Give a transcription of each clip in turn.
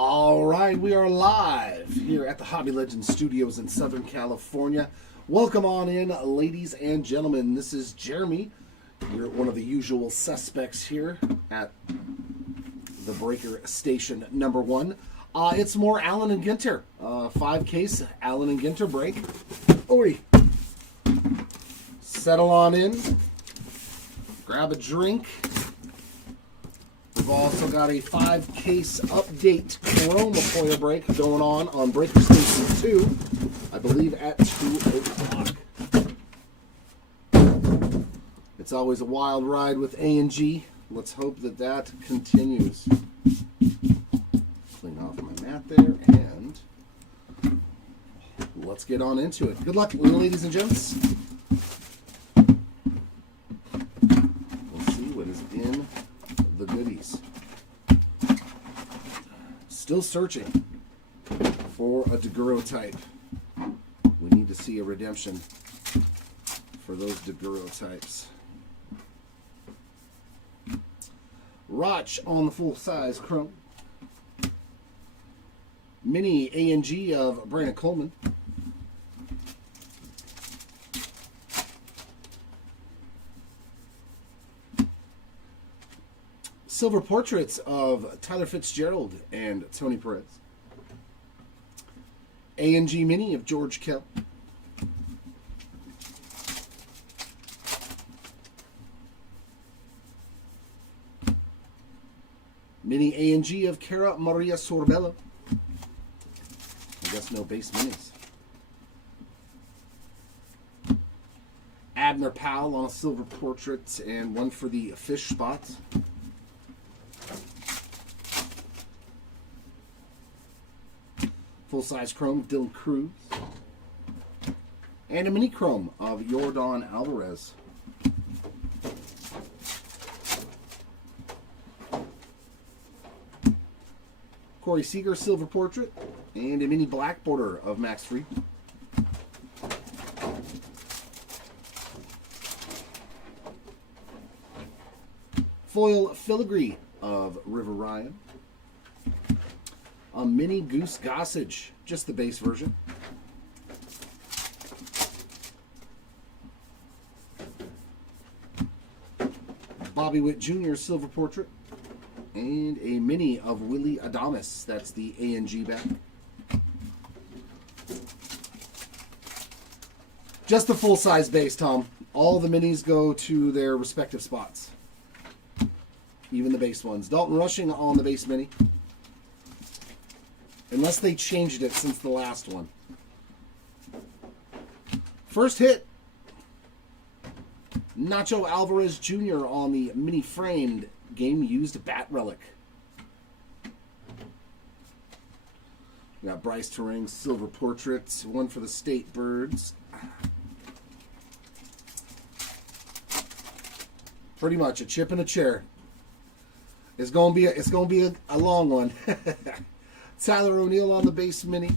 All right, we are live here at the Hobby Legends Studios in Southern California. Welcome on in, ladies and gentlemen. This is Jeremy. You're one of the usual suspects here at the Breaker Station number 1. It's more Allen and Ginter. 5-case Allen and Ginter break. Oi. Settle on in. Grab a drink. We've also got a 5-case update Chroma foil break going on Breaker Station 2, I believe at 2 o'clock. It's always a wild ride with A&G. Let's hope that that continues. Clean off my mat there, and let's get on into it. Good luck, ladies and gents. Let's see what is in the goodies. Still searching for a Durotype. We need to see a redemption for those Durotypes. Roch on the full-size chrome. Mini A&G of Brandon Coleman. Silver portraits of Tyler Fitzgerald and Tony Perez. A&G Mini of George Kell. Mini A&G of Cara Maria Sorbello. I guess no base minis. Abner Powell on a silver portrait and one for the fish spots. Full-size chrome of Dylan Cruz. And a mini chrome of Yordan Alvarez. Corey Seager silver portrait. And a mini black border of Max Fried. Foil filigree of River Ryan. A mini Goose Gossage, just the base version. Bobby Witt Jr. silver portrait. And a mini of Willie Adames, that's the A&G back. Just the full-size base, Tom. All the minis go to their respective spots. Even the base ones. Dalton Rushing on the base mini. Unless they changed it since the last one. First hit. Nacho Alvarez Jr. on the mini framed game used bat relic. We got Bryce Terang silver portrait. One for the State Birds. Pretty much a chip in a chair. It's gonna be a long one. Tyler O'Neill on the base mini.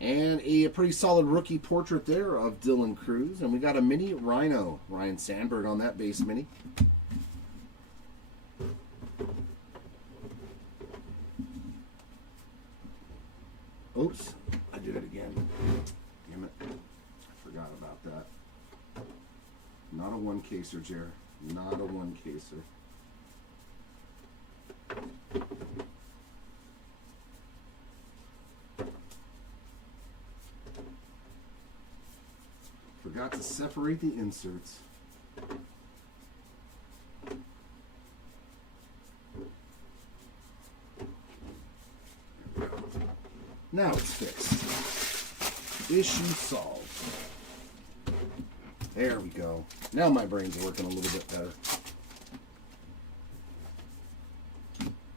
And a pretty solid rookie portrait there of Dylan Cruz. And we got a mini Rhino, Ryan Sandberg on that base mini. Oops, I did it again. Damn it. I forgot about that. Not a one-caser, Jer. Not a one-caser. Forgot to separate the inserts. Now it's fixed. Issue solved. There we go. Now my brain's working a little bit better.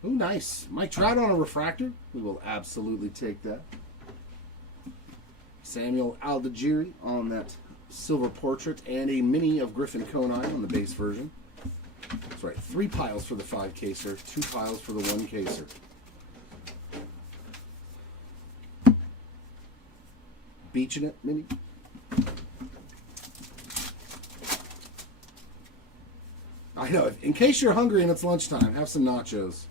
Ooh, nice. Mike Trout on a refractor. We will absolutely take that. Samuel Aldegieri on that silver portrait and a mini of Griffin Conine on the base version. That's right. 3 piles for the 5-caser, 2 piles for the 1-caser. Beaching it mini. I know. In case you're hungry and it's lunchtime, have some nachos.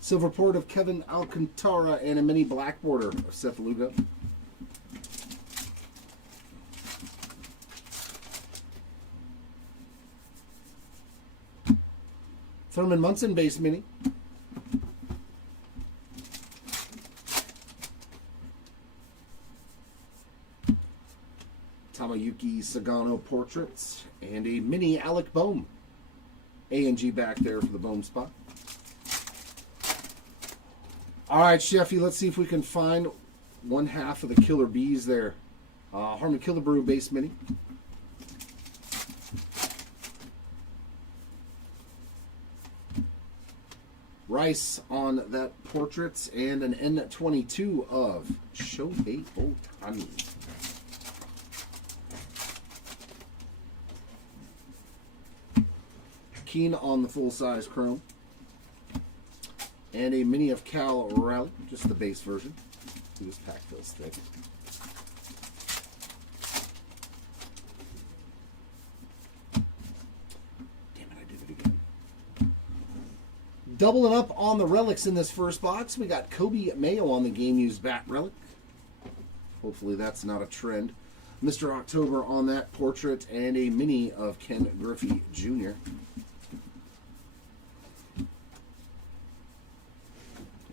Silver port of Kevin Alcantara and a mini black border of Seth Lugo. Thurman Munson base mini. Tamayuki Sagano portraits and a mini Alec Bohm. A&G back there for the Bohm spot. All right, Sheffy, let's see if we can find one half of the Killer Bees there. Harmon Killebrew base mini. Rice on that portraits and an N22 of Shohei Ohtani. Keen on the full-size chrome. And a mini of Cal Raleigh, just the base version. See, this pack feels thick. Damn it, I did it again. Doubling up on the relics in this first box, we got Kobe Mayo on the game-used bat relic. Hopefully that's not a trend. Mr. October on that portrait, and a mini of Ken Griffey Jr.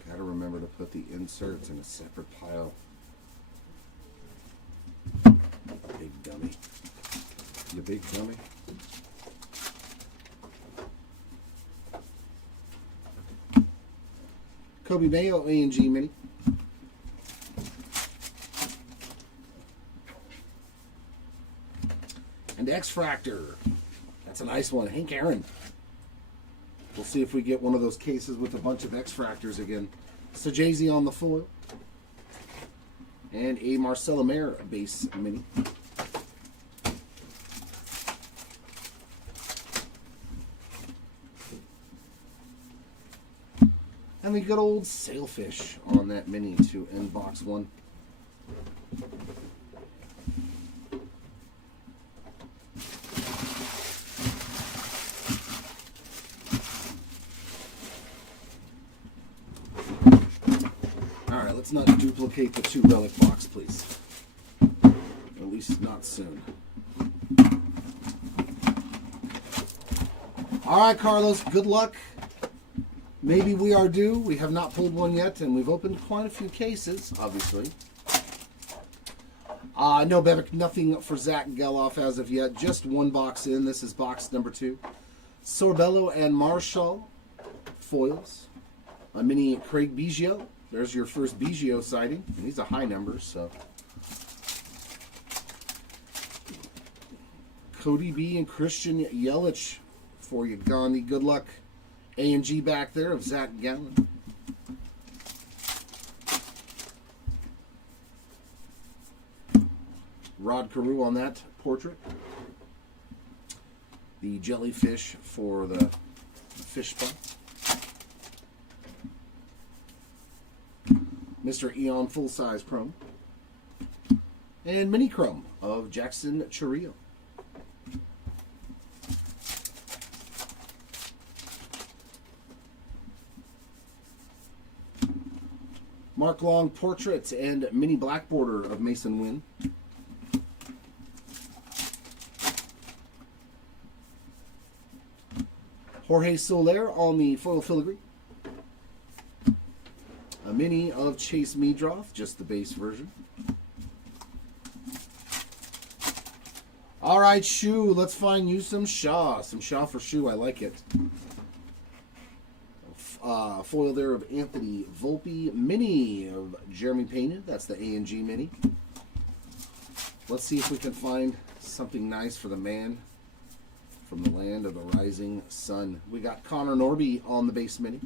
Gotta remember to put the inserts in a separate pile. Big dummy. You big dummy. Kobe Mayo A&G mini. And X-Fractor. That's a nice one. Hank Aaron. We'll see if we get one of those cases with a bunch of X-Fractors again. Sajazi on the foil. And a Marcelo Mayer base mini. And the good old Sailfish on that mini to end box one. Alright, let's not duplicate the two relic box, please. At least not soon. Alright, Carlos, good luck. Maybe we are due. We have not pulled one yet, and we've opened quite a few cases, obviously. No, Bevic, nothing for Zach Geloff as of yet. Just one box in. This is box number 2. Sorbello and Marshall foils. A mini Craig Biggio. There's your first Biggio sighting. And he's a high number, so. Cody B and Christian Yelich for you, Gandhi. Good luck. A&G back there of Zach Gallen. Rod Carew on that portrait. The jellyfish for the fish spot. Mr. Eon full-size chrome. And mini chrome of Jackson Chourio. Mark Long portraits and mini black border of Mason Wynn. Jorge Soler on the foil filigree. A mini of Chase Meadroff, just the base version. All right, Shu, let's find you some Shaw. Some Shaw for Shu, I like it. Foil there of Anthony Volpe. Mini of Jeremy Pena. That's the A&G mini. Let's see if we can find something nice for the man from the land of the rising sun. We got Connor Norby on the base mini.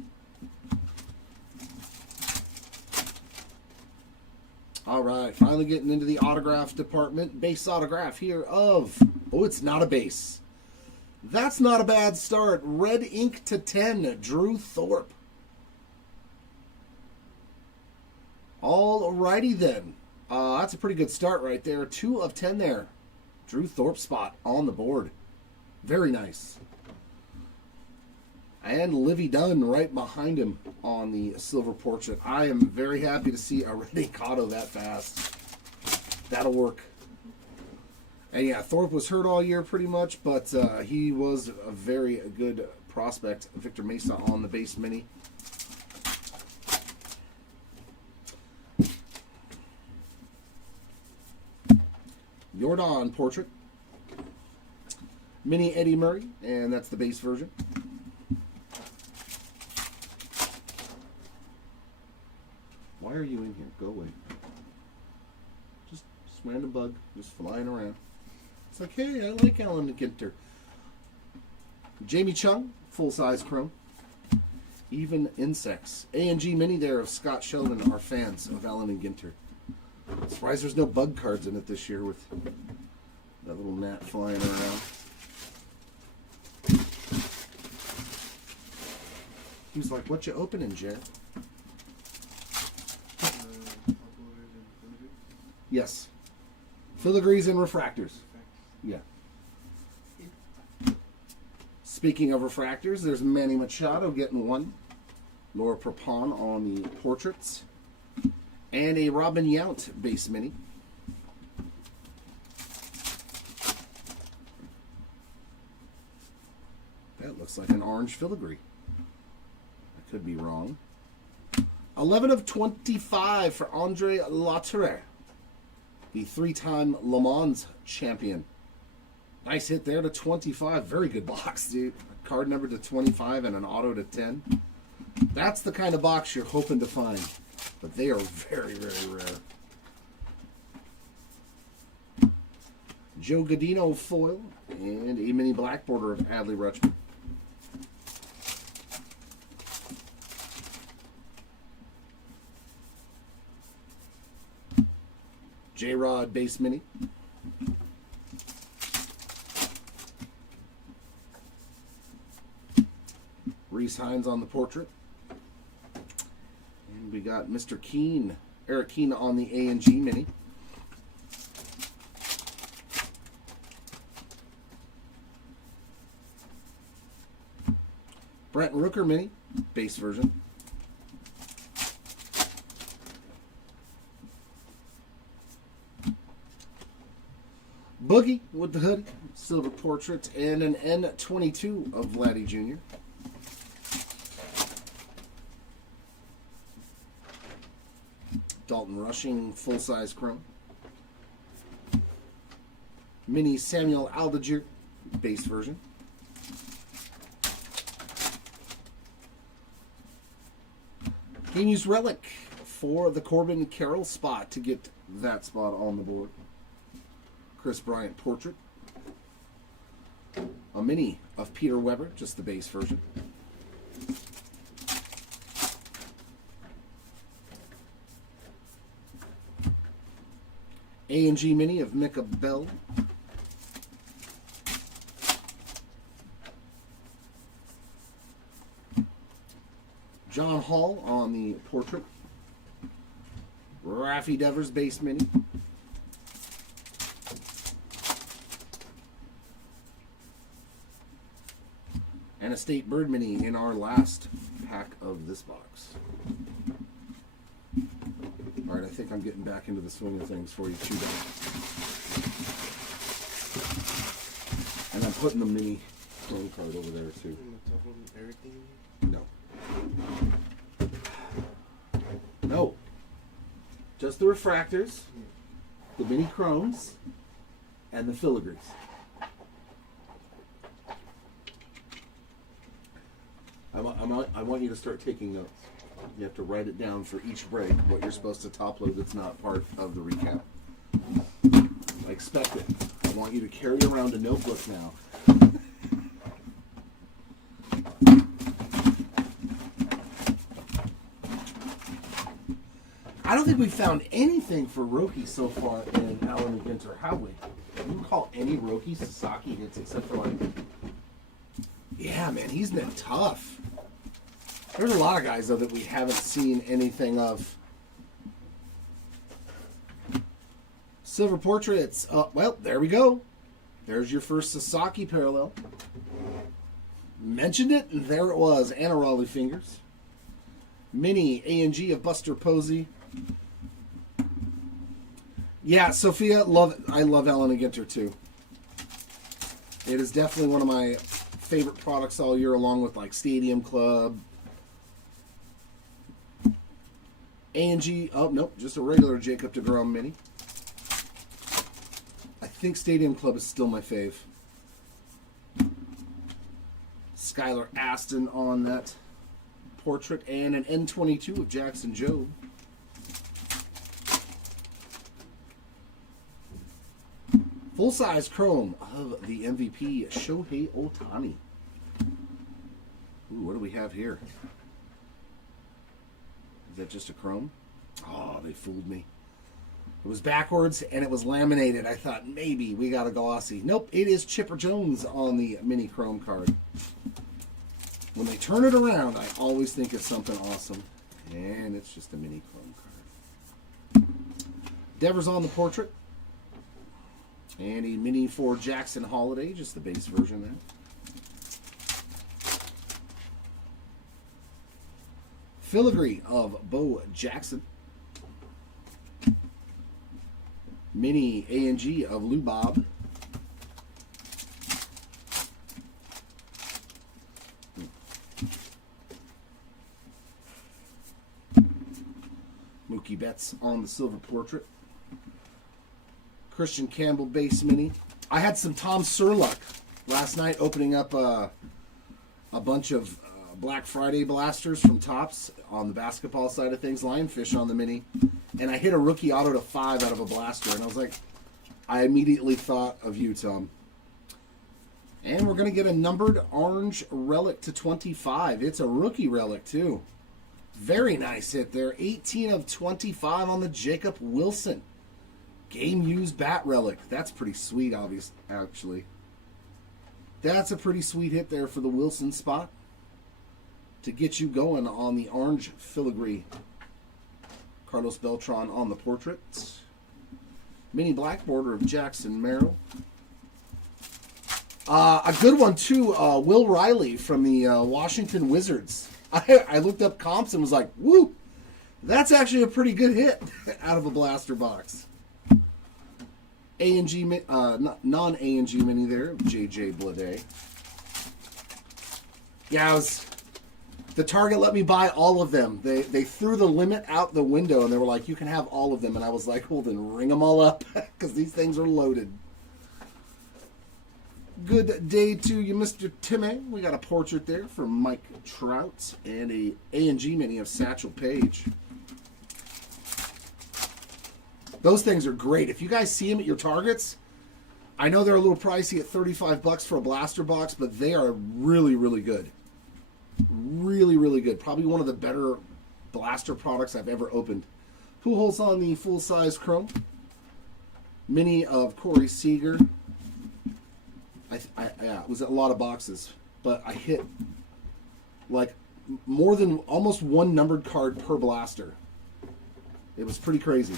All right, finally getting into the autograph department. Base autograph here of... Oh, it's not a base. That's not a bad start. Red ink to 10, Drew Thorpe. All righty then. That's a pretty good start right there. 2 of 10 there. Drew Thorpe spot on the board. Very nice. And Livy Dunn right behind him on the silver portrait. I am very happy to see a Red Ink auto that fast. That'll work. And yeah, Thorpe was hurt all year pretty much, but he was a very good prospect. Victor Mesa on the base mini. Jordan portrait. Mini Eddie Murray, and that's the base version. Why are you in here? Go away. Just random bug, just flying around. It's like, hey, I like Alan Ginter. Jamie Chung, full-size chrome. Even Insects. A&G Mini there of Scott Sheldon are fans of Alan and Ginter. Surprised there's no bug cards in it this year with that little gnat flying around. He was like, what you opening, Jared? Yes. Filigrees and refractors. Yeah. Speaking of refractors, there's Manny Machado getting one. Laura Prepon on the portraits. And a Robin Yount base mini. That looks like an orange filigree. I could be wrong. 11 of 25 for Andre Lotterer, the three-time Le Mans champion. Nice hit there to 25. Very good box, dude. A card number to 25 and an auto to 10. That's the kind of box you're hoping to find. But they are very, very rare. Joe Godino foil and a mini black border of Adley Rutschman. J-Rod base mini. Reese Hines on the portrait. And we got Mr. Keane, Eric Keane on the A&G mini. Brent Rooker mini, base version. Boogie with the hoodie, silver portrait, and an N22 of Vladdy Jr. Dalton Rushing, full-size chrome. Mini Samuel Aldiger, base version. Game use relic for the Corbin Carroll spot to get that spot on the board. Chris Bryant portrait. A mini of Peter Weber, just the base version. A&G mini of Micah Bell. John Hall on the portrait. Raffy Devers base mini. And a State Bird mini in our last pack of this box. All right, I think I'm getting back into the swing of things for you, too, and I'm putting the mini chrome card over there, too. No. No. Just the refractors, the mini chromes, and the filigrees. I want you to start taking notes. You have to write it down for each break, what you're supposed to top load that's not part of the recap. I expect it. I want you to carry around a notebook now. I don't think we've found anything for Roki so far in Alan and Ginter, have we? Do you recall any Roki Sasaki hits except for like... Yeah, man, he's been tough. There's a lot of guys, though, that we haven't seen anything of. Silver portraits. Well, there we go. There's your first Sasaki parallel. Mentioned it, and there it was. Anna Raleigh Fingers. Mini A&G of Buster Posey. Yeah, Sophia, I love Ellen and Ginter too. It is definitely one of my favorite products all year, along with like Stadium Club. A&G, oh nope, just a regular Jacob deGrom mini. I think Stadium Club is still my fave. Skylar Aston on that portrait, and an N22 of Jackson Jobe. Full-size chrome of the MVP, Shohei Ohtani. Ooh, what do we have here? Is that just a chrome? Oh, they fooled me. It was backwards, and it was laminated. I thought maybe we got a glossy. Nope, it is Chipper Jones on the mini chrome card. When they turn it around, I always think it's something awesome. And it's just a mini chrome card. Devers on the portrait. And a mini for Jackson Holiday, just the base version there. Filigree of Bo Jackson. Mini A&G of Lou Bob. Mookie Betts on the silver portrait. Christian Campbell base mini. I had some Tom Surluck last night opening up a bunch of Black Friday blasters from Topps on the basketball side of things. Lionfish on the mini. And I hit a rookie auto to 5 out of a blaster. And I was like, I immediately thought of you, Tom. And we're going to get a numbered orange relic to 25. It's a rookie relic, too. Very nice hit there. 18 of 25 on the Jacob Wilson. Game-used bat relic. That's pretty sweet, actually. That's a pretty sweet hit there for the Wilson spot to get you going on the orange filigree. Carlos Beltran on the portrait. Mini black border of Jackson Merrill. A good one, too, Will Riley from the Washington Wizards. I looked up comps and was like, woo, that's actually a pretty good hit out of a blaster box. A&G, non-A&G mini there, J.J. Bleday. Yeah, the Target let me buy all of them. They threw the limit out the window, and they were like, you can have all of them. And I was like, well, then ring them all up, because these things are loaded. Good day to you, Mr. Timmy. We got a portrait there from Mike Trout and a A&G mini of Satchel Paige. Those things are great. If you guys see them at your Targets, I know they're a little pricey at $35 for a blaster box, but they are really, really good. Really, really good. Probably one of the better blaster products I've ever opened. Who holds on the full-size chrome? Mini of Corey Seager. Yeah, it was a lot of boxes, but I hit like more than almost one numbered card per blaster. It was pretty crazy.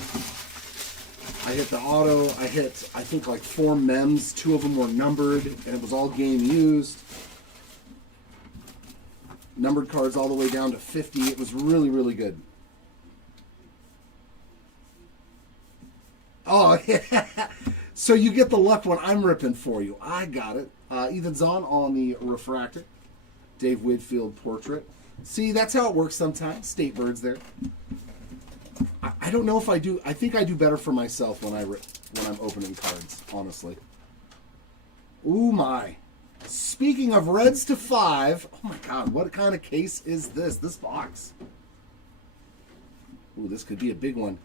I hit the auto. I hit, I think, like 4 mems. 2 of them were numbered, and it was all game used. Numbered cards all the way down to 50. It was really, really good. Oh, yeah. So you get the luck when I'm ripping for you. I got it. Ethan Zahn on the Refractor. Dave Whitfield portrait. See, that's how it works sometimes. State birds there. I don't know if I do. I think I do better for myself when I'm opening cards, honestly. Ooh, my. Speaking of reds to 5, oh my God, what kind of case is this? This box. Ooh, this could be a big one.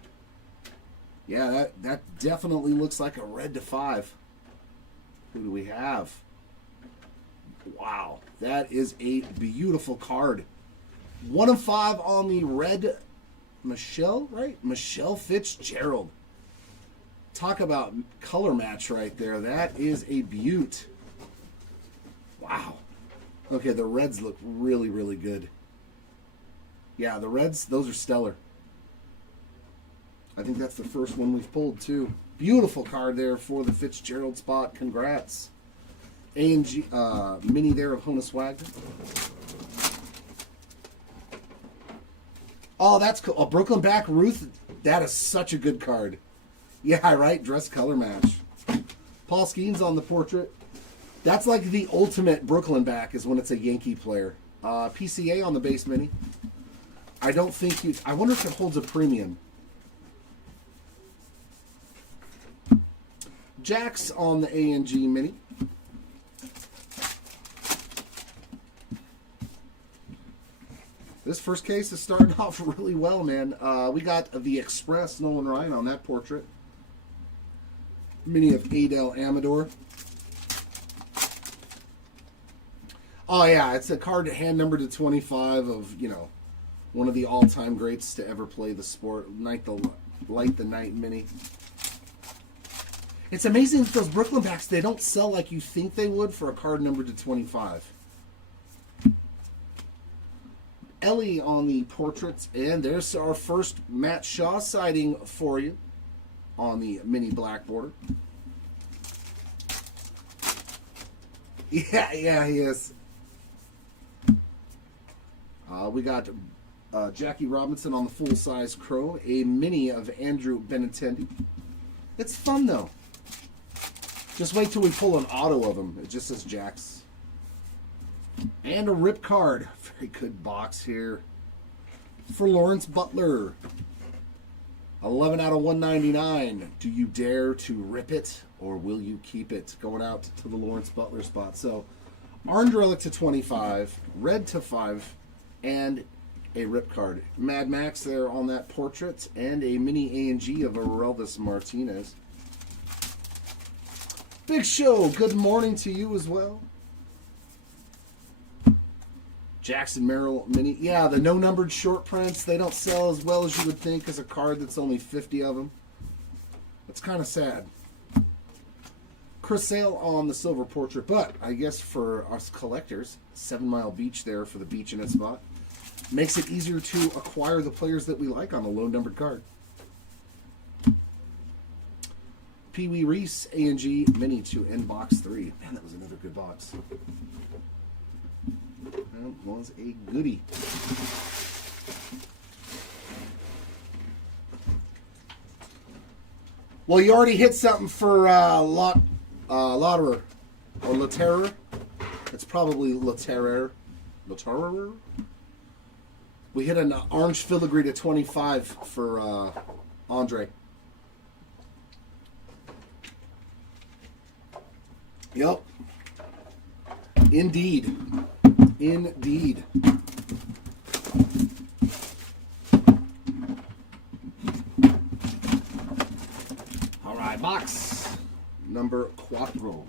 Yeah, that definitely looks like a red to 5. Who do we have? Wow, that is a beautiful card. 1 of 5 on the red. Michelle, right? Michelle Fitzgerald. Talk about color match right there. That is a beaut. Wow. Okay, the reds look really, really good. Yeah, the reds, those are stellar. I think that's the first one we've pulled, too. Beautiful card there for the Fitzgerald spot. Congrats. A&G mini there of Honus Wagner. Oh, that's cool. Oh, Brooklyn back Ruth. That is such a good card. Yeah, right. Dress color match. Paul Skeens on the portrait. That's like the ultimate Brooklyn back is when it's a Yankee player. PCA on the base mini. I don't think you... I wonder if it holds a premium. Jax on the A&G mini. This first case is starting off really well, man. We got the Express Nolan Ryan on that portrait. Mini of Adel Amador. Oh, yeah, it's a card hand numbered to 25 of, you know, one of the all-time greats to ever play the sport. Light the Night mini. It's amazing that those Brooklyn backs, they don't sell like you think they would for a card numbered to 25. Ellie on the portraits, and there's our first Matt Shaw sighting for you on the mini black border. Yeah, he is. We got Jackie Robinson on the full-size chrome, a mini of Andrew Benintendi. It's fun, though. Just wait till we pull an auto of him. It just says Jax. And a rip card. Very good box here. For Lawrence Butler. 11 out of 199. Do you dare to rip it or will you keep it? Going out to the Lawrence Butler spot. So, orange relic to 25, red to 5, and a rip card. Mad Max there on that portrait, and a mini A&G of Aurelvis Martinez. Big Show, good morning to you as well. Jackson Merrill mini. Yeah, the no-numbered short prints, they don't sell as well as you would think as a card that's only 50 of them. That's kind of sad. Chris Sale on the silver portrait, but I guess for us collectors, 7 Mile Beach there for the beach in its spot. Makes it easier to acquire the players that we like on a low-numbered card. Pee Wee Reese, A&G mini to end box 3. Man, that was another good box. That was a goodie. Well, you already hit something for Lotterer or Laterrer. It's probably Laterrer. Laterrer? We hit an orange filigree to 25 for Andre. Yep. Indeed. Indeed. All right, box number 4.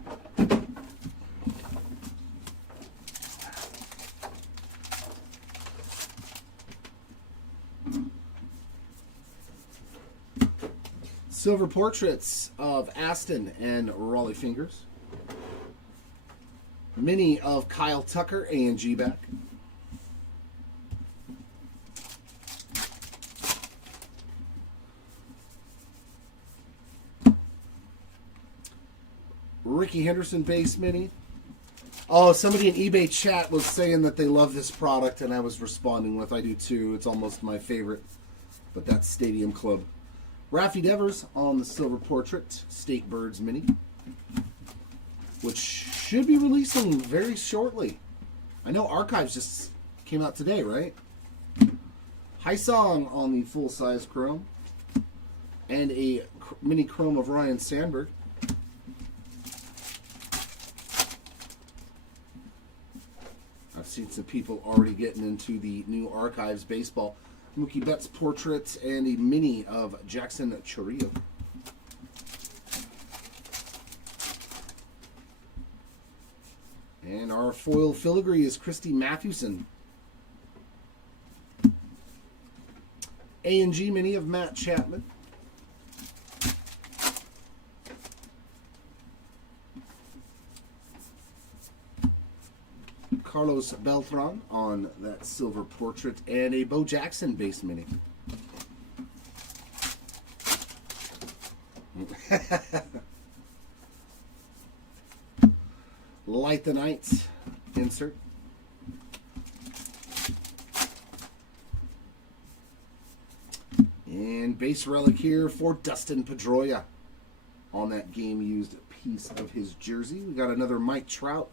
Silver portraits of Aston and Raleigh Fingers. Mini of Kyle Tucker, A&G back. Ricky Henderson base mini. Oh, somebody in eBay chat was saying that they love this product, and I was responding with, I do too. It's almost my favorite. But that's Stadium Club. Raffy Devers on the silver portrait. State Birds mini. Which should be releasing very shortly. I know Archives just came out today, right? High Song on the full-size chrome. And a mini chrome of Ryan Sandberg. I've seen some people already getting into the new Archives baseball. Mookie Betts portraits and a mini of Jackson Chourio. And our foil filigree is Christy Mathewson. A&G mini of Matt Chapman. Carlos Beltran on that silver portrait, and a Bo Jackson base mini. Fight the Night insert. And base relic here for Dustin Pedroia on that game-used piece of his jersey. We got another Mike Trout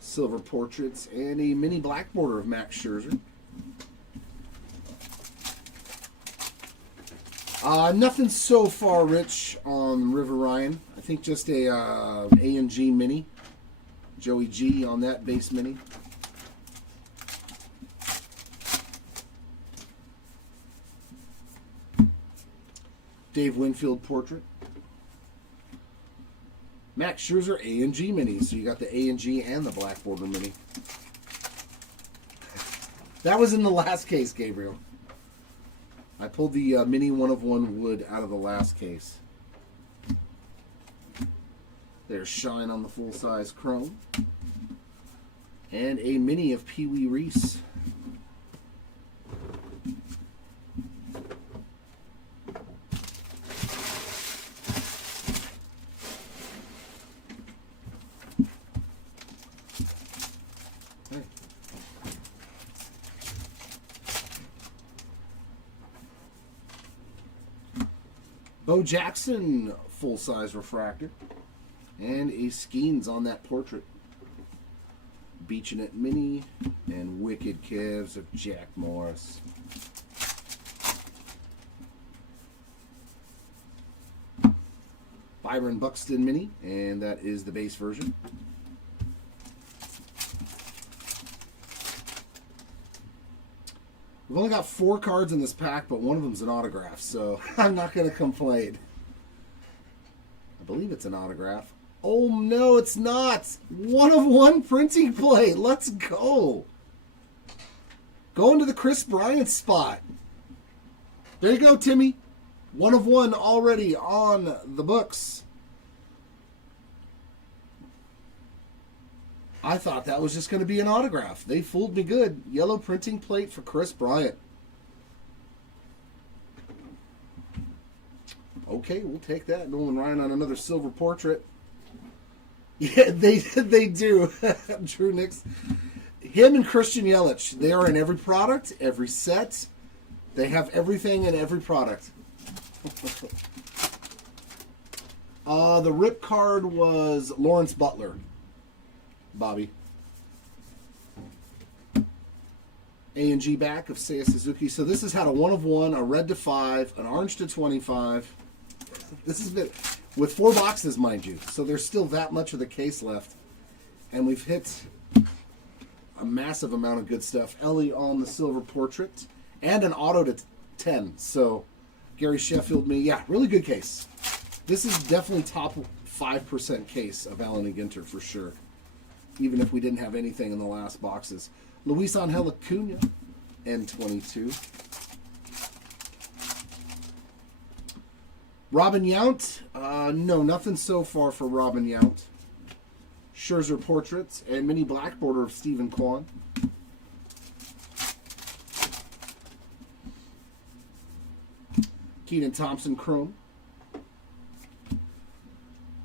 silver portraits and a mini black border of Max Scherzer. Nothing so far rich on River Ryan. I think just a A&G mini. Joey G on that base mini. Dave Winfield portrait. Max Scherzer A&G mini. So you got the A&G and the black border mini. That was in the last case, Gabriel. I pulled the mini 1/1 wood out of the last case. There's shine on the full-size chrome. And a mini of Pee Wee Reese. Bo Jackson full-size refractor. And a Skeens on that portrait. Beaching It mini and Wicked Cavs of Jack Morris. Byron Buxton mini, and that is the base version. We've only got 4 cards in this pack, but one of them's an autograph, so I'm not going to complain. I believe it's an autograph. Oh, no, it's not. 1/1 printing plate. Let's go. Going to the Chris Bryant spot. There you go, Timmy. 1/1 already on the books. I thought that was just going to be an autograph. They fooled me good. Yellow printing plate for Chris Bryant. Okay, we'll take that. Nolan Ryan on another silver portrait. Yeah, they do. Drew Nix. Him and Christian Yelich. They are in every product, every set. They have everything in every product. The rip card was Lawrence Butler. Bobby. A&G back of Seiya Suzuki. So this has had a 1/1, a red to 5, an orange to 25. This has been with 4 boxes, mind you. So there's still that much of the case left. And we've hit a massive amount of good stuff. Ellie on the silver portrait. And an auto to 10. So Gary Sheffield me. Yeah, really good case. This is definitely top 5% case of Allen and Ginter for sure. Even if we didn't have anything in the last boxes. Luis Angel Acuna, N22. Robin Yount, no, nothing so far for Robin Yount. Scherzer portraits and mini black border of Stephen Kwan. Keaton Thompson chrome.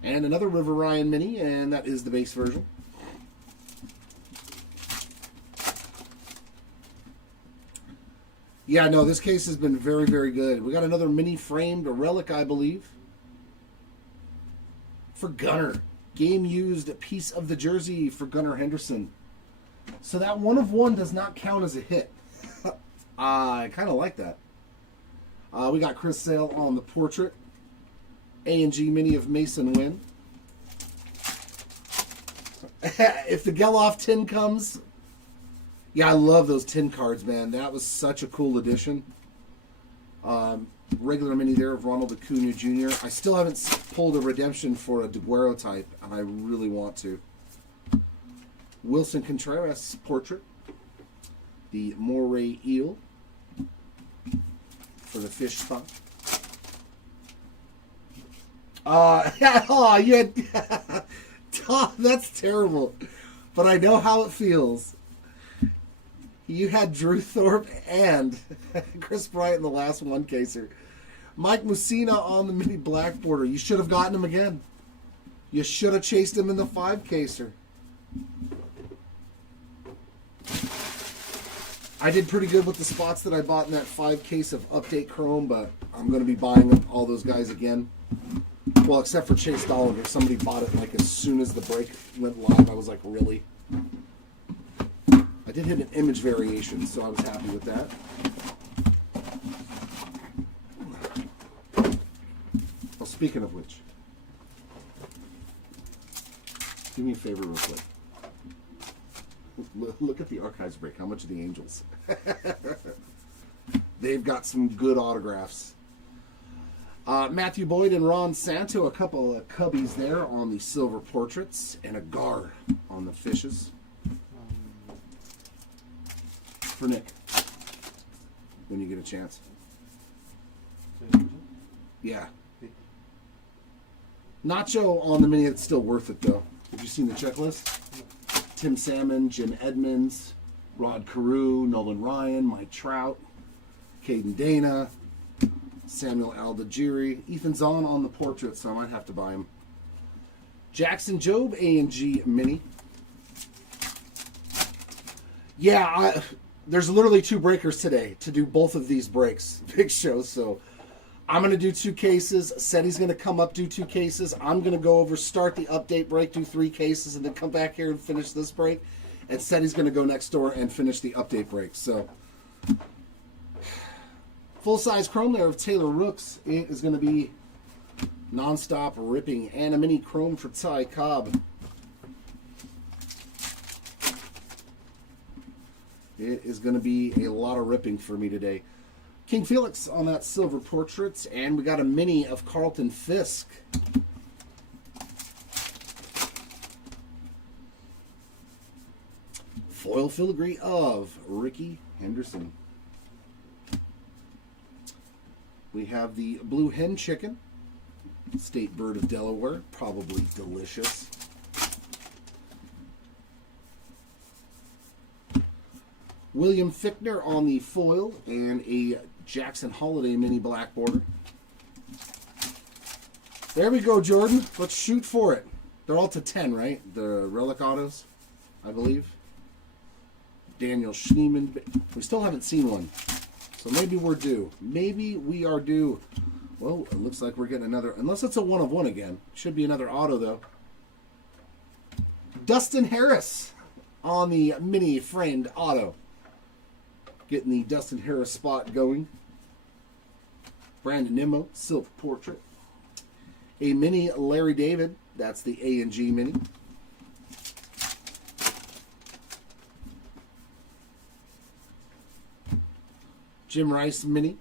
And another River Ryan mini, and that is the base version. Yeah, no, this case has been very, very good. We got another mini framed, a relic, I believe. For Gunnar. Game used a piece of the jersey for Gunnar Henderson. So that 1/1 does not count as a hit. I kind of like that. We got Chris Sale on the portrait. A&G mini of Mason Wynn. If the Geloff tin comes... Yeah, I love those tin cards, man. That was such a cool addition. Regular mini there of Ronald Acuna Jr. I still haven't pulled a redemption for a Durotype, and I really want to. Wilson Contreras portrait. The Moray Eel for the fish spot. Oh, you had... Tom, that's terrible. But I know how it feels. You had Drew Thorpe and Chris Bryant in the last one caser. Mike Mussina on the mini black border. You should have gotten him again. You should have chased him in the 5 caser. I did pretty good with the spots that I bought in that 5 case of Update Chrome, but I'm going to be buying all those guys again. Well, except for Chase Dollinger. Somebody bought it like as soon as the break went live. I was like, really? I did hit an image variation, so I was happy with that. Well, speaking of which, do me a favor real quick. Look at the Archives break. How much are the Angels? They've got some good autographs. Matthew Boyd and Ron Santo, a couple of cubbies there on the silver portraits, and a Gar on the fishes. For Nick, when you get a chance. Yeah. Nacho on the mini, it's still worth it though. Have you seen the checklist? Tim Salmon, Jim Edmonds, Rod Carew, Nolan Ryan, Mike Trout, Caden Dana, Samuel Aldagiri. Ethan Zahn on the portrait, so I might have to buy him. Jackson Jobe, A&G Mini. Yeah, there's literally 2 breakers today to do both of these breaks. Big show, so I'm going to do 2 cases. Seti's going to come up, do 2 cases. I'm going to go over, start the update break, do 3 cases, and then come back here and finish this break. And Seti's going to go next door and finish the update break. So, full-size chrome there of Taylor Rooks. It is going to be non-stop ripping. And a mini chrome for Ty Cobb. It is going to be a lot of ripping for me today. King Felix on that silver portrait, and we got a mini of Carlton Fisk. Foil filigree of Ricky Henderson. We have the Blue Hen Chicken, State Bird of Delaware, probably delicious. William Fichtner on the foil, and a Jackson Holiday mini black border. There we go, Jordan. Let's shoot for it. They're all to 10, right? The relic autos, I believe. Daniel Schneemann. We still haven't seen one. So maybe we're due. Maybe we are due. Well, it looks like we're getting another, unless it's a 1 of 1 again. Should be another auto, though. Dustin Harris on the mini framed auto. Getting the Dustin Harris spot going. Brandon Nimmo, silk portrait. A mini Larry David. That's the A&G mini. Jim Rice mini.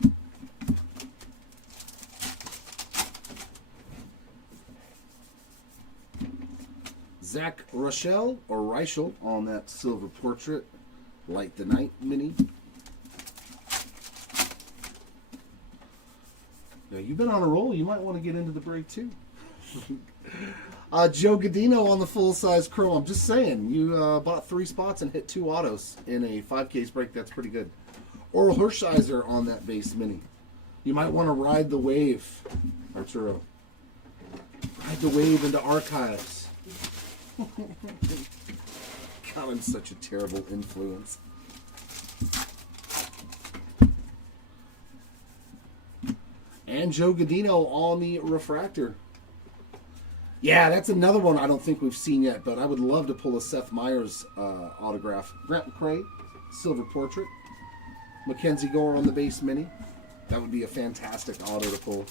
Zach Rochelle or Reichel on that silver portrait. Light the Night mini. Now, you've been on a roll. You might want to get into the break, too. Joe Godino on the full-size chrome. I'm just saying, you bought 3 spots and hit 2 autos in a 5-case break. That's pretty good. Oral Hershiser on that base mini. You might want to ride the wave, Arturo. Ride the wave into Archives. God, I'm such a terrible influence. And Joe Godino on the refractor. Yeah, that's another one I don't think we've seen yet, but I would love to pull a Seth Meyers autograph. Grant McCrae, silver portrait. Mackenzie Gore on the base mini. That would be a fantastic auto to pull.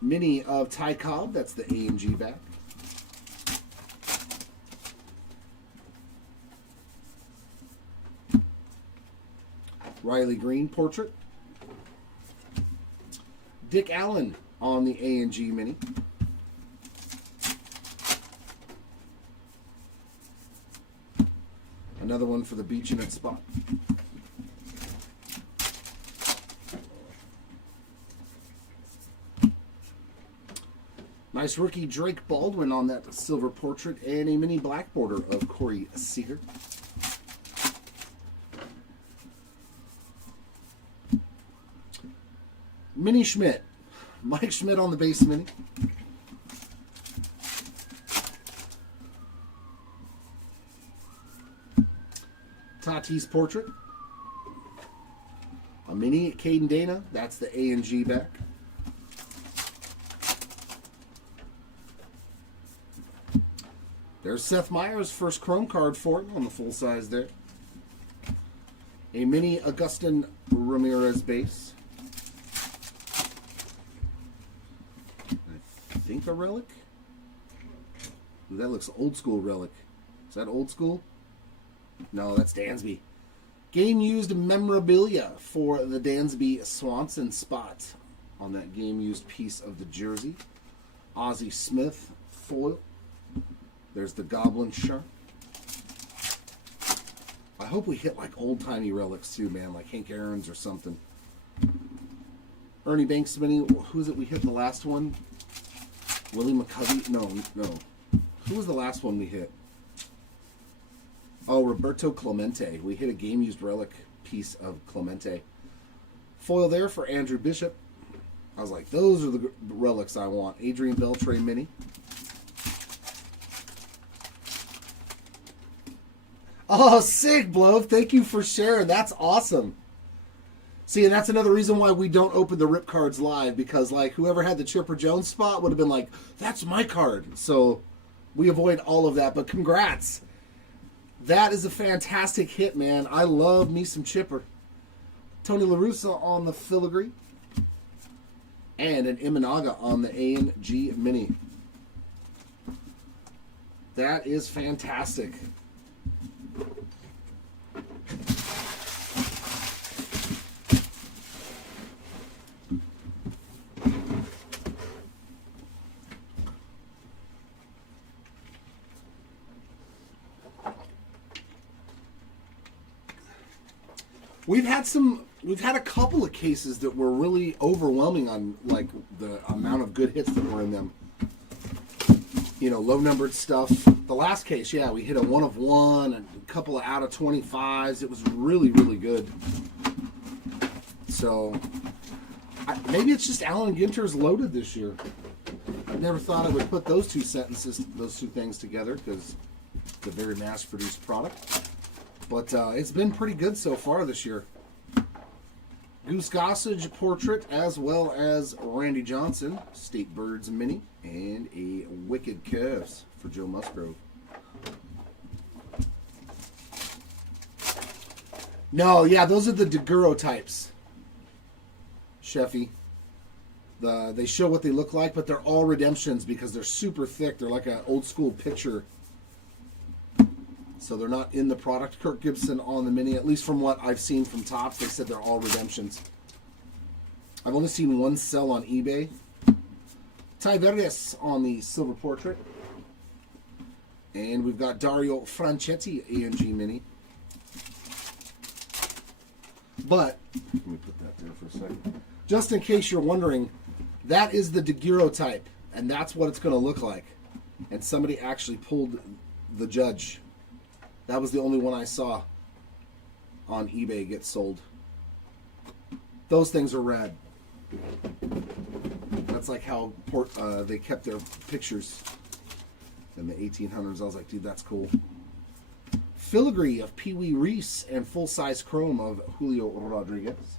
Mini of Ty Cobb, that's the A&G back. Riley Green portrait. Dick Allen on the A&G mini. Another one for the beach in its spot. Nice rookie Drake Baldwin on that silver portrait, and a mini black border of Corey Seager. Mini Schmidt. Mike Schmidt on the base mini. Tatis portrait. A mini Caden Dana. That's the A and G back. There's Seth Meyers' first Chrome card for it on the full size there. A mini Agustin Ramirez base. I think a relic. Ooh, that looks old school relic. Is that old school? No, that's Dansby. Game used memorabilia for the Dansby Swanson spot on that game used piece of the jersey. Ozzie Smith foil. There's the Goblin Shark. I hope we hit like old timey relics too, man, like Hank Aaron's or something. Ernie Banks mini. Who is it we hit the last one? Willie McCovey? No. Who was the last one we hit? Oh, Roberto Clemente. We hit a game-used relic piece of Clemente. Foil there for Andrew Bishop. I was like, those are the relics I want. Adrian Beltre mini. Oh, sick, Blow. Thank you for sharing. That's awesome. See, and that's another reason why we don't open the rip cards live, because like whoever had the Chipper Jones spot would have been like, that's my card. So we avoid all of that, but congrats. That is a fantastic hit, man. I love me some Chipper. Tony La Russa on the filigree. And an Imanaga on the A&G Mini. That is fantastic. We've had a couple of cases that were really overwhelming on like the amount of good hits that were in them. You know, low numbered stuff. The last case, yeah, we hit a 1 of 1 and a couple of out of 25s. It was really, really good. So maybe it's just Alan Ginter's loaded this year. I never thought I would put those two things together because it's a very mass-produced product. But it's been pretty good so far this year. Goose Gossage portrait, as well as Randy Johnson, State Birds mini, and a Wicked Curves for Joe Musgrove. No, yeah, those are the Durotypes, Sheffy. They show what they look like, but they're all redemptions because they're super thick. They're like an old school picture. So they're not in the product. Kirk Gibson on the mini, at least from what I've seen from Topps, they said they're all redemptions. I've only seen one sell on eBay. Ty Verdes on the silver portrait. And we've got Dario Franchetti A&G mini. But, let me put that there for a second. Just in case you're wondering, that is the daguerreotype, and that's what it's going to look like. And somebody actually pulled the judge. That was the only one I saw on eBay get sold. Those things are rad. That's like how they kept their pictures in the 1800s. I was like, dude, that's cool. Filigree of Pee Wee Reese and full-size chrome of Julio Rodriguez.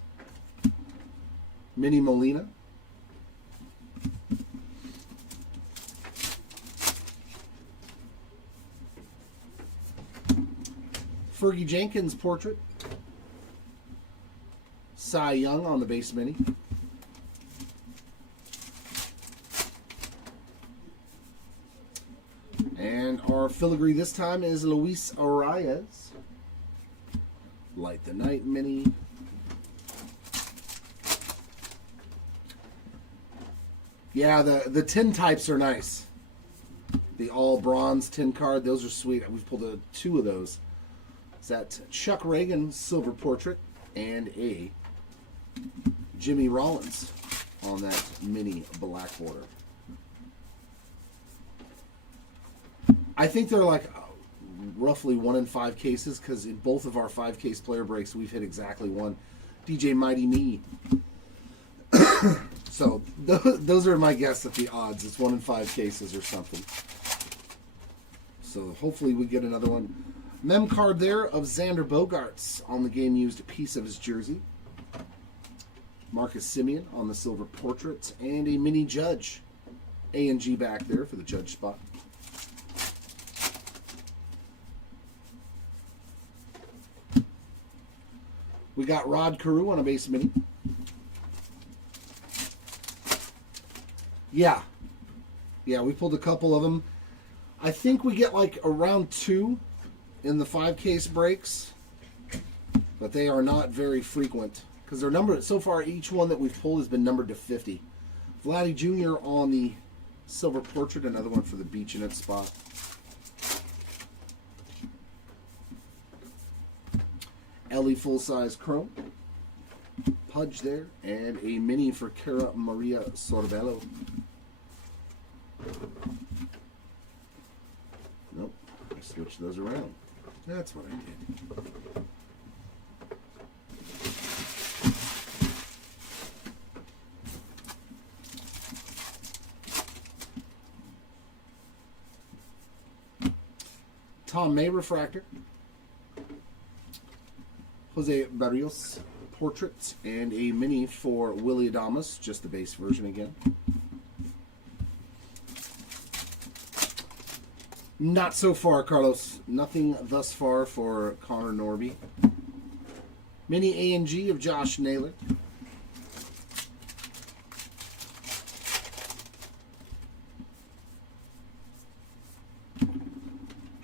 Mini Molina. Fergie Jenkins portrait. Cy Young on the base mini. And our filigree this time is Luis Arias. Light the Night mini. Yeah, the tin types are nice. The all bronze tin card, those are sweet. We've pulled two of those. It's that Chuck Reagan silver portrait and a Jimmy Rollins on that mini black border. I think they're like roughly 1 in 5 cases because in both of our 5-case player breaks we've hit exactly one. DJ Mighty Me. So those are my guess at the odds. It's 1 in 5 cases or something. So hopefully we get another one. Mem card there of Xander Bogaerts on the game used piece of his jersey. Marcus Semien on the silver portrait. And a mini Judge. A&G back there for the Judge spot. We got Rod Carew on a base mini. Yeah, we pulled a couple of them. I think we get like around 2 in the 5-case breaks, but they are not very frequent because they're numbered. So far, each one that we've pulled has been numbered to 50. Vladdy Jr. on the silver portrait, another one for the beach in its spot. Ellie full-size chrome. Pudge there, and a mini for Cara Maria Sorbello. Nope, I switched those around. That's what I did. Tom May refractor. Jose Barrios portrait, and a mini for Willy Adames, just the base version again. Not so far, Carlos. Nothing thus far for Connor Norby. Mini A&G of Josh Naylor.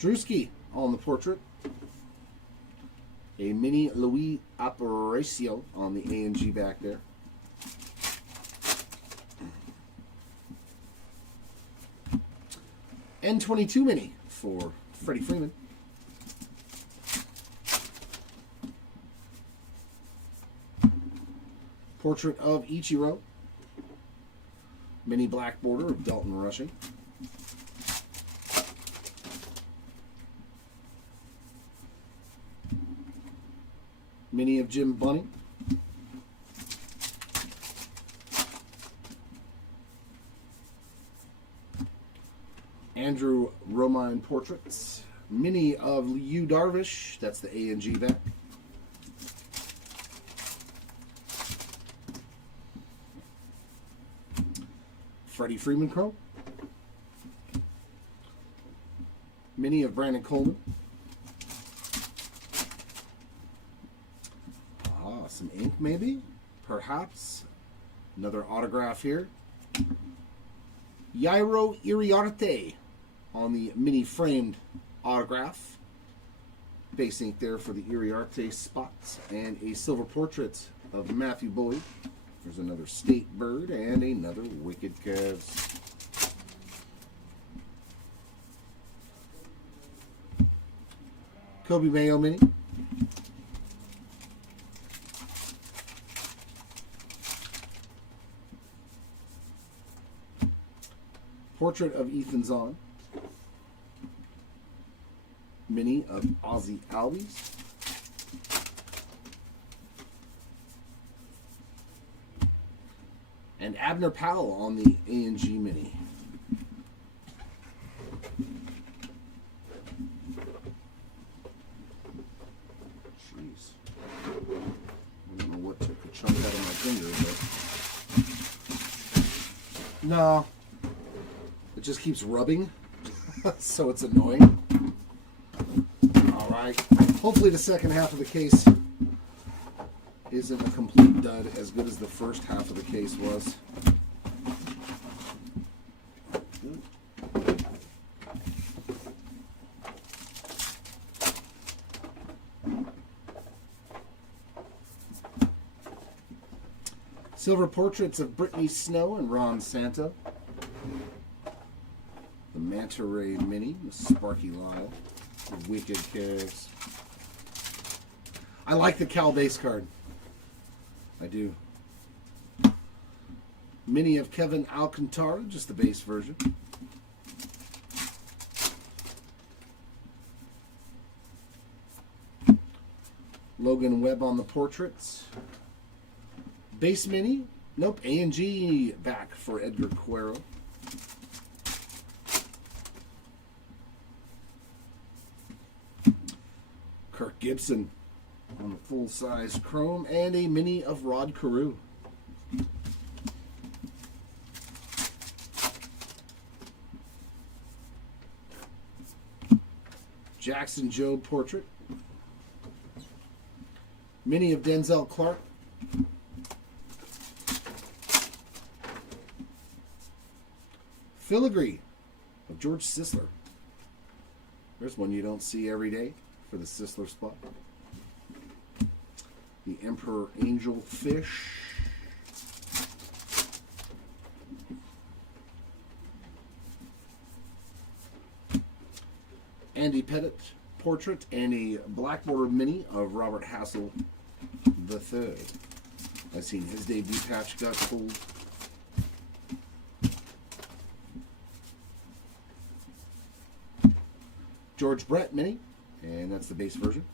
Drewski on the portrait. A mini Luis Aparicio on the A&G back there. N22 mini for Freddie Freeman. Portrait of Ichiro. Mini black border of Dalton Rushing. Mini of Jim Bunny. Andrew Romine portraits. Mini of Yu Darvish. That's the A&G back. Freddie Freeman chrome. Mini of Brandon Coleman. Some ink maybe, perhaps. Another autograph here. Jairo Iriarte on the mini framed autograph. Base ink there for the Iriarte spots, and a silver portrait of Matthew Boyd. There's another State Bird and another Wicked Cavs. Kobe Mayo mini. Portrait of Ethan Zahn. Mini of Ozzie Albies. And Abner Powell on the A&G mini. Jeez. I don't know what took a chunk out of my finger, but... No. It just keeps rubbing, so it's annoying. All right. Hopefully the second half of the case isn't a complete dud, as good as the first half of the case was. Silver portraits of Brittany Snow and Ron Santo. The Manta Ray Mini, the Sparky Lyle, the Wicked Cavs. I like the Cal base card. I do. Mini of Kevin Alcantara, just the base version. Logan Webb on the portraits. Base mini. Nope, A&G back for Edgar Cuero. Mark Gibson on the full-size chrome, and a mini of Rod Carew. Jackson Jobe portrait. Mini of Denzel Clark. Filigree of George Sisler. There's one you don't see every day for the Sisler spot. The Emperor Angel Fish. Andy Pettit portrait and a black border mini of Robert Hassel III. I've seen his debut patch got pulled. George Brett mini, and that's the base version.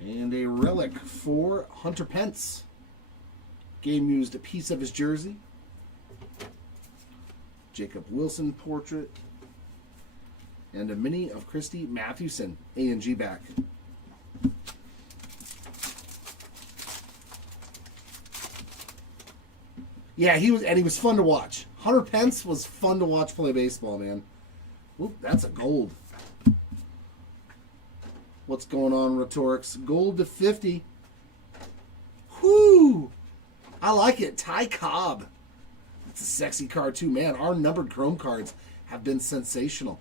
And a relic for Hunter Pence. Game used a piece of his jersey. Jacob Wilson portrait. And a mini of Christy Mathewson, A&G back. Yeah, he was fun to watch. Hunter Pence was fun to watch play baseball, man. Oop, that's a gold. What's going on, Rhetorics? Gold to 50. Whoo! I like it. Ty Cobb. That's a sexy card, too. Man, our numbered chrome cards have been sensational.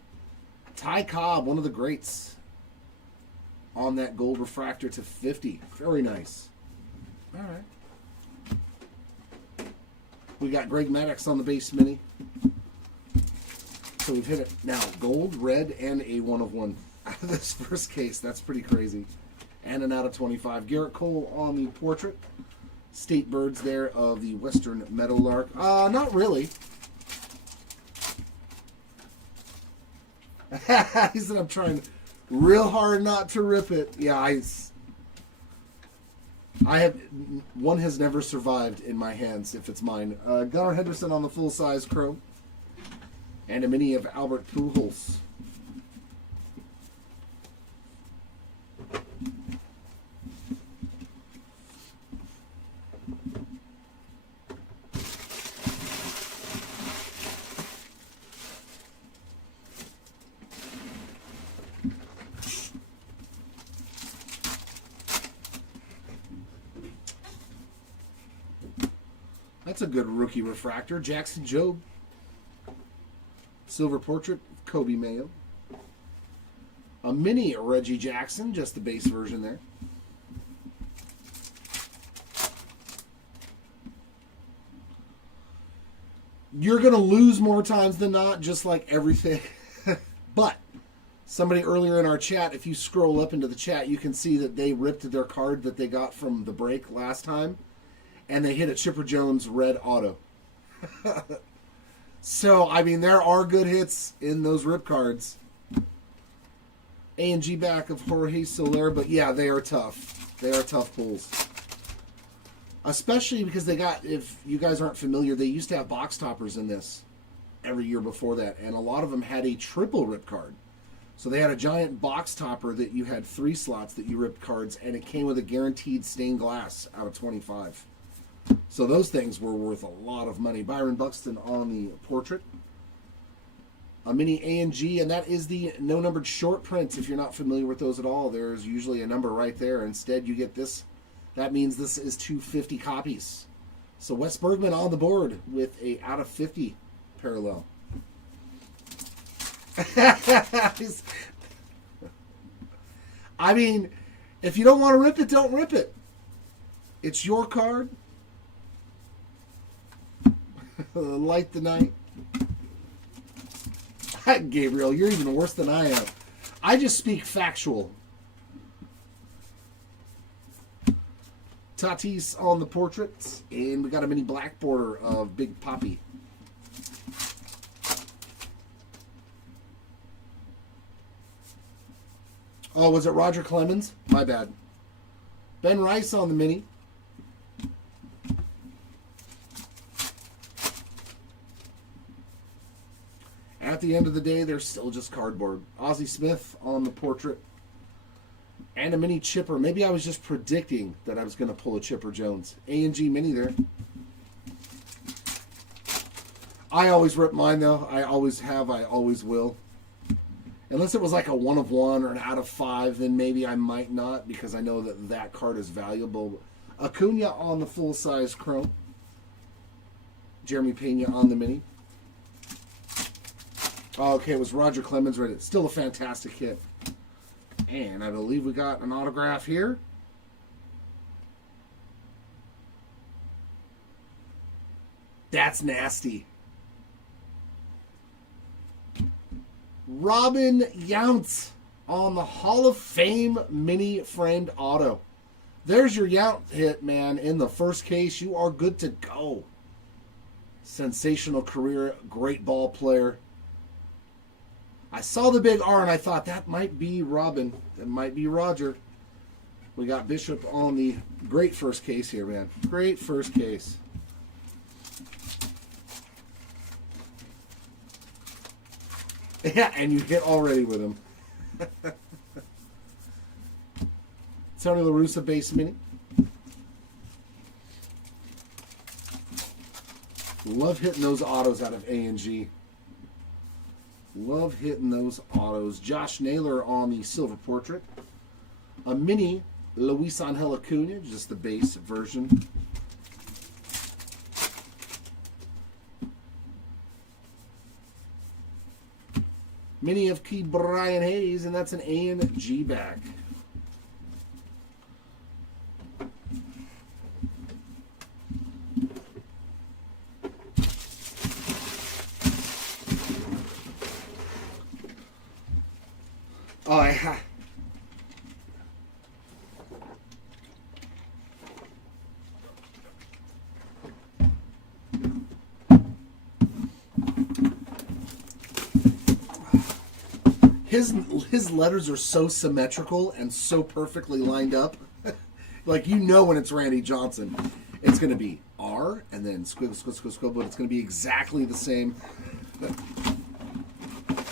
Ty Cobb, one of the greats. On that gold refractor to 50. Very nice. All right. We got Greg Maddux on the base mini. So we've hit it now. Gold, red, and a 1 of 1 out of this first case. That's pretty crazy. And an out of 25. Garrett Cole on the portrait. State birds there of the Western Meadowlark. Not really. He said I'm trying real hard not to rip it. Yeah, I have one has never survived in my hands if it's mine. Gunnar Henderson on the full-size chrome. And a mini of Albert Pujols. That's a good rookie refractor. Jackson Jobe. Silver portrait, Kobe Mayo. A mini Reggie Jackson, just the base version there. You're going to lose more times than not, just like everything. But somebody earlier in our chat, if you scroll up into the chat, you can see that they ripped their card that they got from the break last time. And they hit a Chipper Jones red auto. So, I mean, there are good hits in those rip cards. A&G back of Jorge Soler, but yeah, they are tough. They are tough pulls. Especially because they got, if you guys aren't familiar, they used to have box toppers in this every year before that. And a lot of them had a triple rip card. So they had a giant box topper that you had 3 slots that you ripped cards, and it came with a guaranteed stained glass out of 25. So those things were worth a lot of money. Byron Buxton on the portrait. A mini A&G, and that is the no-numbered short print. If you're not familiar with those at all, there's usually a number right there. Instead, you get this. That means this is 250 copies. So Wes Bergman on the board with a out of 50 parallel. I mean, if you don't want to rip it, don't rip it. It's your card. Light the night. Gabriel, you're even worse than I am. I just speak factual. Tatis on the portraits, and we got a mini black border of Big Poppy. Oh, was it Roger Clemens? My bad. Ben Rice on the mini. at the end of the day, they're still just cardboard. Ozzie Smith on the portrait. And a mini Chipper. Maybe I was just predicting that I was going to pull a Chipper Jones. A&G mini there. I always rip mine, though. I always have. I always will. Unless it was like a 1 of 1 or an out of 5, then maybe I might not, because I know that that card is valuable. Acuna on the full-size chrome. Jeremy Pena on the mini. Oh, okay, it was Roger Clemens read it. Still a fantastic hit. And I believe we got an autograph here. That's nasty. Robin Yount on the Hall of Fame mini framed auto. There's your Yount hit, man. In the first case, you are good to go. Sensational career, great ball player. I saw the big R and I thought that might be Robin. That might be Roger. We got Bishop on the great first case here, man. Great first case. Yeah, and you hit already with him. Tony La Russa base mini. Love hitting those autos out of A&G. Love hitting those autos. Josh Naylor on the silver portrait. A mini Luis Angel Acuna, just the base version. Mini of Key Brian Hayes, and that's an A&G back. Oh, yeah. His letters are so symmetrical and so perfectly lined up. Like, you know when it's Randy Johnson. It's going to be R and then squiggle, squiggle, squiggle, but it's going to be exactly the same.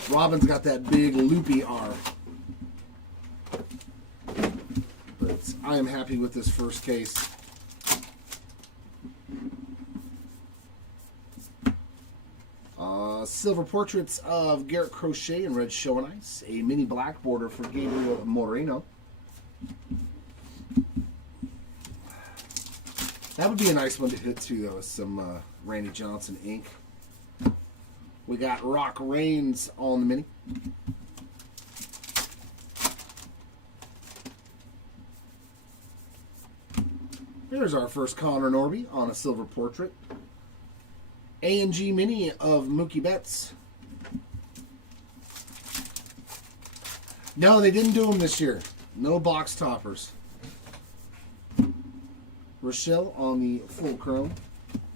Robin's got that big loopy R. But I am happy with this first case. Silver portraits of Garrett Crochet and Red Show and Ice. A mini black border for Gabriel Moreno. That would be a nice one to hit too, though, with some Randy Johnson ink. We got Rock Reigns on the mini. There's our first Connor Norby on a silver portrait. A&G mini of Mookie Betts. No, they didn't do them this year. No box toppers. Rochelle on the full chrome.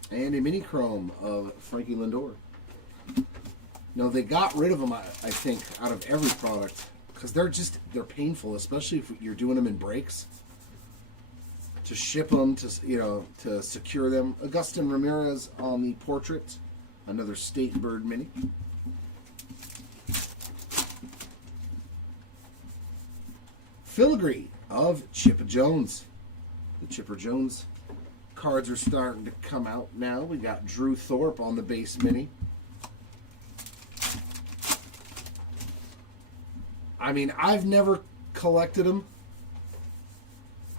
And a mini chrome of Frankie Lindor. No, they got rid of them, I think, out of every product. Because they're painful, especially if you're doing them in breaks. To ship them, to secure them. Agustin Ramirez on the portrait. Another State Bird mini. Filigree of Chipper Jones. The Chipper Jones cards are starting to come out now. We got Drew Thorpe on the base mini. I mean, I've never collected them.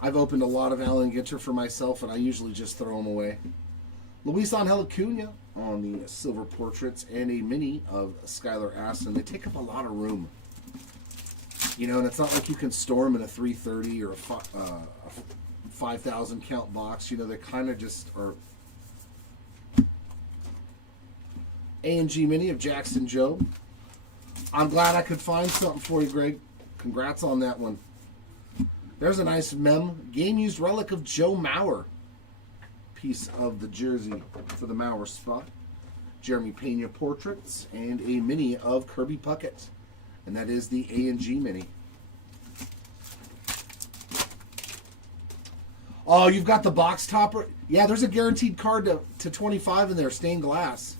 I've opened a lot of Allen Ginter for myself, and I usually just throw them away. Luis Angel Acuna on the silver portraits, and a mini of Skylar Aston. They take up a lot of room. You know, and it's not like you can store them in a 330 or a 5,000 count box. You know, they kind of just are. A&G mini of Jackson Jobe. I'm glad I could find something for you, Greg. Congrats on that one. There's a nice game-used relic of Joe Mauer. Piece of the jersey for the Mauer spot. Jeremy Pena portraits, and a mini of Kirby Puckett. And that is the A&G mini. Oh, you've got the box topper? Yeah, there's a guaranteed card to 25 in there, stained glass.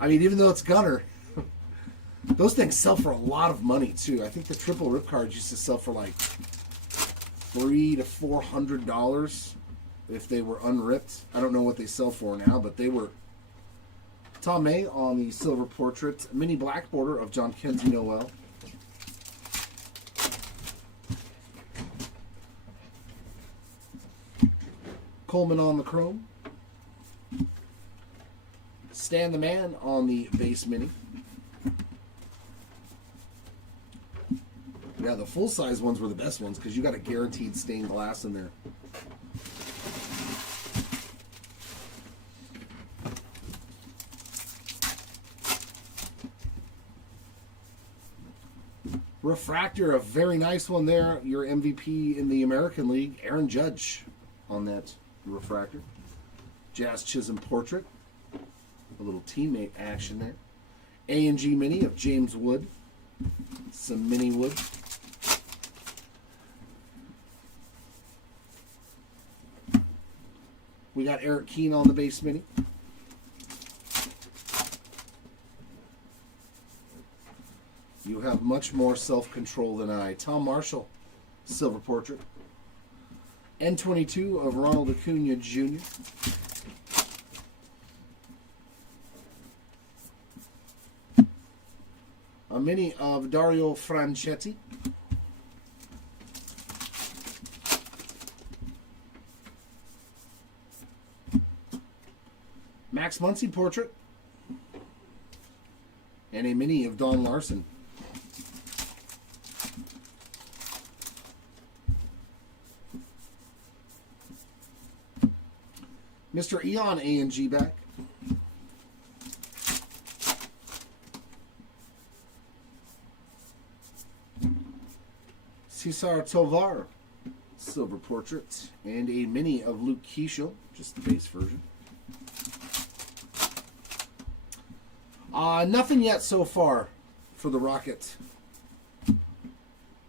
I mean, even though it's Gunner. Those things sell for a lot of money too. I think the triple rip cards used to sell for like $300 to $400 if they were unripped. I don't know what they sell for now, but they were. Tom May on the silver portrait. Mini black border of John Kenzie Noel. Coleman on the chrome. Stan the Man on the base mini. Yeah, the full-size ones were the best ones because you got a guaranteed stained glass in there. Refractor, a very nice one there. Your MVP in the American League, Aaron Judge on that refractor. Jazz Chisholm portrait. A little teammate action there. A&G mini of James Wood. Some mini wood. We got Eric Keane on the base mini. You have much more self-control than I. Tom Marshall, silver portrait. N22 of Ronald Acuna Jr. A mini of Dario Franchetti. Max Muncy portrait. And a mini of Don Larson. Mr. Eon A&G back. Cesar Tovar, silver portrait, and a mini of Luke Keeschel, just the base version. Nothing yet so far for the Rocket,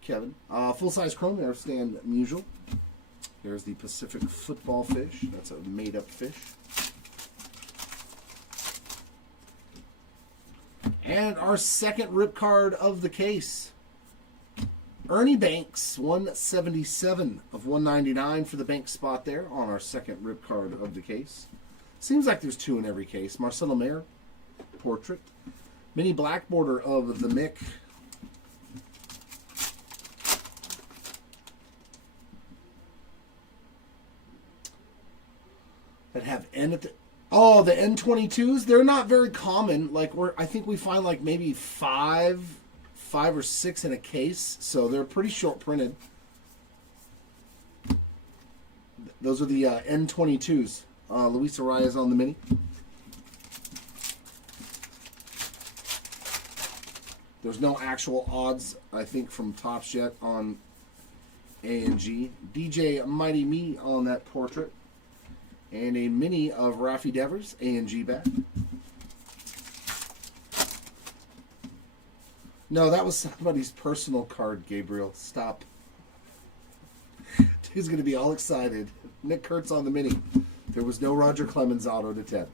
Kevin. Full-size chrome there, Stan Musial. There's the Pacific football fish. That's a made-up fish. And our second rip card of the case. Ernie Banks, 177 of 199 for the bank spot there on our second rip card of the case. Seems like there's two in every case. Marcelo Mayer, portrait. Mini black border of the Mick. That have N at the... Oh, the N22s, they're not very common. Like, I think we find like maybe five or six in a case, so they're pretty short printed. Those are the N22s. Luis Arias on the mini. There's no actual odds, I think, from Topps yet on A&G. DJ Mighty Me on that portrait. And a mini of Rafi Devers, A&G back. No, that was somebody's personal card, Gabriel. Stop. He's going to be all excited. Nick Kurtz on the mini. There was no Roger Clemens auto to 10.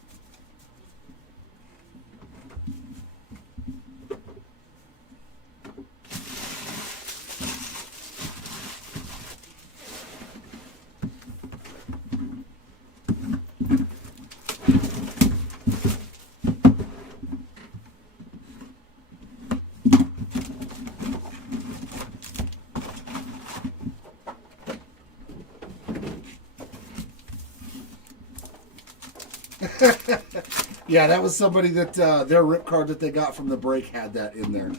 Yeah, that was somebody that their rip card that they got from the break had that in there.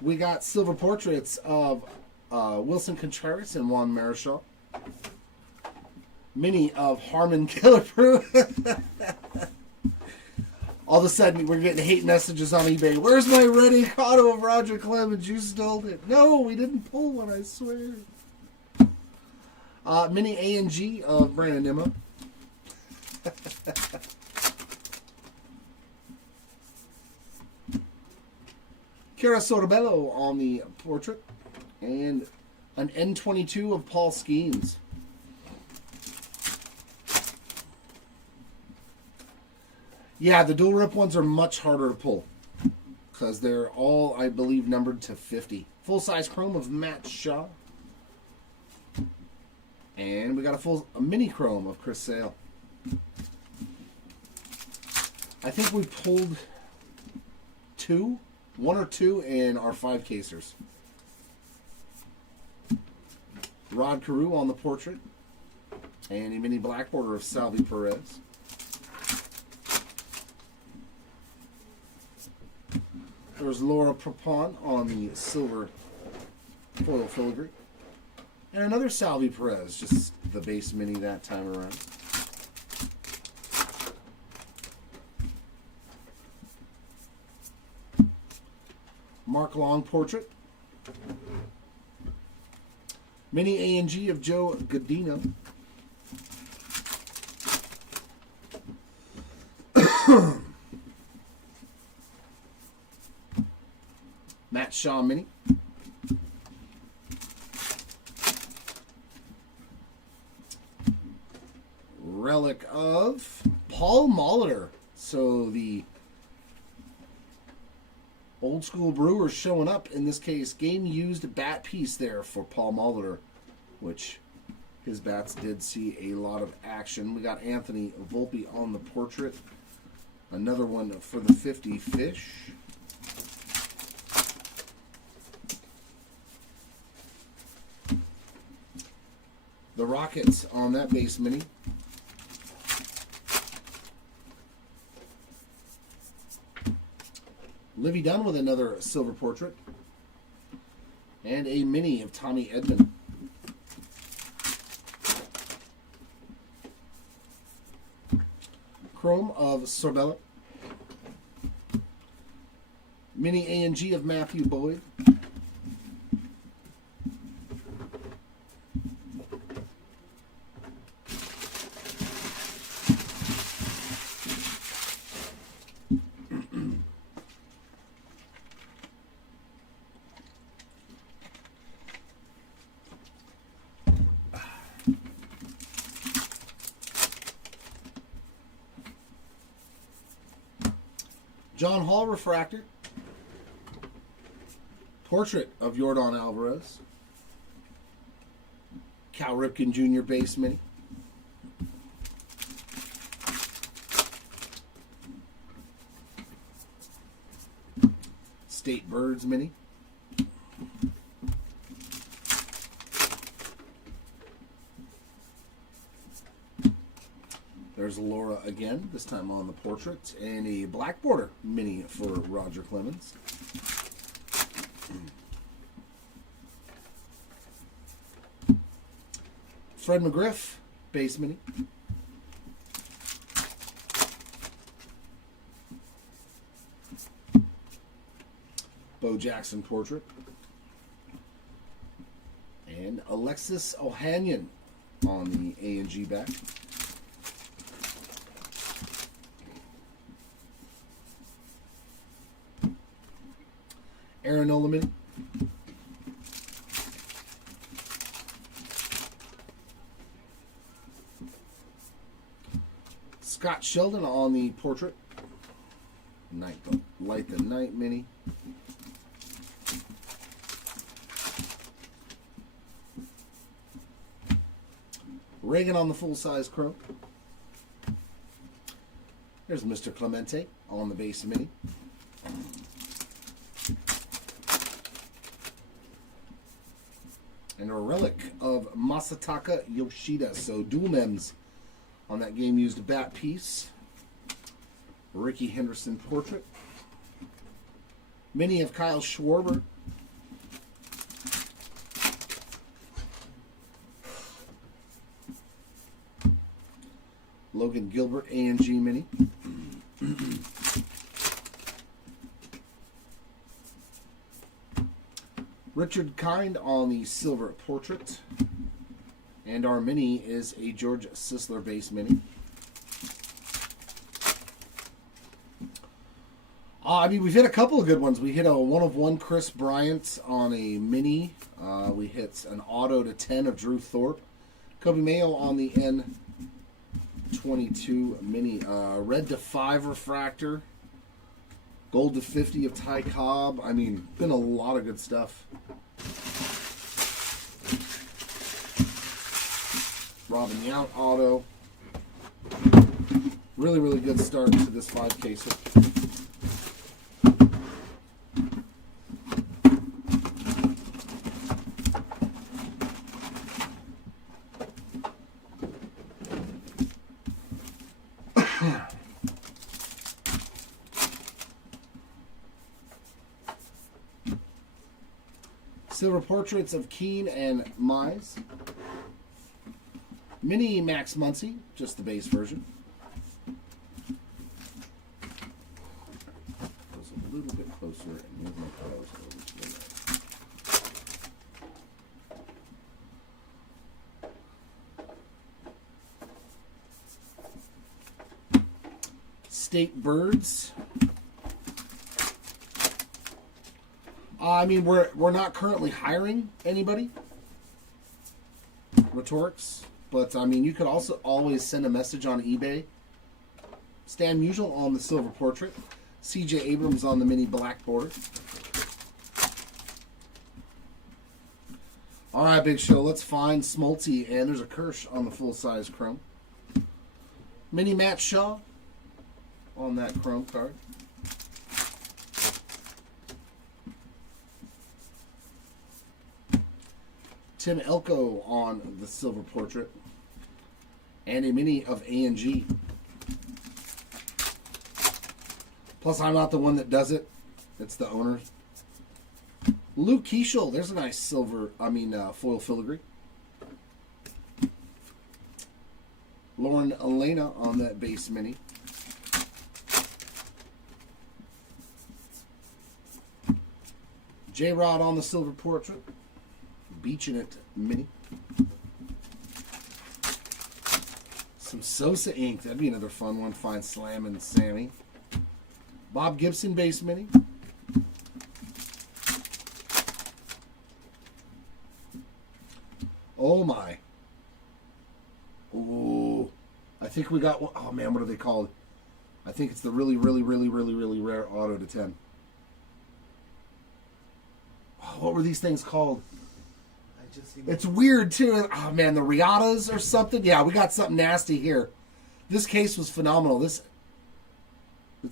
We got silver portraits of Wilson Contreras and Juan Marichal. Mini of Harmon Killebrew. All of a sudden, we're getting hate messages on eBay. Where's my red auto of Roger Clemens? You stole it. No, we didn't pull one, I swear. Mini A&G of Brandon Nimmo. Kara Sorbello on the portrait. And an N22 of Paul Skeens. Yeah, the dual rip ones are much harder to pull because they're all, I believe, numbered to 50. Full-size chrome of Matt Shaw. And we got a mini chrome of Chris Sale. I think we pulled one or two in our 5-casers. Rod Carew on the portrait. And a mini black border of Salvi Perez. There's Laura Prepon on the silver foil filigree. And another Salvi Perez, just the base mini that time around. Mark Long portrait. Mini A&G of Joe Godino. Matt Shaw mini. Relic of Paul Molitor. So the old school Brewers showing up. In this case, game used bat piece there for Paul Molitor, which his bats did see a lot of action. We got Anthony Volpe on the portrait. Another one for the 50 Fish. The Rockets on that base mini. Livy Dunn with another silver portrait. And a mini of Tommy Edman. Chrome of Sorbella. Mini A&G of Matthew Boyd. John Hall Refractor. Portrait of Yordan Alvarez. Cal Ripken Jr. base mini. State Birds mini. There's Laura again, this time on the portrait, and a black border mini for Roger Clemens. Fred McGriff, base mini. Bo Jackson portrait. And Alexis Ohanian on the A&G back. Aaron Oleman. Scott Sheldon on the portrait. Light the Night mini. Reagan on the full-size chrome. There's Mr. Clemente on the base mini. And a relic of Masataka Yoshida. So dual mems on that game used bat piece. Ricky Henderson portrait. Mini of Kyle Schwarber. Logan Gilbert A&G mini. Richard Kind on the silver portrait. And our mini is a George Sisler base mini. We've hit a couple of good ones. We hit a 1/1 Chris Bryant on a mini. We hit an auto to 10 of Drew Thorpe. Kobe Mayo on the 22 mini. Red to 5 refractor. Gold to 50 of Ty Cobb. I mean, been a lot of good stuff. Robin Yount auto. Really, really good start to this 5-caser. Silver portraits of Keane and Mize. Mini Max Muncy, just the base version. Goes a little bit closer and move my colors over to the right. State Birds. I mean, we're not currently hiring anybody. Rhetorics. But, I mean, you could also always send a message on eBay. Stan Musial on the silver portrait. CJ Abrams on the mini black border. All right, Big Show. Let's find Smoltzy. And there's a Kirsch on the full-size chrome. Mini Matt Shaw on that chrome card. Tim Elko on the silver portrait. And a mini of A&G. Plus, I'm not the one that does it. It's the owner. Luke Keishel. There's a nice silver, foil filigree. Lauren Elena on that base mini. J-Rod on the silver portrait. Beaching it mini. Some Sosa ink. That'd be another fun one. Find Slam and Sammy. Bob Gibson base mini. Oh my. Ooh. I think we got one. Oh man, what are they called? I think it's the really, really, really, really, really rare auto to 10. Oh, what were these things called? It's weird too. Oh man, the Riatas or something. Yeah, we got something nasty here. This case was phenomenal. It's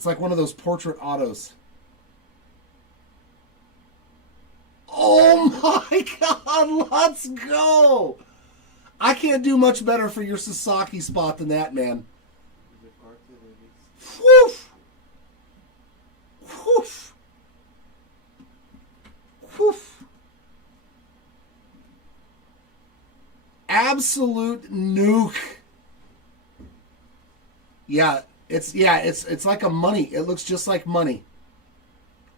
like one of those portrait autos. Oh my God, let's go! I can't do much better for your Sasaki spot than that, man. Woof! Woof! Woof! Absolute nuke. Yeah, it's like a money. It looks just like money.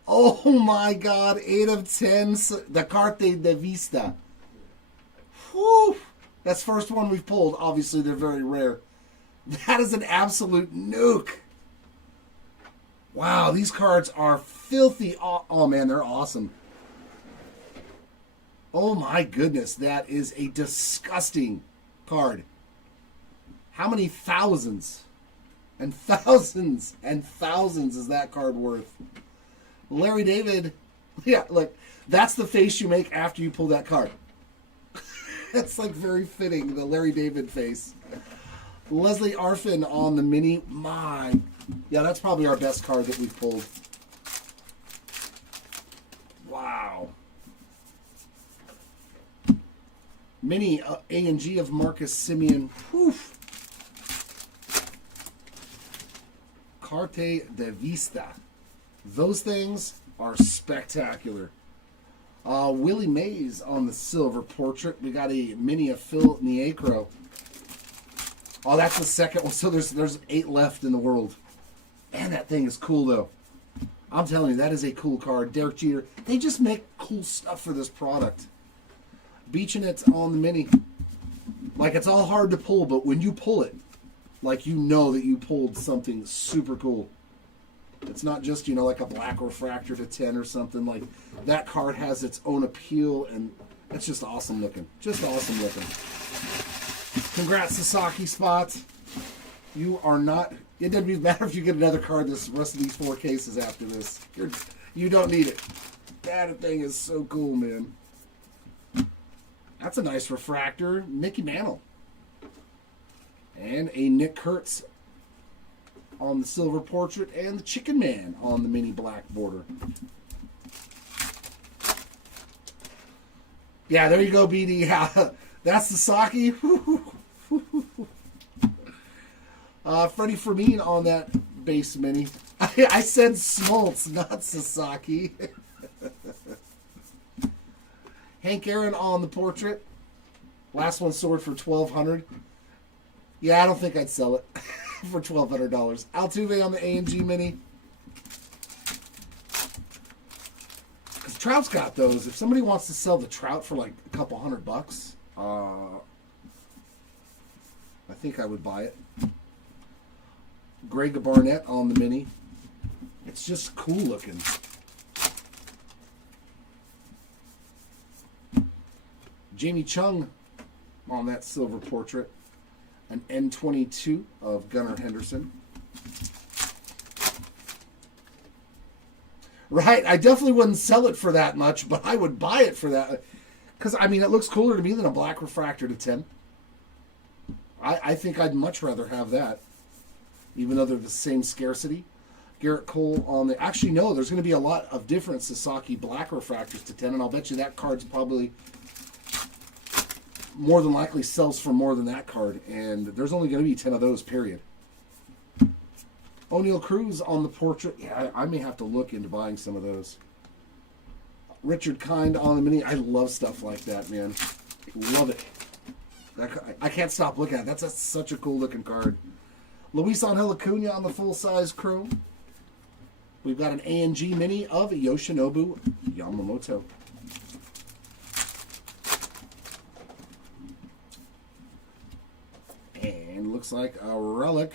Oh my God, 8 of 10. The Carte de Vista. Whew. That's the first one we've pulled. Obviously, they're very rare. That is an absolute nuke. Wow, these cards are filthy. Oh man, they're awesome. Oh my goodness, that is a disgusting card. How many thousands and thousands and thousands is that card worth? Larry David, yeah, look, that's the face you make after you pull that card. That's like very fitting, the Larry David face. Leslie Arfin on the mini. Yeah, that's probably our best card that we've pulled. Wow. Mini A&G of Marcus Simeon. Woof. Carte de Vista. Those things are spectacular. Willie Mays on the silver portrait. We got a mini of Phil Niekro. Oh, that's the second one. So there's 8 left in the world. Man, that thing is cool, though. I'm telling you, that is a cool card. Derek Jeter. They just make cool stuff for this product. Beaching it on the mini. Like, it's all hard to pull, but when you pull it, like, you know that you pulled something super cool. It's not just, like a black refractor to 10 or something. Like, that card has its own appeal, and it's just awesome looking. Just awesome looking. Congrats, Sasaki Spot. You are not. It doesn't even matter if you get another card this rest of these 4 cases after this. You don't need it. That thing is so cool, man. That's a nice refractor. Mickey Mantle. And a Nick Kurtz on the silver portrait, and the Chicken Man on the mini black border. Yeah, there you go, BD. Yeah, that's the Sasaki. Freddie Fermin on that base mini. I said Smoltz, not Sasaki. Hank Aaron on the portrait. Last one sold for $1,200. Yeah, I don't think I'd sell it for $1,200. Altuve on the A&G mini. Because Trout's got those. If somebody wants to sell the Trout for like a couple $100, I think I would buy it. Greg Barnett on the mini. It's just cool looking. Jamie Chung on that silver portrait. An N22 of Gunnar Henderson. Right, I definitely wouldn't sell it for that much, but I would buy it for that. Because, I mean, it looks cooler to me than a black refractor to 10. I think I'd much rather have that, even though they're the same scarcity. Garrett Cole on the... Actually, no, there's going to be a lot of different Sasaki black refractors to 10, and I'll bet you that card's probably... more than likely sells for more than that card, and there's only going to be 10 of those, period. O'Neal Cruz on the portrait. Yeah, I may have to look into buying some of those. Richard Kind on the mini. I love stuff like that, man. Love it. I can't stop looking at it. That's such a cool looking card. Luis Angel Acuna on the full-size chrome. We've got an A&G mini of Yoshinobu Yamamoto. And looks like a relic,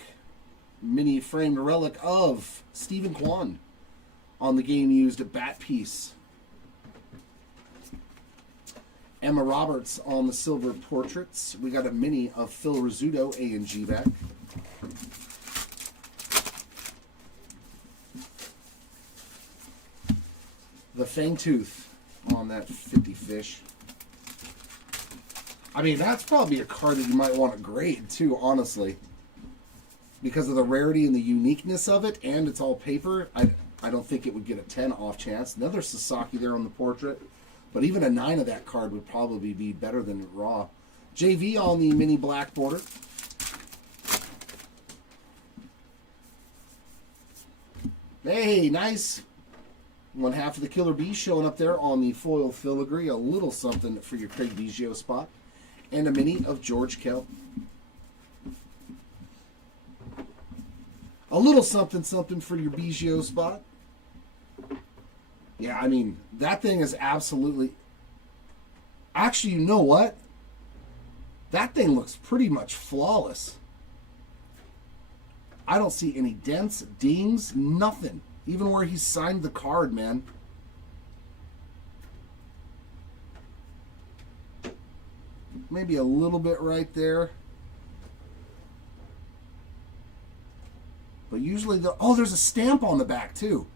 mini framed relic of Stephen Kwan on the game used bat piece. Emma Roberts on the silver portraits. We got a mini of Phil Rizzuto A&G back. The Fangtooth on that 50 fish. I mean, that's probably a card that you might want to grade, too, honestly. Because of the rarity and the uniqueness of it, and it's all paper, I don't think it would get a 10 off chance. Another Sasaki there on the portrait. But even a 9 of that card would probably be better than raw. JV on the mini black border. Hey, nice. One half of the Killer Bee showing up there on the foil filigree. A little something for your Craig Biggio spot. And a mini of George Kell. A little something for your Biggio spot. Yeah, I mean, that thing is absolutely... Actually, you know what? That thing looks pretty much flawless. I don't see any dents, dings, nothing. Even where he signed the card, man. Maybe a little bit right there. But usually oh, there's a stamp on the back too.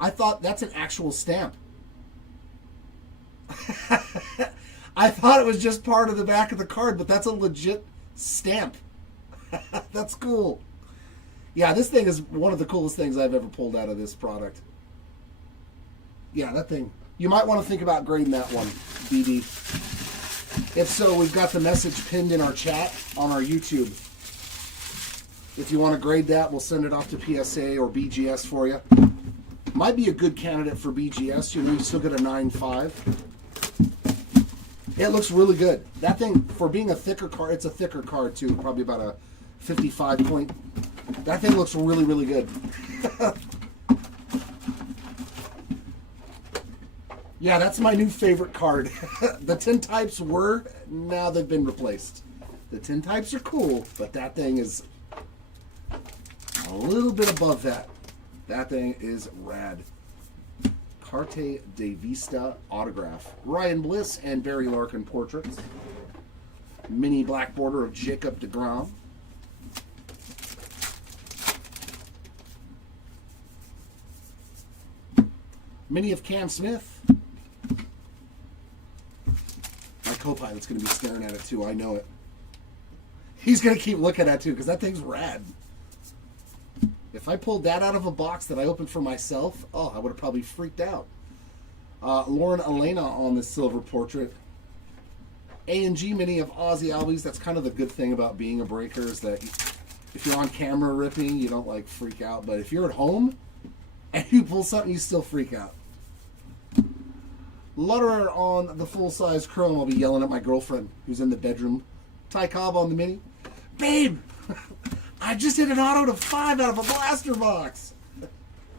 I thought that's an actual stamp. I thought it was just part of the back of the card, but that's a legit stamp. That's cool. Yeah, this thing is one of the coolest things I've ever pulled out of this product. Yeah, that thing. You might want to think about grading that one, BD. If so, we've got the message pinned in our chat on our YouTube. If you want to grade that, we'll send it off to PSA or BGS for you. Might be a good candidate for BGS. You still get a 9.5. It looks really good. That thing, for being a thicker card, it's a thicker card too. Probably about a 55 point. That thing looks really, really good. Yeah, that's my new favorite card. The Tintypes were, now they've been replaced. The Tintypes are cool, but that thing is a little bit above that. That thing is rad. Carte de Vista autograph. Ryan Bliss and Barry Larkin portraits. Mini black border of Jacob deGrom. Mini of Cam Smith. My co-pilot's going to be staring at it too. I know it. He's going to keep looking at it too because that thing's rad. If I pulled that out of a box that I opened for myself, oh, I would have probably freaked out. Lauren Elena on the silver portrait. A&G mini of Ozzy Albies. That's kind of the good thing about being a breaker is that if you're on camera ripping, you don't like freak out. But if you're at home and you pull something, you still freak out. Lutterer on the full-size chrome. I'll be yelling at my girlfriend who's in the bedroom. Ty Cobb on the mini. Babe, I just hit an auto to 5 out of a blaster box.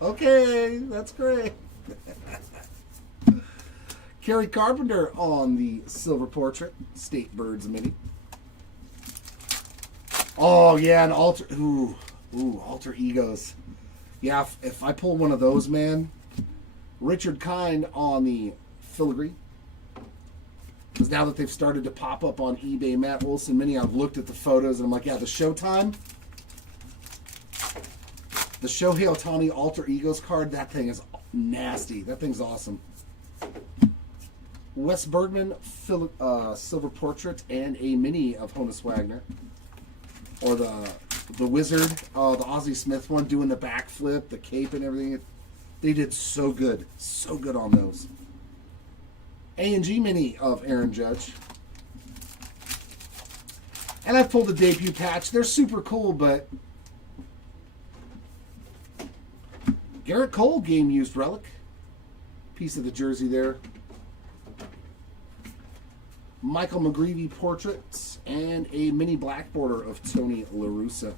Okay, that's great. Kerry Carpenter on the silver portrait. State Birds mini. Oh, yeah, an alter... Ooh, alter egos. Yeah, if I pull one of those, man. Richard Kind on the filigree. Because now that they've started to pop up on eBay, Matt Wilson mini, I've looked at the photos and I'm like, yeah, the Showtime. The Shohei Ohtani alter egos card, that thing is nasty. That thing's awesome. Wes Bergman silver portrait and a mini of Honus Wagner, or the Wizard, the Ozzie Smith one doing the backflip, the cape and everything. They did so good on those. A&G mini of Aaron Judge, and I pulled the debut patch. They're super cool, but Garrett Cole game used relic, piece of the jersey there. Michael McGreevy portraits, and a mini black border of Tony La Russa.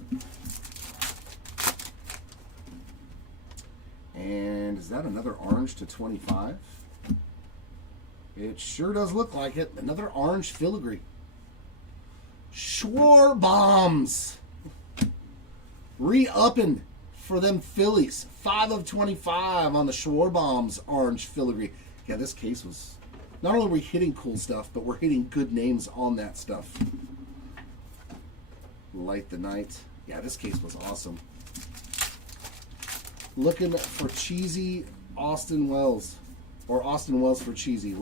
And is that another orange to 25? It sure does look like it. Another orange filigree. Schwar Bombs. Re-upping for them Phillies. 5 of 25 on the Schwar Bombs orange filigree. Yeah, this case was... Not only are we hitting cool stuff, but we're hitting good names on that stuff. Light the Night. Yeah, this case was awesome. Looking for cheesy Austin Wells. Or Austin Wells for cheesy.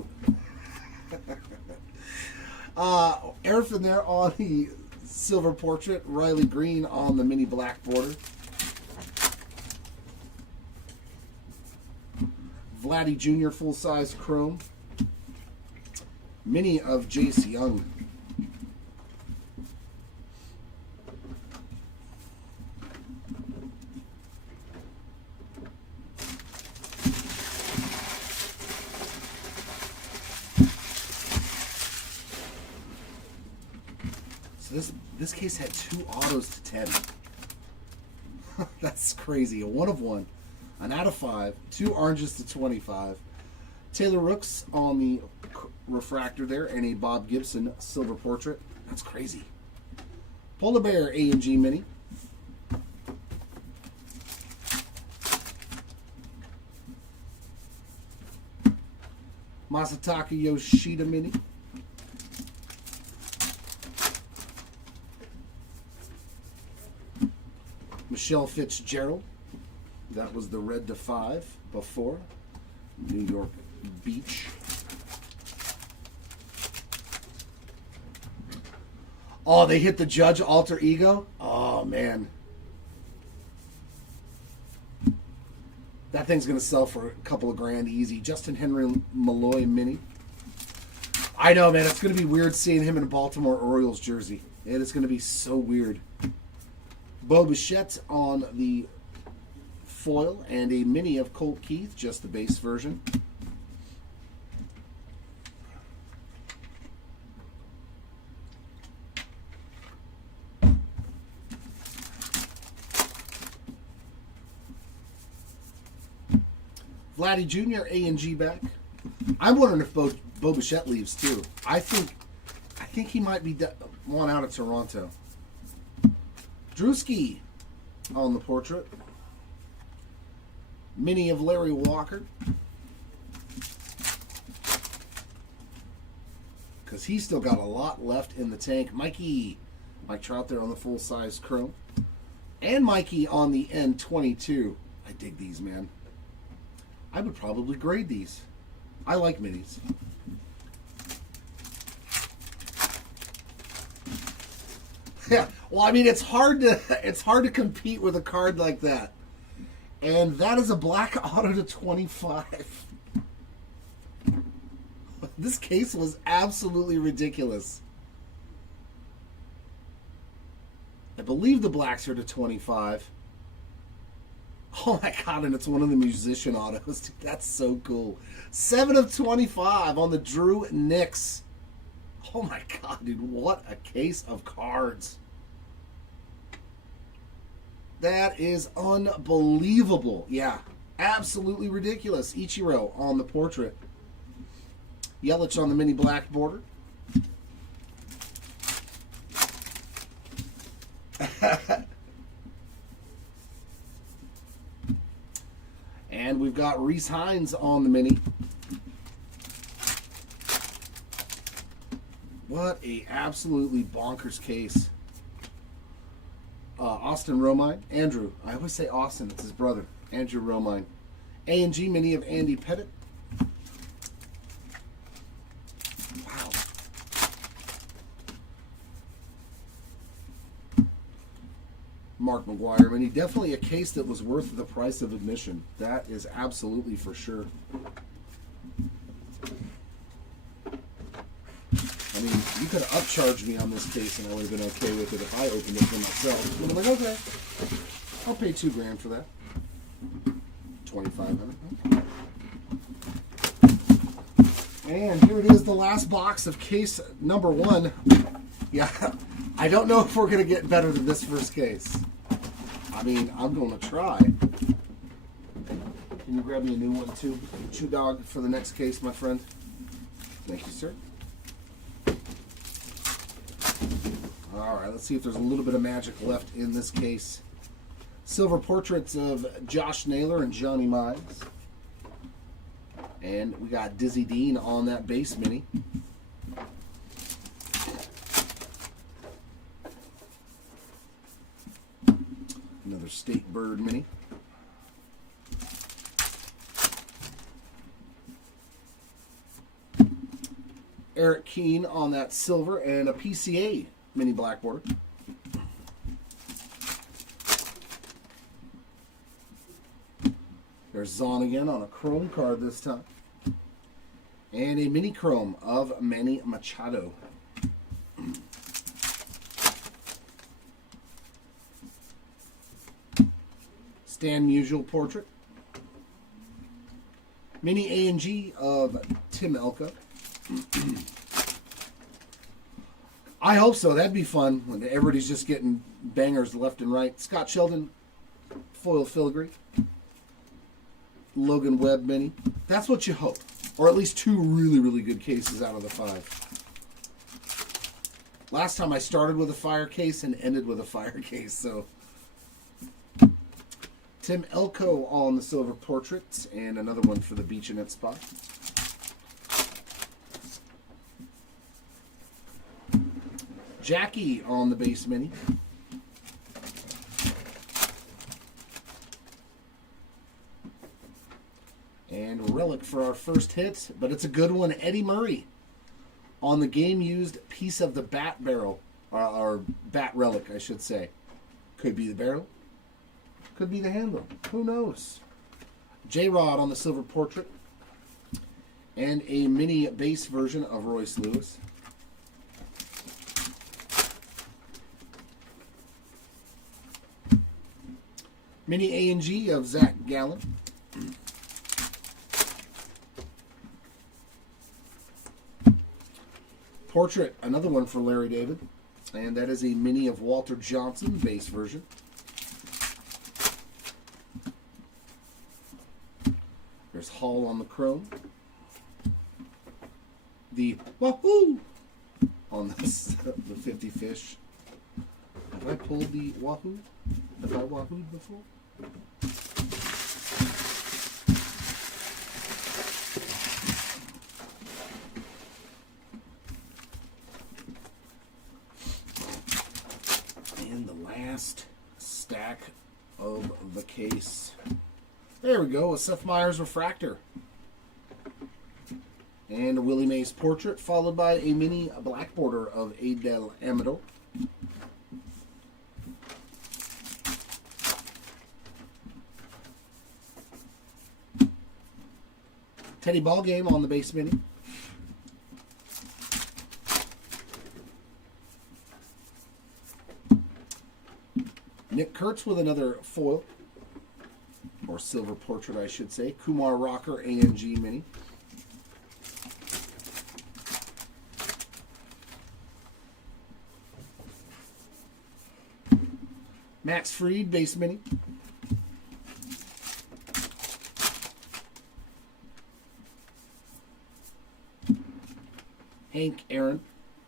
Erfin there on the silver portrait. Riley Green on the mini black border. Vladdy Jr. full-size chrome. Mini of Jace Young. So this case had 2 autos to 10. That's crazy. A 1 of 1, an out of 5, 2 oranges to 25. Taylor Rooks on the refractor there, and a Bob Gibson silver portrait. That's crazy. Polar Bear A&G mini. Masataka Yoshida mini. Michelle Fitzgerald. That was the red to 5 before. New York Beach. Oh, they hit the Judge alter ego? Oh, man. That thing's going to sell for a couple of grand easy. Justin Henry Malloy mini. I know, man. It's going to be weird seeing him in a Baltimore Orioles jersey. It is going to be so weird. Bo Bichette on the foil and a mini of Colt Keith, just the base version. Vladdy Jr. A&G back. I'm wondering if Bo Bichette leaves too. I think he might be one out of Toronto. Drewski on the portrait. Mini of Larry Walker. Because he's still got a lot left in the tank. Mike Trout there on the full-size chrome. And Mikey on the N22. I dig these, man. I would probably grade these. I like minis. Yeah, well, I mean, it's hard to compete with a card like that. And that is a black auto to 25. This case was absolutely ridiculous. I believe the blacks are to 25. Oh my god, and it's one of the musician autos. Dude, that's so cool. 7 of 25 on the Drew Nicks. Oh my god, dude, what a case of cards. That is unbelievable. Yeah, absolutely ridiculous. Ichiro on the portrait. Yelich on the mini black border. And we've got Reese Hines on the mini. What a absolutely bonkers case. Austin Romine. Andrew. I always say Austin. It's his brother. Andrew Romine. A&G mini of Andy Pettit. Wow. Mark McGuire mini. Definitely a case that was worth the price of admission. That is absolutely for sure. I mean, you could have upcharged me on this case and I would have been okay with it if I opened it for myself. But I'm like, okay, I'll pay $2,000 for that. $2,500. And here it is, the last box of case number 1. Yeah, I don't know if we're going to get better than this first case. I mean, I'm going to try. Can you grab me a new one too? Chew Dog for the next case, my friend. Thank you, sir. All right, let's see if there's a little bit of magic left in this case. Silver portraits of Josh Naylor and Johnny Mize. And we got Dizzy Dean on that base mini. Another State Bird mini. Eric Keane on that silver and a PCA mini black border. There's Zahn again on a chrome card this time. And a mini chrome of Manny Machado. Stan Musial portrait. Mini A&G of Tim Elko. I hope so. That'd be fun when everybody's just getting bangers left and right. Scott Sheldon, foil filigree. Logan Webb mini. That's what you hope. Or at least 2 really, really good cases out of the 5. Last time I started with a fire case and ended with a fire case, so. Tim Elko on the silver portraits and another one for the Beach-A-Net spot. Jackie on the base mini. And relic for our first hit, but it's a good one. Eddie Murray on the game-used piece of the bat barrel, or bat relic, I should say. Could be the barrel. Could be the handle. Who knows? J-Rod on the silver portrait. And a mini base version of Royce Lewis. Mini A&G of Zach Gallen. Portrait, another one for Larry David. And that is a mini of Walter Johnson, base version. There's Hall on the chrome. The Wahoo on this, the 50 fish. Have I pulled the Wahoo? Have I Wahooed before? And the last stack of the case. There we go, a Seth Meyers Refractor. And a Willie Mays portrait, followed by a mini black border of Adel Amador. Teddy Ballgame on the base mini. Nick Kurtz with another foil, or silver portrait, I should say. Kumar Rocker ANG mini. Max Fried base mini. Hank Aaron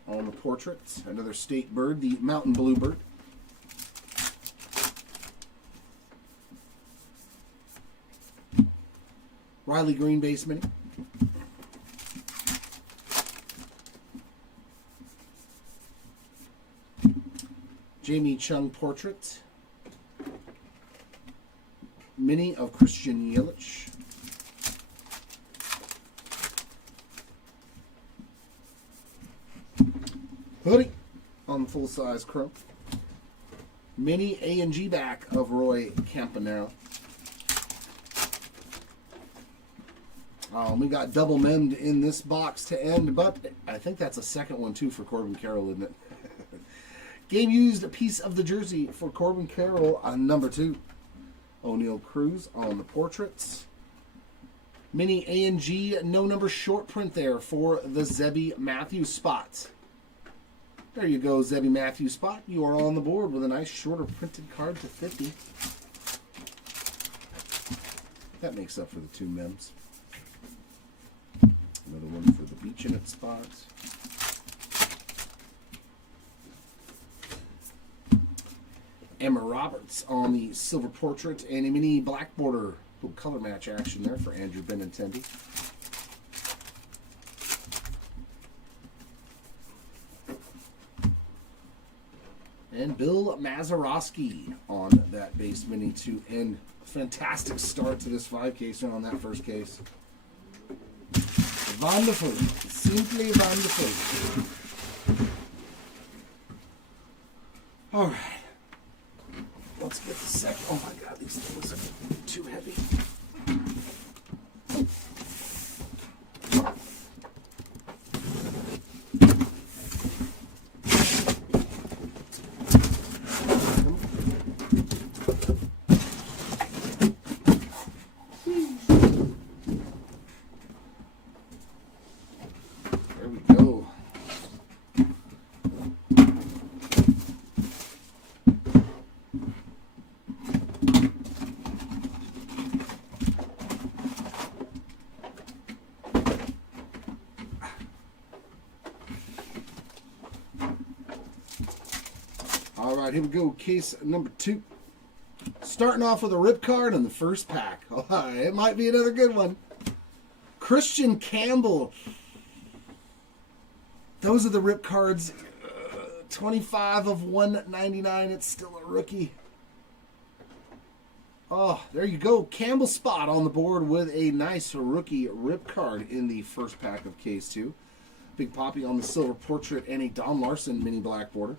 on the portraits. Another state bird, the Mountain Bluebird. Riley Green base mini. Jamie Chung portrait. Mini of Christian Yelich. Hoodie on the full-size chrome. Mini A&G back of Roy Campanella. We got double memmed in this box to end, but I think that's a second one too for Corbin Carroll, isn't it? Game used a piece of the jersey for Corbin Carroll on number 2. O'Neal Cruz on the portraits. Mini A&G no number short print there for the Zebby Matthews spot. There you go, Zebby Matthews spot. You are on the board with a nice shorter printed card to 50. That makes up for the 2 mems. Another one for the Beach in It spot. Emma Roberts on the silver portrait and a mini black border. Little color match action there for Andrew Benintendi. And Bill Mazeroski on that base mini to end. Fantastic start to this 5-caser on that first case. Wonderful. Simply wonderful. All right. Let's get the second. Oh my God, these things are too heavy. There we go. All right, here we go. Case number 2. Starting off with a rip card in the first pack. Oh, it might be another good one. Christian Campbell. Those are the rip cards. 25 of 199. It's still a rookie. Oh, there you go. Campbell spot on the board with a nice rookie rip card in the first pack of Case 2. Big Poppy on the silver portrait and a Don Larson mini black border.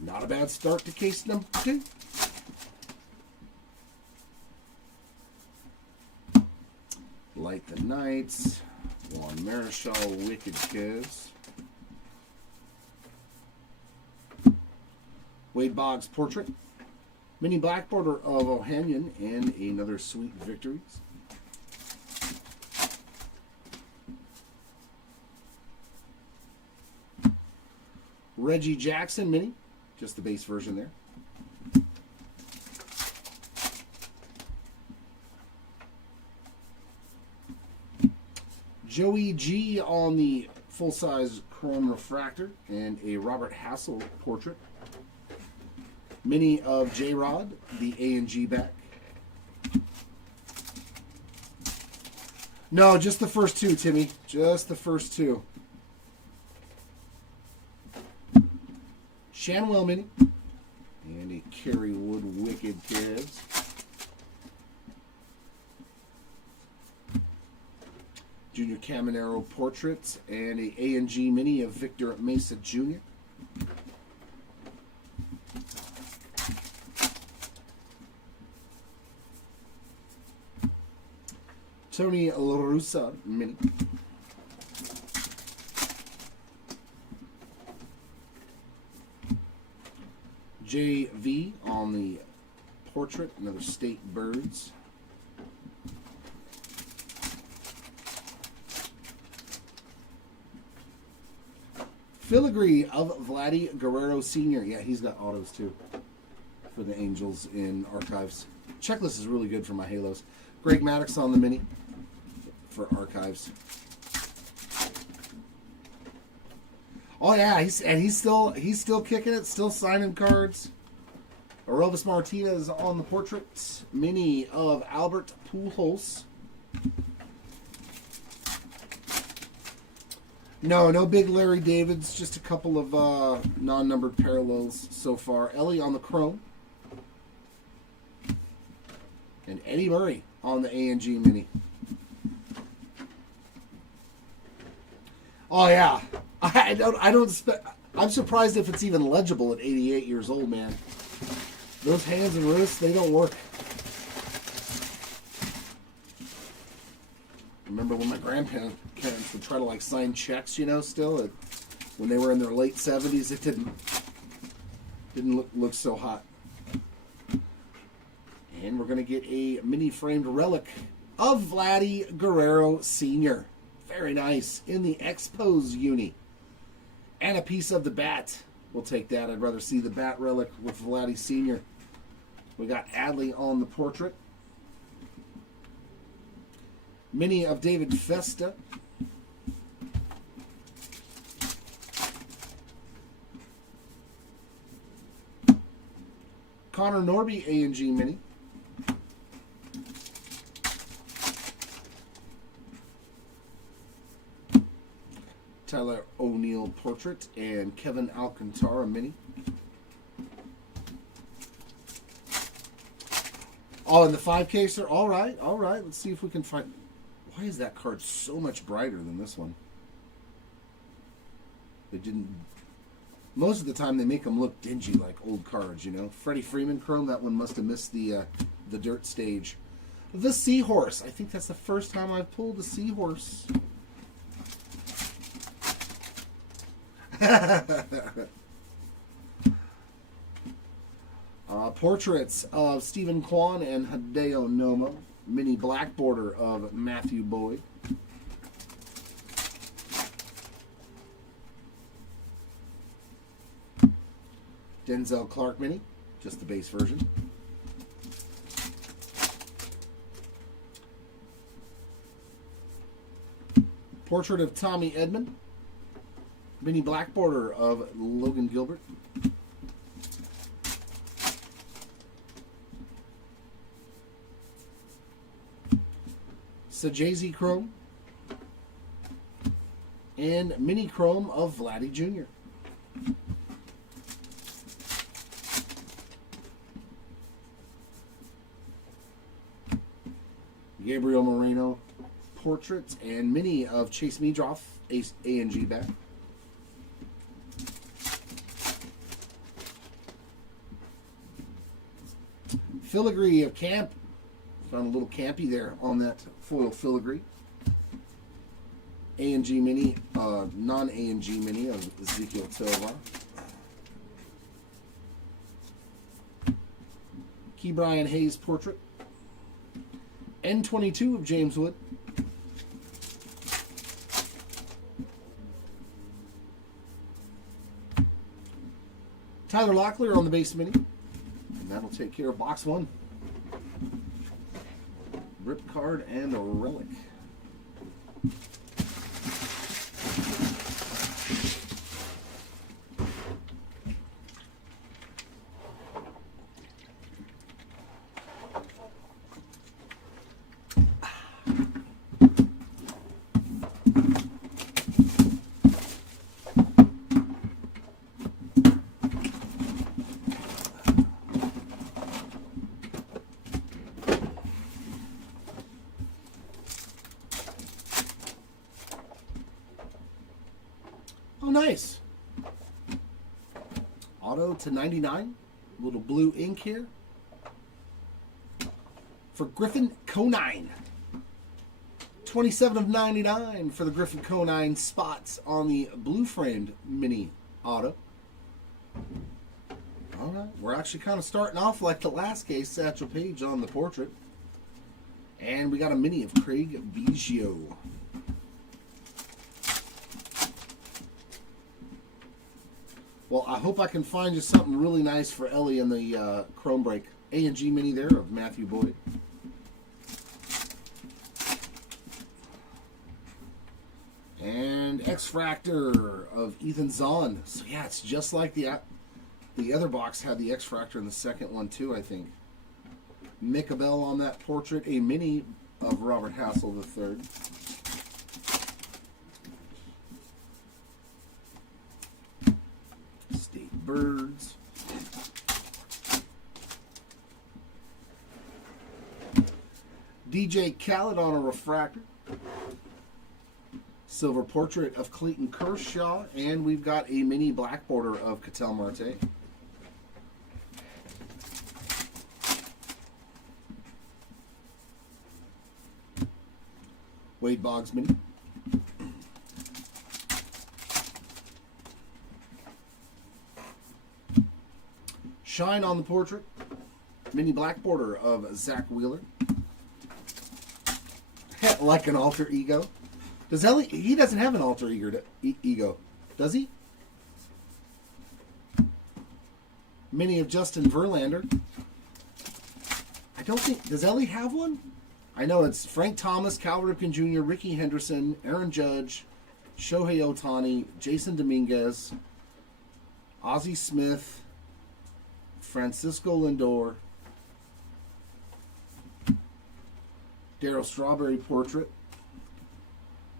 Not a bad start to case number 2. Light the Nights. Juan Marichal, Wicked Kids. Wade Boggs portrait. Mini black border of Ohanian and another Sweet Victories. Reggie Jackson mini. Just the base version there. Joey G on the full-size chrome refractor and a Robert Hassel portrait. Mini of J-Rod, the A&G back. No, just the first 2, Timmy. Just the first 2. Shanwell mini and a Kerry Wood Wicked Kids. Junior Caminero portraits, and a A&G mini of Victor Mesa Jr. Tony La Russa mini. JV on the portrait, another State Birds. Filigree of Vladdy Guerrero Sr. Yeah, he's got autos too for the Angels in Archives. Checklist is really good for my Halos. Greg Maddux on the mini for Archives. Oh yeah, he's still kicking it, still signing cards. Arovis Martinez on the portrait. Mini of Albert Pujols. No big Larry Davids, just a couple of non-numbered parallels so far. Ellie on the chrome. And Eddie Murray on the A&G mini. Oh yeah. I'm surprised if it's even legible at 88 years old, man. Those hands and wrists, they don't work. Remember when my grandparents would try to like sign checks, you know, still when they were in their late 70s, it didn't look so hot. And we're gonna get a mini framed relic of Vladdy Guerrero Sr. Very nice in the Expos uni, and a piece of the bat. We'll take that. I'd rather see the bat relic with Vladdy Sr. We got Adley on the portrait. Mini of David Festa. Connor Norby A&G mini. Tyler O'Neill portrait and Kevin Alcantara mini. Oh, and the 5-caser. All right. Let's see if we can find. Why is that card so much brighter than this one? They didn't. Most of the time, they make them look dingy like old cards, you know. Freddie Freeman chrome. That one must have missed the dirt stage. The Seahorse. I think that's the first time I've pulled a Seahorse. Portraits of Stephen Kwan and Hideo Nomo. Mini black border of Matthew Boyd. Denzel Clark mini, just the base version. Portrait of Tommy Edman. Mini black border of Logan Gilbert. Sajazi chrome. And mini chrome of Vladdy Jr. Gabriel Moreno portraits and mini of Chase Meadroff, A&G back. Filigree of Camp. Found a little campy there on that foil filigree. A&G mini, non-A&G mini of Ezekiel Tovar. Key Brian Hayes portrait. N22 of James Wood. Tyler Locklear on the base mini. And that'll take care of box one. Rip card and a relic. auto to 99. Little blue ink here. For Griffin Conine. 27 of 99 for the Griffin Conine spots on the blue framed mini auto. All right, we're actually kind of starting off like the last case, Satchel Paige on the portrait. And we got a mini of Craig Biggio. Well, I hope I can find you something really nice for Ellie in the Chrome Break. A&G mini there of Matthew Boyd. And X-Fractor of Ethan Zahn. So yeah, it's just like the other box had the X-Fractor in the second one too, I think. Mick Bell on that portrait. A mini of Robert Hassel III. State Birds. DJ Khaled on a refractor. Silver portrait of Clayton Kershaw. And we've got a mini black border of Ketel Marte. Wade Boggs mini. Shine on the portrait. Mini black border of Zach Wheeler. Like an alter ego. Does Ellie? He doesn't have an alter ego, does he? Mini of Justin Verlander. I don't think. Does Ellie have one? I know it's Frank Thomas, Cal Ripken Jr., Ricky Henderson, Aaron Judge, Shohei Ohtani, Jason Dominguez, Ozzie Smith, Francisco Lindor, Darryl Strawberry portrait,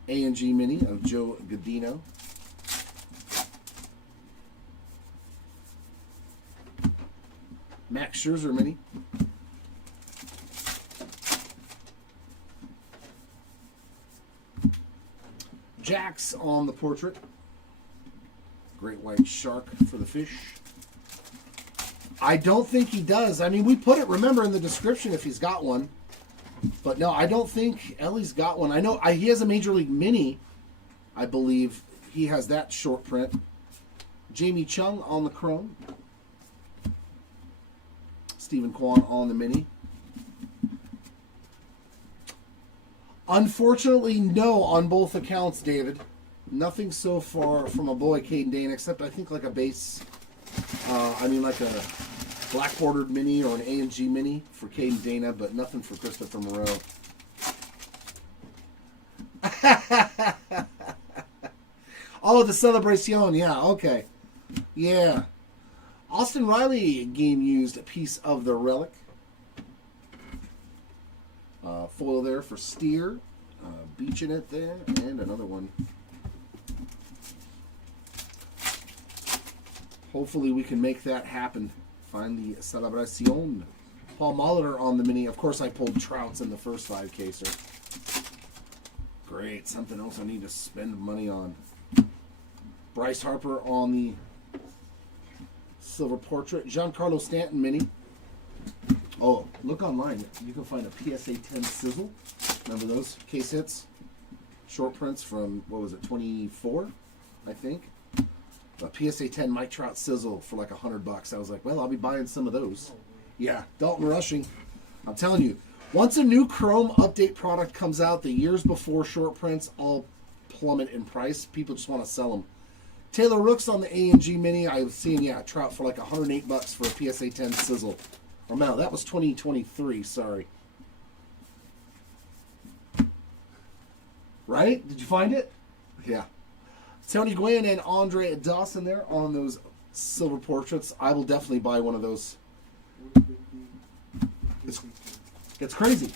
A&G mini of Joe Godino, Max Scherzer mini, Jax on the portrait. Great white shark for the fish. I don't think he does. I mean, we put it, remember, in the description if he's got one. But no, I don't think Ellie's got one. I know he has a Major League Mini, I believe. He has that short print. Jamie Chung on the chrome. Stephen Kwan on the mini. Unfortunately, no on both accounts, David. Nothing so far from a boy, Caden Dana, except I think like a base, like a black bordered mini or an A&G mini for Caden Dana, but nothing for Christopher Moreau. Oh, the Celebration, yeah, okay. Yeah. Austin Riley game used a piece of the relic. Foil there for Steer. Beaching it there. And another one. Hopefully we can make that happen. Find the Celebration. Paul Molitor on the mini. Of course I pulled Trouts in the first 5-caser. Great. Something else I need to spend money on. Bryce Harper on the silver portrait. Giancarlo Stanton mini. Oh, look online. You can find a PSA 10 sizzle. Remember those case hits? Short prints from, what was it, 24, I think. A PSA 10 Mike Trout sizzle for like $100. I was like, well, I'll be buying some of those. Yeah, Dalton Rushing. I'm telling you, once a new Chrome update product comes out, the years before short prints all plummet in price. People just want to sell them. Taylor Rooks on the A&G mini. I was seeing, yeah, Trout for like $108 for a PSA 10 sizzle. Or no, that was 2023, sorry. Right? Did you find it? Yeah. Tony Gwynn and Andre Dawson there on those silver portraits. I will definitely buy one of those. It's crazy.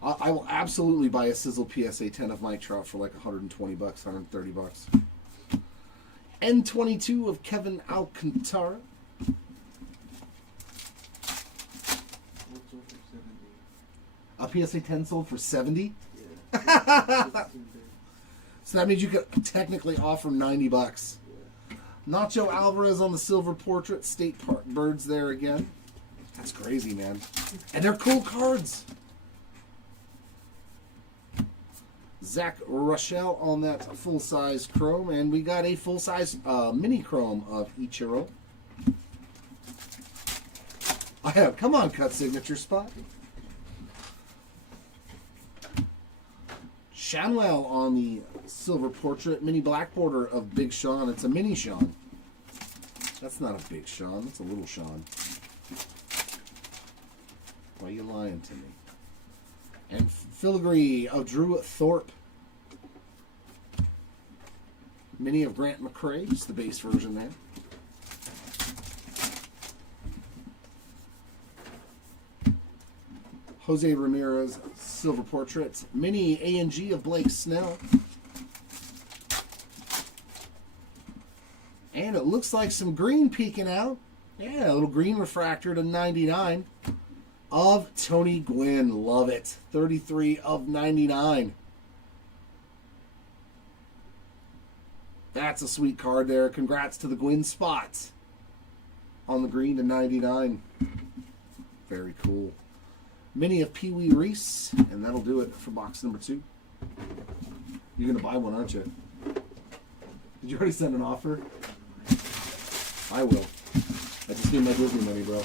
I will absolutely buy a sizzle PSA 10 of Mike Trout for like $120, $130. N22 of Kevin Alcantara. A PSA 10 sold for $70? Yeah. So that means you could technically offer $90. Nacho Alvarez on the silver portrait. State Park Birds there again. That's crazy, man. And they're cool cards. Zach Rochelle on that full-size chrome. And we got a full-size mini chrome of Ichiro. I have. Come on, cut signature spot. Shanwell on the silver portrait. Mini black border of Big Sean. It's a mini Sean. That's not a big Sean. That's a little Sean. Why are you lying to me? And filigree of Drew Thorpe. Mini of Grant McCrae. Just the base version there. Jose Ramirez silver portraits. Mini A&G of Blake Snell. And it looks like some green peeking out. Yeah, a little green refractor to 99 of Tony Gwynn. Love it. 33 of 99. That's a sweet card there. Congrats to the Gwynn spots on the green to 99. Very cool. Mini of Pee Wee Reese, and that'll do it for box number 2. You're going to buy one, aren't you? Did you already send an offer? I will. I just need my Disney money, bro.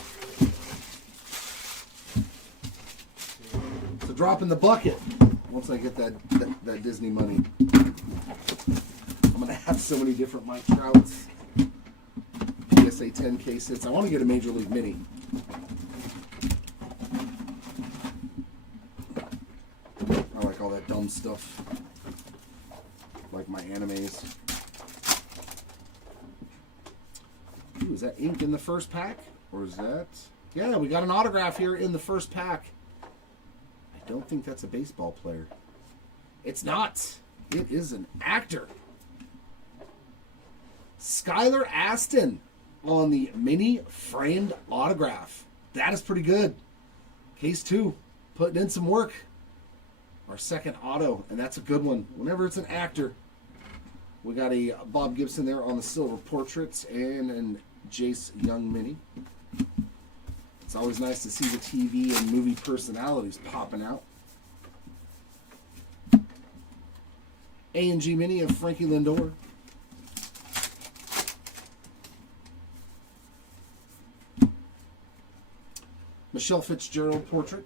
It's a drop in the bucket once I get that Disney money. I'm going to have so many different Mike Trouts. PSA 10 case hits. I want to get a Major League Mini. I like all that dumb stuff. Like my animes. Ooh, is that ink in the first pack? Or is that... Yeah, we got an autograph here in the first pack. I don't think that's a baseball player. It's not. It is an actor. Skylar Aston on the mini framed autograph. That is pretty good. Case 2. Putting in some work. Our second auto, and that's a good one. Whenever it's an actor. We got a Bob Gibson there on the silver portraits and an Jace Young mini. It's always nice to see the TV and movie personalities popping out. A&G mini of Frankie Lindor. Michelle Fitzgerald portrait.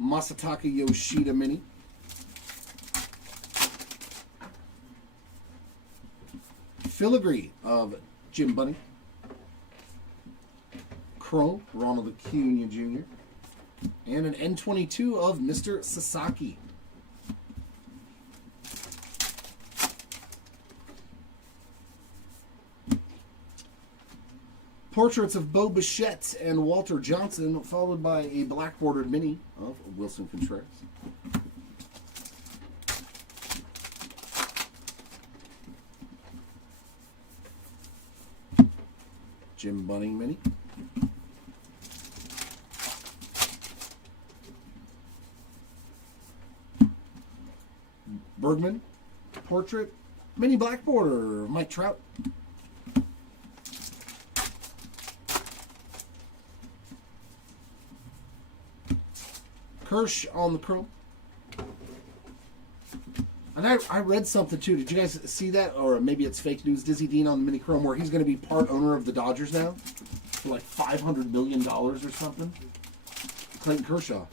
Masataka Yoshida mini. Filigree of Jim Bunny. Chrome, Ronald Acuna Jr. And an N22 of Mr. Sasaki. Portraits of Bo Bichette and Walter Johnson, followed by a black bordered mini of Wilson Contreras. Jim Bunning mini. Bergman portrait, mini black border, Mike Trout. Kirsch on the chrome. And I read something too. Did you guys see that? Or maybe it's fake news. Dizzy Dean on the mini chrome where he's going to be part owner of the Dodgers now for like $500 million or something. Clayton Kershaw.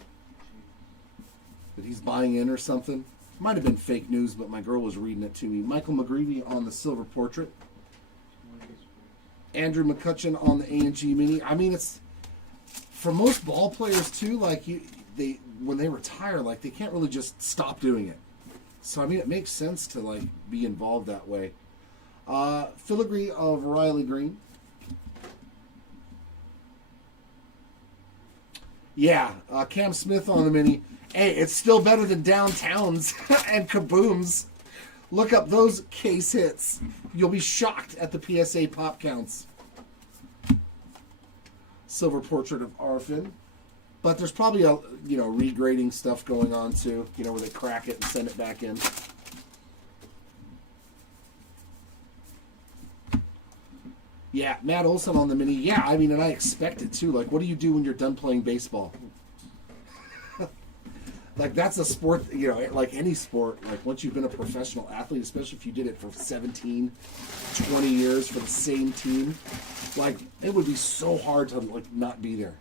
That he's buying in or something. Might have been fake news, but my girl was reading it to me. Michael McGreevy on the silver portrait. Andrew McCutcheon on the A&G mini. I mean, it's for most ball players too. Like when they retire, like they can't really just stop doing it. So, I mean, it makes sense to, like, be involved that way. Filigree of Riley Green. Yeah, Cam Smith on the mini. Hey, it's still better than Downtowns and Kabooms. Look up those case hits. You'll be shocked at the PSA pop counts. Silver portrait of Arfin. But there's probably a, regrading stuff going on too, where they crack it and send it back in. Yeah, Matt Olson on the mini. Yeah, I mean, and I expect it too. Like, what do you do when you're done playing baseball? Like, that's a sport, you know, like any sport. Like, once you've been a professional athlete, especially if you did it for 17, 20 years for the same team, like, it would be so hard to, like, not be there.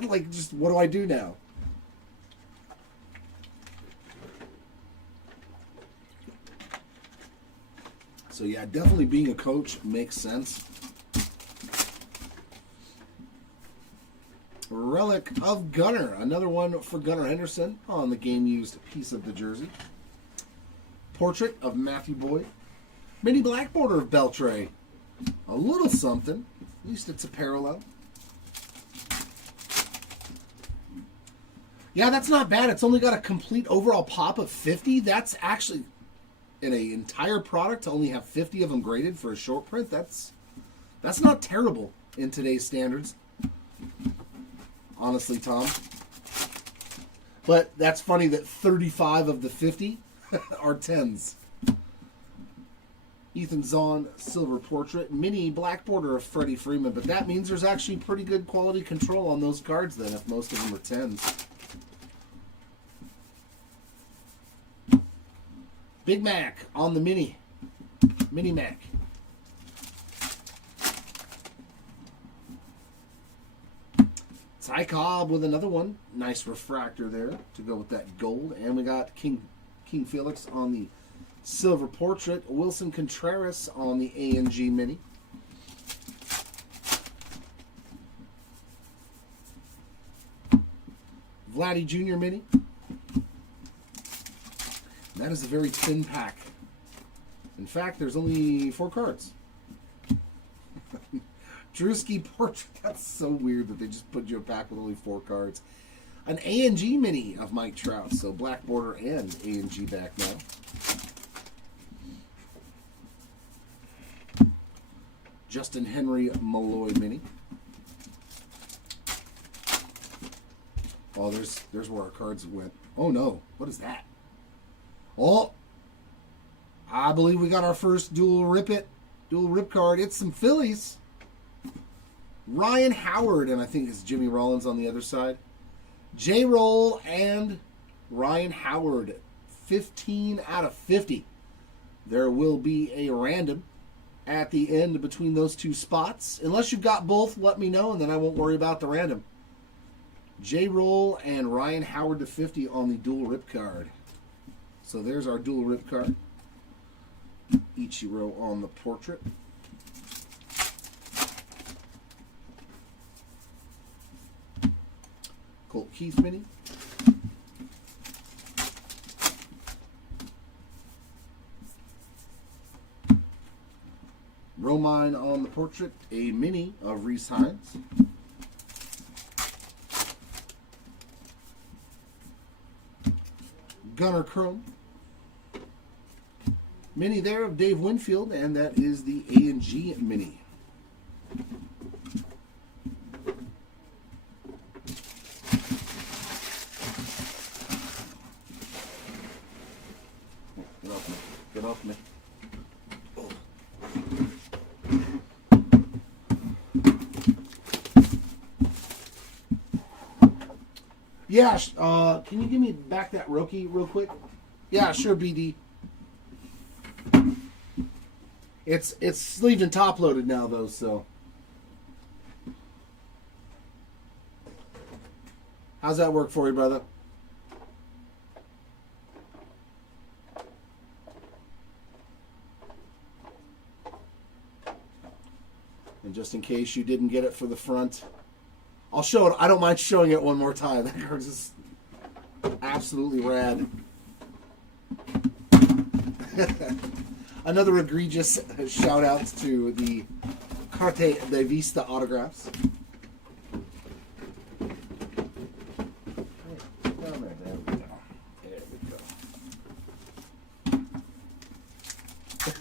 Like, just, what do I do now? So, yeah, definitely being a coach makes sense. Relic of Gunner. Another one for Gunnar Henderson on the game-used piece of the jersey. Portrait of Matthew Boyd. Mini black border of Beltray. A little something. At least it's a parallel. Yeah, that's not bad. It's only got a complete overall pop of 50. That's actually, in an entire product, to only have 50 of them graded for a short print, that's not terrible in today's standards. Honestly, Tom. But that's funny that 35 of the 50 are 10s. Ethan Zahn, silver portrait. Mini black border of Freddie Freeman. But that means there's actually pretty good quality control on those cards then, if most of them are 10s. Big Mac on the mini. Mini Mac. Ty Cobb with another one. Nice refractor there to go with that gold. And we got King Felix on the silver portrait. Wilson Contreras on the A&G mini. Vladdy Jr. mini. That is a very thin pack. In fact, there's only 4 cards. Drewski portrait. That's so weird that they just put you a pack with only 4 cards. An A&G mini of Mike Trout. So black border and A&G back now. Justin Henry Malloy mini. Oh, there's where our cards went. Oh no, what is that? Oh, I believe we got our first dual rip card. It's some Phillies. Ryan Howard, and I think it's Jimmy Rollins on the other side. J-Roll and Ryan Howard, 15 out of 50. There will be a random at the end between those two spots. Unless you've got both, let me know, and then I won't worry about the random. J-Roll and Ryan Howard to 50 on the dual rip card. So there's our dual rip card. Ichiro on the portrait. Colt Keith mini. Romine on the portrait. A mini of Reese Hines. Gunnar Chrome. Mini there of Dave Winfield, and that is the A&G mini. Get off me. Get off me. Yeah, can you give me back that Roki real quick? Yeah, sure, BD. It's sleeved and top loaded now though, so. How's that work for you, brother? And just in case you didn't get it for the front, I'll show it. I don't mind showing it one more time. That card's just absolutely rad. Another egregious shout out to the Carte de Vista autographs. There we go. There we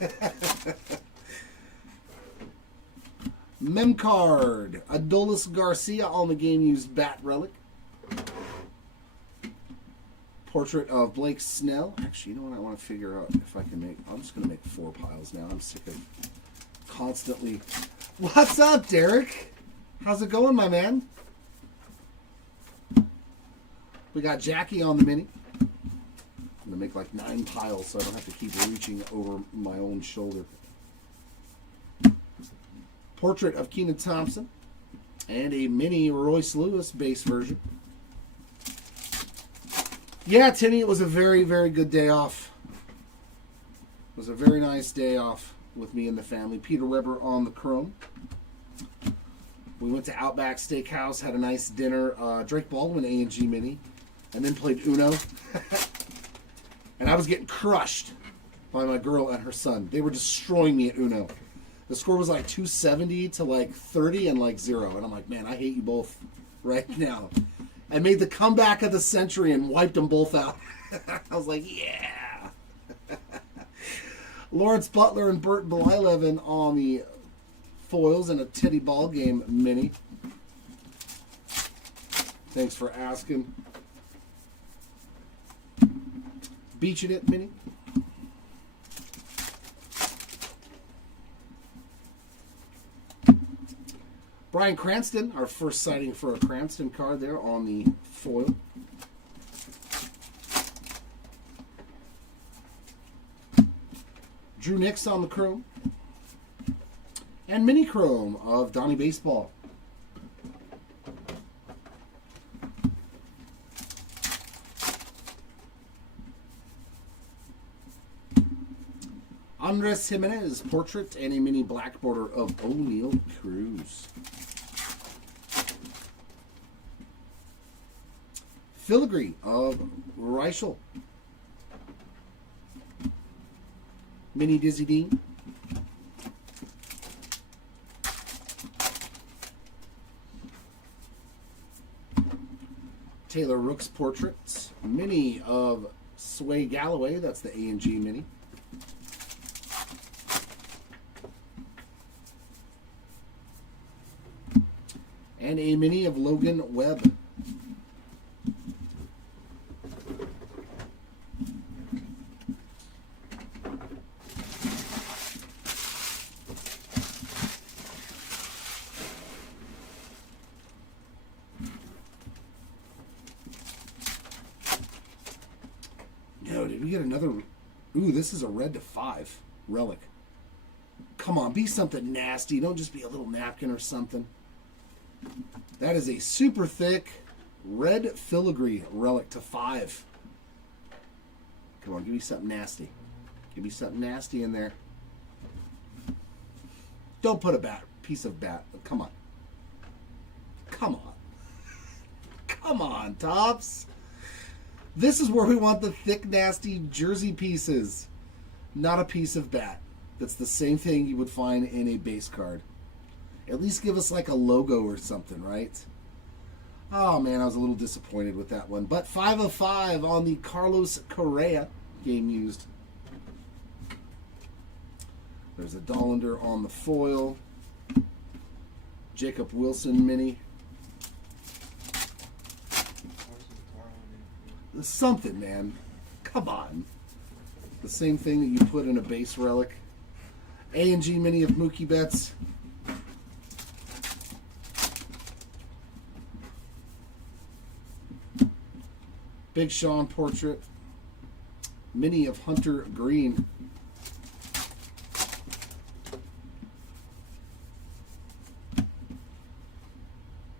go. Mem card. Adolis Garcia on the game used bat relic. Portrait of Blake Snell. Actually, you know what I want to figure out if I can make. I'm just going to make 4 piles now. I'm sick of constantly What's up, Derek? How's it going, my man? We got Jackie on the mini. I'm going to make like 9 piles so I don't have to keep reaching over my own shoulder. Portrait of Keenan Thompson. And a mini Royce Lewis base version. Yeah, Tinny, it was a very, very good day off. It was a very nice day off with me and the family. Peter Weber on the chrome. We went to Outback Steakhouse, had a nice dinner. Drake Baldwin A&G mini. And then played Uno. And I was getting crushed by my girl and her son. They were destroying me at Uno. The score was like 270 to like 30 and like 0. And I'm like, man, I hate you both right now. And made the comeback of the century and wiped them both out. I was like, yeah. Lawrence Butler and Burt Blyleven on the foils in a Teddy Ball Game mini. Thanks for asking. Beaching It mini. Brian Cranston, our first sighting for a Cranston card there on the foil. Drew Nix on the chrome. And mini chrome of Donnie Baseball. Andres Jimenez portrait and a mini black border of O'Neal Cruz. Filigree of Reichel. Mini Dizzy Dean. Taylor Rooks portraits. Mini of Sway Galloway. That's the A&G mini. And a mini of Logan Webb. No, did we get another? Ooh, this is a red to 5 relic. Come on, be something nasty. Don't just be a little napkin or something. That is a super thick red filigree relic to 5. Come on, give me something nasty. Give me something nasty in there. Don't put a piece of bat. Come on. Come on. Come on, Tops. This is where we want the thick, nasty jersey pieces. Not a piece of bat. That's the same thing you would find in a base card. At least give us like a logo or something, right? Oh, man, I was a little disappointed with that one. But 5 of 5 on the Carlos Correa game used. There's a Dollander on the foil. Jacob Wilson mini. Something, man. Come on. The same thing that you put in a base relic. A&G mini of Mookie Betts. Big Sean portrait. Mini of Hunter Green.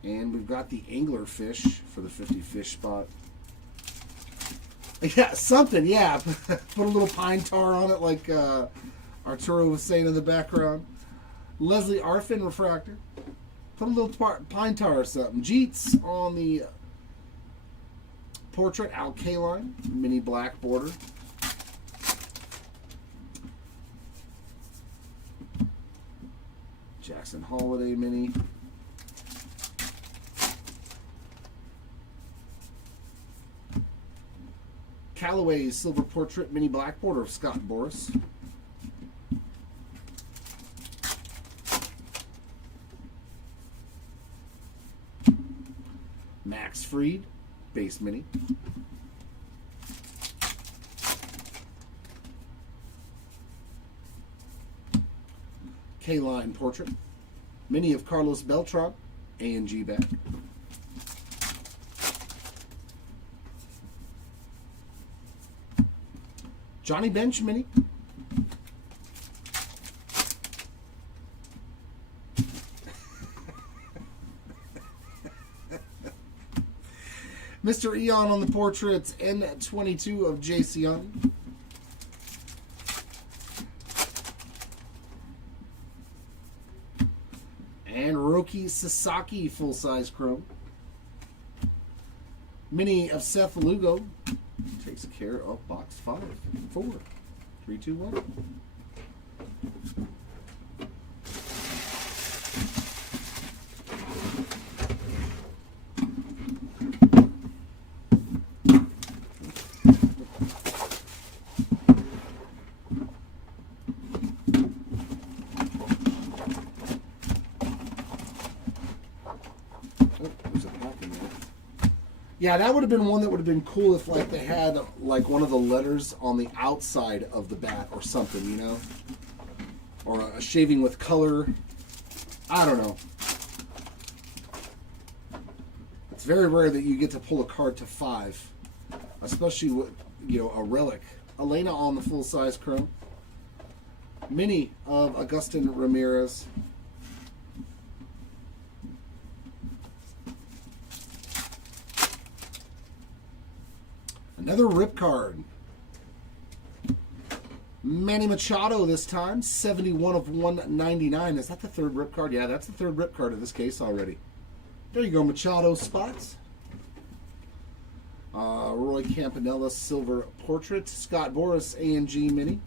And we've got the anglerfish for the 50 fish spot. Yeah, something, yeah. Put a little pine tar on it like Arturo was saying in the background. Leslie Arfin refractor. Put a little pine tar or something. Jeets on the portrait. Al Kaline, mini black border. Jackson Holiday mini. Callaway's silver portrait mini black border of Scott Boras. Max Fried base mini. K-Line portrait. Mini of Carlos Beltran, A&G back. Johnny Bench Mini. Mr. Eon on the portraits, N22 of J.C. Young. And Roki Sasaki full-size chrome. Mini of Seth Lugo. Takes care of box 5, 4, 3, 2, 1. Yeah, that would have been one that would have been cool if, like, they had, like, one of the letters on the outside of the bat or something, you know? Or a shaving with color. I don't know. It's very rare that you get to pull a card to 5. Especially with, you know, a relic. Elena on the full-size chrome. Mini of Agustin Ramirez. Another rip card. Manny Machado this time. 71 of 199. Is that the third rip card? Yeah, that's the third rip card of this case already. There you go, Machado spots. Roy Campanella silver portrait. Scott Boras A&G mini.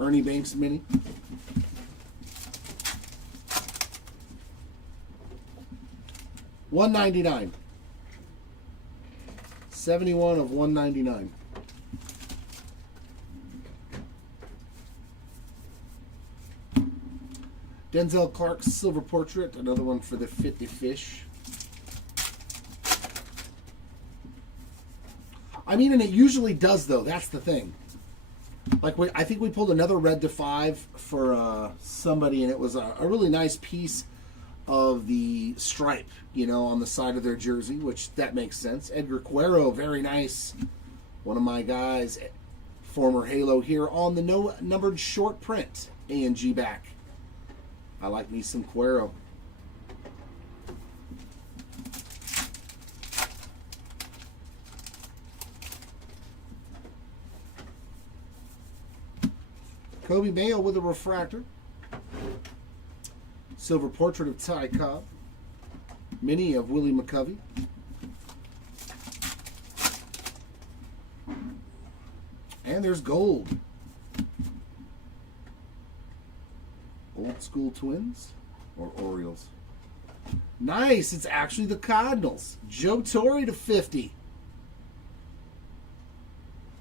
Ernie Banks mini. $199. 71 of 199. Denzel Clark's silver portrait, another one for the 50 fish. I mean, and it usually does, though. That's the thing. Like, I think we pulled another red to 5 for somebody, and it was a really nice piece of the stripe, you know, on the side of their jersey, which that makes sense. Edgar Cuero, very nice. One of my guys, former Halo here on the no numbered short print. A&G back. I like me some Cuero. Kobe Mayo with a refractor. Silver portrait of Ty Cobb. Mini of Willie McCovey. And there's gold. Old School Twins or Orioles. Nice. It's actually the Cardinals. Joe Torre to 50.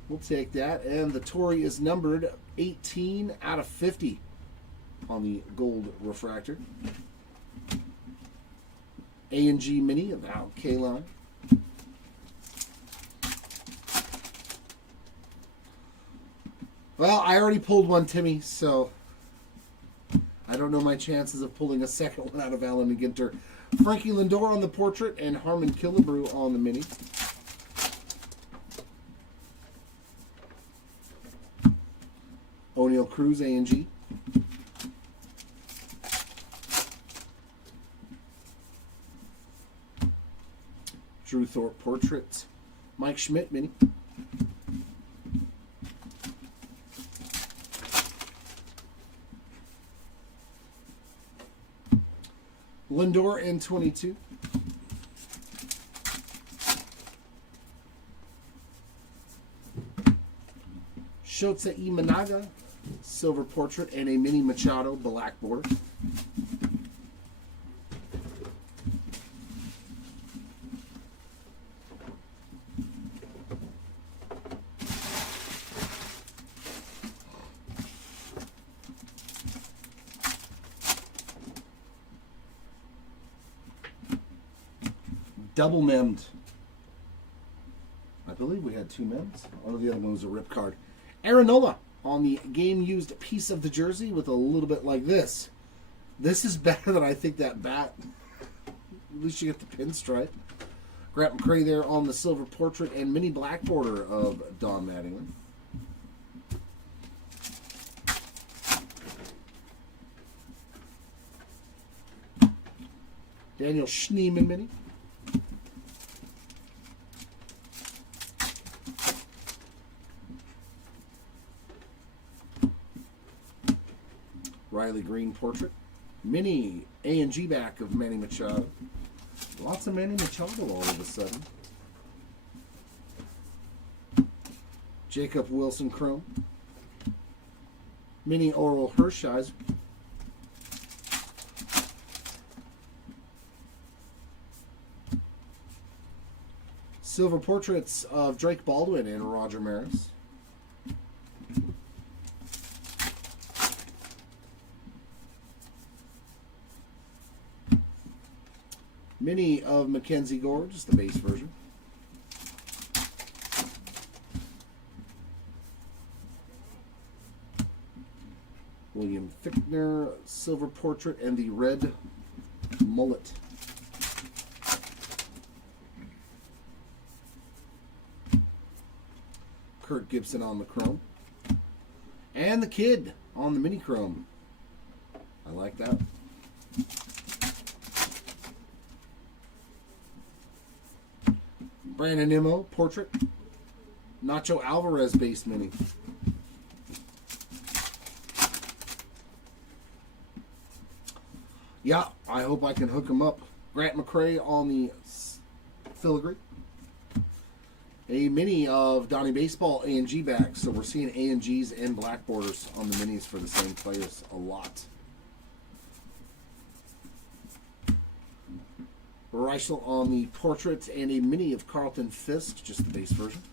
We'll take that. And the Torre is numbered 18 out of 50 on the gold refractor. A&G mini of Al Kaline. Well, I already pulled one, Timmy, so I don't know my chances of pulling a second one out of Alan and Ginter. Frankie Lindor on the portrait and Harmon Killebrew on the mini. O'Neal Cruz, A&G. Drew Thorpe portrait. Mike Schmidt mini. Lindor N22. Shota Imanaga silver portrait and a mini Machado black border. Double memmed. believe we had 2 men's. Oh, the other one was a rip card. Aaronola on the game-used piece of the jersey with a little bit like this. This is better than I think that bat. At least you get the pinstripe. Grant McCray there on the silver portrait and mini black border of Don Mattingly. Daniel Schneemann mini. Riley Green portrait. Mini A&G back of Manny Machado. Lots of Manny Machado all of a sudden. Jacob Wilson chrome. Mini Oral Hershiser. Silver portraits of Drake Baldwin and Roger Maris. Mini of Mackenzie Gore, just the base version. William Fichtner, silver portrait, and the red mullet. Kurt Gibson on the chrome. And the kid on the mini chrome. I like that. Brandon Nimmo, portrait. Nacho Alvarez base mini. Yeah, I hope I can hook him up. Grant McCray on the filigree. A mini of Donnie Baseball A&G backs. So we're seeing A&Gs and black borders on the minis for the same players a lot. Reichel on the portrait and a mini of Carlton Fisk, just the base version.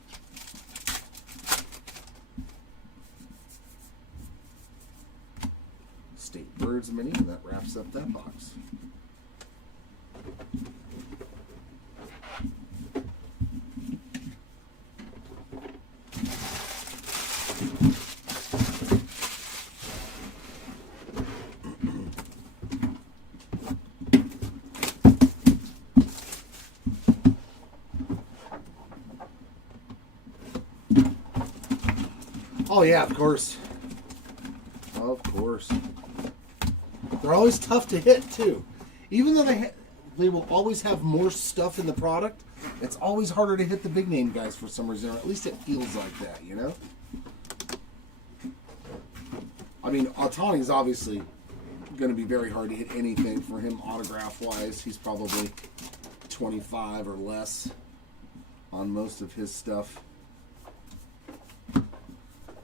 State Birds mini, and that wraps up that box. Oh yeah, of course. Of course. They're always tough to hit too. Even though they will always have more stuff in the product, it's always harder to hit the big name guys for some reason, or at least it feels like that, you know? I mean, Ohtani is obviously going to be very hard to hit anything for him autograph-wise. He's probably 25 or less on most of his stuff.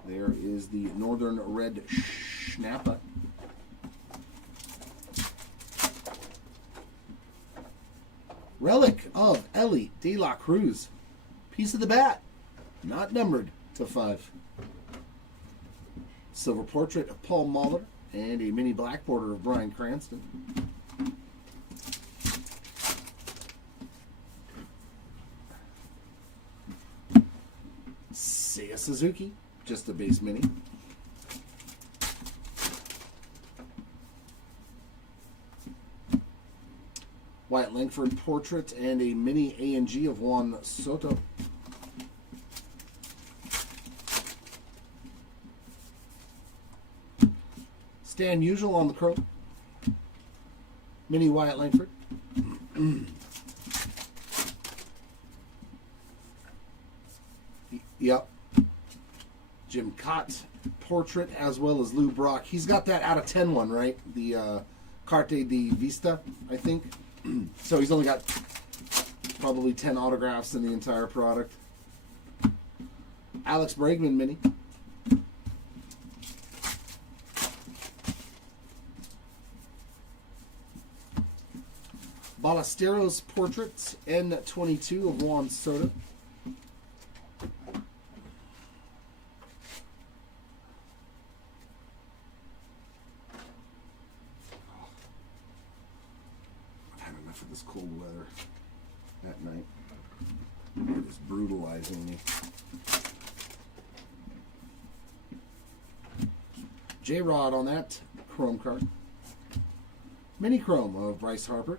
There is the Northern Red Schnappa. Relic of Ellie De La Cruz. Piece of the bat. Not numbered to 5. Silver portrait of Paul Molitor. And a mini black border of Bryan Cranston. Seiya Suzuki. Just a base mini. Wyatt Langford portrait and a mini A&G of Juan Soto. Stan Usual on the chrome. Mini Wyatt Langford. Yep. Jim Cott portrait as well as Lou Brock. He's got that out of 10 one, right? The Carte de Vista, I think. So he's only got probably 10 autographs in the entire product. Alex Bregman mini. Ballesteros portrait, N22 of Juan Soto. I've had enough of this cold weather at night. It is brutalizing me. J-Rod on that chrome card. Mini chrome of Bryce Harper.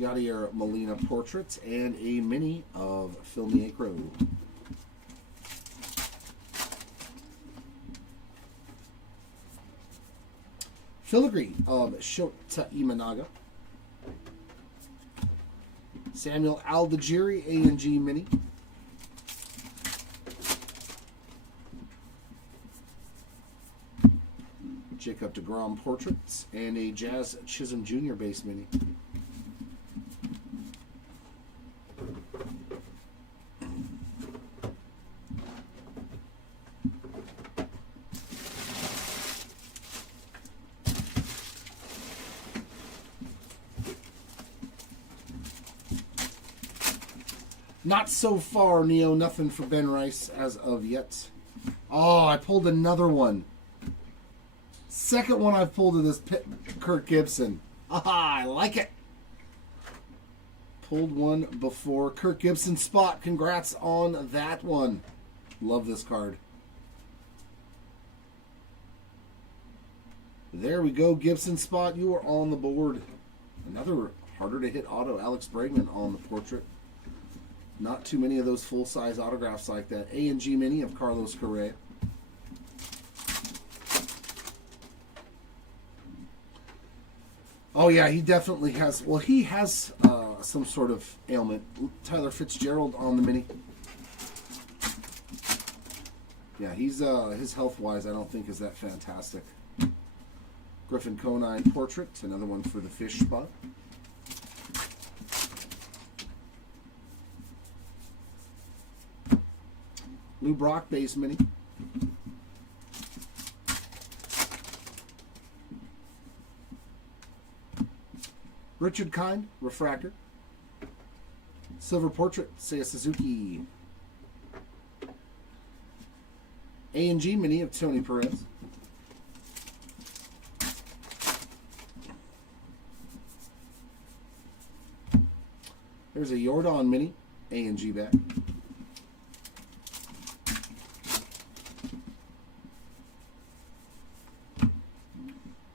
Yadier Molina portraits and a mini of Phil Niekro. Filigree of Shota Imanaga. Samuel Aldegieri A&G mini. Jacob deGrom portraits and a Jazz Chisholm Jr. base mini. Not so far, Neo. Nothing for Ben Rice as of yet. Oh, I pulled another one. Second one I've pulled of this Kirk Gibson. Ah, I like it. Pulled one before. Kirk Gibson spot. Congrats on that one. Love this card. There we go, Gibson spot. You are on the board. Another harder to hit auto. Alex Bregman on the portrait. Not too many of those full-size autographs like that. A&G mini of Carlos Correa. Oh, yeah, he definitely has. Well, he has some sort of ailment. Tyler Fitzgerald on the mini. Yeah, he's his health-wise, I don't think is that fantastic. Griffin Conine portrait. Another one for the fish spot. Lou Brock base mini. Richard Kind, refractor. Silver portrait, Seiya Suzuki. A&G mini of Tony Perez. There's a Jordan mini, A&G back.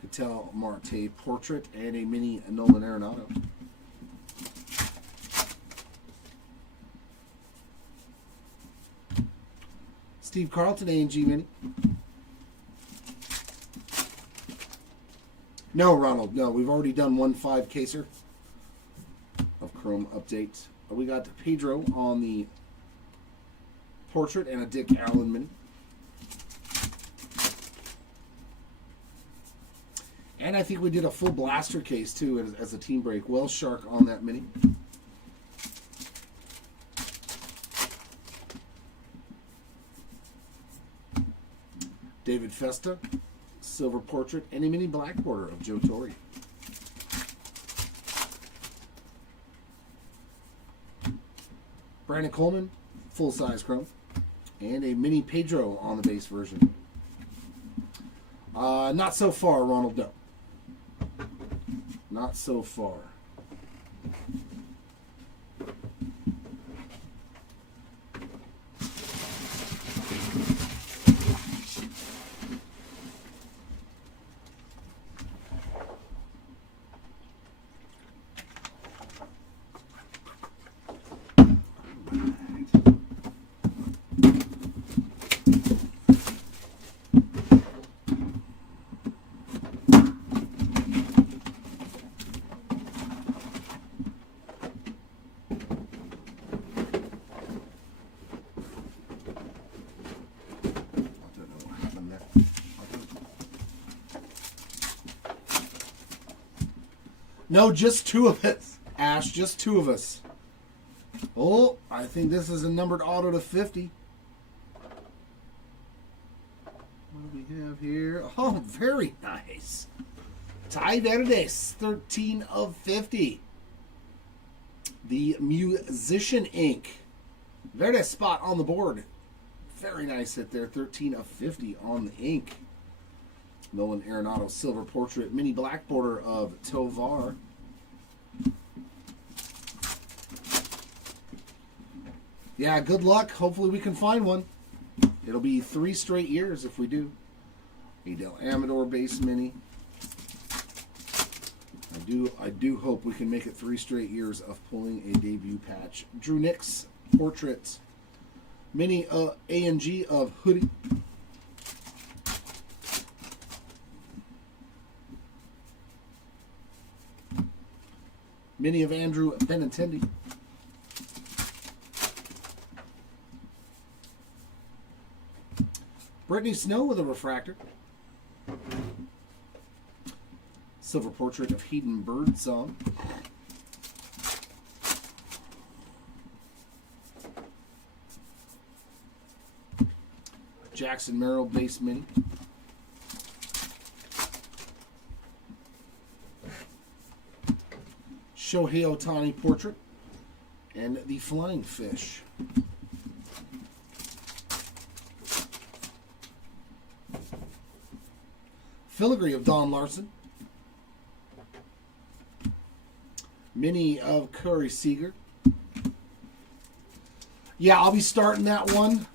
Ketel Marte portrait and a mini Nolan Arenado. Steve Carlton A&G mini. No, Ronald, no. We've already done 1-5 caser of Chrome update. We got Pedro on the portrait and a Dick Allen mini. And I think we did a full blaster case, too, as a team break. Wells Shark on that mini. David Festa, silver portrait, and a mini black border of Joe Torre. Brandon Coleman, full-size chrome, and a mini Pedro on the base version. Not so far, Ronald, no. Not so far. No, just two of us. Ash, just two of us. Oh, I think this is a numbered auto to 50. What do we have here? Oh, very nice. Ty Verdes, 13 of 50. The Musician Ink. Verdes spot on the board. Very nice hit there. 13 of 50 on the ink. Nolan Arenado silver portrait mini black border of Tovar. Yeah, good luck. Hopefully we can find one. It'll be 3 straight years if we do. Adel Amador base mini. I do hope we can make it 3 straight years of pulling a debut patch. Drew Nix portrait mini A&G of Hoodie. Mini of Andrew Benintendi. Brittany Snow with a refractor. Silver portrait of Hayden Birdsong. Jackson Merrill base mini. Shohei Ohtani portrait. And the Flying Fish. Filigree of Don Larson. Mini of Curry Seager. Yeah, I'll be starting that one.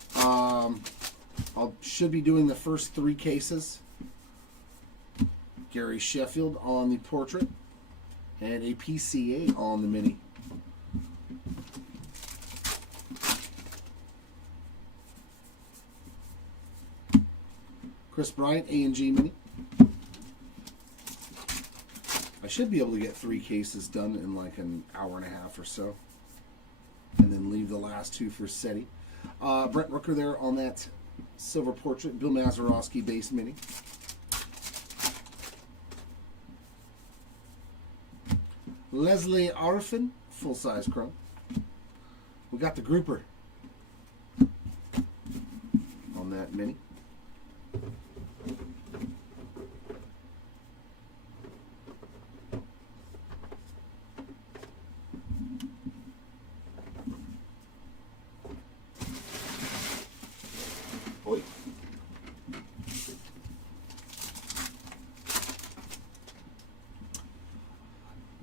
Should be doing the first 3 cases. Gary Sheffield on the portrait. And a PCA on the mini. Chris Bryant, A&G mini. I should be able to get 3 cases done in like an hour and a half or so. And then leave the last 2 for SETI. Brent Rooker there on that silver portrait. Bill Mazeroski base mini. Leslie Arfin, full-size chrome. We got the grouper on that mini.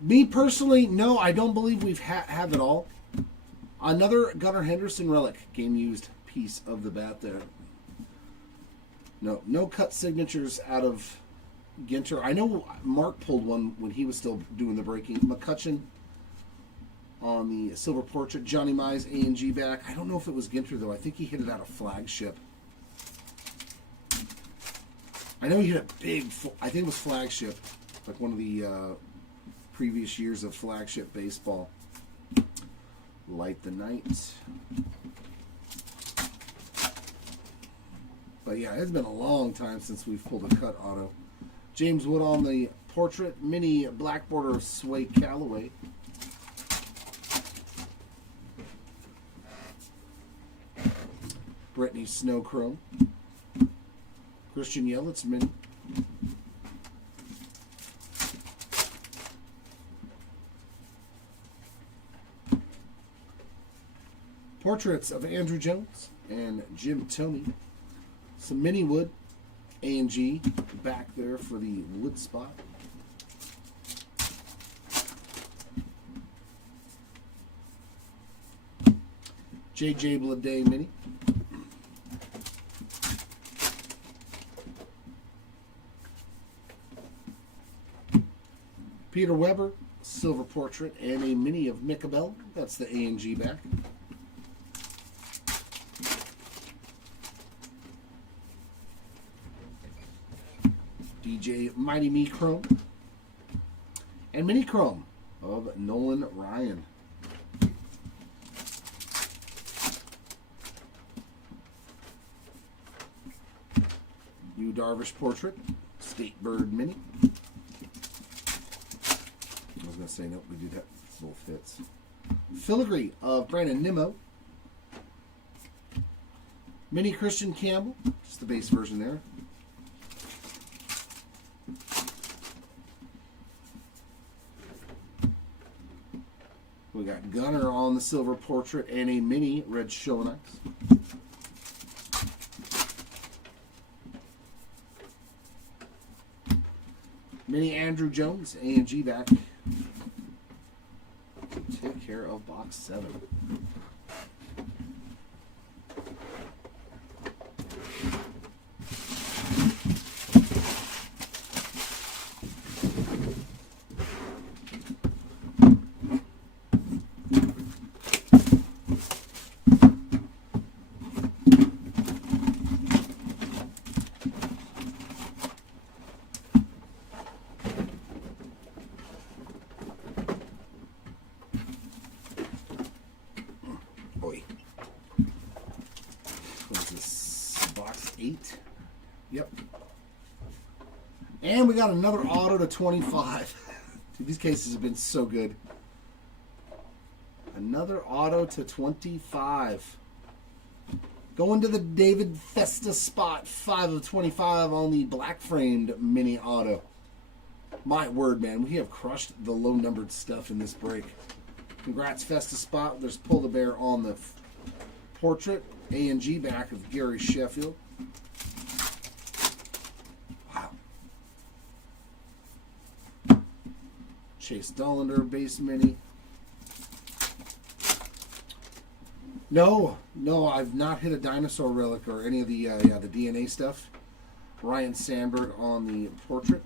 Me personally, no, I don't believe we've have it all. Another Gunnar Henderson relic, game used piece of the bat there. No cut signatures out of GINTER. I know Mark pulled one when he was still doing the breaking. McCutcheon on the silver portrait. Johnny Mize A&G back. I don't know if it was GINTER though. I think he hit it out of Flagship. I know he hit a big, I think it was Flagship, like one of the previous years of Flagship baseball. Light the Night. But yeah, it's been a long time since we've pulled a cut auto. James Wood on the portrait. Mini black border of Sway Calloway. Brittany Snow Chrome. Christian Yelich mini. Portraits of Andrew Jones and Jim Thome. Some mini wood. A&G back there for the wood spot. J.J. Bleday mini. Peter Weber, silver portrait, and a mini of Mick. That's the A&G back. DJ Mighty Me Chrome. And mini chrome of Nolan Ryan. Yu Darvish portrait. State Bird mini. I was going to say, nope, we do that. Both fits. Filigree of Brandon Nimmo. Mini Christian Campbell. Just the base version there. We got Gunnar on the silver portrait and a mini Red Shownice. Mini Andrew Jones, A&G back. Take care of box 7. Boy. What is this? Box 8? Yep. And we got another auto to 25. Dude, these cases have been so good. Another auto to 25. Going to the David Festa spot. 5 of 25 on the black framed mini auto. My word, man. We have crushed the low numbered stuff in this break. Congrats, Festa spot. There's Pull the Bear on the portrait. A&G back of Gary Sheffield. Wow. Chase Dollander base mini. No, I've not hit a dinosaur relic or any of the the DNA stuff. Ryan Sandberg on the portrait.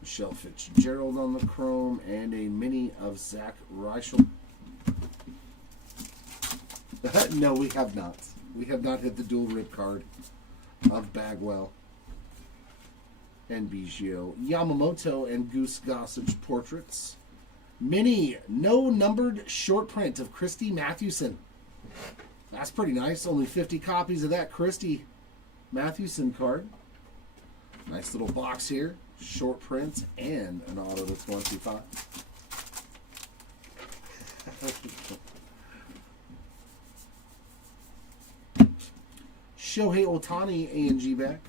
Michelle Fitzgerald on the chrome, and a mini of Zach Reichel. No, we have not. We have not hit the dual rip card of Bagwell and Biggio. Yamamoto and Goose Gossage portraits. Mini, no numbered short print of Christy Mathewson. That's pretty nice. Only 50 copies of that Christy Mathewson card. Nice little box here. Short print and an auto to 25. Shohei Ohtani, A&G back.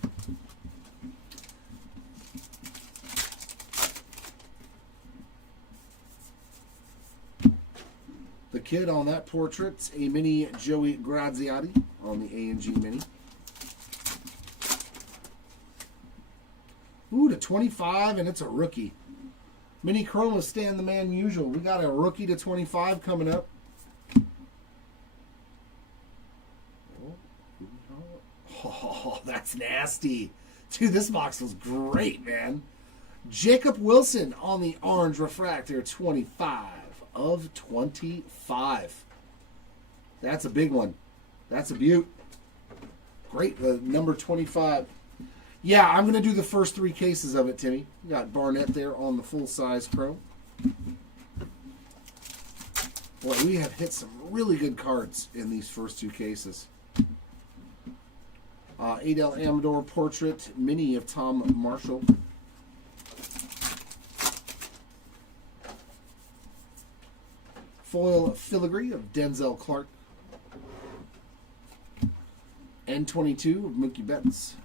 The kid on that portrait, a mini Joey Graziati on the A&G mini. Ooh, to 25, and it's a rookie. Mini Chroma Stan the Man Usual. We got a rookie to 25 coming up. Oh, that's nasty. Dude, this box was great, man. Jacob Wilson on the orange refractor, 25 of 25. That's a big one. That's a beaut. Great, number 25. Yeah, I'm going to do the first 3 cases of it, Timmy. You got Barnett there on the full-size chrome. Boy, we have hit some really good cards in these first 2 cases. Adel Amador portrait, mini of Tom Marshall. Foil filigree of Denzel Clark. N22 of Mookie Betts.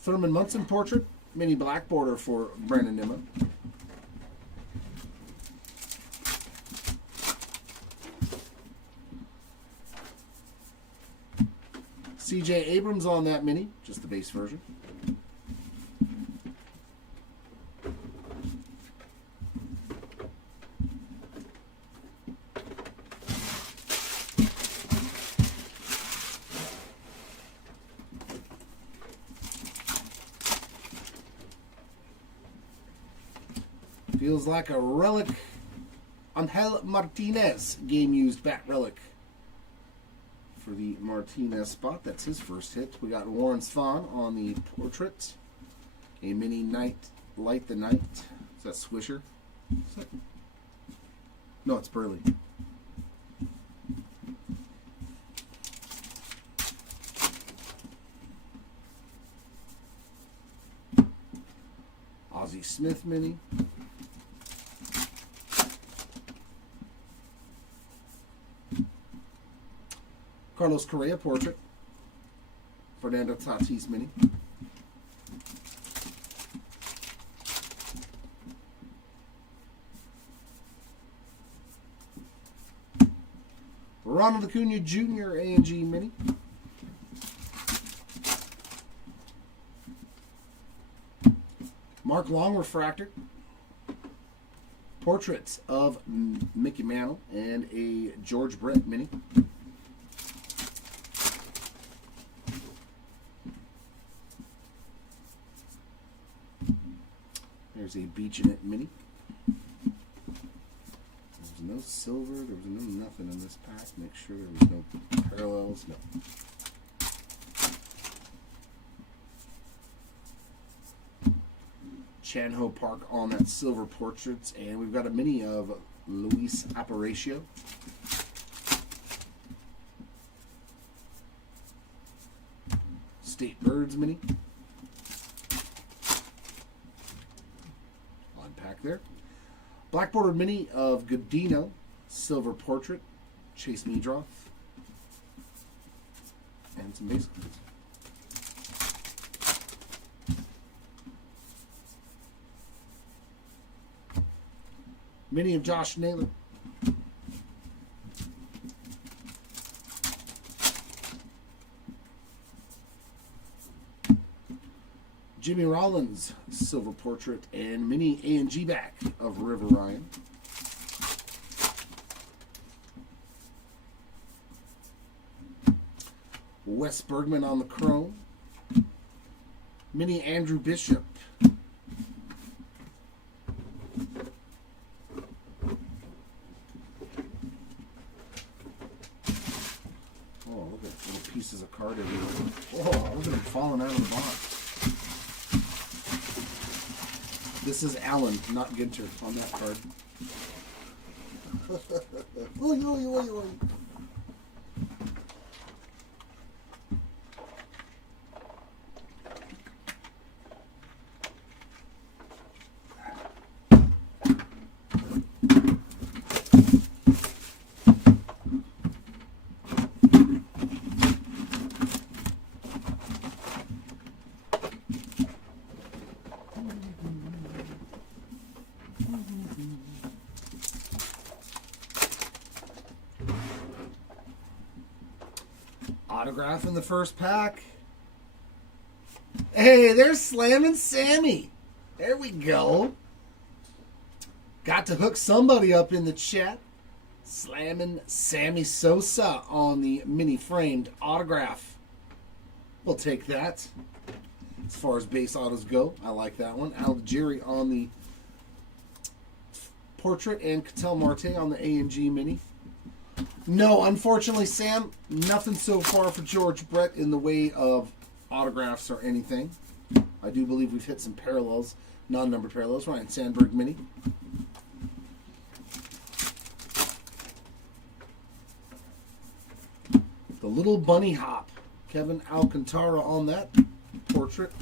Thurman Munson portrait, mini black border for Brandon Nimmo. CJ Abrams on that mini, just the base version. Feels like a relic. Angel Martinez, game-used bat relic for the Martinez spot. That's his first hit. We got Warren Spahn on the portrait. A mini Night, Light the Night. Is that Swisher? Is that... No, it's Burley. Ozzie Smith mini. Carlos Correa portrait. Fernando Tatis mini. Ronald Acuna Jr. A&G Mini. Mark Long Refractor. Portraits of Mickey Mantle and a George Brett Mini. There's a Beach in It Mini. There was no silver. There was no nothing in this pack. Make sure there was no parallels. No. Chan-Ho Park on that silver portraits. And we've got a mini of Luis Aparicio. State Birds Mini. Pack there. Black border mini of Godino, silver portrait, Chase Meadroff, and some base cards. Mini of Josh Naylor. Jimmy Rollins, silver portrait, and mini A&G back of River Ryan. Wes Bergman on the chrome. Mini Andrew Bishop. Oh, look at little pieces of card everywhere. Oh, look at them falling out of the box. This is Allen, not Ginter, on that card. Oy, oy, oy, oy. Autograph in the first pack. Hey, there's Slammin' Sammy. There we go. Got to hook somebody up in the chat. Slammin' Sammy Sosa on the mini framed autograph. We'll take that. As far as base autos go, I like that one. Algieri on the portrait and Ketel Marte on the A&G mini. No, unfortunately, Sam, nothing so far for George Brett in the way of autographs or anything. I do believe we've hit some parallels, non-numbered parallels. Ryan Sandberg mini. The Little Bunny Hop. Kevin Alcantara on that portrait.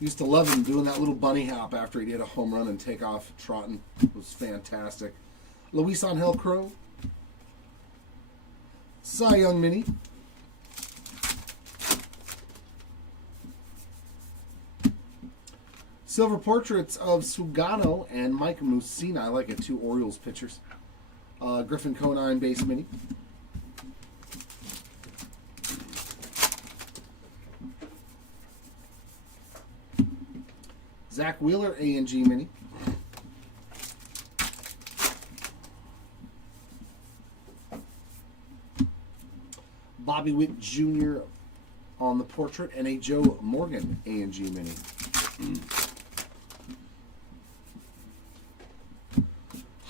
Used to love him doing that little bunny hop after he'd hit a home run and take off trotting. It was fantastic. Luis Angel Crow. Cy Young mini. Silver portraits of Sugano and Mike Mussina. I like it. Two Orioles pitchers. Griffin Conine base mini. Zach Wheeler A&G mini. Bobby Witt Jr. on the portrait and a Joe Morgan A&G mini.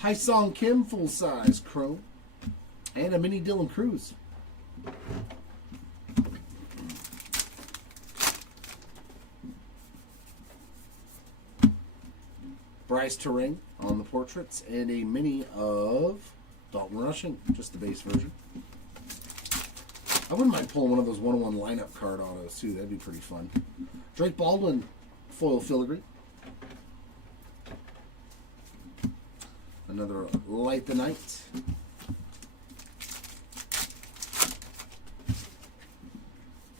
Hyesung Kim full size chrome and a mini Dylan Cruz. Bryce Terang on the portraits and a mini of Dalton Rushing, just the base version. I wouldn't mind pulling one of those 101 lineup card autos too. That'd be pretty fun. Drake Baldwin foil filigree. Another Light the Night.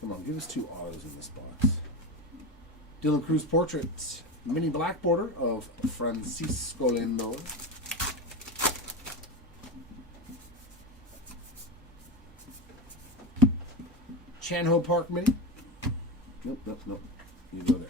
Come on, give us two autos in this box. Dylan Cruz portraits. Mini black border of Francisco Lindor. Chanho Park Mini. Nope, nope, nope. You go there.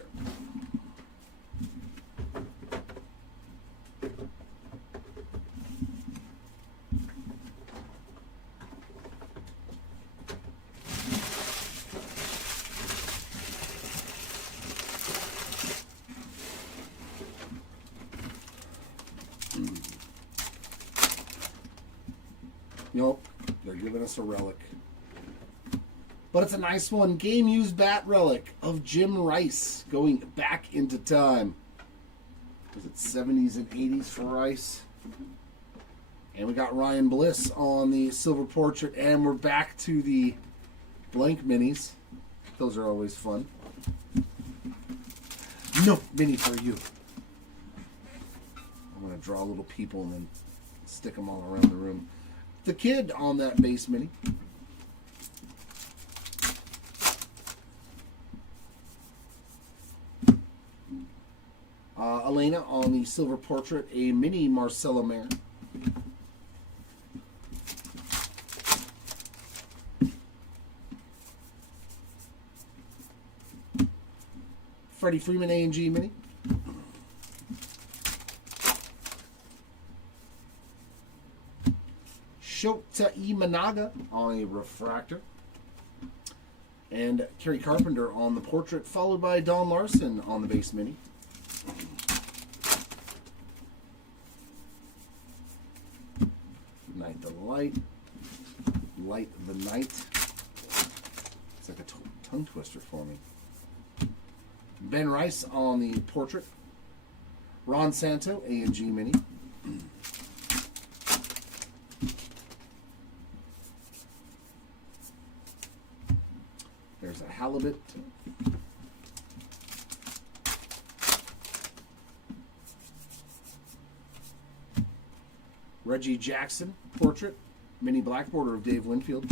Nope, they're giving us a relic. But it's a nice one. Game used bat relic of Jim Rice going back into time. Was it 70s and 80s for Rice? And we got Ryan Bliss on the silver portrait. And we're back to the blank minis. Those are always fun. No mini for you. I'm going to draw little people and then stick them all around the room. The Kid on that base mini. Elena on the silver portrait, a mini Marcelo Mayer. Freddie Freeman A&G mini. Shota Imanaga on a refractor. And Kerry Carpenter on the portrait, followed by Don Larson on the base mini. Night the Light. Light the Night. It's like a tongue twister for me. Ben Rice on the portrait. Ron Santo, A&G mini. There's a Halibut. Reggie Jackson portrait. Mini black border of Dave Winfield.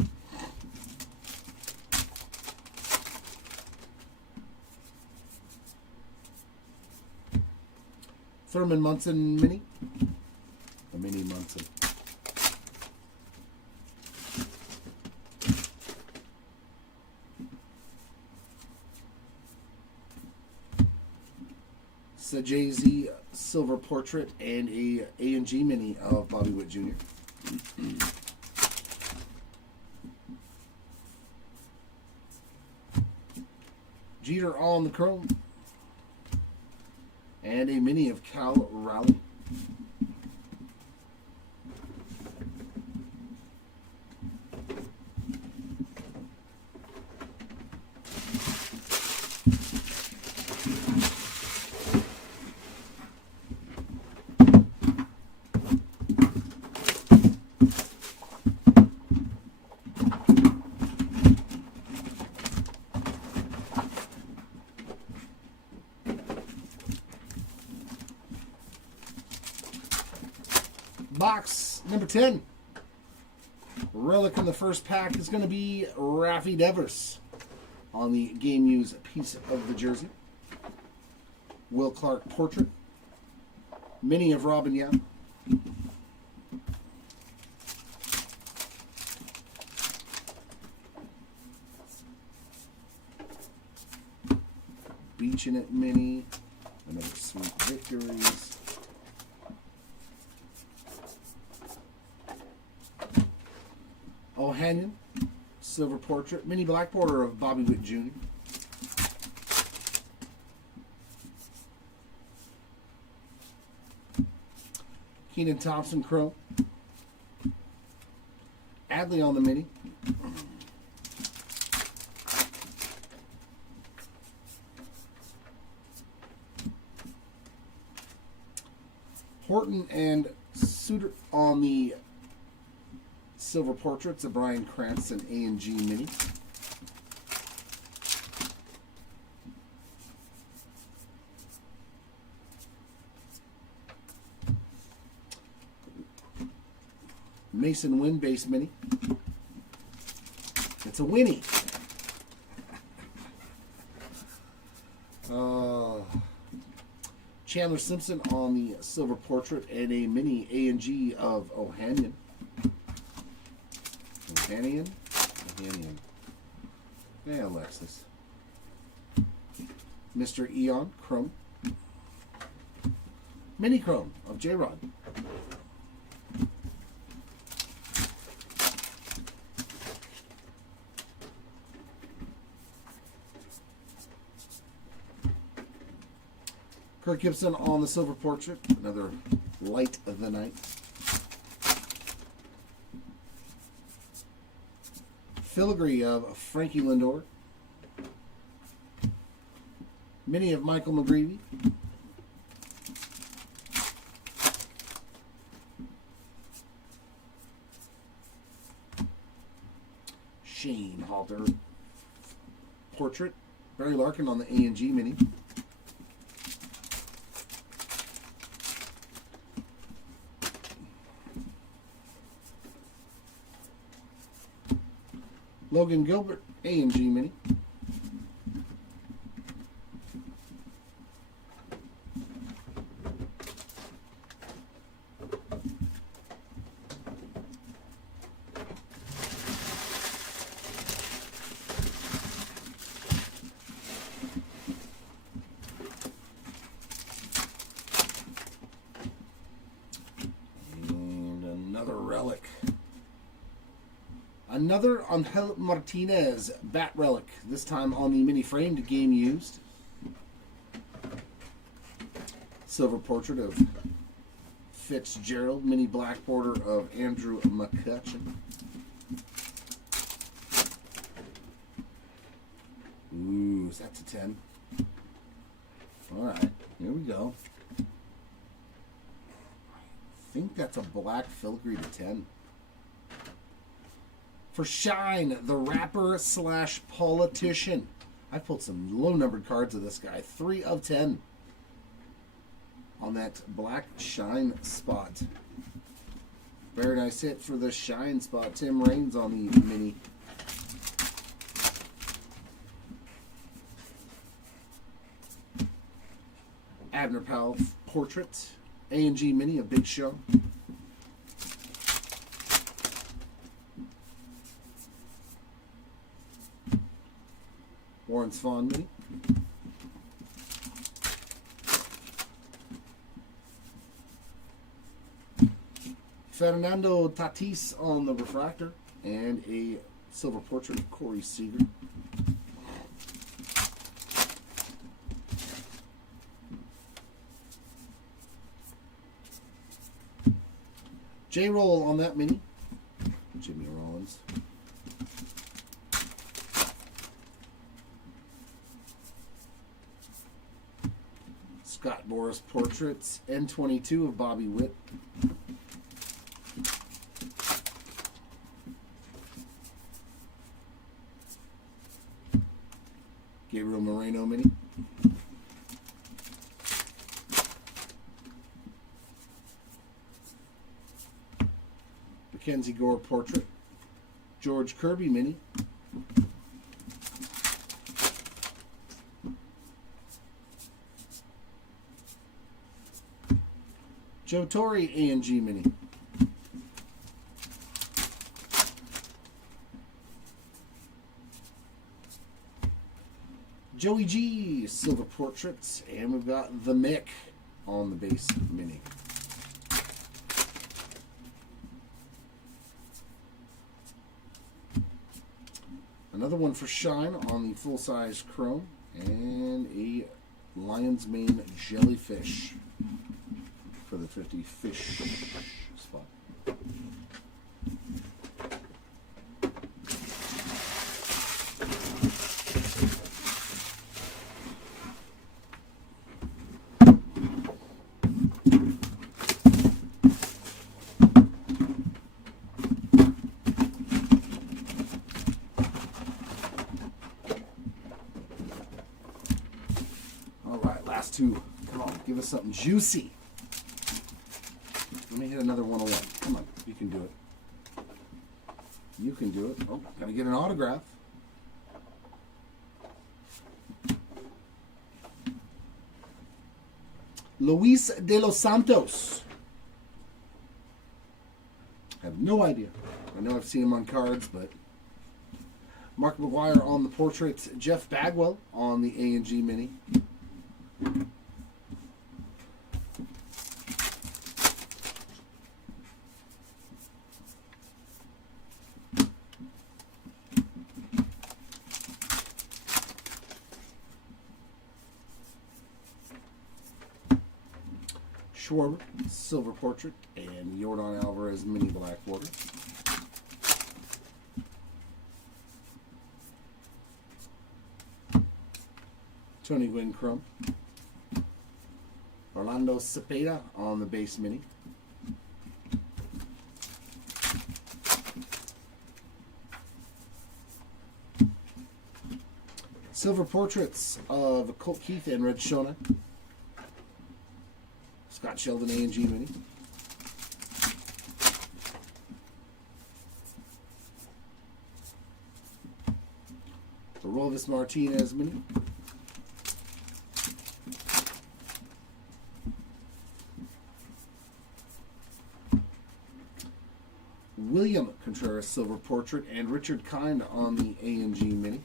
Thurman Munson mini. A mini Munson. It's a Jay-Z silver portrait and a A&G mini of Bobby Witt Jr. Jeter on the chrome. And a mini of Cal Raleigh. Box number 10. Relic in the first pack is going to be Raffy Devers on the game used piece of the jersey. Will Clark portrait. Mini of Robin Young. Beaching It mini. Another Sweet Victories. O'Hanian, silver portrait, mini black border of Bobby Witt Jr. Keenan Thompson chrome. Adley on the mini. Horton and Suter on the silver portraits of Brian Cranston A&G mini. Mason Wynn base mini. It's a Winnie. Chandler Simpson on the silver portrait and a mini A&G of O'Hanian. O'Hanian. Hey, Alexis. Mr. Eon Chrome. Mini Chrome of J-Rod. Kirk Gibson on the silver portrait. Another light of the night. Filigree of Frankie Lindor. Mini of Michael McGreevy. Shane Halter portrait. Barry Larkin on the A&G mini. Logan Gilbert, A&G mini. And another relic. Another Angel Martinez bat relic, this time on the mini framed game used. Silver portrait of Fitzgerald, mini black border of Andrew McCutcheon. Ooh, is that a 10? Alright, here we go. I think that's a black filigree to 10. For Shine, the rapper slash politician. I pulled some low-numbered cards of this guy. 3 of 10 on that black Shine spot. Very nice hit for the Shine spot. Tim Raines on the mini. Abner Powell portrait. A&G mini, a big show. Warren Swan mini. Fernando Tatis on the refractor. And a silver portrait of Corey Seager. J-Roll on that mini. Jimmy Rollins. Scott Boras portraits. N22 of Bobby Witt. Gabriel Moreno mini. Mackenzie Gore portrait. George Kirby mini. Joe Torre A&G mini. Joey G silver portraits, and we've got the Mick on the base mini. Another one for Shine on the full-size chrome, and a Lion's Mane jellyfish for the 50 fish spot. All right, last two. Come on, give us something juicy. Let me hit another 101. Come on, you can do it. You can do it. Oh, gotta get an autograph. Luis de los Santos. I have no idea. I know I've seen him on cards, but Mark McGuire on the portrait. Jeff Bagwell on the A&G Mini. Schwarber, silver portrait, and Jordan Alvarez mini black border. Tony Gwynn chrome. Orlando Cepeda on the base mini. Silver portraits of Colt Keith and Red Shona. Scott Sheldon A&G mini. The Rovis Martinez mini. William Contreras silver portrait and Richard Kind on the A&G mini.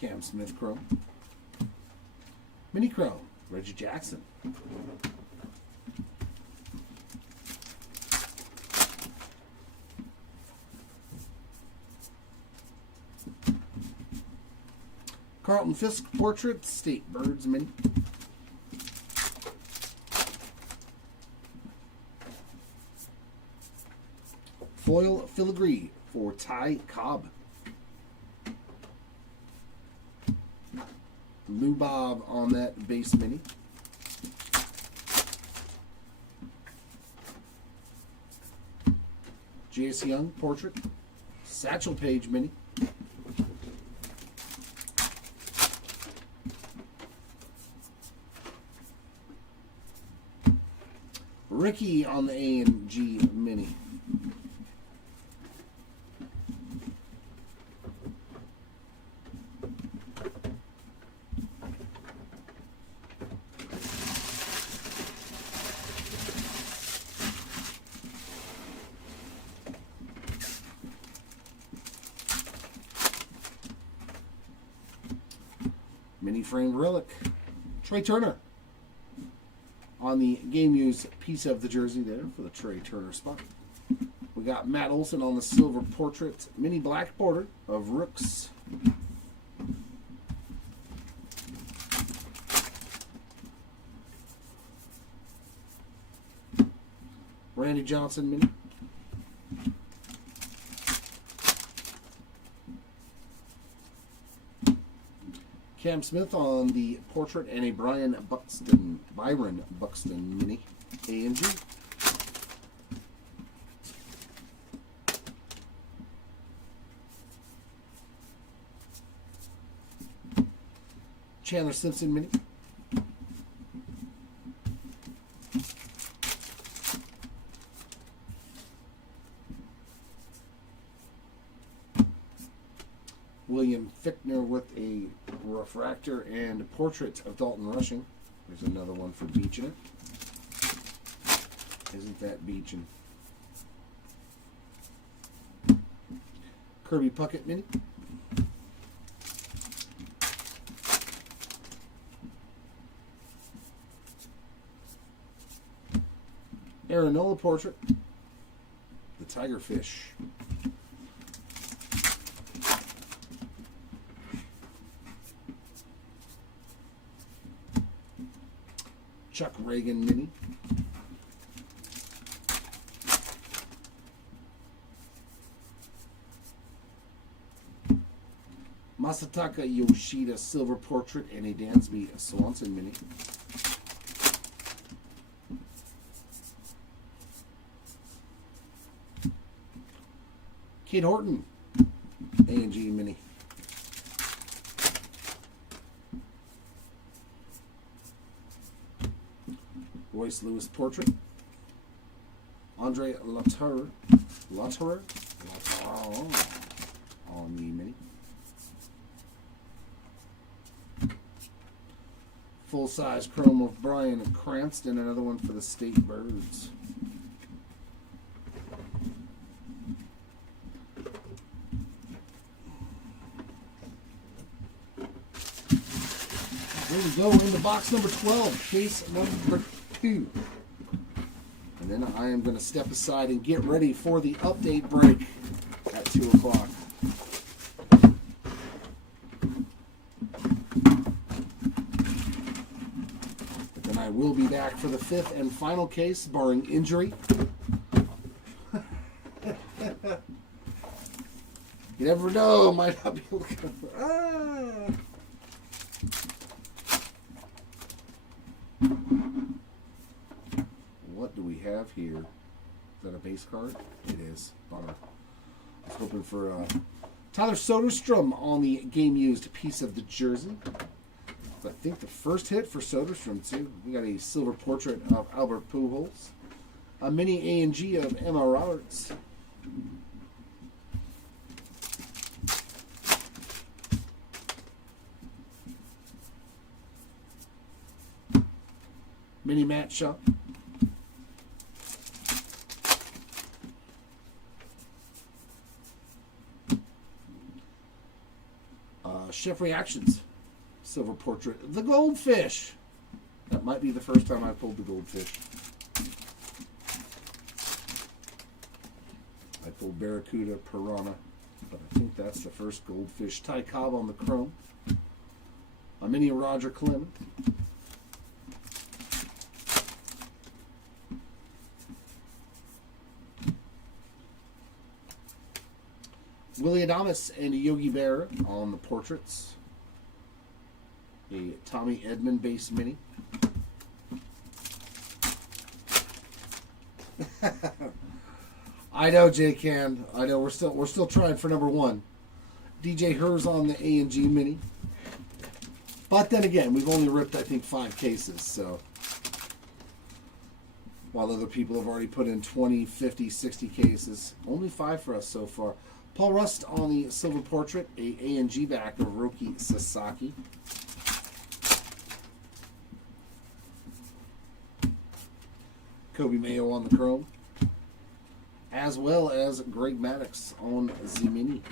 Cam Smith chrome. Mini chrome, Reggie Jackson. Carlton Fisk portrait, State Birds mini. Foil filigree for Ty Cobb. Lou Bob on that base mini. J.S. Young portrait. Satchel Paige mini. Ricky on the A&G mini. Mini frame relic. Trey Turner on the game used piece of the jersey there for the Trey Turner spot. We got Matt Olson on the silver portrait, mini black border of Rooks. Randy Johnson mini. Cam Smith on the portrait and a Byron Buxton mini A&G. Chandler Simpson mini. William Fichtner with a refractor and a portrait of Dalton Rushing. There's another one for beaching it. Isn't that beaching? Kirby Puckett mini. Aaron Nola portrait. The Tigerfish. Chuck Reagan mini. Masataka Yoshida silver portrait and a Dansby Swanson mini. Kate Horton A&G mini. Royce Lewis portrait. Andre Latour on the mini. Full-size chrome of Brian Cranston, another one for the State Birds. There we go, into box number 12, case number 2. And then I am going to step aside and get ready for the update break at 2 o'clock. But then I will be back for the 5th and final case, barring injury. You never know, might not be able to... What do we have here? Is that a base card? It is. Bummer. I was hoping for Tyler Soderstrom on the game-used piece of the jersey. So I think the first hit for Soderstrom, too. We got a silver portrait of Albert Pujols. A mini A&G of Emma Roberts. Mini Matt Shaw. Chef Reactions. Silver portrait. The Goldfish. That might be the first time I pulled the Goldfish. I pulled Barracuda, Piranha. But I think that's the first Goldfish. Ty Cobb on the chrome. A mini Roger Clemens. Willie Adames and Yogi Berra on the portraits. A Tommy Edman base mini. I know, J-Can. I know we're still trying for number 1. DJ Hers on the A&G mini. But then again, we've only ripped, I think, 5 cases, so while other people have already put in 20, 50, 60 cases, only 5 for us so far. Paul Rust on the silver portrait, a A&G back of Roki Sasaki. Kobe Mayo on the chrome, as well as Greg Maddux on the mini.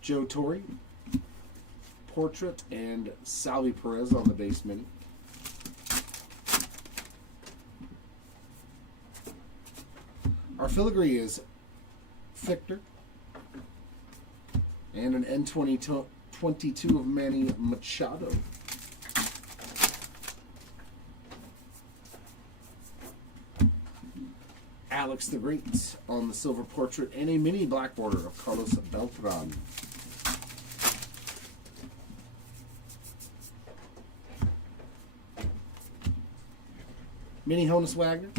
Joe Torre, portrait, and Salvi Perez on the base mini. Our filigree is Fichter and an N22 of Manny Machado. Alex the Great on the silver portrait and a mini black border of Carlos Beltran. Mini Honus Wagner.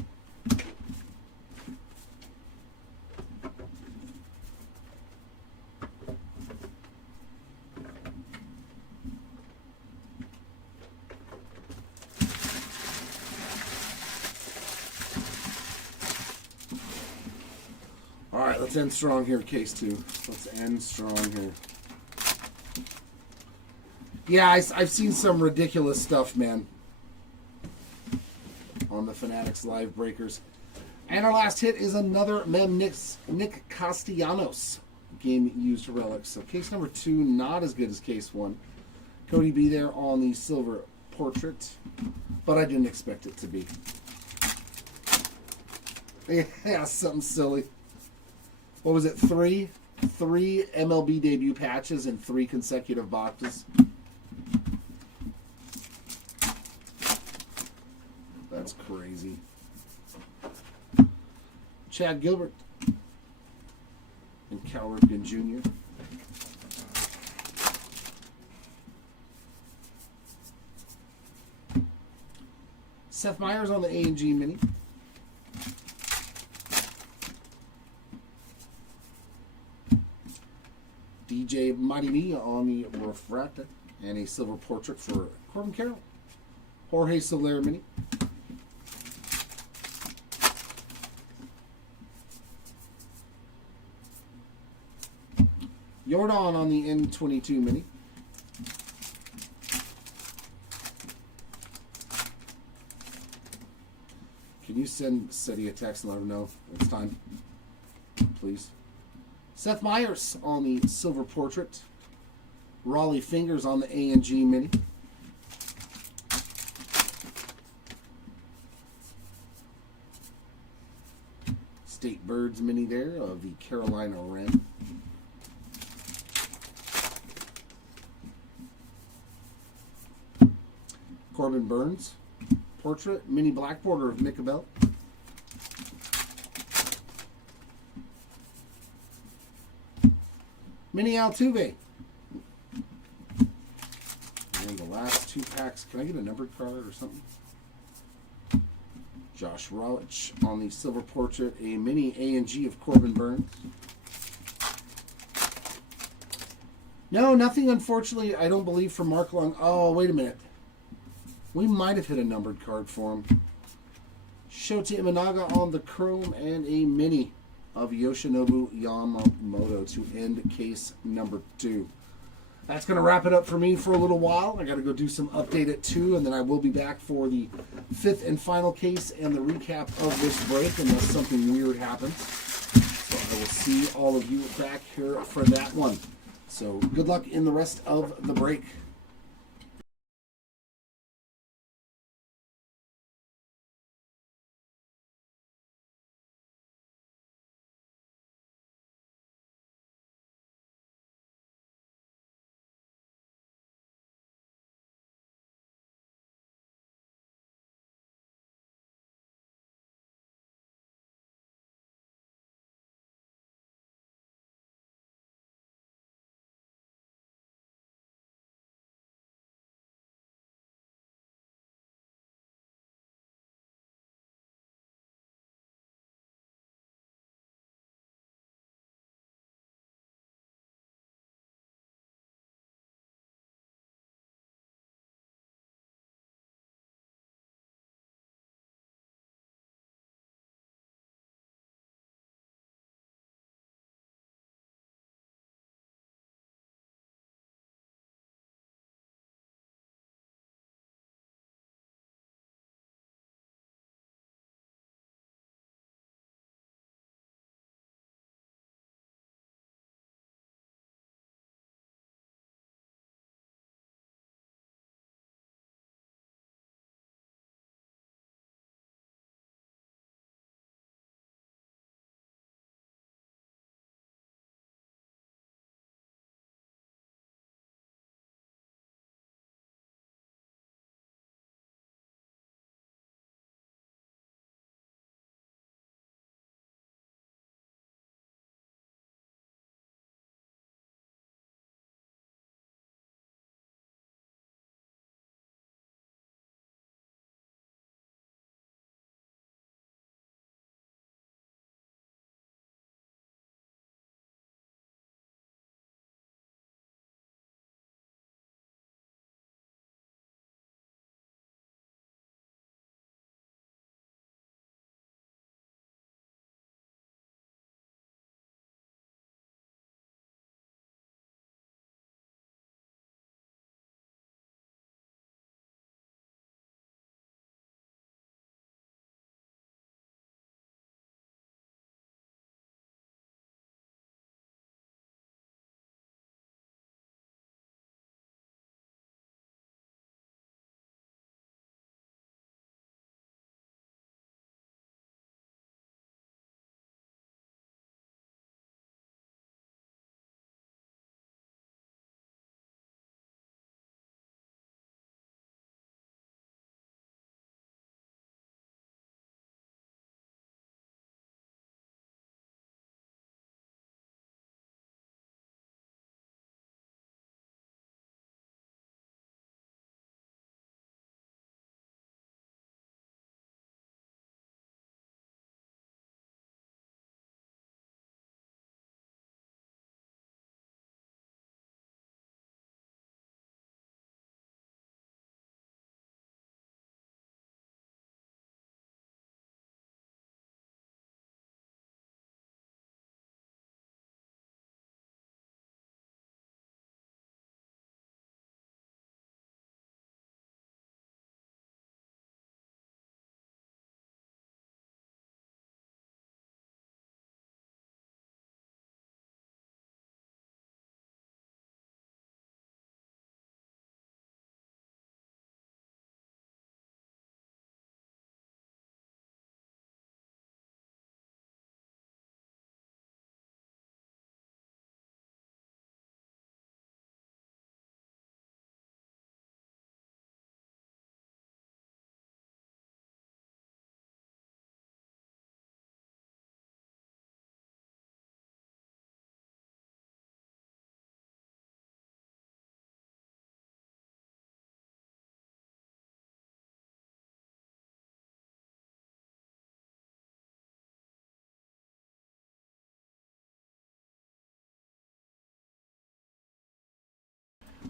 All right, let's end strong here, case 2. Let's end strong here. Yeah, I've seen some ridiculous stuff, man, on the Fanatics Live Breakers. And our last hit is another Nick Castellanos game-used relics. So case number 2, not as good as case 1. Cody B there on the silver portrait, but I didn't expect it to be. Yeah, something silly. What was it, 3 MLB debut patches in 3 consecutive boxes? That's crazy. Chad Gilbert and Cal Ripken Jr. Seth Meyers on the A&G mini. DJ Mighty Me on the Refractor and a silver portrait for Corbin Carroll. Jorge Soler mini. Jordan on the N22 Mini. Can you send City a text and let him know it's time? Please. Seth Meyers on the Silver Portrait. Raleigh Fingers on the A&G Mini. State Birds Mini there of the Carolina Wren. Corbin Burns Portrait, Mini Black Border of Nick Abel. Mini Altuve. And the last 2 packs. Can I get a numbered card or something? Josh Relics on the Silver Portrait, a Mini A&G of Corbin Burns. No, nothing, unfortunately, I don't believe, from Mark Long. Oh, wait a minute. We might have hit a numbered card for him. Shota Imanaga on the Chrome and a Mini of Yoshinobu Yamamoto to end case number 2. That's going to wrap it up for me for a little while. I got to go do some update at 2, and then I will be back for the 5th and final case and the recap of this break, unless something weird happens. So I will see all of you back here for that one. So good luck in the rest of the break.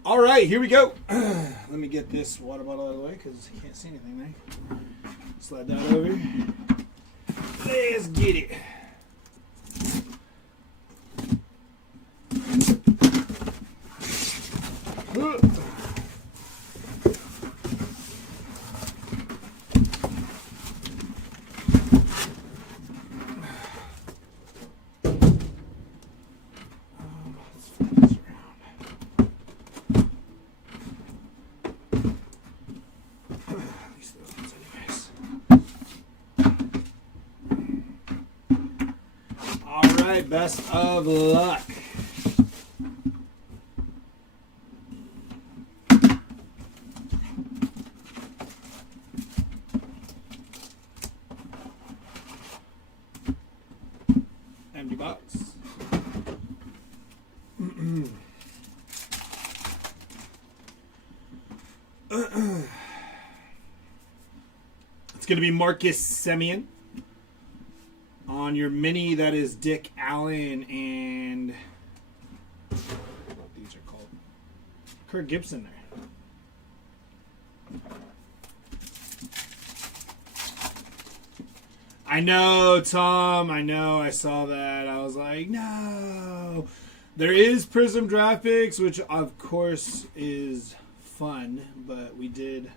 All right, here we go. Let me get this water bottle out of the way because I can't see anything there. Slide that over. Let's get it. Best of luck. Empty box. It's going to be Marcus Semien. On your mini, that is Dick Allen and what these are called, Kirk Gibson there. I know, Tom. I know. I saw that. I was like, no. There is Prism Draft Picks, which of course is fun, but we did. I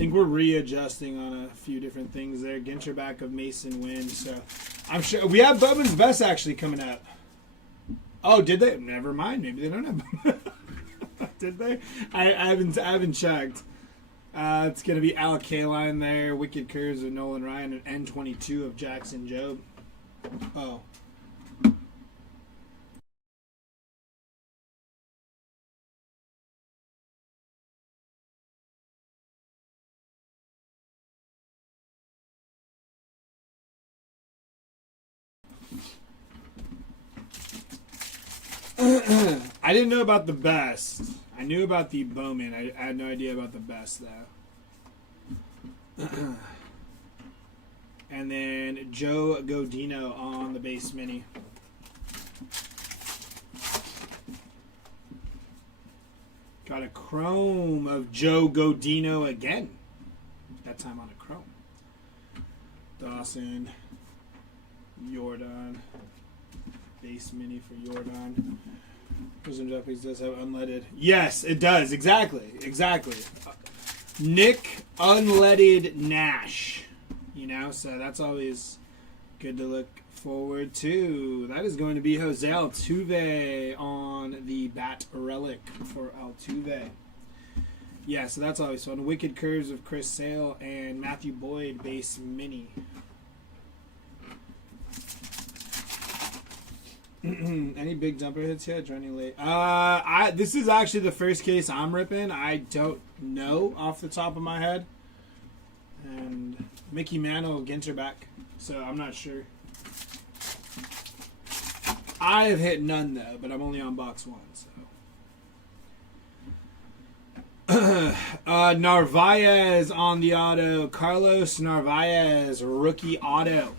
think we're readjusting on a few different things there. Ginter back of Mason Wynn, so I'm sure we have Bowman's Best actually coming up. Oh, did they? Never mind. Maybe they don't have. Did they? I haven't checked. It's gonna be Alec Kaline there. Wicked Curves of Nolan Ryan and N22 of Jackson Jobe. Oh. I didn't know about the best. I knew about the Bowman. I had no idea about the best, though. And then Joe Godino on the base mini. Got a chrome of Joe Godino again. That time on a chrome. Dawson. Jordan. Base mini for Jordan. Prism Jeffries does have unleaded. Yes, it does. Exactly. Nick Unleaded Nash. You know, so that's always good to look forward to. That is going to be Jose Altuve on the Bat Relic for Altuve. Yeah, so that's always fun. Wicked Curves of Chris Sale and Matthew Boyd base mini. Any big dumper hits yet? Joining late. This is actually the first case I'm ripping. I don't know off the top of my head. And Mickey Mantle, Ginter back. So I'm not sure. I have hit none though, but I'm only on box one. So Narvaez on the auto. Carlos Narvaez, rookie auto.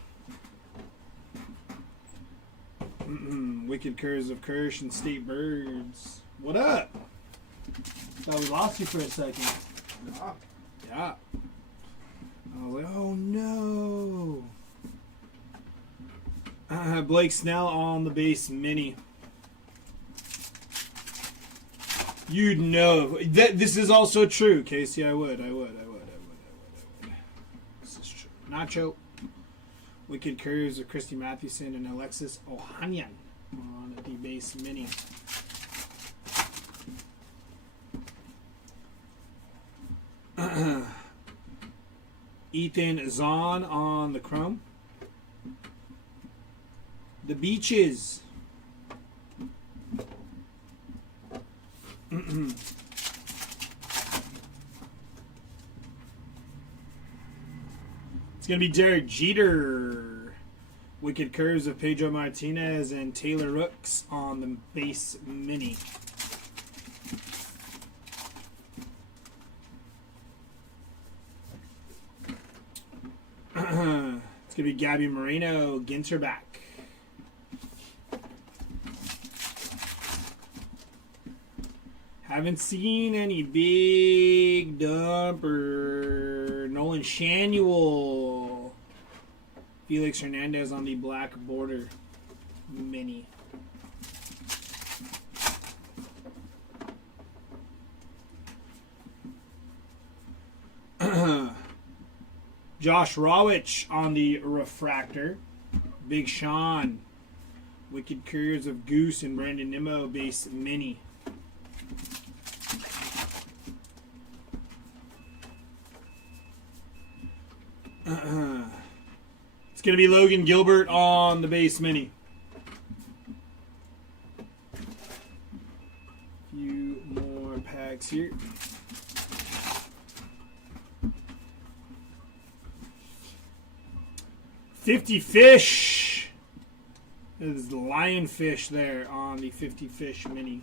Wicked Curves of Kirsch and State Birds. What up? Thought we lost you for a second. Yeah. I was like, oh no. Blake Snell on the base mini. You'd know. This is also true, Casey. I would. This is true. Nacho. Wicked Curves of Christy Mathewson and Alexis Ohanian on the base mini. Ethan Zahn on the chrome. The Beaches. It's going to be Derek Jeter. Wicked Curves of Pedro Martinez and Taylor Rooks on the base mini. It's going to be Gabby Moreno, Ginter back. Haven't seen any big dumper. Nolan Shanuel. Felix Hernandez on the black border mini. Josh Rawitch on the refractor. Big Sean. Wicked Curves of Goose and Brandon Nimmo base mini. It's going to be Logan Gilbert on the base mini. Few more packs here. $50 fish. There's the lionfish there on the 50 fish mini.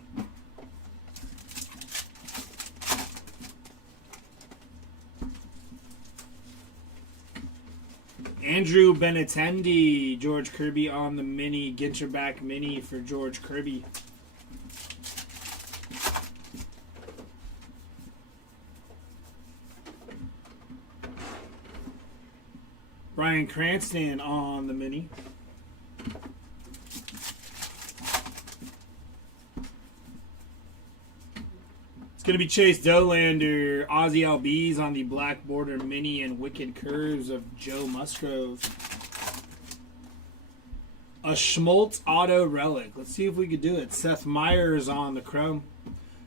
Andrew Benintendi, George Kirby on the mini, Ginter back mini for George Kirby. Brian Cranston on the mini. It's going to be Chase Dolander, Ozzy Albies on the black border mini, and Wicked Curves of Joe Musgrove. A Schmaltz auto relic. Let's see if we could do it. Seth Meyers on the chrome.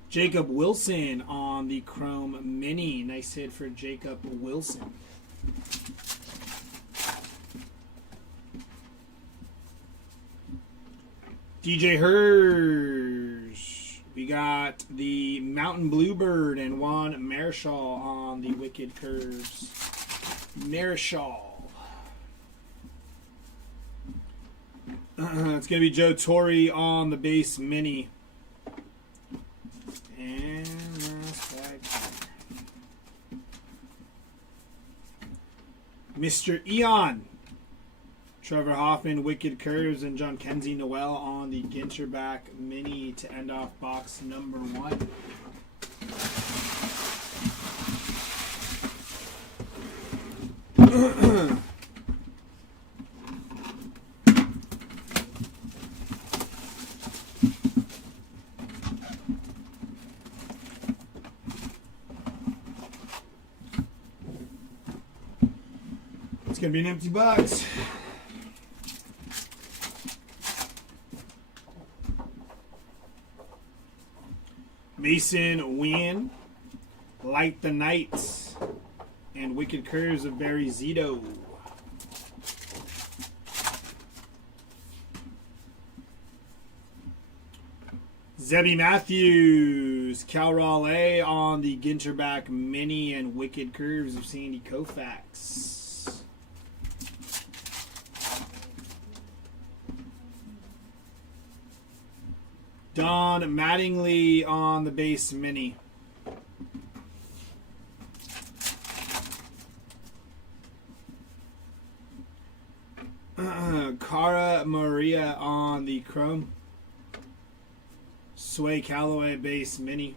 Jacob Wilson on the chrome mini. Nice hit for Jacob Wilson. DJ Hers. We got the Mountain Bluebird and Juan Marichal on the Wicked Curves. Marichal. It's going to be Joe Torre on the base mini. And last back here. Mr. Eon. Trevor Hoffman, Wicked Curves, and John Kenzie Noel on the Ginter back mini to end off box number 1. It's going to be an empty box. Mason Wynn, Light the Night, and Wicked Curves of Barry Zito. Zebby Matthews, Cal Raleigh on the Ginterback Mini, and Wicked Curves of Sandy Koufax. Don Mattingly on the base mini. Cara Maria on the chrome. Sway Calloway base mini.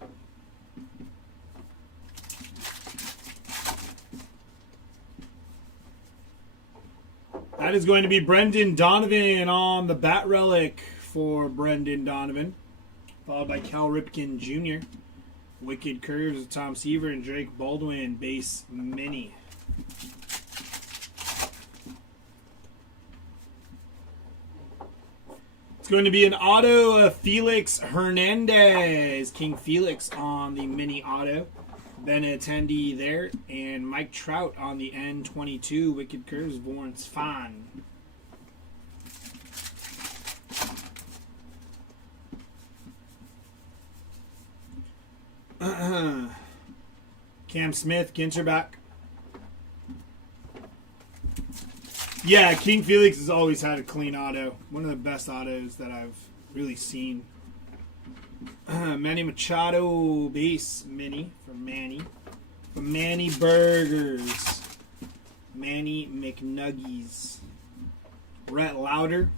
That is going to be Brendan Donovan on the bat relic for Brendan Donovan. Followed by Cal Ripken Jr. Wicked Curves of Tom Seaver and Drake Baldwin base mini. It's going to be an auto of Felix Hernandez. King Felix on the mini auto. Benintendi there. And Mike Trout on the N22. Wicked Curves, Lawrence Fahn. Cam Smith, Ginterback. Yeah, King Felix has always had a clean auto. One of the best autos that I've really seen. Manny Machado base mini for Manny. For Manny Burgers. Manny McNuggies. Rhett Lauder.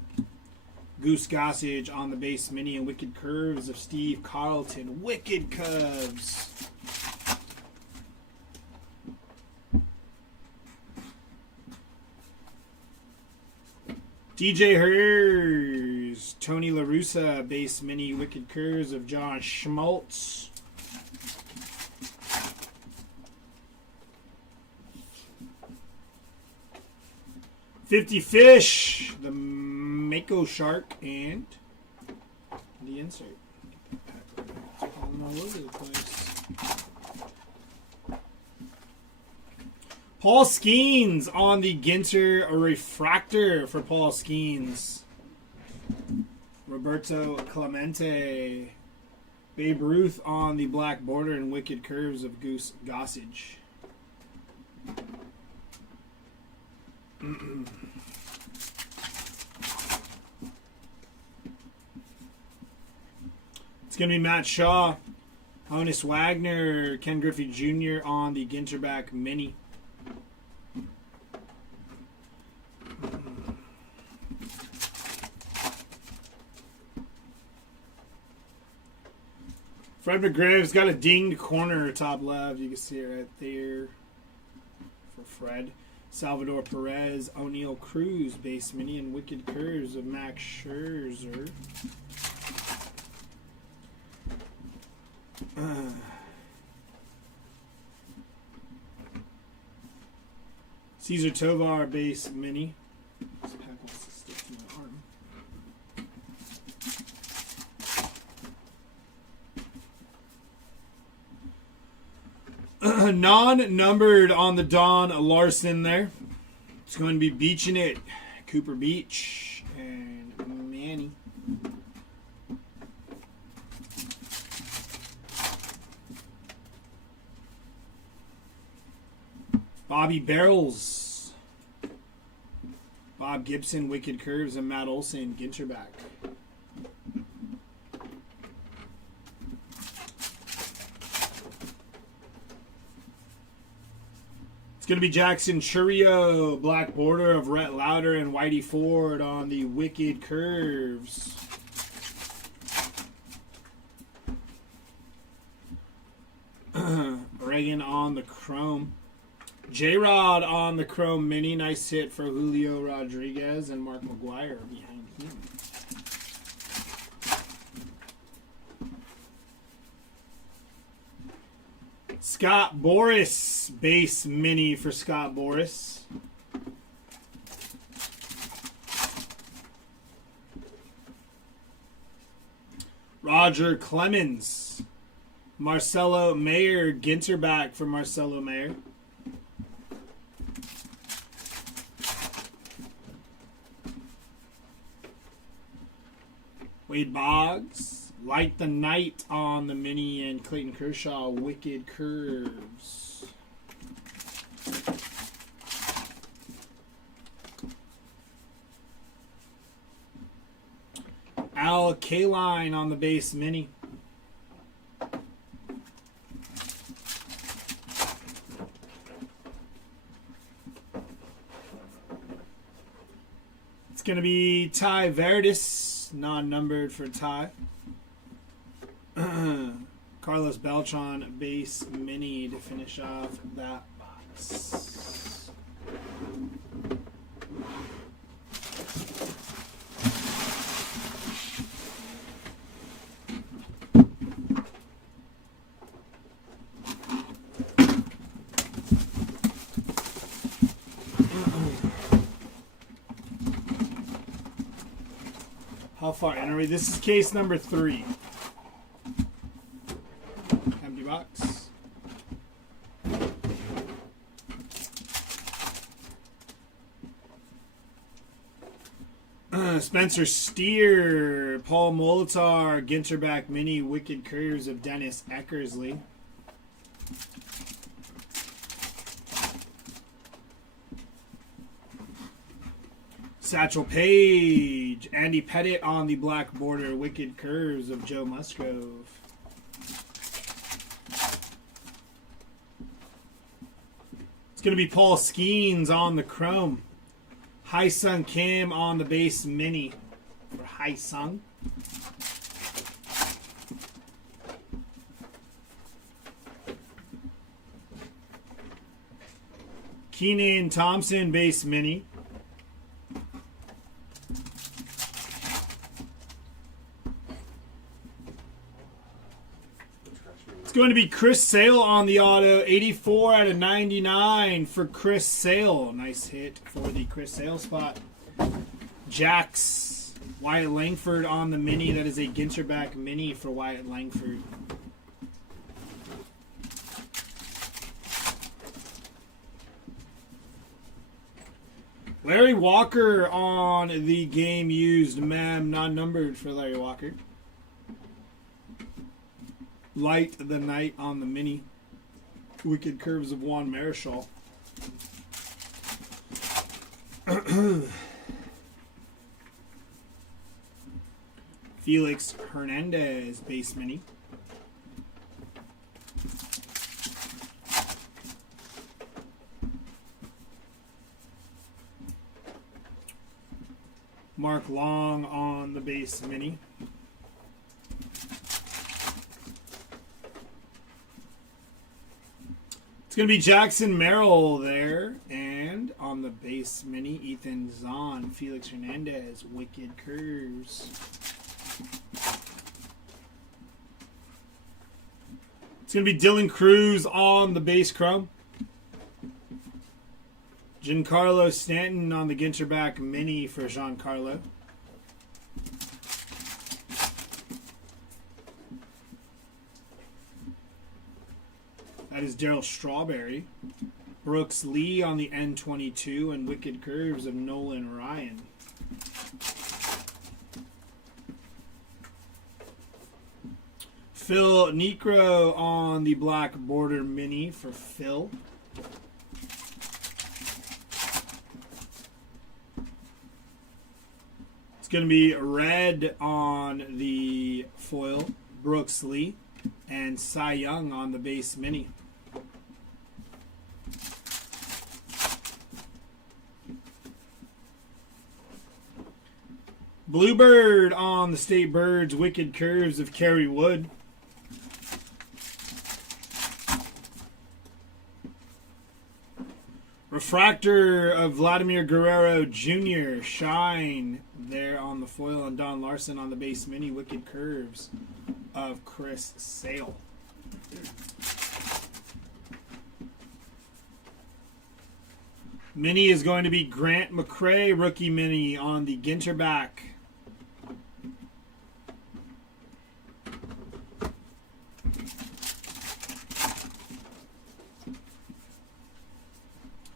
Goose Gossage on the base mini, and Wicked Curves of Steve Carlton. Wicked Cubs. DJ Hers, Tony La Russa, base mini, Wicked Curves of John Schmaltz. $50 Fish, the Mako Shark, and the insert. Get that pack right. It's falling all over the place. Paul Skeens on the Ginter, a refractor for Paul Skeens. Roberto Clemente. Babe Ruth on the black border and Wicked Curves of Goose Gossage. It's going to be Matt Shaw, Honus Wagner, Ken Griffey Jr. on the Ginterback Mini. Fred McGrave's got a dinged corner top left. You can see it right there for Fred. Salvador Perez, O'Neal Cruz, base mini, and Wicked Curves of Max Scherzer. Cesar Tovar, base mini. This pack wants to stick to my arm. Non-numbered on the Don Larson there. It's going to be Beaching It, Cooper Beach, and Manny. Bobby Barrels, Bob Gibson, Wicked Curves, and Matt Olson, Ginterback. It's going to be Jackson Churio, black border of Rhett Lauder and Whitey Ford on the Wicked Curves. Reagan on the chrome. J-Rod on the chrome mini. Nice hit for Julio Rodriguez and Mark McGuire behind him. Scott Boris, base mini for Scott Boris. Roger Clemens. Marcelo Mayer, Ginterback for Marcelo Mayer. Wade Boggs, Light the Night on the mini, and Clayton Kershaw, Wicked Curves. Al Kaline on the base mini. It's going to be Ty Verdis. Non-numbered for Ty. Carlos Beltran, base mini to finish off that box. How far in are we? This is case number 3. Empty box. Spencer Steer, Paul Molitor, Ginterback mini, Wicked Curves of Dennis Eckersley. Satchel Paige, Andy Pettit on the black border, Wicked Curves of Joe Musgrove. It's going to be Paul Skeens on the chrome. Hai Sung Kim on the base mini. for Hai Sung. Keenan Thompson base mini. It's going to be Chris Sale on the auto. 84 out of 99 for Chris Sale. Nice hit for the Chris Sale spot. Jax. Wyatt Langford on the mini. That is a Ginter back mini for Wyatt Langford. Larry Walker on the game used mem, non-numbered for Larry Walker. Light the Night on the mini. Wicked Curves of Juan Marichal. Felix Hernandez base mini. Mark Long on the base mini. It's going to be Jackson Merrill there. And on the base mini, Ethan Zahn, Felix Hernandez, Wicked Curves. It's going to be Dylan Cruz on the base chrome. Giancarlo Stanton on the Ginter back mini for Giancarlo. That is Darryl Strawberry. Brooks Lee on the N22 and Wicked Curves of Nolan Ryan. Phil Necro on the black border mini for Phil. It's going to be red on the foil, Brooks Lee, and Cy Young on the base mini. Bluebird on the State Birds, Wicked Curves of Kerry Wood. Refractor of Vladimir Guerrero Jr. Shine there on the foil, and Don Larson on the base mini. Wicked Curves of Chris Sale. Mini is going to be Grant McCray rookie mini on the Ginter back.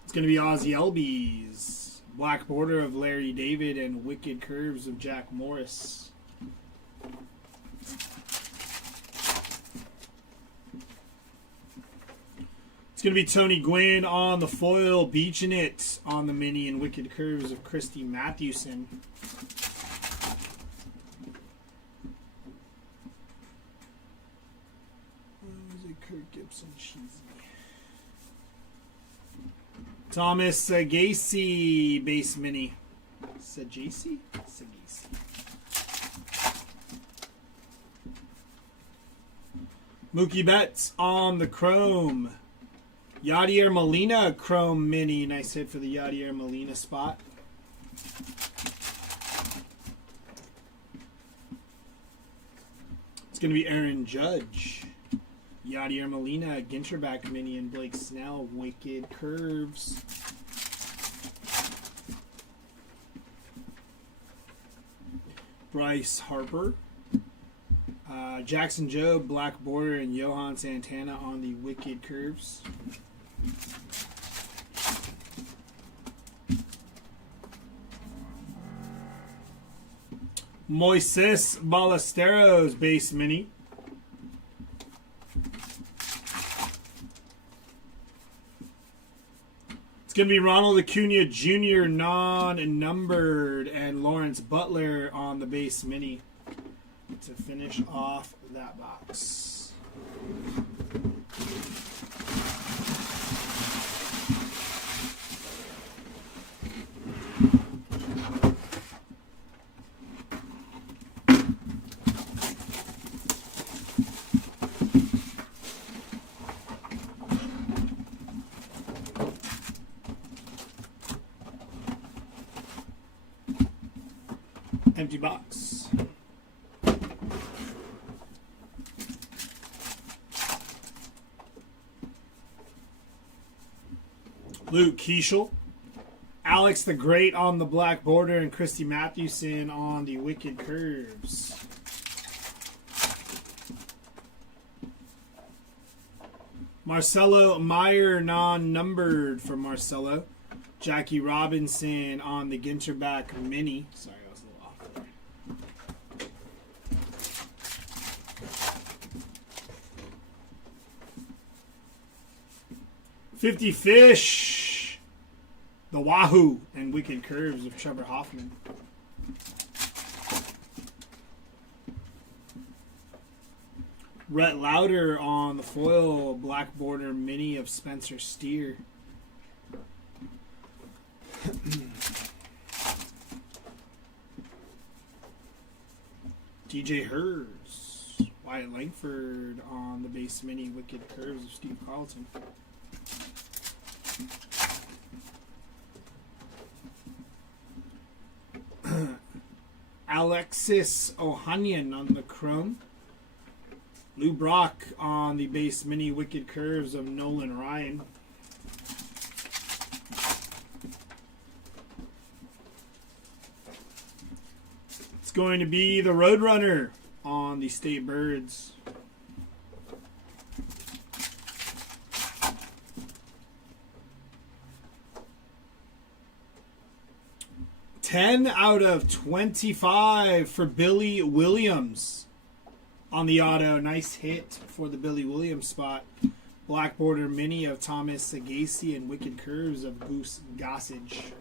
It's going to be Ozzie Albies, black border of Larry David, and Wicked Curves of Jack Morris. It's going to be Tony Gwynn on the foil, Beaching It on the mini, and Wicked Curves of Christy Mathewson. Where's it? Kirk Gibson, cheesy. Thomas Gacy base mini. Sagasi? Sagasi. Mookie Betts on the chrome. Yadier Molina chrome mini. Nice hit for the Yadier Molina spot. It's going to be Aaron Judge. Yadier Molina, Ginterback mini, and Blake Snell, Wicked Curves. Bryce Harper. Jackson Jobe, black border, and Johan Santana on the Wicked Curves. Moises Ballesteros base mini. It's going to be Ronald Acuna Jr. non-numbered, and Lawrence Butler on the base mini to finish off that box. Empty box. Luke Keeschel. Alex the Great on the black border, and Christy Mathewson on the Wicked Curves. Marcelo Meyer, non-numbered for Marcelo. Jackie Robinson on the Ginterback Mini. Sorry, I was a little off there. 50 Fish. The Wahoo and Wicked Curves of Trevor Hoffman. Rhett Lauder on the foil black border mini of Spencer Steer. DJ Hers. Wyatt Langford on the base mini Wicked Curves of Steve Carlton. Alexis Ohanian on the chrome. Lou Brock on the base mini Wicked Curves of Nolan Ryan. It's going to be the Roadrunner on the State Birds. $10 out of 25 for Billy Williams on the auto. Nice hit for the Billy Williams spot. Black border mini of Thomas Sagasi and Wicked Curves of Goose Gossage.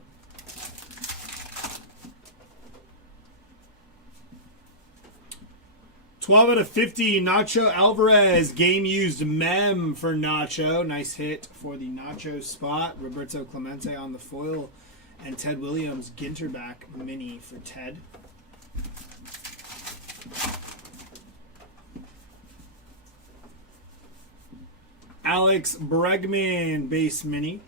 $12 out of 50, Nacho Alvarez, game used mem for Nacho. Nice hit for the Nacho spot. Roberto Clemente on the foil. And Ted Williams, Ginterback mini for Ted. Alex Bregman, base mini.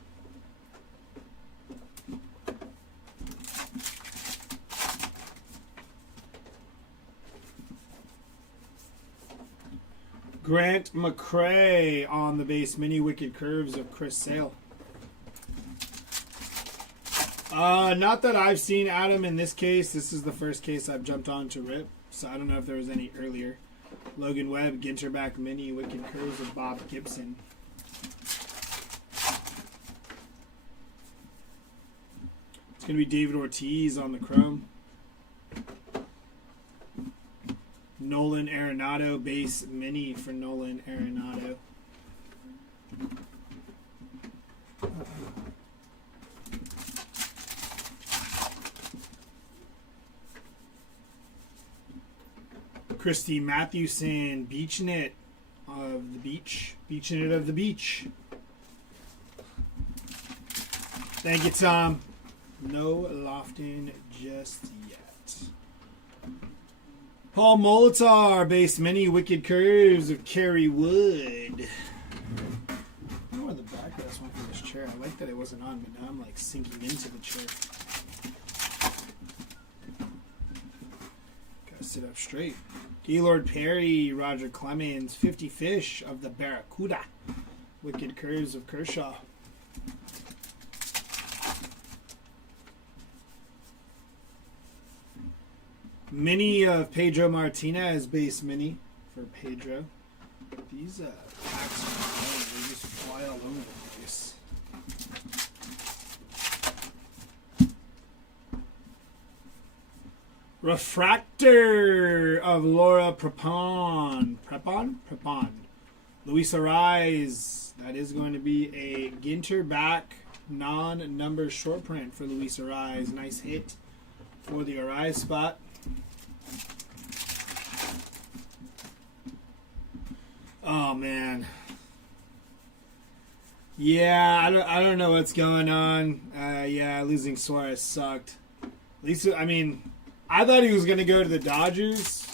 Grant McCrae on the base mini Wicked Curves of Chris Sale. Not that I've seen, Adam, in this case. This is the first case I've jumped on to rip, so I don't know if there was any earlier. Logan Webb, Ginterback mini Wicked Curves of Bob Gibson. It's going to be David Ortiz on the chrome. Nolan Arenado, base mini for Nolan Arenado. Christy Mathewson, Beachnet of the Beach. Beachnet of the Beach. Thank you, Tom. No Lofton just yet. Paul Molitor, base mini Wicked Curves of Kerry Wood. I don't know where the backrest went for this chair. I like that it wasn't on, but now I'm like sinking into the chair. Gotta sit up straight. Gaylord Perry, Roger Clemens, 50 Fish of the Barracuda. Wicked Curves of Kershaw. Mini of Pedro Martinez, base mini for Pedro. These packs are they just fly all over the place. Refractor of Laura Prepon. Prepon. Luis Arise. That is going to be a Ginterback non-number short print for Luis Arise. Nice hit for the Arise spot. Oh man. Yeah, I don't know what's going on. Yeah, losing Suarez sucked. At least, I mean, I thought he was going to go to the Dodgers,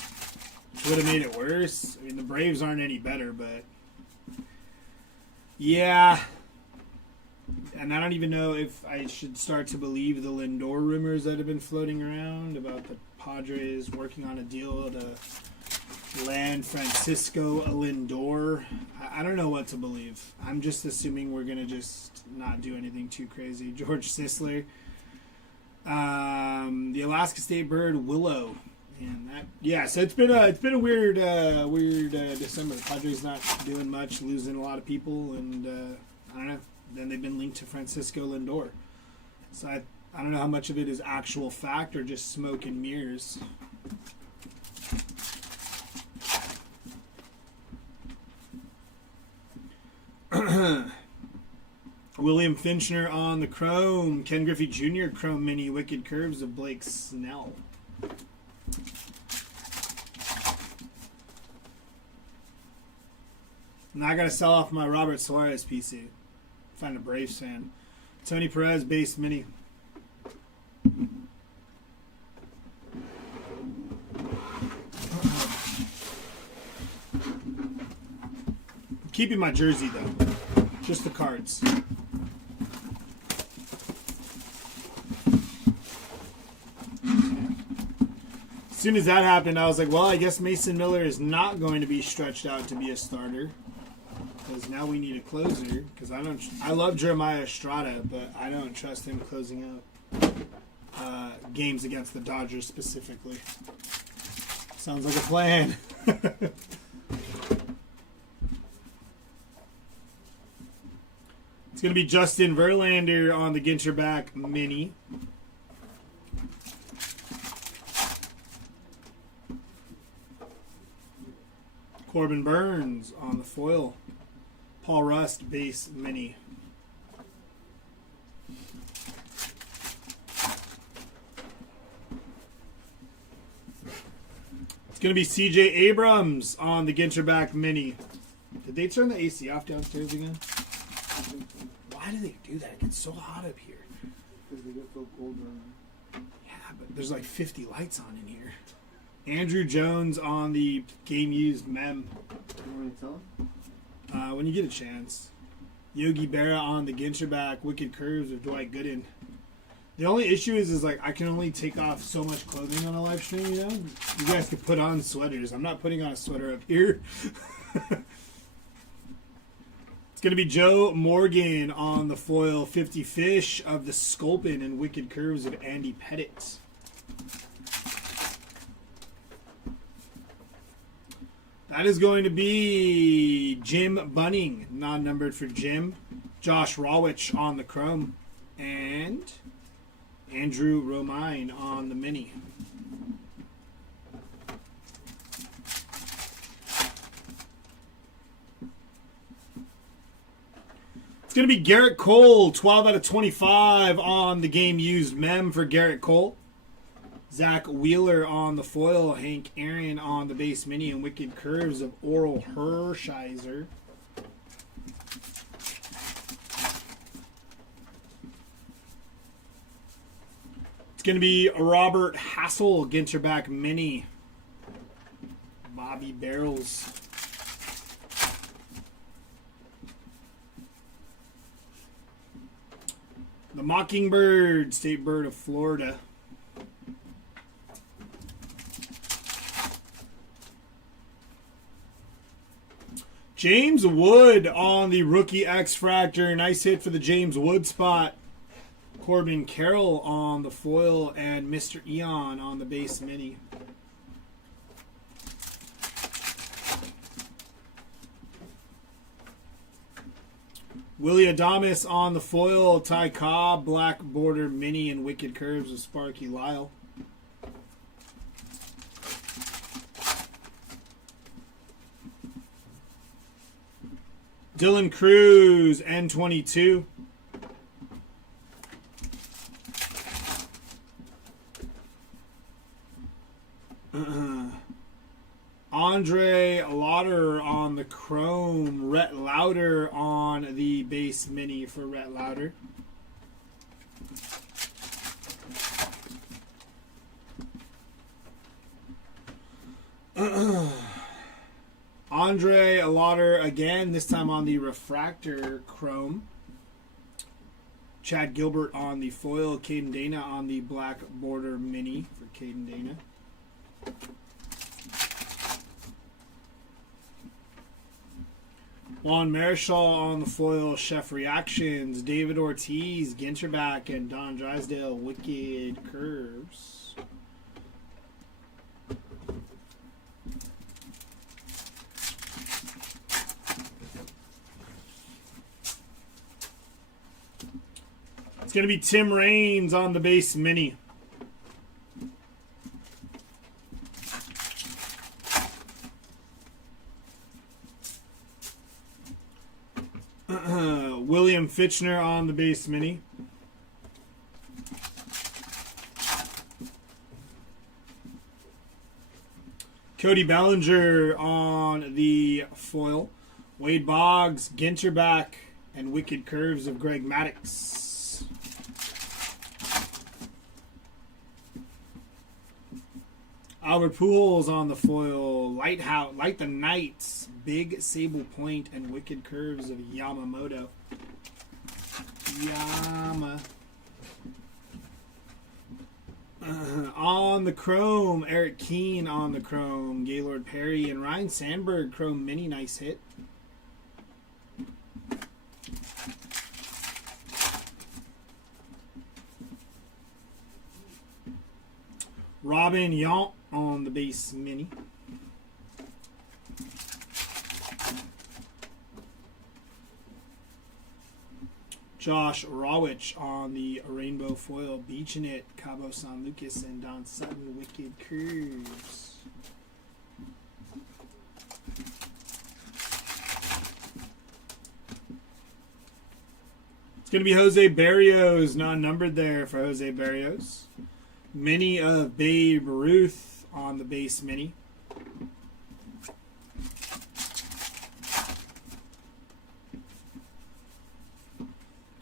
which would have made it worse. I mean, the Braves aren't any better, but yeah. And I don't even know if I should start to believe the Lindor rumors that have been floating around about the Padres working on a deal to land Francisco Lindor. I don't know what to believe. I'm just assuming we're going to just not do anything too crazy. George Sisler. The Alaska State bird Willow. And so it's been a weird December. The Padres not doing much, losing a lot of people, and I don't know. Then they've been linked to Francisco Lindor. So I don't know how much of it is actual fact or just smoke and mirrors. William Finchner on the Chrome. Ken Griffey Jr. Chrome Mini. Wicked Curves of Blake Snell. Now I gotta sell off my Robert Suarez PC. Find a Braves fan. Tony Perez base mini. Keeping my jersey though. Just the cards. As soon as that happened, I was like, well, I guess Mason Miller is not going to be stretched out to be a starter. Because now we need a closer. Because I love Jeremiah Estrada, but I don't trust him closing out games against the Dodgers specifically. Sounds like a plan. It's going to be Justin Verlander on the Ginter back mini. Corbin Burns on the foil. Paul Rust base mini. It's going to be CJ Abrams on the Ginter back mini. Did they turn the AC off downstairs again? Why do they do that? It gets so hot up here. Because they get so cold right Yeah, but there's like 50 lights on in here. Andrew Jones on the game used mem. You want to tell him? When you get a chance. Yogi Berra on the Ginter back. Wicked Curves of Dwight Gooden. The only issue is like I can only take off so much clothing on a live stream, you know? You guys could put on sweaters. I'm not putting on a sweater up here. It's going to be Joe Morgan on the foil 50 Fish of the Sculpin and Wicked Curves of Andy Pettit. That is going to be Jim Bunning, non-numbered for Jim. Josh Rawitch on the Chrome. And Andrew Romine on the Mini. It's going to be Garrett Cole, 12 out of 25 on the game used mem for Garrett Cole. Zach Wheeler on the foil, Hank Aaron on the base mini, and Wicked Curves of Oral Hershiser. It's going to be Robert Hassel, Ginterback mini. Bobby Barrels. The Mockingbird, State Bird of Florida. James Wood on the rookie X-Fractor. Nice hit for the James Wood spot. Corbin Carroll on the foil and Mr. Eon on the base mini. Willie Adames on the foil. Ty Cobb, black border mini and Wicked Curves of Sparky Lyle. Dylan Cruz, N22. Andre Lauder on the Chrome. Rhett Lauder on the base mini for Rhett Lauder. Andre Lauder again, this time on the Refractor Chrome. Chad Gilbert on the foil. Caden Dana on the black border mini for Caden Dana. Juan Marichal on the foil. Chef Reactions. David Ortiz, Ginterback, and Don Drysdale, Wicked Curves. It's going to be Tim Raines on the base mini. William Fitchner on the base mini. Cody Bellinger on the foil. Wade Boggs, Ginterback, and Wicked Curves of Greg Maddux. Albert Pujols on the foil. Light the Knights, Big Sable Point, and Wicked Curves of Yamamoto. On the chrome, Eric Keane on the chrome. Gaylord Perry and Ryan Sandberg chrome mini, nice hit. Robin Yount on the base mini. Josh Rawich on the rainbow foil. Beaching it, Cabo San Lucas and Don Sutton, Wicked Curves. It's going to be Jose Barrios, non-numbered there for Jose Barrios. Mini of Babe Ruth on the base mini.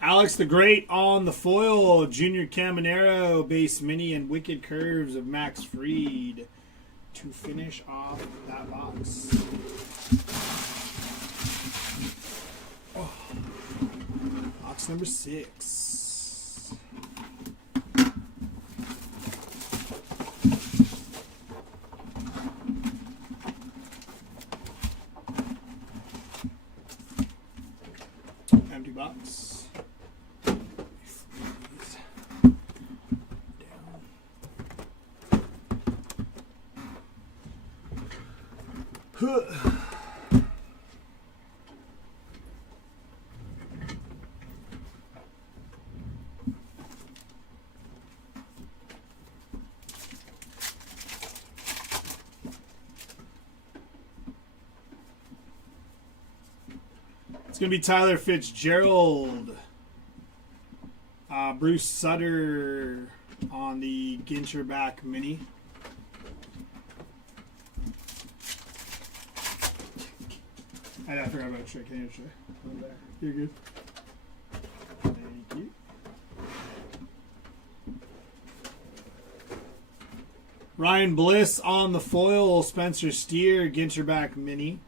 Alex the Great on the foil. Junior Caminero base mini and Wicked Curves of Max Fried to finish off that box. Oh. Box number 6. Empty box. It's going to be Tyler Fitzgerald. Bruce Sutter on the Ginterback mini. I forgot about a trick. Hey, you're good. Thank you. Ryan Bliss on the foil. Spencer Steer, Ginterback mini.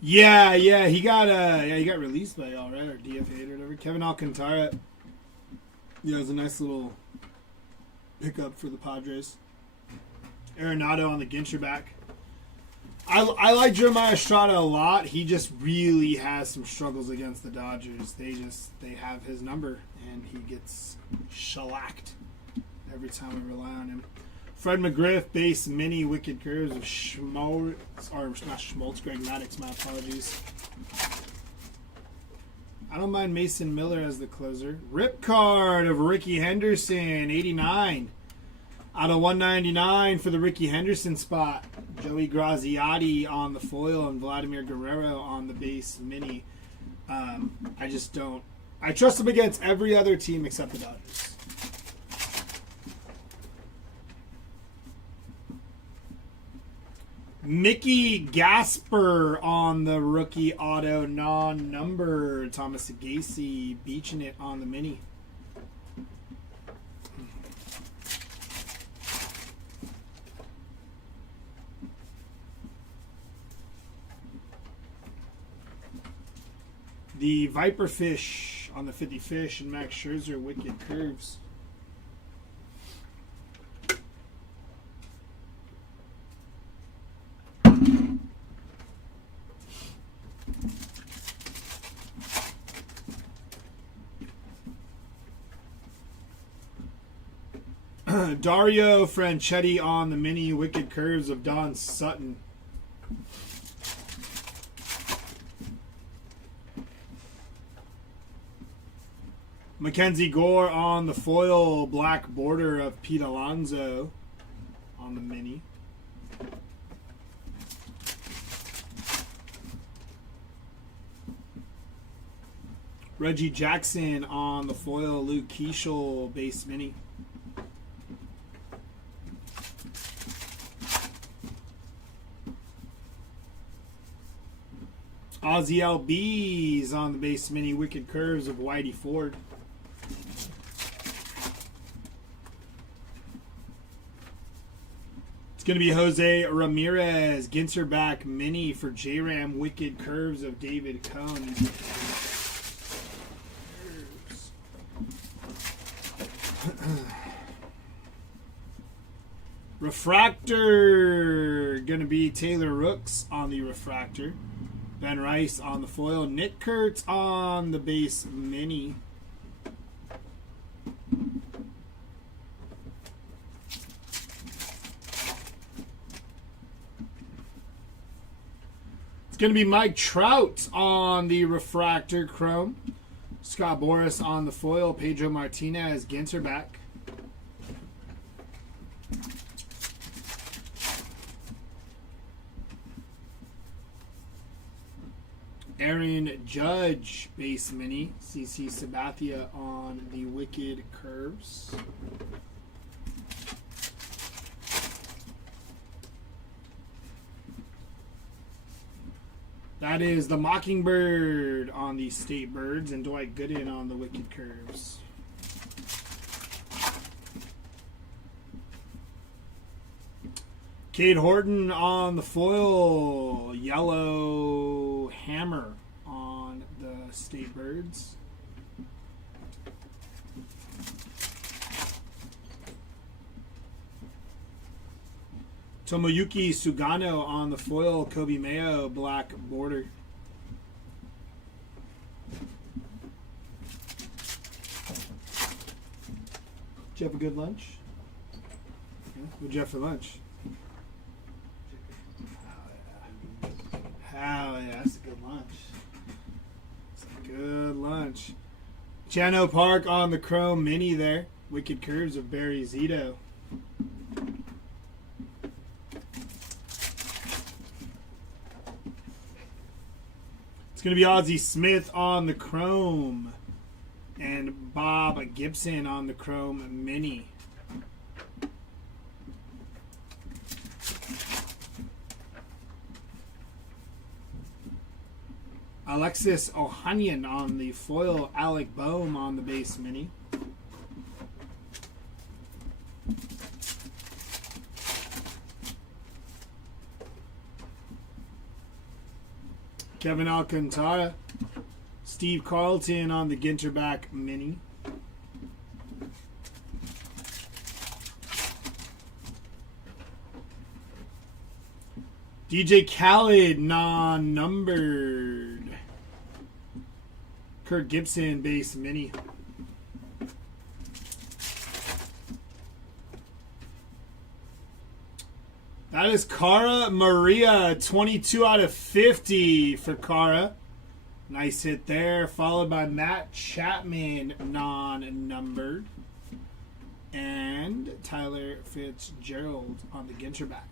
Yeah, he got released by y'all, right? Or DFA'd or whatever. Kevin Alcantara. Yeah, it was a nice little pickup for the Padres. Arenado on the Ginterback. I like Jeremiah Estrada a lot. He just really has some struggles against the Dodgers. They have his number and he gets shellacked every time we rely on him. Fred McGriff, base mini, Wicked Curves of Schmaltz, or not Schmaltz, Greg Maddux, my apologies. I don't mind Mason Miller as the closer. Rip card of Ricky Henderson, 89. Out of 199 for the Ricky Henderson spot. Joey Graziotti on the foil and Vladimir Guerrero on the base mini. I trust him against every other team except the Dodgers. Mickey Gasper on the rookie auto non-number. Thomas Segasi beaching it on the mini. The Viper Fish on the 50 Fish and Max Scherzer Wicked Curves. Dario Franchetti on the mini Wicked Curves of Don Sutton. Mackenzie Gore on the foil black border of Pete Alonso on the mini. Reggie Jackson on the foil Luke Keeschel base mini. Ozzy LB's on the base mini Wicked Curves of Whitey Ford. It's going to be Jose Ramirez Ginter back mini for J-Ram Wicked Curves of David Cohn. Refractor going to be Taylor Rooks on the refractor. Ben Rice on the foil. Nick Kurtz on the base mini. It's going to be Mike Trout on the refractor chrome. Scott Boras on the foil. Pedro Martinez Ginter back. Aaron Judge base mini. CC Sabathia on the Wicked Curves. That is the Mockingbird on the State Birds and Dwight Gooden on the Wicked Curves. Cade Horton on the foil. Yellow Hammer on the State Birds. Tomoyuki Sugano on the foil. Kobe Mayo black border. Did you have a good lunch? Yeah. What'd you have for lunch? Hell yeah, that's a good lunch. It's a good lunch. Chano Park on the chrome mini there. Wicked Curves of Barry Zito. It's going to be Ozzie Smith on the chrome and Bob Gibson on the chrome mini. Alexis Ohanian on the foil, Alec Boehm on the base mini. Kevin Alcantara, Steve Carlton on the Ginterback mini. DJ Khaled non-numbered. Kurt Gibson base mini. That is Cara Maria, 22 out of 50 for Cara. Nice hit there. Followed by Matt Chapman, non-numbered. And Tyler Fitzgerald on the Ginterback.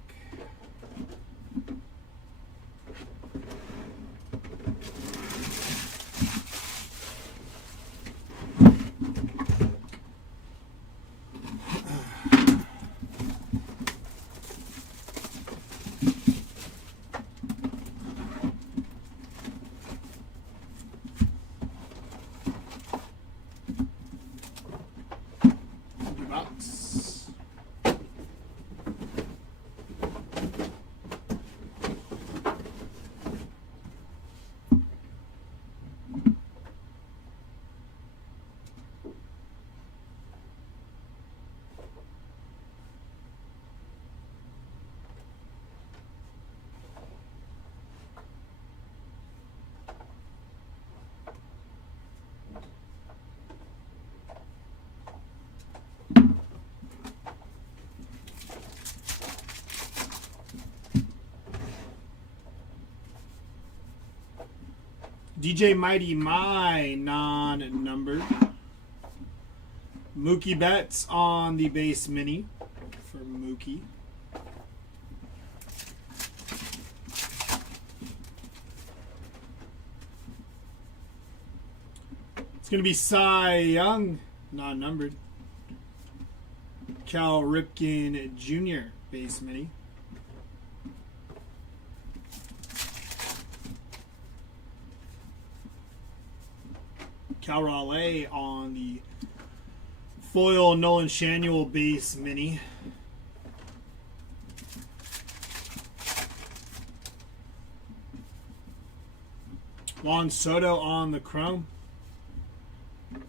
DJ Mighty My, non-numbered. Mookie Betts on the base mini for Mookie. It's going to be Cy Young, non-numbered. Cal Ripken Jr., base mini. Cal Raleigh on the foil Nolan Shanuel base mini. Juan Soto on the chrome.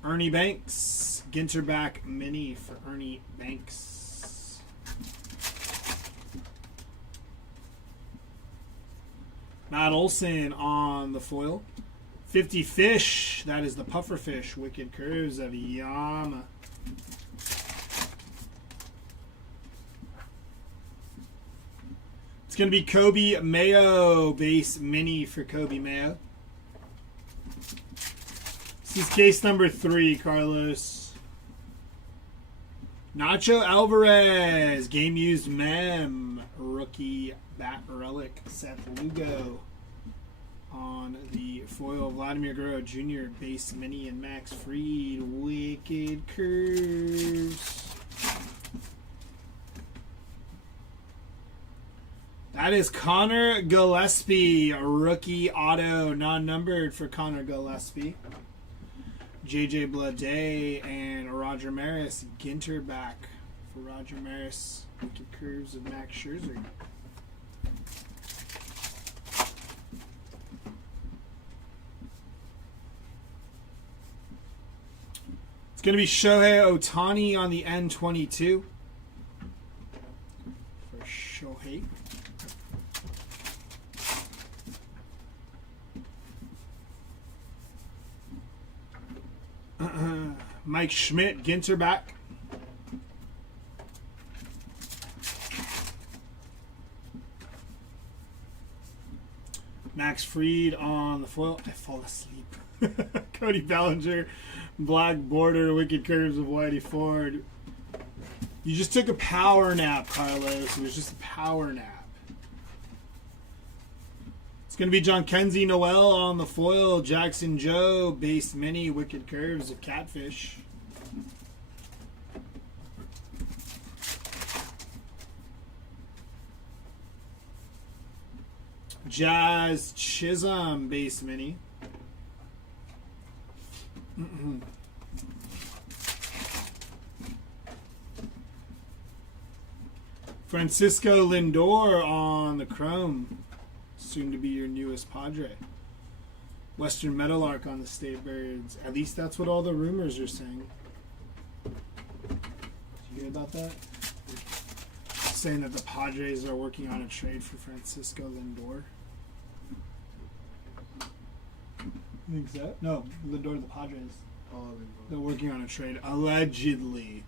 Ernie Banks, Ginter back mini for Ernie Banks. Matt Olson on the foil. 50 Fish, that is the puffer fish. Wicked Curves of Yama. It's going to be Kobe Mayo, base mini for Kobe Mayo. This is case number 3, Carlos. Nacho Alvarez, game used mem, rookie bat relic, Seth Lugo on the foil. Vladimir Guerrero Jr., base mini, and Max Fried, Wicked Curves. That is Connor Gillespie, a rookie auto, non-numbered for Connor Gillespie. JJ Bleday and Roger Maris, Ginter back for Roger Maris. Wicked Curves of Max Scherzer. It's going to be Shohei Ohtani on the N22 for Shohei. Mike Schmidt, Ginter back. Max Fried on the foil. I fall asleep. Cody Bellinger, black border, Wicked Curves of Whitey Ford. You just took a power nap, Carlos. It was just a power nap. It's going to be John Kenzie Noel on the foil. Jackson Joe, base mini, Wicked Curves of Catfish. Jazz Chisholm, base mini. Francisco Lindor on the chrome. Soon to be your newest Padre. Western Meadowlark on the State Birds. At least that's what all the rumors are saying. Did you hear about that? Saying that the Padres are working on a trade for Francisco Lindor. You think so? No, Lindor, the Padres. Oh, Lindor. They're working on a trade, allegedly.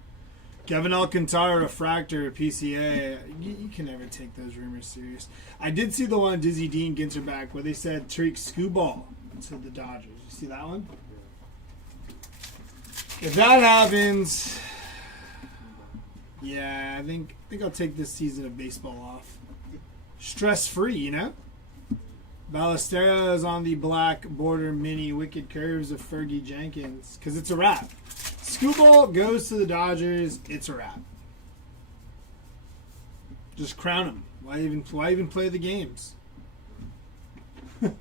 Kevin Alcantara, Refractor, PCA. You can never take those rumors serious. I did see the one Dizzy Dean Ginter back where they said Tariq Skubal to the Dodgers. You see that one? If that happens, yeah, I think I'll take this season of baseball off. Stress free, you know? Ballesteros on the black border mini, Wicked Curves of Fergie Jenkins. Because it's a wrap. Skubal goes to the Dodgers, it's a wrap. Just crown him. Why even play the games? It's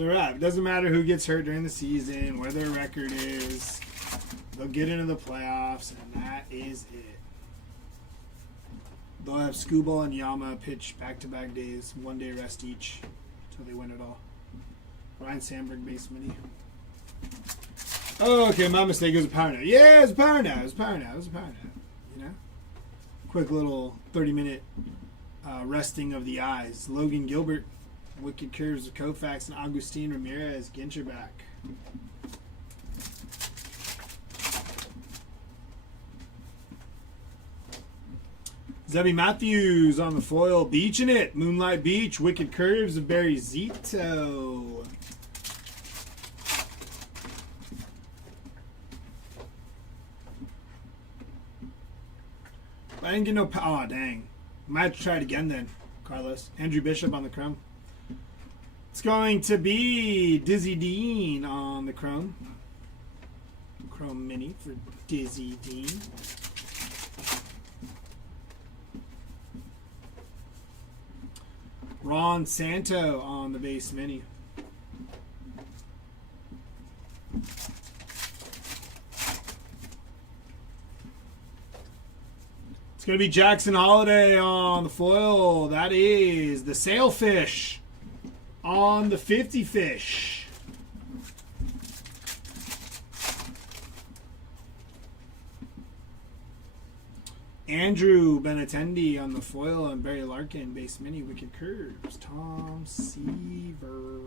a wrap. It doesn't matter who gets hurt during the season, where their record is. They'll get into the playoffs, and that is it. They'll have Skubal and Yama pitch back-to-back days, 1 day rest each, until they win it all. Ryan Sandberg, base mini. Oh, okay, my mistake. It was a power nap. Yeah, it was a power nap. It was a power nap. It was a power nap. You know? Quick little 30-minute resting of the eyes. Logan Gilbert, Wicked Curves of Koufax, and Agustin Ramirez, Ginter back. Zebby Matthews on the foil. Beaching it. Moonlight Beach. Wicked Curves of Barry Zito. I didn't get no... Oh, dang. Might have to try it again then, Carlos. Andrew Bishop on the chrome. It's going to be Dizzy Dean on the chrome. Chrome Mini for Dizzy Dean. Ron Santo on the base mini. It's going to be Jackson Holiday on the foil. That is the Sailfish on the 50 fish. Andrew Benatendi on the foil and Barry Larkin base mini Wicked Curves. Tom Seaver.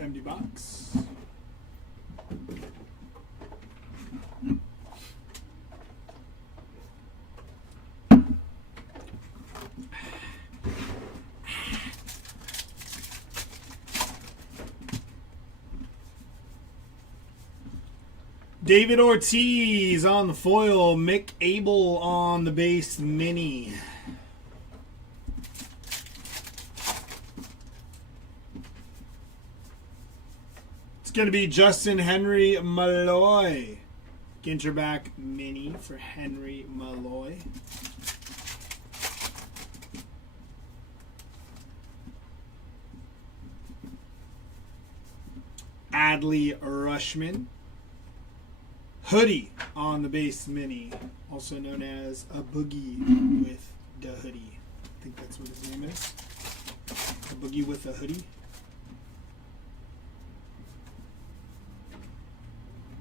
Empty box. David Ortiz on the foil. Mick Abel on the base mini. It's going to be Justin Henry Malloy. Ginterback mini for Henry Malloy. Adley Rushman. Hoodie on the base mini. Also known as a boogie with the hoodie. I think that's what his name is. A boogie with a hoodie.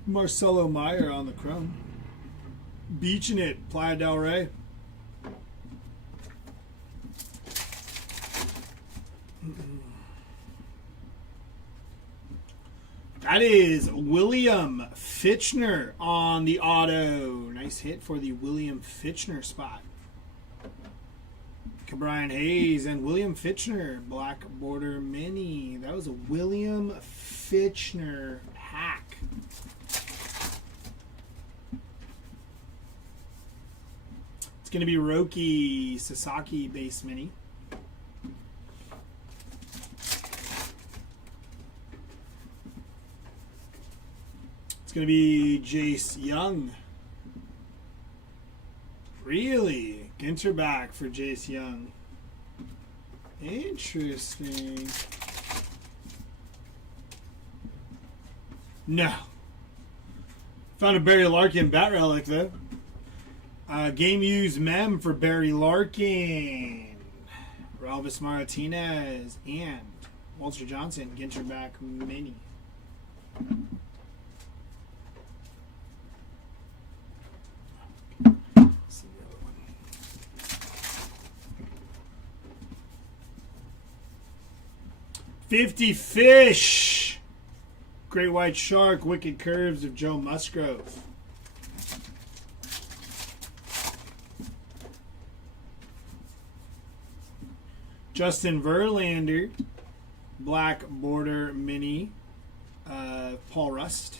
Marcelo Meyer on the chrome. Beaching it, Playa del Rey. That is William Fitchner on the auto. Nice hit for the William Fitchner spot. Brian Hayes and William Fitchner, black border mini. That was a William Fitchner hack. It's going to be Roki Sasaki base mini. It's going to be Jace Young. Really? Ginter back for Jace Young. Interesting. No. Found a Barry Larkin bat relic though. Game used mem for Barry Larkin. Ralvis Martinez and Walter Johnson. Ginter back mini. 50 fish. Great White Shark. Wicked Curves of Joe Musgrove. Justin Verlander. Black border mini. Paul Rust.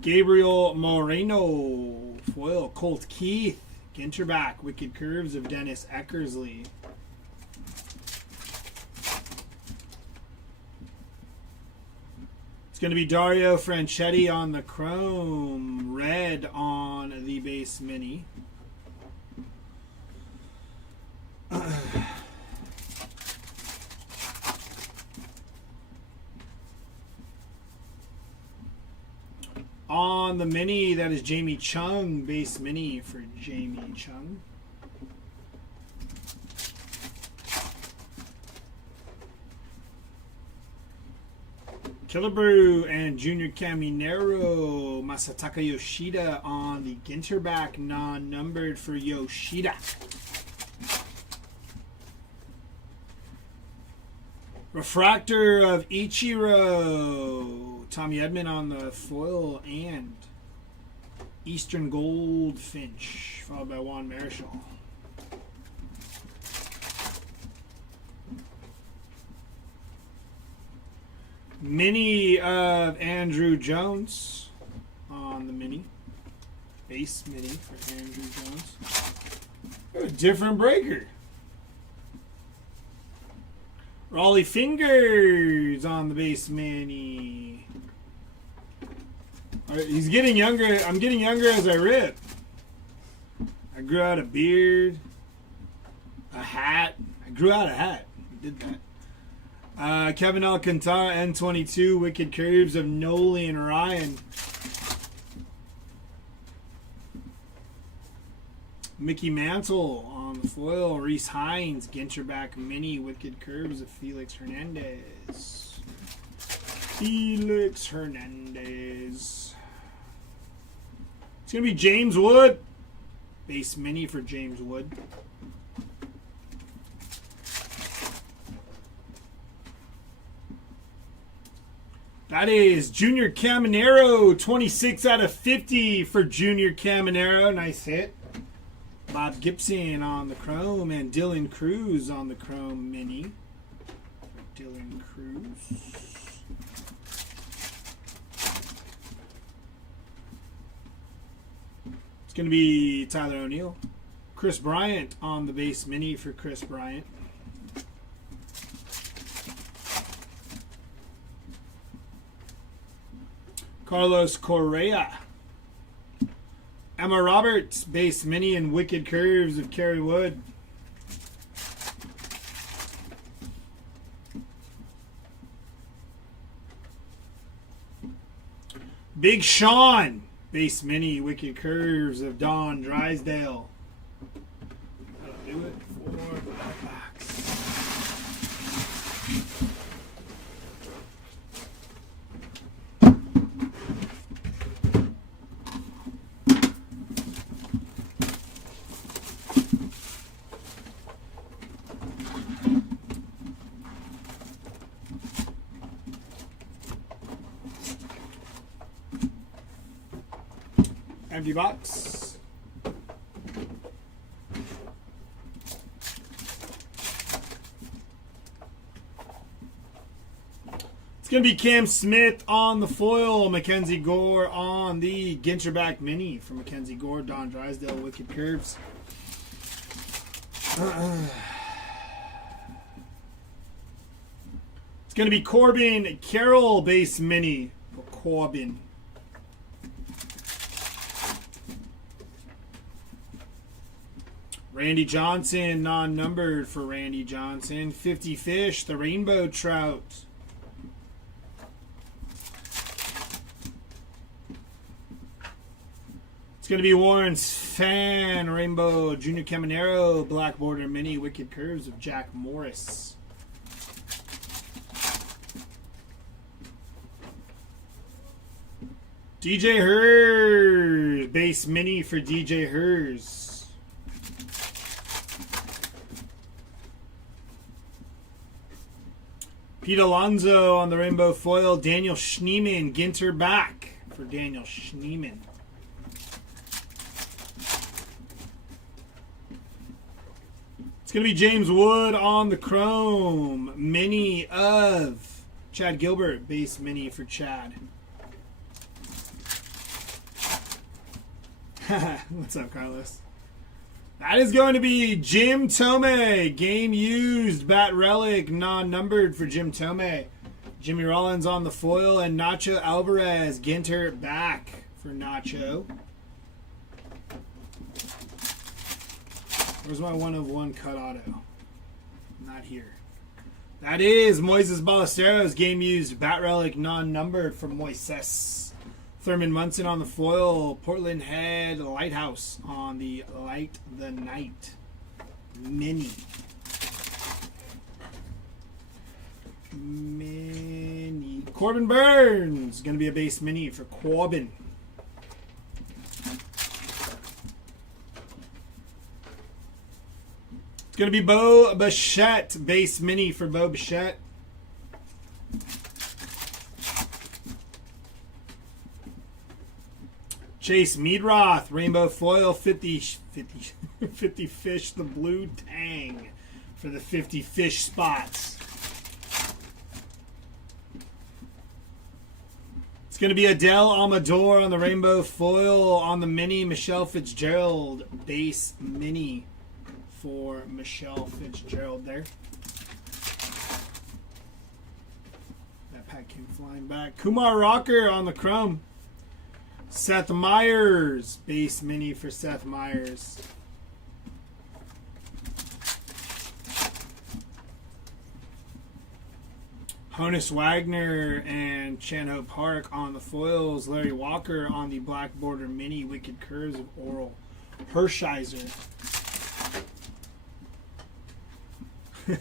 Gabriel Moreno. Foil. Colt Keith. Ginterback. Wicked Curves of Dennis Eckersley. It's going to be Dario Franchetti on the chrome. Red on the base mini. on the mini. That is Jamie Chung, base mini for Jamie Chung. Killebrew and Junior Caminero, Masataka Yoshida on the GINTER back, non-numbered for Yoshida. Refractor of Ichiro, Tommy Edman on the foil, and Eastern Goldfinch, followed by Juan Marichal. Mini of Andrew Jones on the mini. Base mini for Andrew Jones. A different breaker. Raleigh Fingers on the base mini. All right, he's getting younger. I'm getting younger as I rip. I grew out a beard. A hat. I grew out a hat. I did that. Kevin Alcantara, N22, Wicked Curves of Nolan Ryan. Mickey Mantle on the foil. Reese Hines, GINTER back mini, Wicked Curves of Felix Hernandez. Felix Hernandez. It's going to be James Wood. Base mini for James Wood. That is Junior Caminero, 26 out of 50 for Junior Caminero. Nice hit. Bob Gibson on the chrome and Dylan Cruz on the chrome mini. Dylan Cruz. It's going to be Tyler O'Neill. Chris Bryant on the base mini for Chris Bryant. Carlos Correa. Emma Roberts, base mini and Wicked Curves of Kerry Wood. Big Sean, base mini, Wicked Curves of Don Drysdale. That'll do it for Black Box. Empty box. It's going to be Cam Smith on the foil, Mackenzie Gore on the GINTER back mini for Mackenzie Gore, Don Drysdale, Wicked Curves. It's going to be Corbin Carroll base mini for Corbin. Randy Johnson, non-numbered for Randy Johnson. 50 Fish, the Rainbow Trout. It's going to be Warren's Fan, Rainbow Junior Caminero, Black Border Mini, Wicked Curves of Jack Morris. DJ Hers, base mini for DJ Hers. Pete Alonso on the rainbow foil. Daniel Schneeman, GINTER back for Daniel Schneeman. It's going to be James Wood on the chrome. Mini of Chad Gilbert, base mini for Chad. What's up, Carlos? That is going to be Jim Tomei, game used, bat relic, non-numbered for Jim Tomei. Jimmy Rollins on the foil and Nacho Alvarez, GINTER back for Nacho. Where's my 1/1 cut auto? Not here. That is Moises Ballesteros, game used, bat relic, non-numbered for Moises. Thurman Munson on the foil. Portland Head Lighthouse on the Light the Night Mini. Corbin Burns. Going to be a base mini for Corbin. It's going to be Bo Bichette. Base mini for Bo Bichette. Chase Meadroth, Rainbow Foil, 50 fish, the Blue Tang for the 50 fish spots. It's going to be Adele Amador on the Rainbow Foil on the mini. Michelle Fitzgerald, base mini for Michelle Fitzgerald there. That pack came flying back. Kumar Rocker on the chrome. Seth Meyers, base mini for Seth Meyers. Honus Wagner and Chan-Ho Park on the foils. Larry Walker on the black border mini. Wicked Curves of Oral Hershiser. It's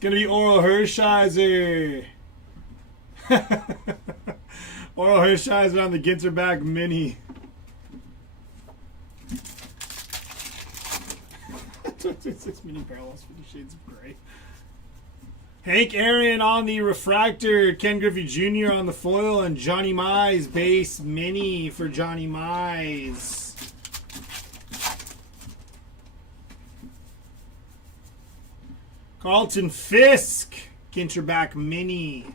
going to be Oral Hershiser. Oral Hershiser on the Ginter back mini. Six mini parallels for the shades of gray. Hank Aaron on the refractor. Ken Griffey Jr. on the foil. And Johnny Mize base mini for Johnny Mize. Carlton Fisk. Ginter back mini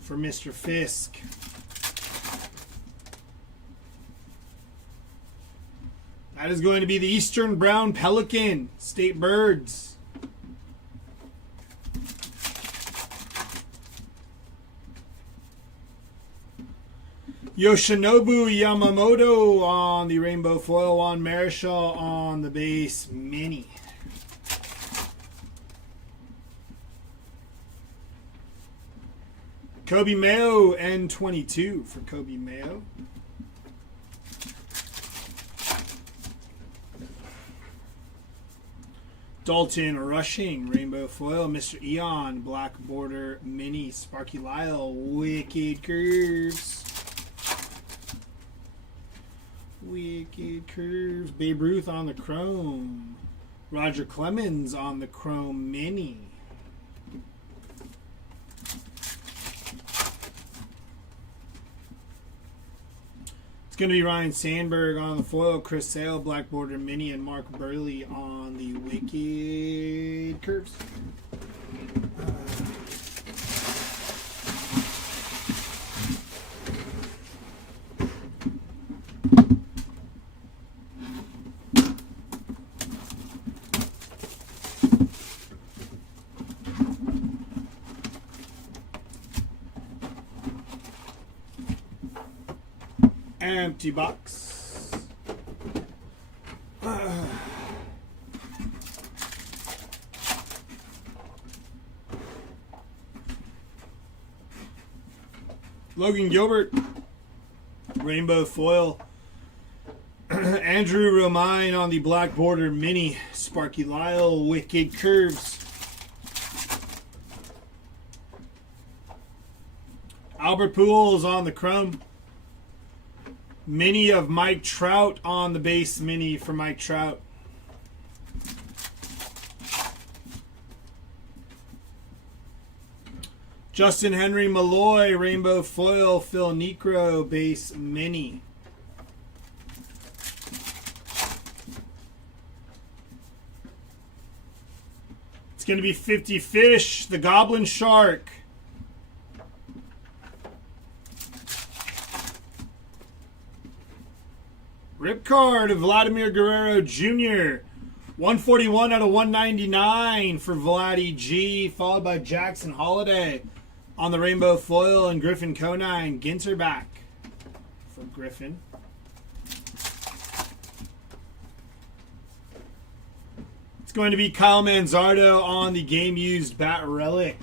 for Mr. Fisk. That is going to be the Eastern Brown Pelican State Birds. Yoshinobu Yamamoto on the Rainbow Foil. Juan Marichal on the base mini. Kobe Mayo N22 for Kobe Mayo. Dalton Rushing, Rainbow Foil. Mr. Eon, Black Border Mini. Sparky Lyle, Wicked Curves. Wicked Curves. Babe Ruth on the Chrome. Roger Clemens on the Chrome Mini. Going to be Ryan Sandberg on the foil, Chris Sale, Black Border Mini, and Mark Burley on the Wicked Curves. Empty box. Logan Gilbert, Rainbow Foil. Andrew Romine on the Black Border Mini. Sparky Lyle, Wicked Curves. Albert Pujols on the Chrome. Mini of Mike Trout on the base mini for Mike Trout. Justin Henry Malloy, Rainbow Foil, Phil Necro, base mini. It's going to be 50 Fish, the Goblin Shark. Rip card of Vladimir Guerrero Jr. 141 out of 199 for Vladdy G, followed by Jackson Holiday on the Rainbow Foil and Griffin Conine. Ginter back for Griffin. It's going to be Kyle Manzardo on the game-used Bat Relic.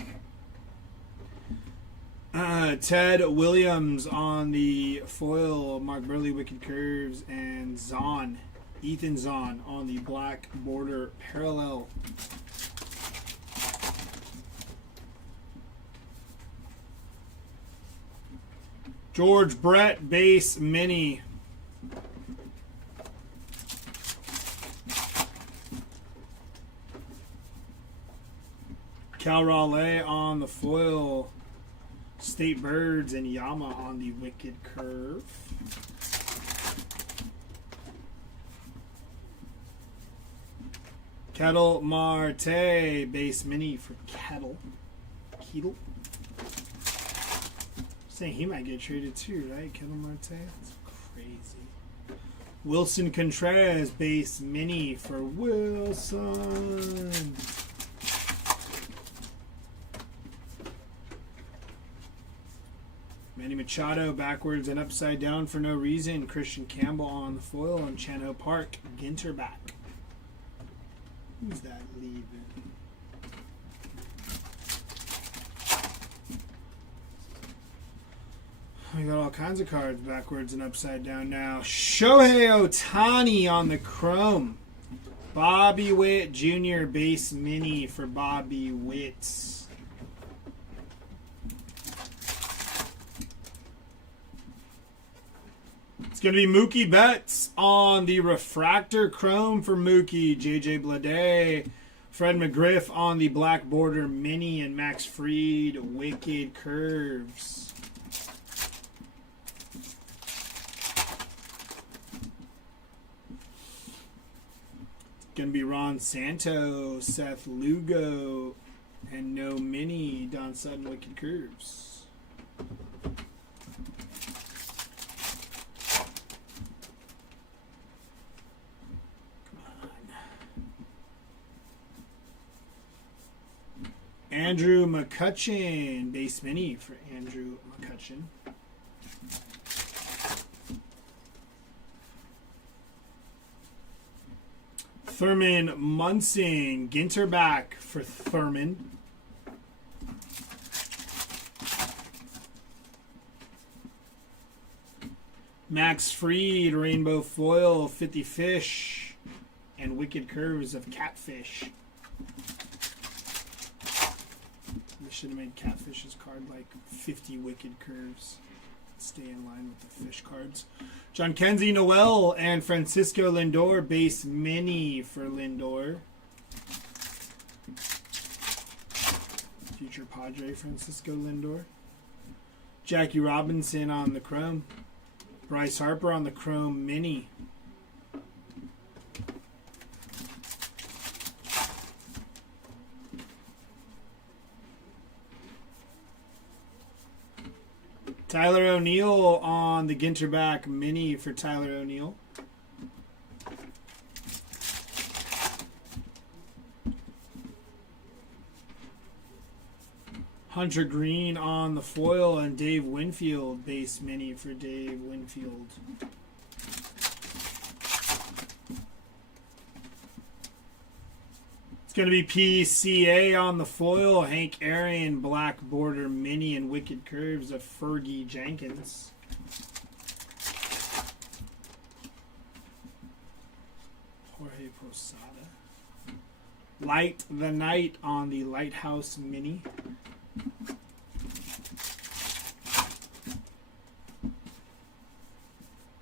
Ted Williams on the foil, Mark Burley, Wicked Curves, and Zahn, Ethan Zahn on the black border parallel. George Brett, base mini. Cal Raleigh on the foil. State Birds and Yama on the Wicked Curve. Kettle Marte, base mini for Kettle. Saying he might get traded too, right? Kettle Marte? That's crazy. Wilson Contreras, base mini for Wilson. Manny Machado, backwards and upside down for no reason. Christian Campbell on the foil on Chano Park. Ginter back. Who's that leaving? We got all kinds of cards backwards and upside down now. Shohei Ohtani on the chrome. Bobby Witt Jr. base mini for Bobby Witt. It's going to be Mookie Betts on the refractor chrome for Mookie. JJ Bleday. Fred McGriff on the black border mini, and Max Fried Wicked Curves. It's going to be Ron Santo, Seth Lugo, and no mini, Don Sutton Wicked Curves. Andrew McCutchen, base mini for Andrew McCutchen. Thurman Munson, Ginter back for Thurman. Max Fried, rainbow foil, 50 fish, and Wicked Curves of Catfish. I should have made Catfish's card like 50 Wicked Curves. Stay in line with the fish cards. John Kenzie Noel and Francisco Lindor, base mini for Lindor. Future Padre Francisco Lindor. Jackie Robinson on the chrome. Bryce Harper on the chrome mini. Tyler O'Neill on the Ginterback mini for Tyler O'Neill. Hunter Green on the foil, and Dave Winfield base mini for Dave Winfield. It's going to be PCA on the foil, Hank Aaron, black border mini, and Wicked Curves of Fergie Jenkins. Jorge Posada. Light the Night on the Lighthouse mini.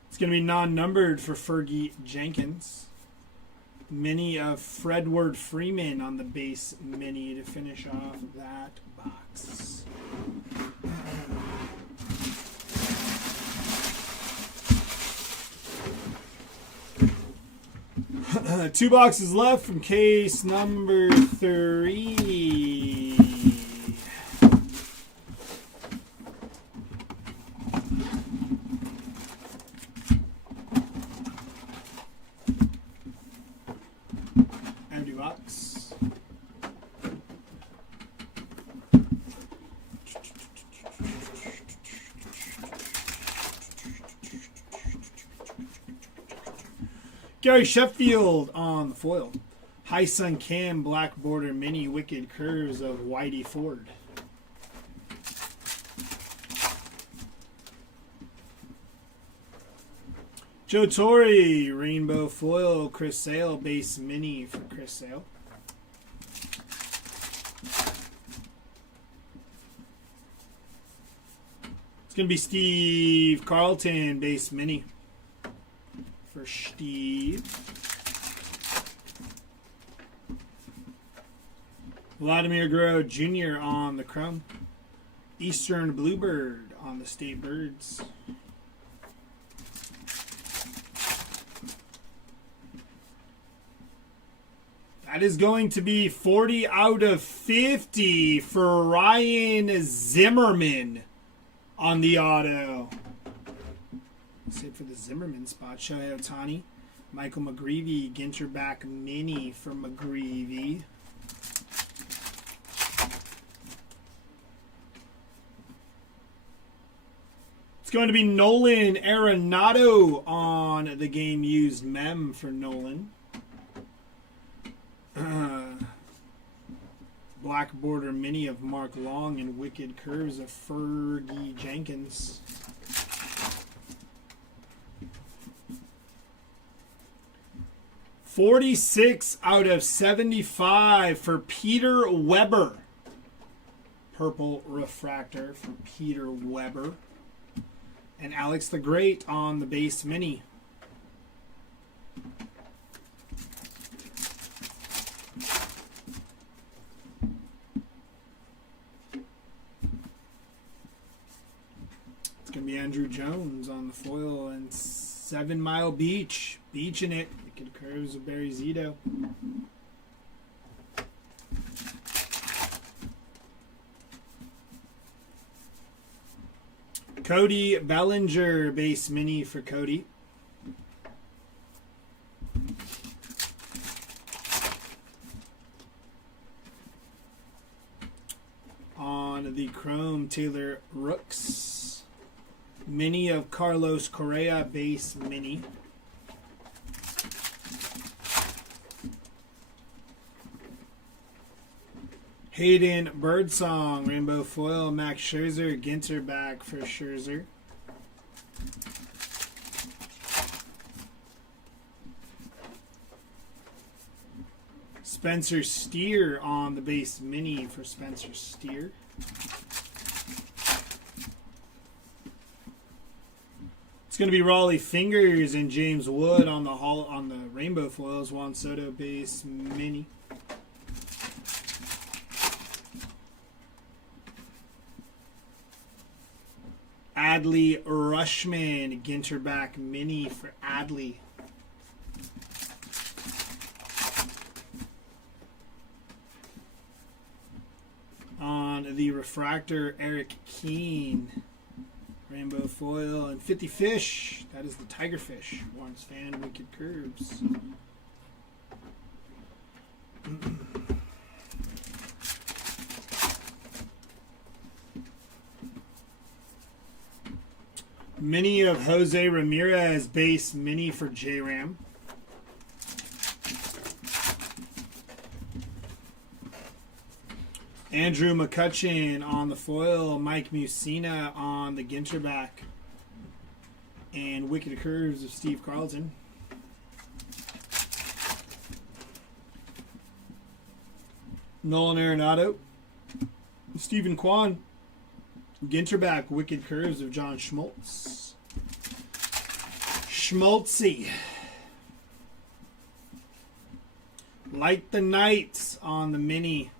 It's going to be non-numbered for Fergie Jenkins. Mini of Fredward Freeman on the base mini to finish off that box. Two boxes left from case number 3. Empty box. Gary Sheffield on the foil. High Sun Cam, black border mini, Wicked Curves of Whitey Ford. Joe Torre, Rainbow Foil, Chris Sale, base mini for Chris Sale. It's going to be Steve Carlton, base mini for Steve. Vladimir Guerrero Jr. on the Chrome. Eastern Bluebird on the State Birds. That is going to be 40 out of 50 for Ryan Zimmerman on the auto. That's it for the Zimmerman spot. Shohei Ohtani, Michael McGreevy, Ginter back mini for McGreevy. It's going to be Nolan Arenado on the game used mem for Nolan. Black border mini of Mark Long and Wicked Curves of Fergie Jenkins. $46 out of 75 for Peter Weber. Purple refractor for Peter Weber. And Alex the Great on the base mini. It's going to be Andrew Jones on the foil and 7 Mile Beach. Beaching it. Wicked Curves of Barry Zito. Cody Bellinger, base mini for Cody. On the Chrome, Taylor Rooks. Mini of Carlos Correa, base mini. Hayden Birdsong, Rainbow Foil, Max Scherzer, Ginter back for Scherzer. Spencer Steer on the base mini for Spencer Steer. It's going to be Raleigh Fingers and James Wood on the Rainbow Foils, Juan Soto base mini. Adley Rushman, Ginter back mini for Adley. On the refractor, Eric Keane, Rainbow Foil, and 50 Fish. That is the Tigerfish. Warren's fan, Wicked Curves. Mini of Jose Ramirez, base mini for J-Ram. Andrew McCutcheon on the foil, Mike Musina on the Ginter back, and Wicked Curves of Steve Carlton. Nolan Arenado, Stephen Kwan, Ginter back, Wicked Curves of John Schmaltz. Schmaltzy. Light the Nights on the mini.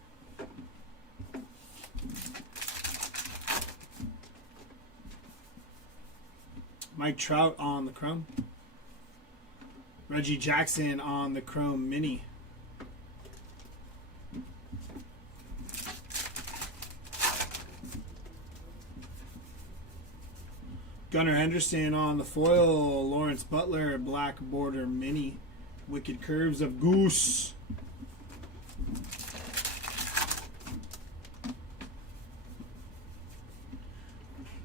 Mike Trout on the Chrome. Reggie Jackson on the Chrome mini. Gunnar Henderson on the foil. Lawrence Butler, black border mini. Wicked Curves of Goose.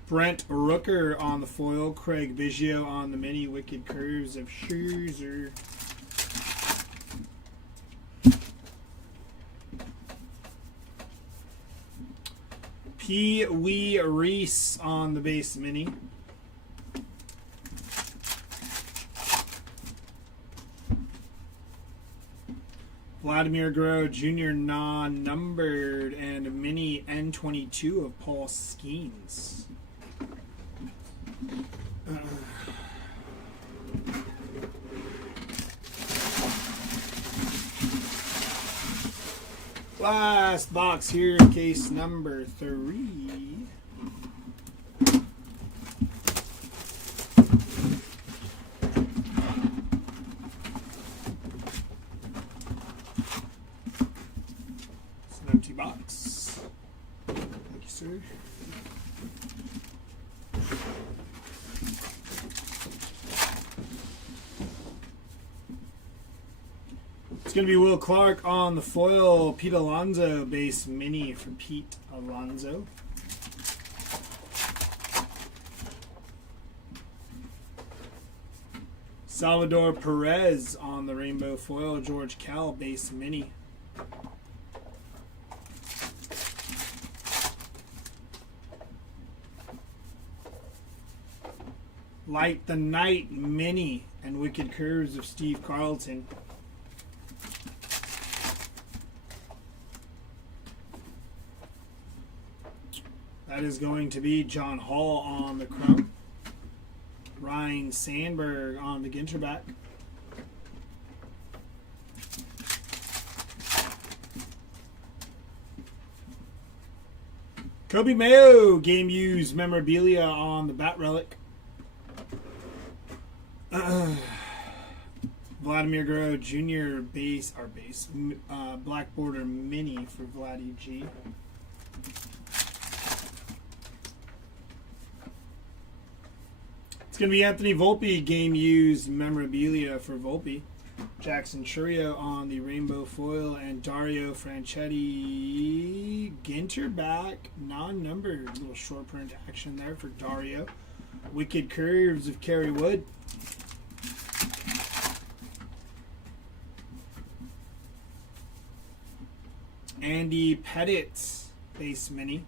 Brent Rooker on the foil. Craig Biggio on the mini. Wicked Curves of Scherzer. Pee Wee Reese on the base mini. Vladimir Guerrero Jr. non-numbered and mini N22 of Paul Skeens. Last box here, case number 3. It's an empty box. Thank you, sir. It's going to be Will Clark on the foil. Pete Alonso base mini for Pete Alonso. Salvador Perez on the rainbow foil. George Kell base mini. Light the Night mini and Wicked Curves of Steve Carlton. That is going to be John Hall on the chrome. Ryan Sandberg on the Ginter back. Kobe Mayo game used memorabilia on the bat relic. Vladimir Guerrero Jr. Black border mini for Vladdy G. It's going to be Anthony Volpe game used memorabilia for Volpe. Jackson Churio on the rainbow foil and Dario Franchetti Ginter back non-numbered. Little short print action there for Dario. Wicked Curves of Kerry Wood. Andy Pettit base mini.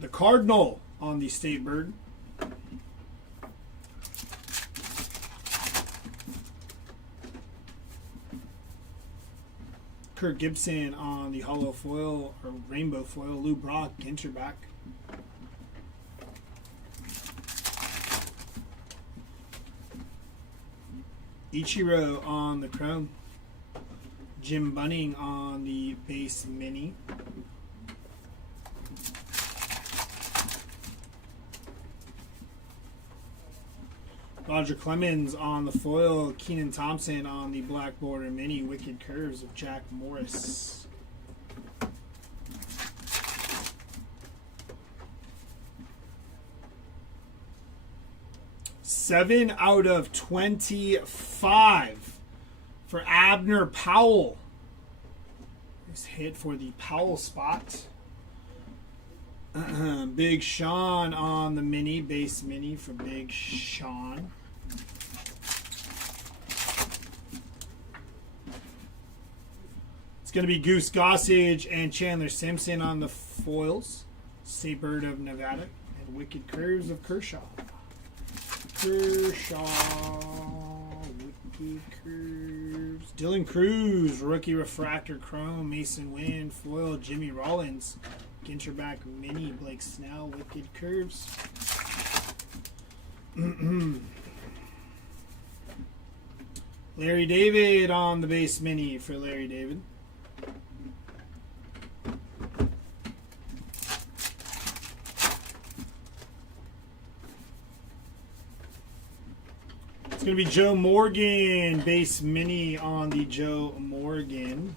The Cardinal on the State Bird. Kirk Gibson on the hollow foil or rainbow foil. Lou Brock Ginter back. Ichiro on the chrome. Jim Bunning on the base mini. Roger Clemens on the foil. Keenan Thompson on the black border mini. Wicked Curves of Jack Morris. Seven out of 25 for Abner Powell. Nice hit for the Powell spot. Big Sean on the mini, base mini for Big Sean. It's going to be Goose Gossage and Chandler Simpson on the foils. State Bird of Nevada and Wicked Curves of Kershaw. Wicked Curves. Dylan Cruz, rookie refractor chrome. Mason Wynn, foil. Jimmy Rollins. Ginterback mini. Blake Snell, Wicked Curves. Larry David on the base mini for Larry David. It's going to be Joe Morgan, base mini on the Joe Morgan.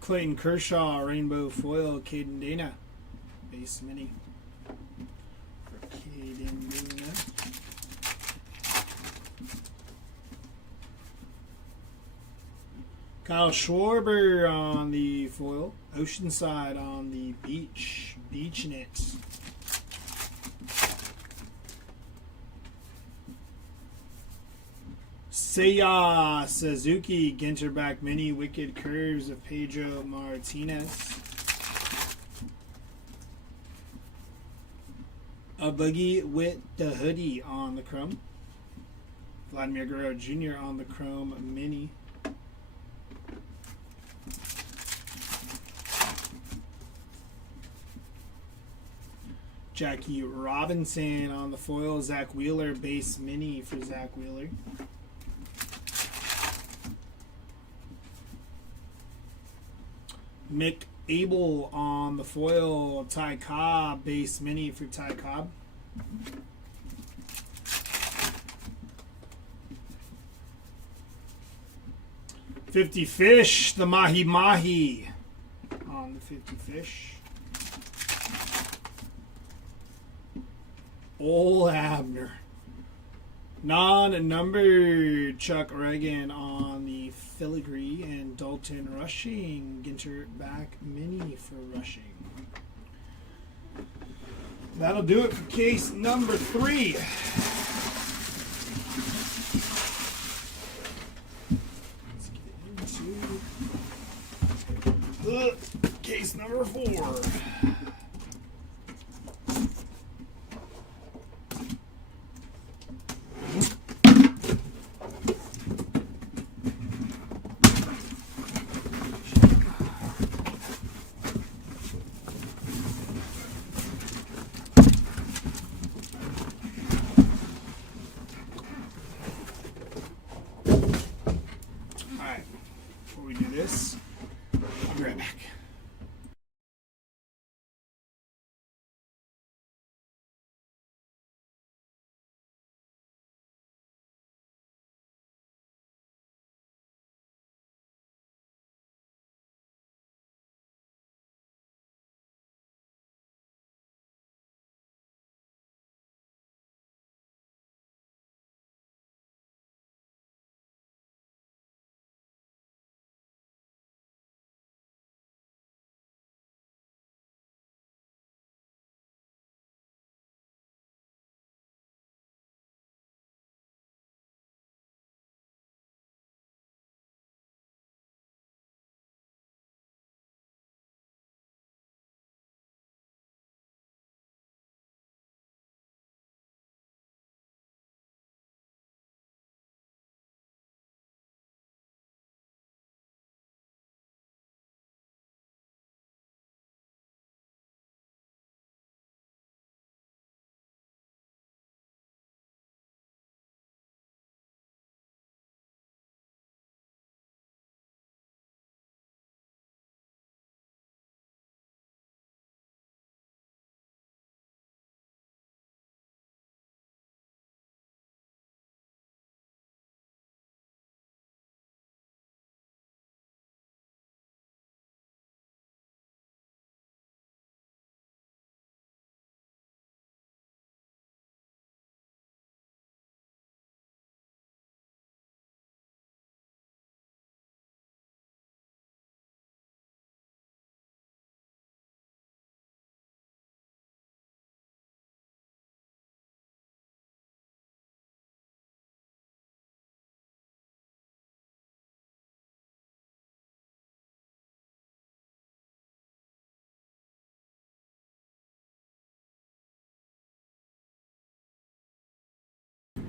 Clayton Kershaw, rainbow foil, Caden Dana, base mini for Caden Dana. Kyle Schwarber on the foil, Oceanside on the beach knit. Seiya Suzuki, Ginterback mini, Wicked Curves of Pedro Martinez. A Boogie with the hoodie on the chrome. Vladimir Guerrero Jr. on the chrome mini. Jackie Robinson on the foil. Zach Wheeler base mini for Zach Wheeler. Mick Abel on the foil. Ty Cobb base mini for Ty Cobb. $50 Fish, the Mahi Mahi on the $50 Fish. Ol Abner. Non-numbered Chuck Reagan on the filigree and Dalton Rushing. Ginter back mini for Rushing. That'll do it for case number 3. Let's get into case number 4. Before we do this, I'll be right back.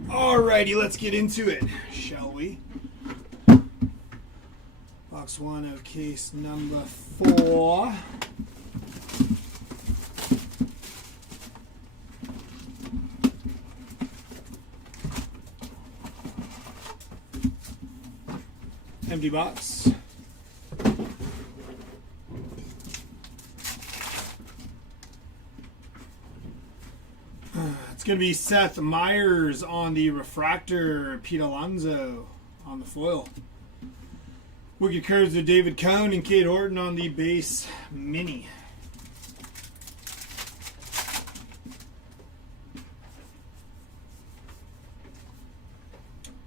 Alrighty, let's get into it, shall we? Box 1 of case number 4. Empty box. It's going to be Seth Meyers on the refractor, Pete Alonso on the foil. Wicked Curves of David Cohn and Kate Horton on the base mini.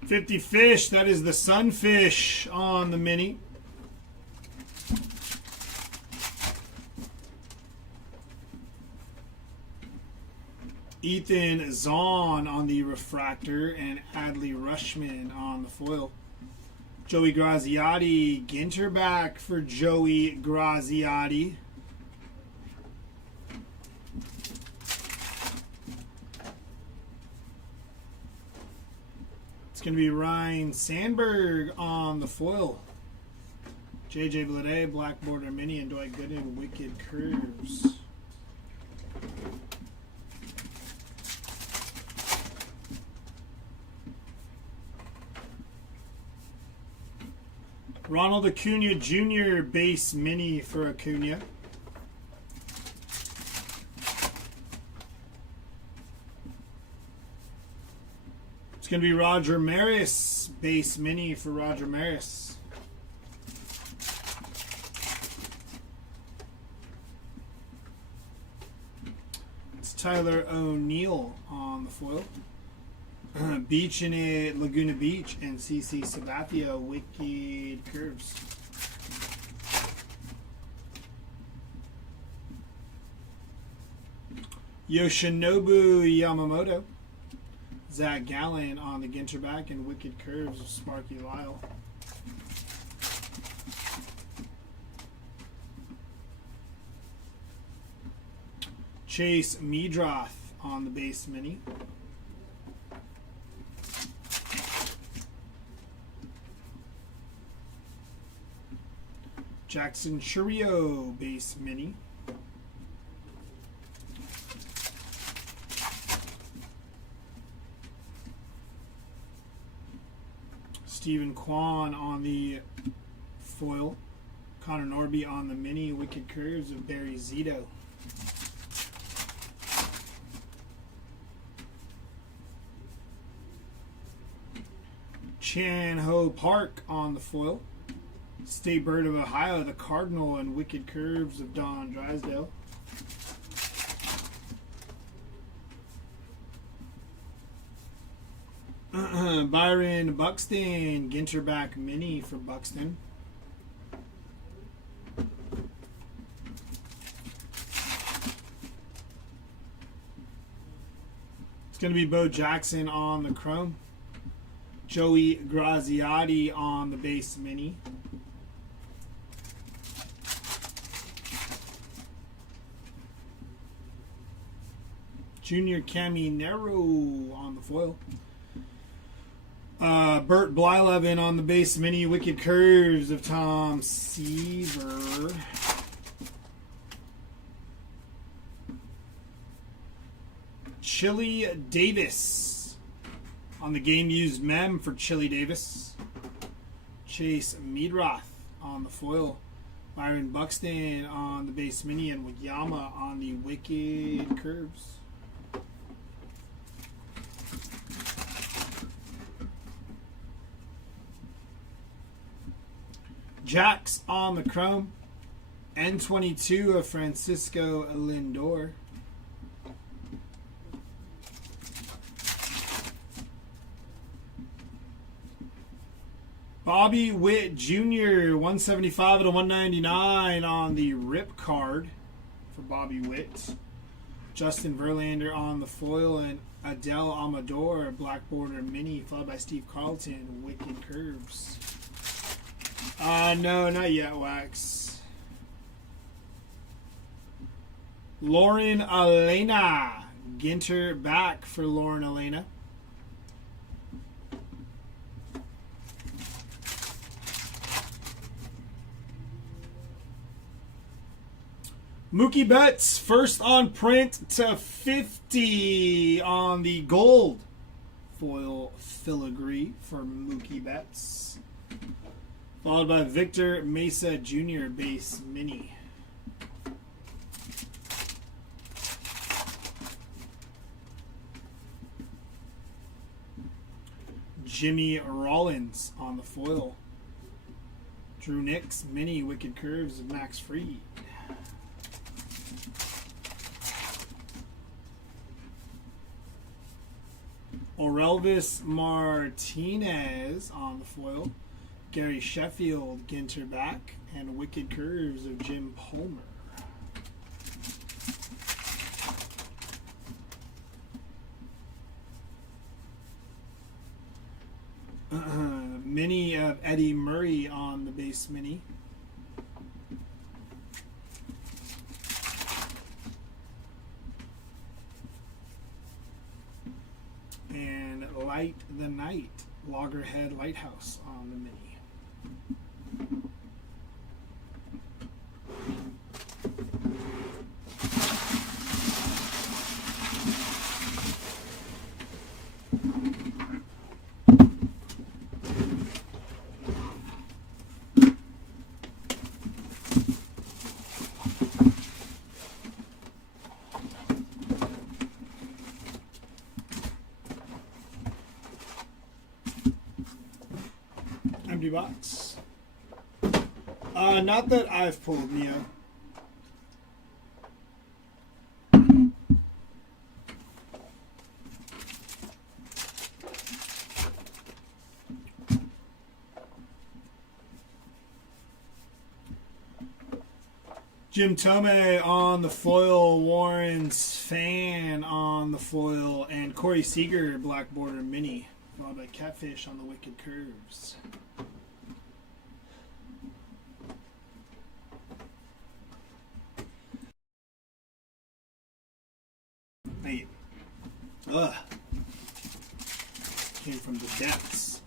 $50 Fish, that is the Sunfish on the mini. Ethan Zahn on the refractor and Adley Rushman on the foil. Joey Graziotti, Ginter back for Joey Graziotti. It's going to be Ryan Sandberg on the foil. JJ Bleday, Black Border Mini, and Dwight Gooden, Wicked Curves. Ronald Acuna Jr. base mini for Acuna. It's going to be Roger Maris base mini for Roger Maris. It's Tyler O'Neill on the foil. Beach in a Laguna Beach and CC Sabathia Wicked Curves. Yoshinobu Yamamoto. Zach Gallen on the Ginter back and Wicked Curves of Sparky Lyle. Chase Meadroth on the base mini. Jackson Churio base mini. Stephen Kwan on the foil. Connor Norby on the mini. Wicked Curves of Barry Zito. Chan Ho Park on the foil. State Bird of Ohio, the Cardinal, and Wicked Curves of Don Drysdale. Byron Buxton, Ginterback Mini for Buxton. It's going to be Bo Jackson on the Chrome. Joey Graziotti on the base mini. Junior Caminero on the foil. Bert Blylevin on the base mini. Wicked Curves of Tom Seaver. Chili Davis on the game used mem for Chili Davis. Chase Meadroth on the foil. Byron Buxton on the base mini and Wiyama on the Wicked Curves. Jax on the Chrome. N22 of Francisco Lindor. Bobby Witt Jr. 175 to 199 on the rip card for Bobby Witt. Justin Verlander on the foil and Adele Amador Black Border Mini followed by Steve Carlton Wicked Curves. No, not yet, Wax. Lauren Elena. Ginter back for Lauren Elena. Mookie Betts, first on print to 50 on the gold foil filigree for Mookie Betts. Followed by Victor Mesa Jr. base mini. Jimmy Rollins on the foil. Drew Nix mini Wicked Curves of Max Fried. Orelvis Martinez on the foil. Gary Sheffield, Ginter back, and Wicked Curves of Jim Palmer. Mini of Eddie Murray on the base mini. And Light the Night Loggerhead Lighthouse on the mini. Empty box. Not that I've pulled, Neo. Jim Tomei on the foil, Warren's Fan on the foil, and Corey Seager Black Border Mini, followed by Catfish on the Wicked Curves. Hey. Ugh. Came from the depths.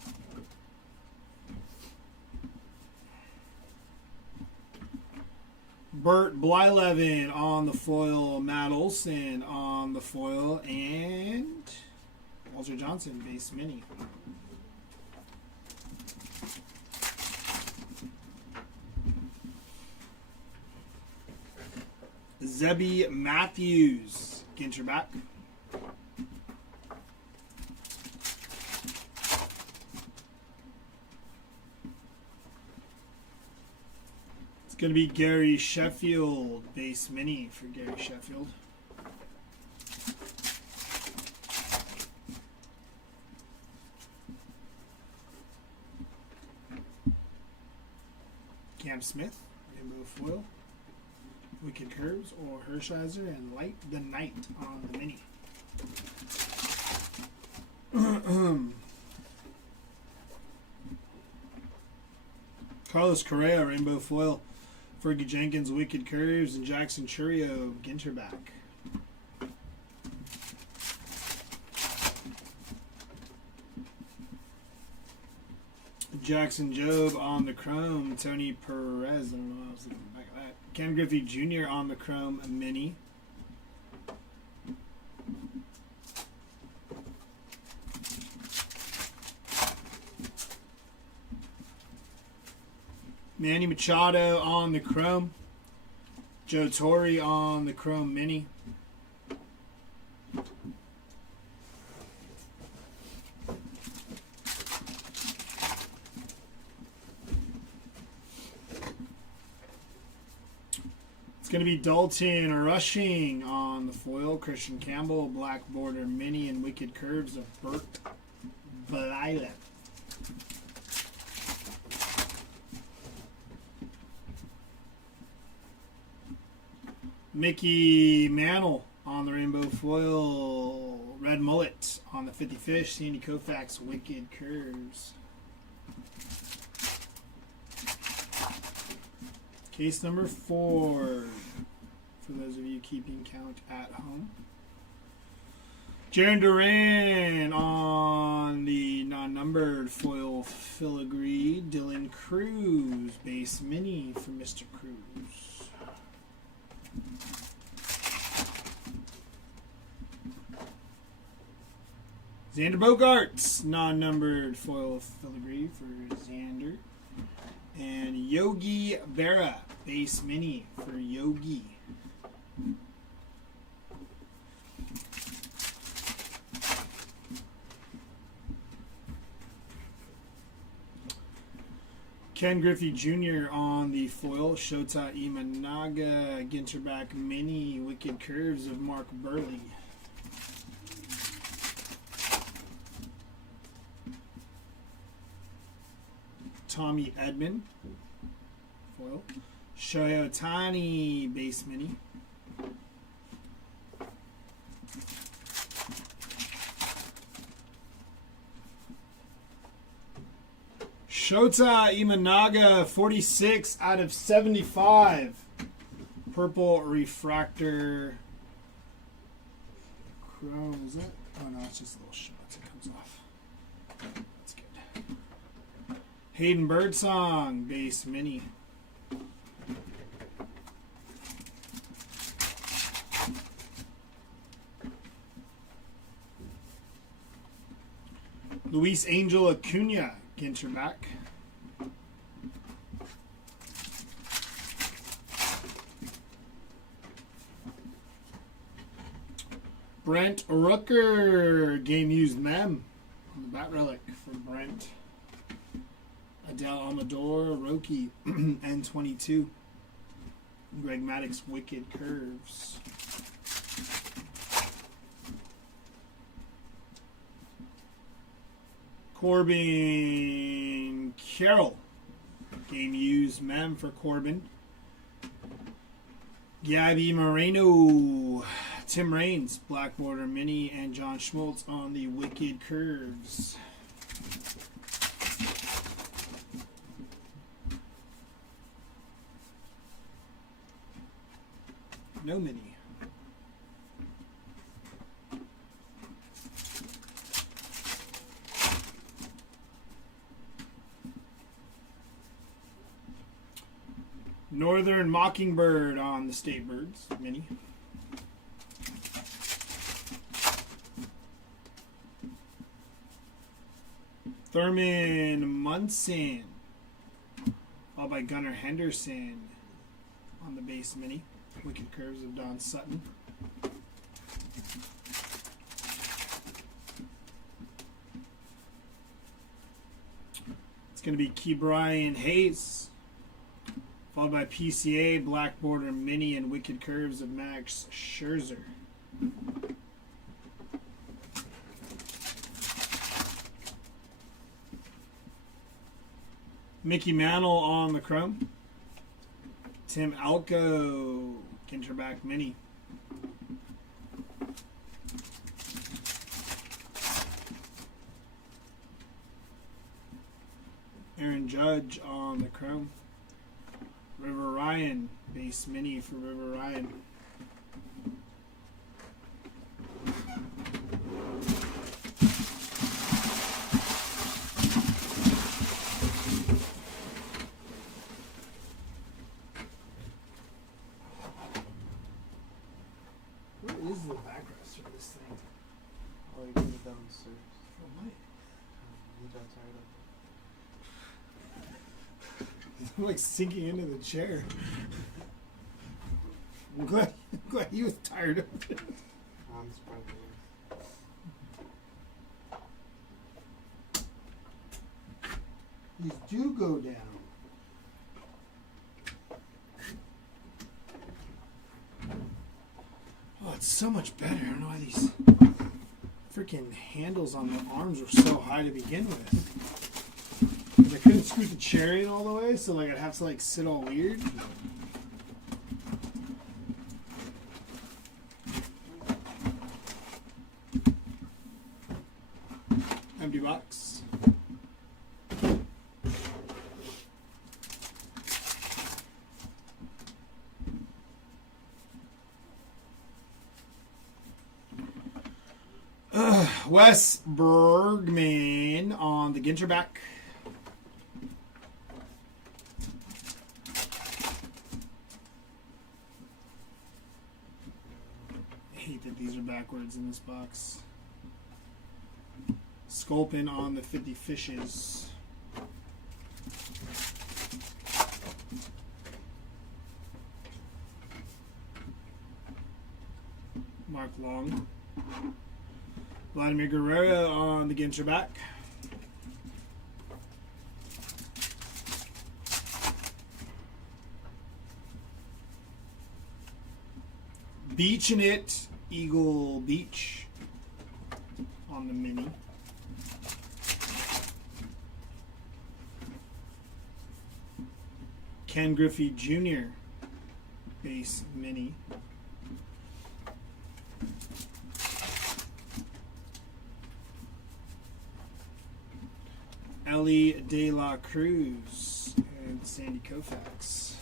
Bert Blyleven on the foil, Matt Olson on the foil, and Walter Johnson base mini. Zebby Matthews, Ginter back. It's going to be Gary Sheffield, base mini for Gary Sheffield. Cam Smith, rainbow foil. Wicked Curves or Hershiser, and Light the Night on the mini. Carlos Correa, rainbow foil. Fergie Jenkins, Wicked Curves, and Jackson Churio, Ginter back. Jackson Jobe on the chrome. Tony Perez, I don't know, I was looking back at that. Ken Griffey Jr. on the chrome mini. Manny Machado on the chrome. Joe Torre on the chrome mini. It's going to be Dalton Rushing on the foil. Christian Campbell, Black Border Mini, and Wicked Curves of Bert Blyleven. Mickey Mantle on the rainbow foil. Red Mullet on the 50 Fish. Sandy Koufax, Wicked Curves. Case number 4, for those of you keeping count at home. Jaron Duran on the non-numbered foil filigree. Dylan Cruz, base mini for Mr. Cruz. Xander Bogaerts, non-numbered foil filigree for Xander. And Yogi Berra, base mini for Yogi. Ken Griffey Jr. on the foil. Shota Imanaga, Ginterback mini, Wicked Curves of Mark Burley. Tommy Edman, foil. Shohei Ohtani, base mini. Shota Imanaga, 46 out of 75. Purple refractor. Chrome, is it? Oh no, it's just a little shot. It comes off. That's good. Hayden Birdsong, base mini. Luis Angel Acuna, Ginter back. Brent Rooker, game used mem on the bat relic for Brent. Adele Amador, Roki, N22. Greg Maddox, Wicked Curves. Corbin Carroll, game used mem for Corbin. Gabby Moreno, Tim Raines, Black Border Mini, and John Schmaltz on the Wicked Curves. No mini. Northern Mockingbird on the State Birds mini. Thurman Munson, followed by Gunnar Henderson on the base mini. Wicked Curves of Don Sutton. It's going to be Key Brian Hayes, followed by PCA, Black Border Mini, and Wicked Curves of Max Scherzer. Mickey Mantle on the Chrome. Tim Alco, Ginterback Mini. Aaron Judge on the Chrome. River Ryan, base mini for River Ryan. What is the backrest for this thing? Oh, you put it downstairs. Oh my. You got tired of it. I'm like sinking into the chair. I'm glad he was tired of it. I'm surprised. These do go down. Oh, it's so much better. I don't know why these freaking handles on the arms were so high to begin with. 'Cause I couldn't scoot the chair in all the way, so like I'd have to like sit all weird. Empty box. Wes Bergman on the Ginterback. I hate that these are backwards in this box. Sculpin on the 50 Fishes. Mark Long. Vladimir Guerrero on the Ginterback. Beach in It, Eagle Beach on the mini. Ken Griffey Jr. base mini. Ellie De La Cruz and Sandy Koufax.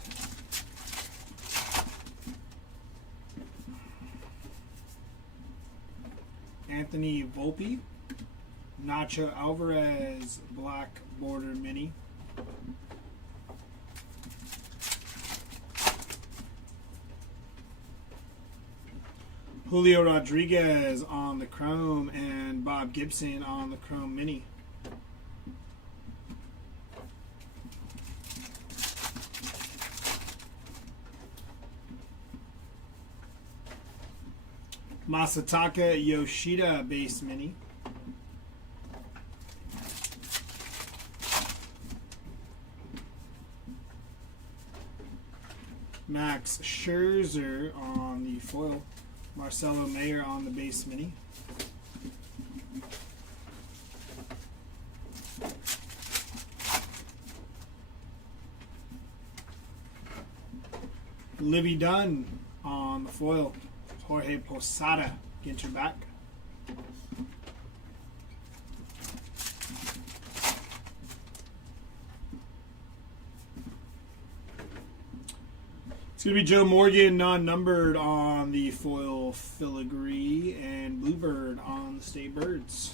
Anthony Volpe, Nacho Alvarez, black border mini. Julio Rodriguez on the chrome and Bob Gibson on the chrome mini. Masataka Yoshida base mini. Max Scherzer on the foil. Marcelo Mayer on the base mini. Livy Dunn on the foil. Jorge Posada, Ginter back. It's going to be Joe Morgan, non-numbered on the foil filigree, and Bluebird on the State Birds.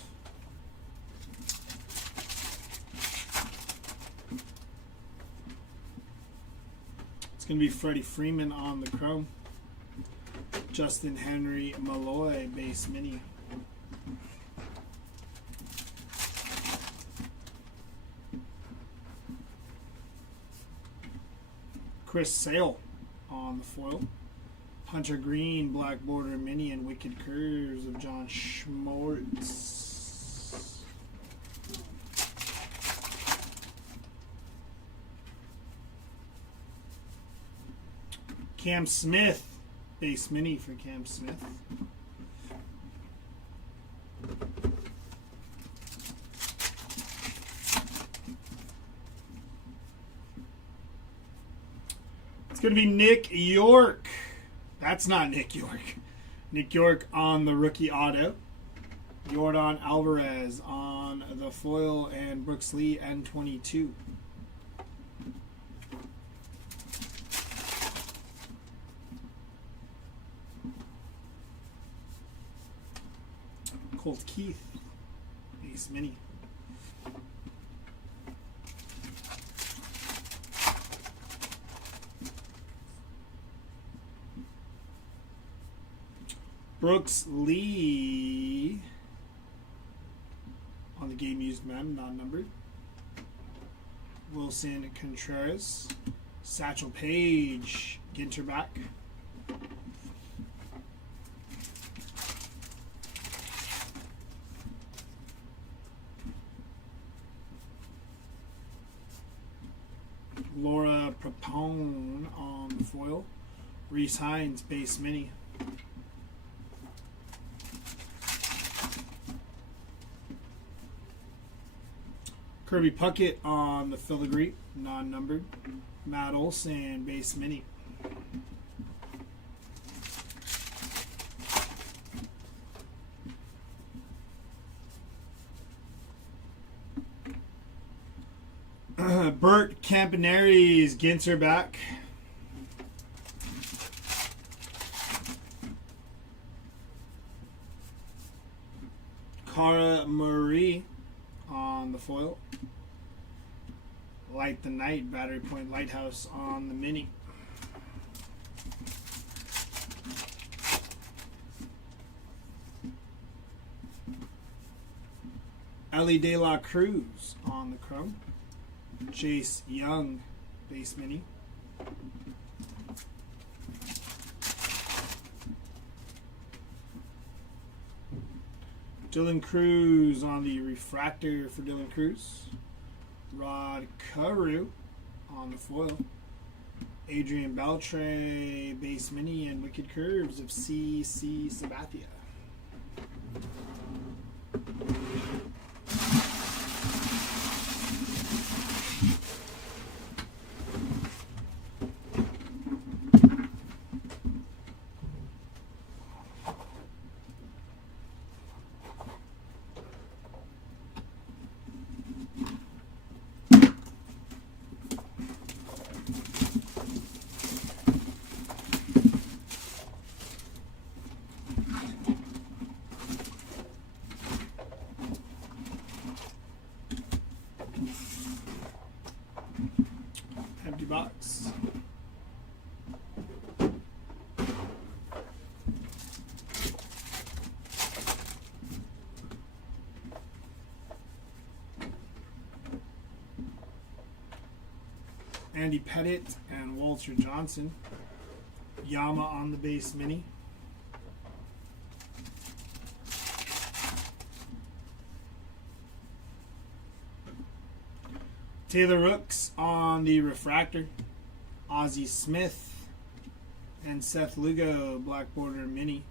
It's going to be Freddie Freeman on the chrome. Justin Henry Malloy, base mini. Chris Sale on the foil. Hunter Green, black border mini, and Wicked Curves of John Schmortz. Cam Smith, base mini for Cam Smith. It's going to be Nick York. That's not Nick York. Nick York on the rookie auto. Yordan Alvarez on the foil, and Brooks Lee N22. Colt Keith, base mini. Brooks Lee on the game used mem, non-numbered. Wilson Contreras. Satchel Paige, Ginter back. Laura Prapone on the foil. Reese Hines, base mini. Kirby Puckett on the filigree, non-numbered. Matt Olson, base mini. Bert Campaneris, Ginter back. Cara Marie on the foil. Light the Night, Battery Point Lighthouse on the mini. Ellie De La Cruz on the chrome. Chase Young, base mini. Dylan Cruz on the refractor for Dylan Cruz. Rod Carew on the foil. Adrian Beltre, base mini, and Wicked Curves of C.C. Sabathia. Andy Pettit and Walter Johnson. Yama on the base mini. Taylor Rooks on the refractor. Ozzie Smith and Seth Lugo black border mini.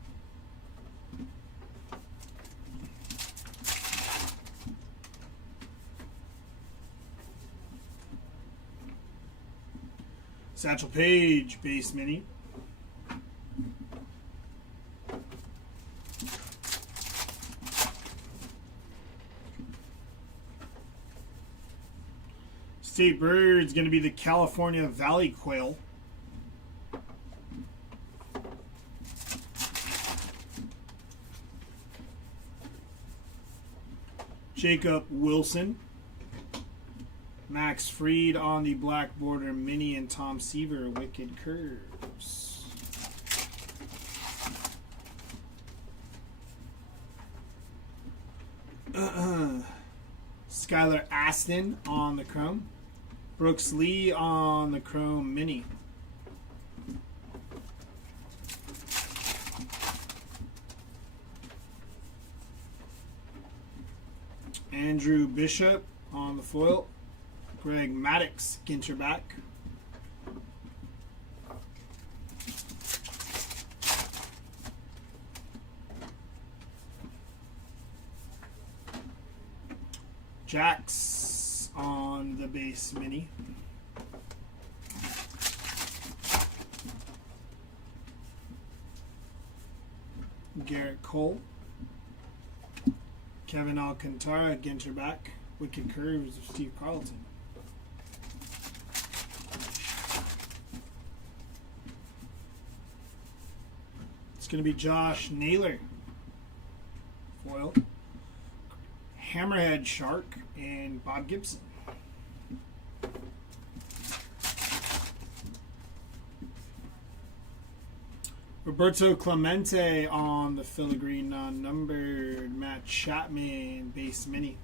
Satchel Paige base mini. State Bird's going to be the California Valley Quail. Jacob Wilson. Max Fried on the black border mini, and Tom Seaver Wicked Curves. Skylar Aston on the chrome. Brooks Lee on the chrome mini. Andrew Bishop on the foil. Greg Maddox, Ginter back. Jax on the base mini. Garrett Cole. Kevin Alcantara, Ginter back. Wicked Curves of Steve Carlton. It's going to be Josh Naylor. Foil. Hammerhead Shark and Bob Gibson. Roberto Clemente on the filigree non-numbered. Matt Chapman base mini.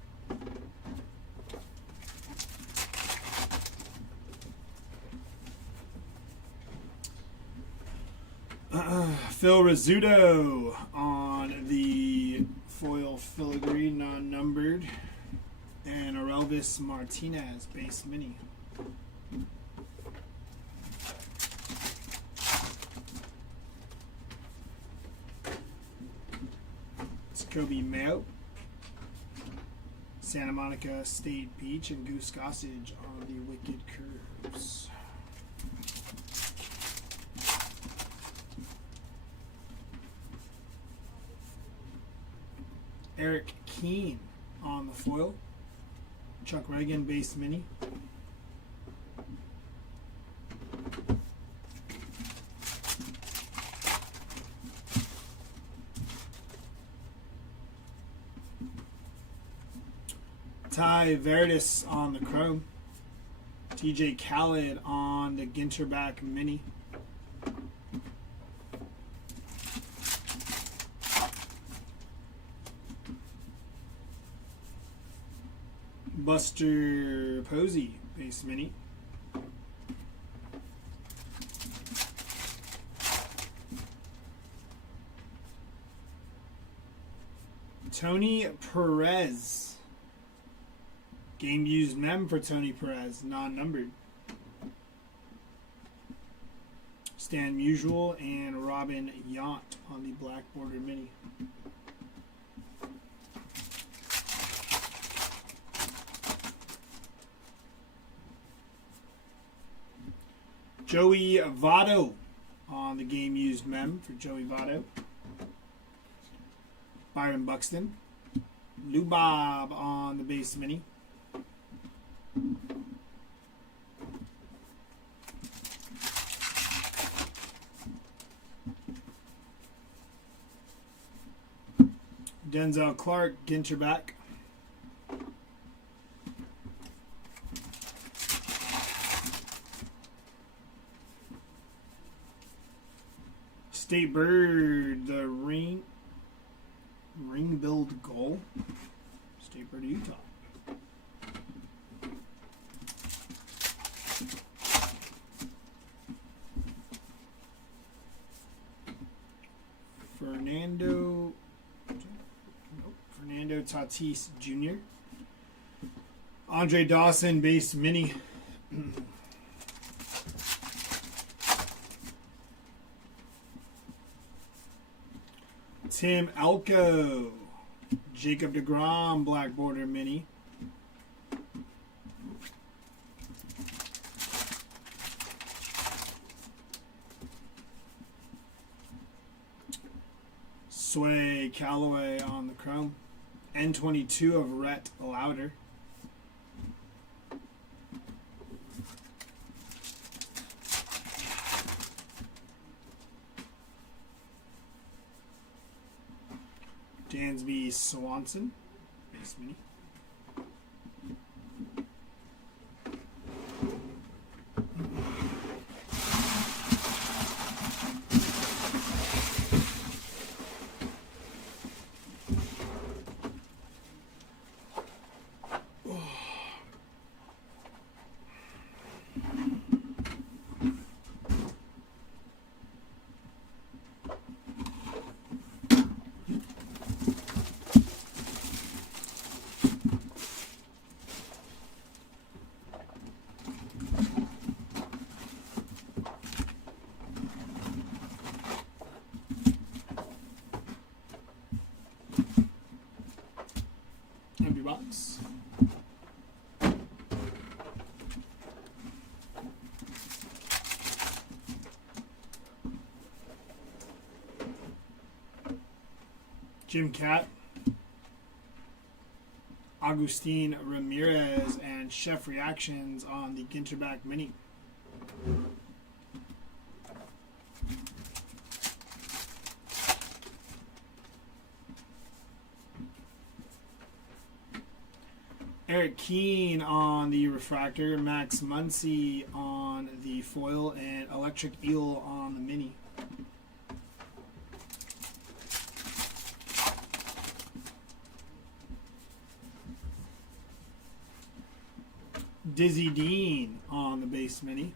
Phil Rizzuto on the foil filigree non-numbered, and Orelvis Martinez base mini. It's Kobe Mayo, Santa Monica State Beach, and Goose Gossage on the Wicked Curves. Eric Keane on the foil. Chuck Reagan base mini. Ty Verdis on the chrome. TJ Khaled on the Ginterback mini. Buster Posey base mini. Tony Perez. Game used mem for Tony Perez, non-numbered. Stan Musial and Robin Yount on the black border mini. Joey Votto on the game used mem for Joey Votto. Byron Buxton. Lou Bob on the base mini. Denzel Clark, Ginterback. State Bird, the ring build goal. State Bird, Utah. Fernando Tatis Jr. Andre Dawson base mini. Tim Elko, Jacob deGrom black border mini. Sway Callaway on the chrome. N22 of Rhett Lauder. Dansby Swanson, base mini. Empty box. Jim Cat, Agustin Ramirez, and Chef Reactions on the Ginterback Mini. Eric Keane on the refractor, Max Muncy on the foil, and Electric Eel on the mini. Dizzy Dean on the base mini.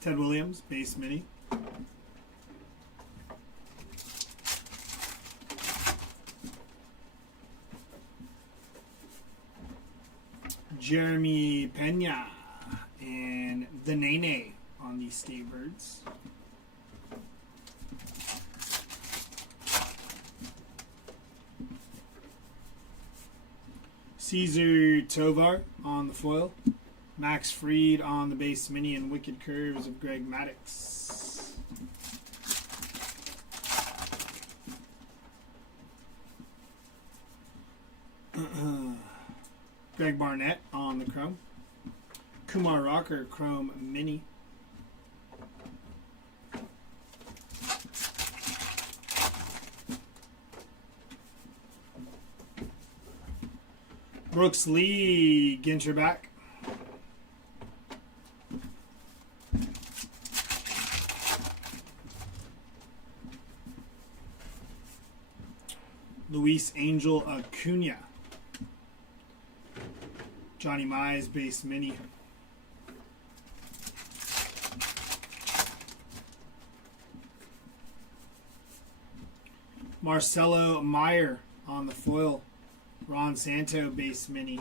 Ted Williams, base mini. Jeremy Pena and the Nene on the State Birds. Caesar Tovar on the foil. Max Fried on the base mini, and Wicked Curves of Greg Maddux. Greg Barnett on the chrome. Kumar Rocker chrome mini. Brooks Lee Ginterback. Luis Angel Acuna. Johnny Mize base mini. Marcelo Meyer on the foil. Ron Santo base mini.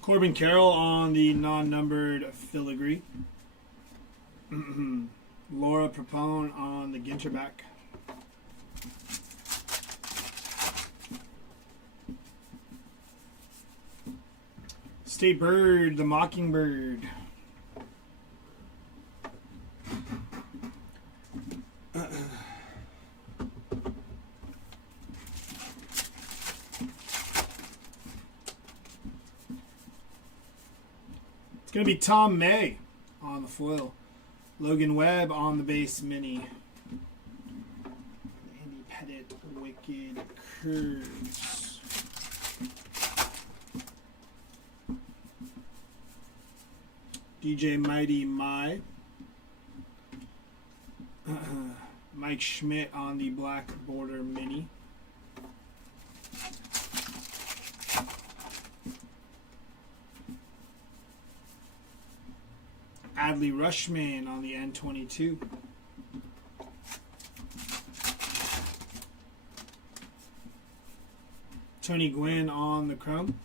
Corbin Carroll on the non-numbered filigree. Laura Prepone on the Ginterback. State Bird, the Mockingbird. It's going to be Tom May on the foil. Logan Webb on the base mini. Andy Pettit, Wicked Curves. DJ Mighty Mai. Mike Schmidt on the black border mini. Adley Rushman on the N22. Tony Gwynn on the chrome.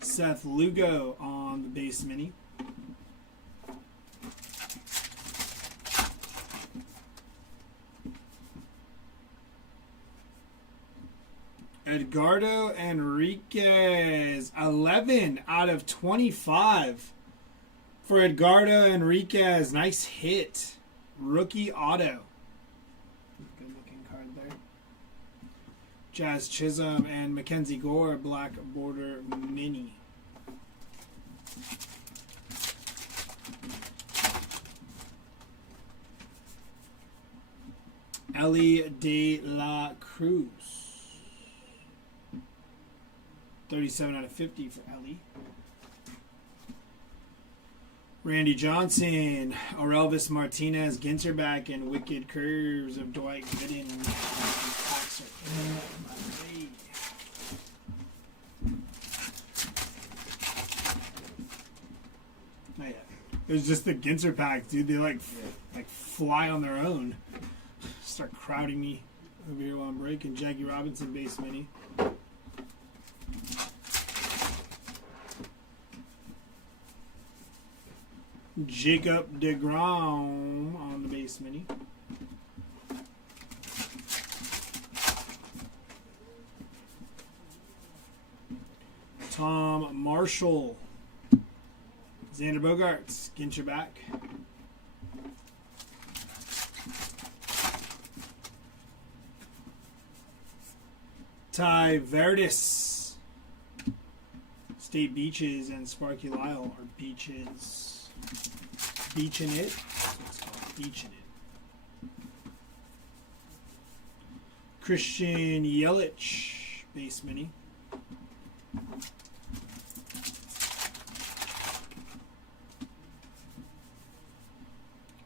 Seth Lugo on the base mini. Edgardo Enriquez, 11 out of 25 for Edgardo Enriquez. Nice hit. Rookie auto. Good looking card there. Jazz Chisholm and Mackenzie Gore, black border mini. Ellie De La Cruz. 37 out of 50 for Ellie. Randy Johnson, Orelvis Martinez, Ginterback, and Wicked Curves of Dwight Gooden. Packs are in my way. Oh, yeah. It was just the Ginter pack, dude. They like fly on their own. Start crowding me over here while I'm breaking. Jackie Robinson base mini. Jacob DeGrom on the base mini. Tom Marshall. Xander Bogaerts, Ginter back. Ty Verdis. State Beaches and Sparky Lyle are Beaches. Beaching it. That's what it's called. Beaching it. Christian Yelich, base mini.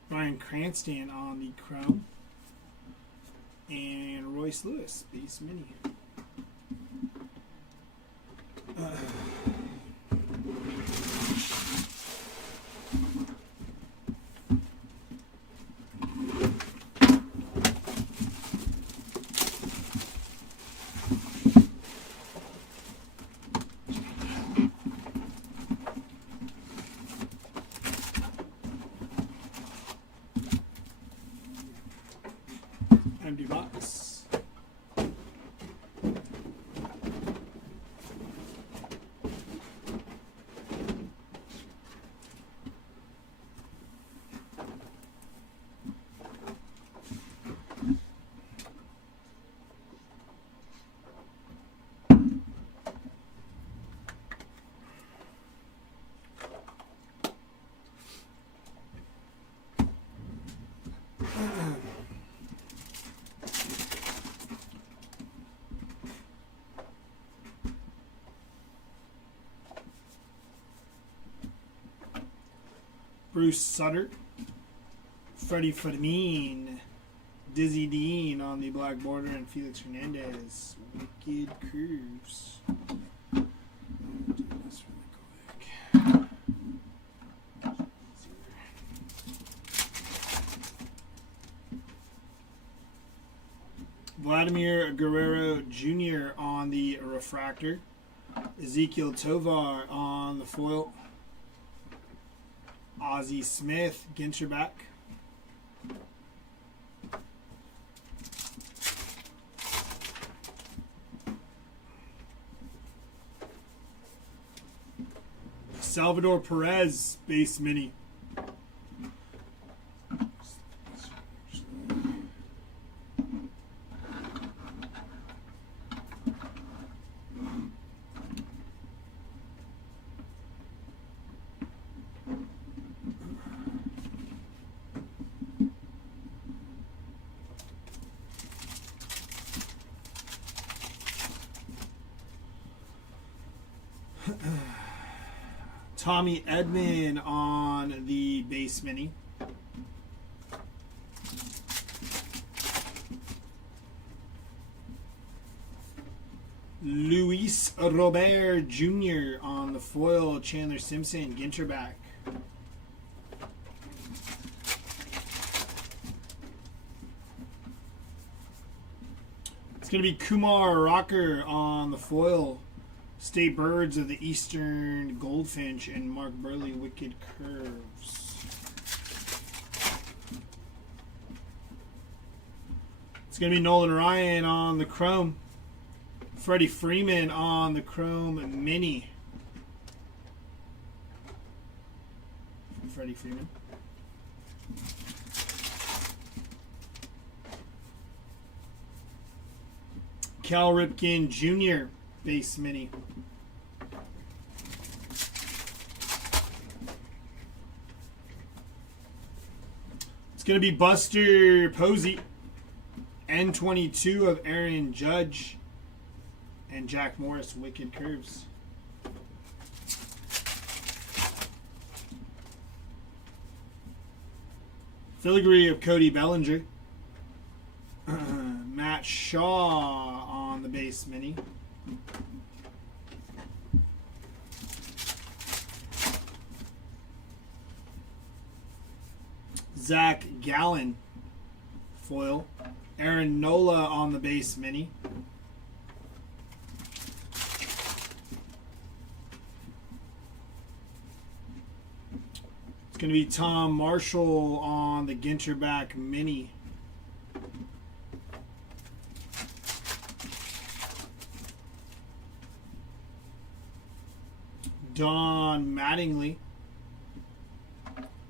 Brian Cranston on the chrome. And Royce Lewis, base mini. Empty box. Bruce Sutter, Freddie Fermin, Dizzy Dean on the black border, and Felix Hernandez. Wicked Curves. Do this really quick. Vladimir Guerrero Jr. on the refractor. Ezekiel Tovar on the foil. Ozzie Smith, Ginter back. Salvador Perez, base mini. Tommy Edman on the base mini. Luis Robert Jr. on the foil. Chandler Simpson, Ginter back. It's going to be Kumar Rocker on the foil. State Birds of the Eastern Goldfinch and Mark Burley, Wicked Curves. It's going to be Nolan Ryan on the Chrome. Freddie Freeman on the Chrome Mini. Freddie Freeman. Cal Ripken Jr. Base Mini. It's going to be Buster Posey. N22 of Aaron Judge. And Jack Morris, Wicked Curves. Filigree of Cody Bellinger. Matt Shaw on the base mini. Zach Gallen foil. Aaron Nola on the base mini. It's going to be Tom Marshall on the Ginter back mini. Don Mattingly.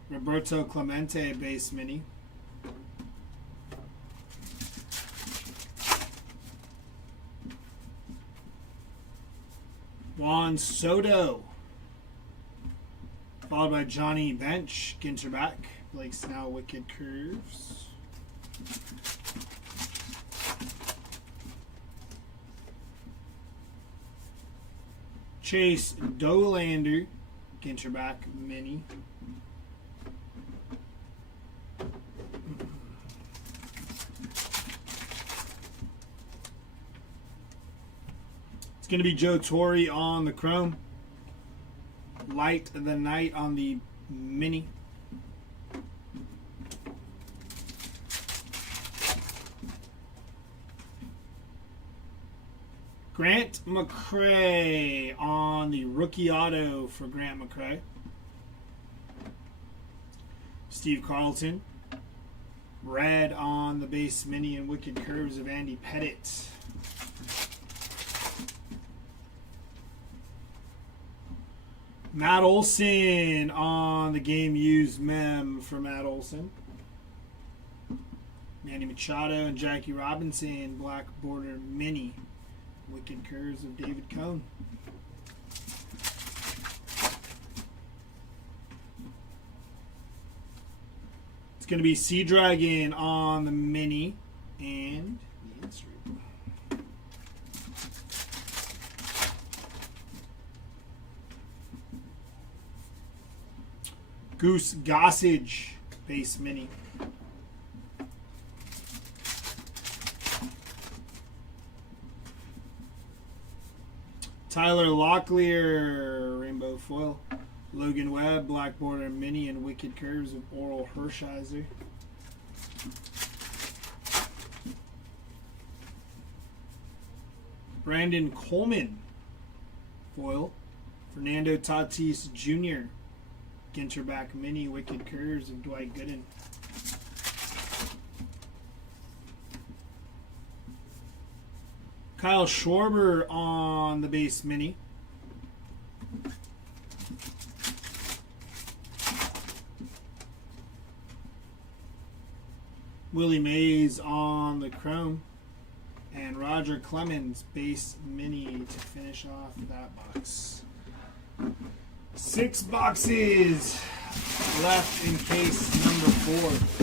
Roberto Clemente base mini. Juan Soto. Followed by Johnny Bench, Ginter back. Blake Snell, Wicked Curves. Chase Dolander, Ginter back mini. It's going to be Joe Torre on the Chrome. Light of the Night on the mini. Grant McCray on the rookie auto for Grant McCray. Steve Carlton. Red on the base mini and Wicked Curves of Andy Pettit. Matt Olson on the game used mem for Matt Olson. Manny Machado and Jackie Robinson, black border mini. Wicked Curves of David Cohn. It's going to be Sea Dragon on the mini and the insert. Goose Gossage base mini. Tyler Locklear rainbow foil. Logan Webb black border mini and Wicked Curves of Oral Hershiser. Brandon Coleman foil. Fernando Tatis Jr. Ginter back mini Wicked Curves of Dwight Gooden. Kyle Schwarber on the base mini. Willie Mays on the Chrome. And Roger Clemens base mini to finish off that box. 6 boxes left in case number 4.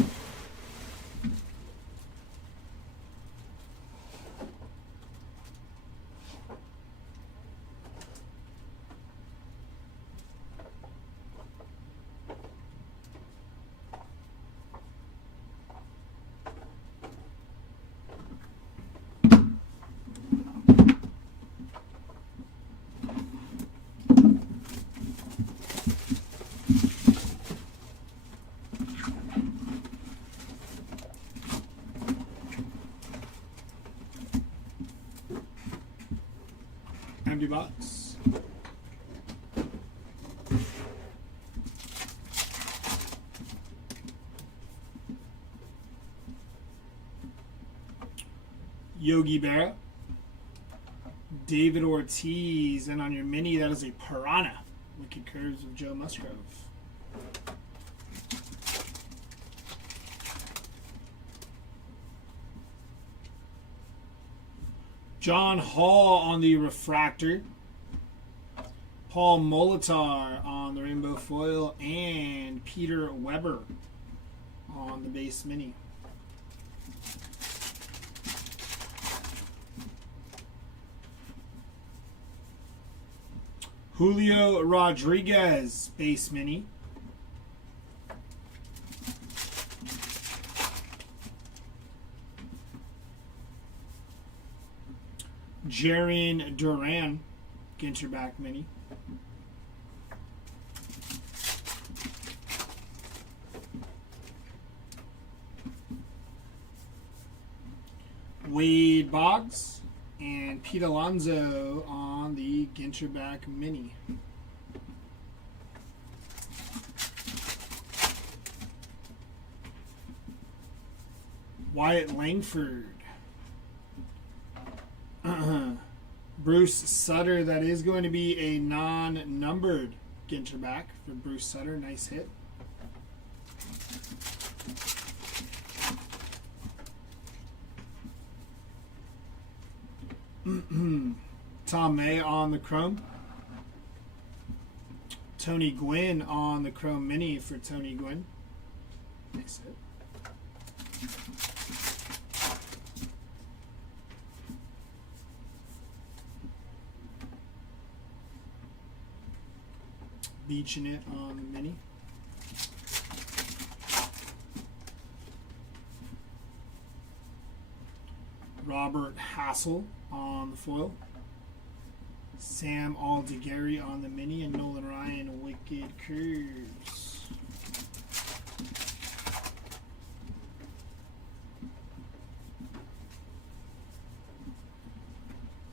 empty box. Yogi Berra. David Ortiz. And on your mini, that is a Piranha. Wicked Curves of Joe Musgrove. John Hall on the Refractor. Paul Molitor on the Rainbow Foil. And Peter Weber on the base mini. Julio Rodriguez, base mini. Jaren Duran, Ginter back mini. Wade Boggs and Pete Alonso on the Ginter back mini. Wyatt Langford. Bruce Sutter, that is going to be a non-numbered Ginter back for Bruce Sutter. Nice hit. Tom May on the Chrome. Tony Gwynn on the Chrome Mini for Tony Gwynn. Nice hit. Beaching it on the Mini. Robert Hassel on the foil. Sam Aldegheri on the Mini, and Nolan Ryan Wicked Curves.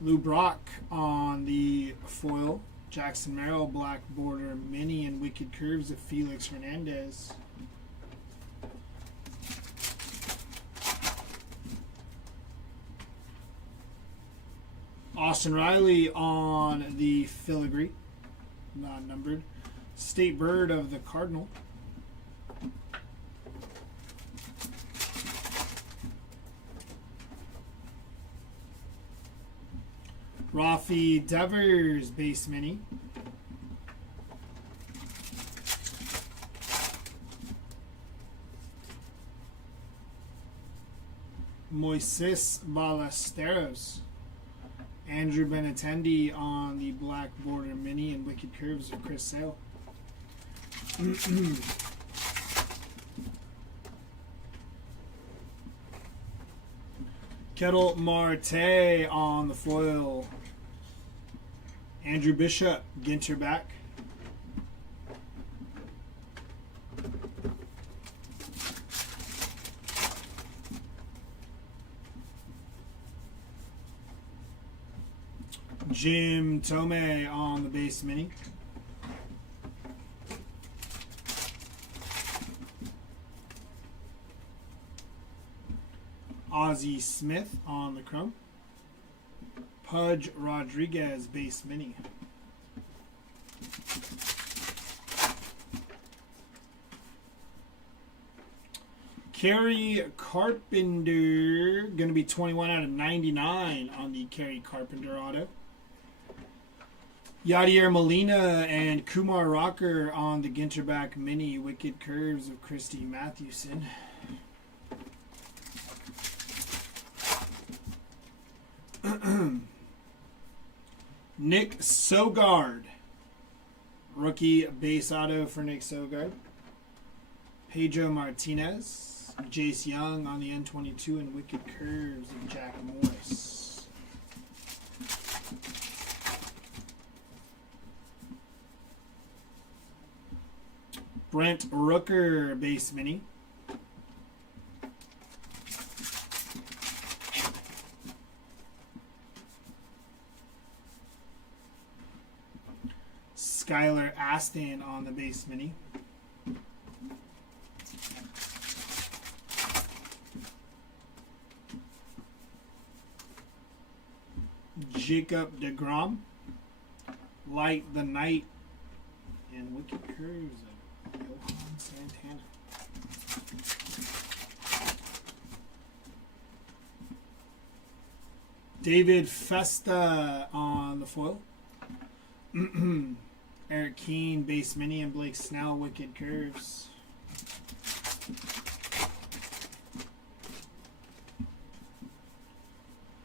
Lou Brock on the foil. Jackson Merrill Black Border Mini, and Wicked Curves of Felix Hernandez. Austin Riley on the Filigree, non-numbered. State Bird of the Cardinal. Rafi Devers base mini. Moises Ballesteros. Andrew Benintendi on the Black Border Mini, and Wicked Curves of Chris Sale. Kettle Marte on the foil. Andrew Bishop, Ginter back. Jim Tomei on the base mini. Ozzie Smith on the chrome. Pudge Rodriguez base mini. Kerry Carpenter, going to be 21 out of 99 on the Kerry Carpenter auto. Yadier Molina and Kumar Rocker on the Ginterback Mini. Wicked Curves of Christy Mathewson. Nick Sogard. Rookie base auto for Nick Sogard. Pedro Martinez. Jace Young on the N22, and Wicked Curves of Jack Morris. Brent Rooker base mini. Skylar Aston on the base mini. Jacob DeGrom, Light the Night, and Wicked Curves of Johan Santana. David Festa on the foil. Eric Keane, base mini, and Blake Snell, Wicked Curves.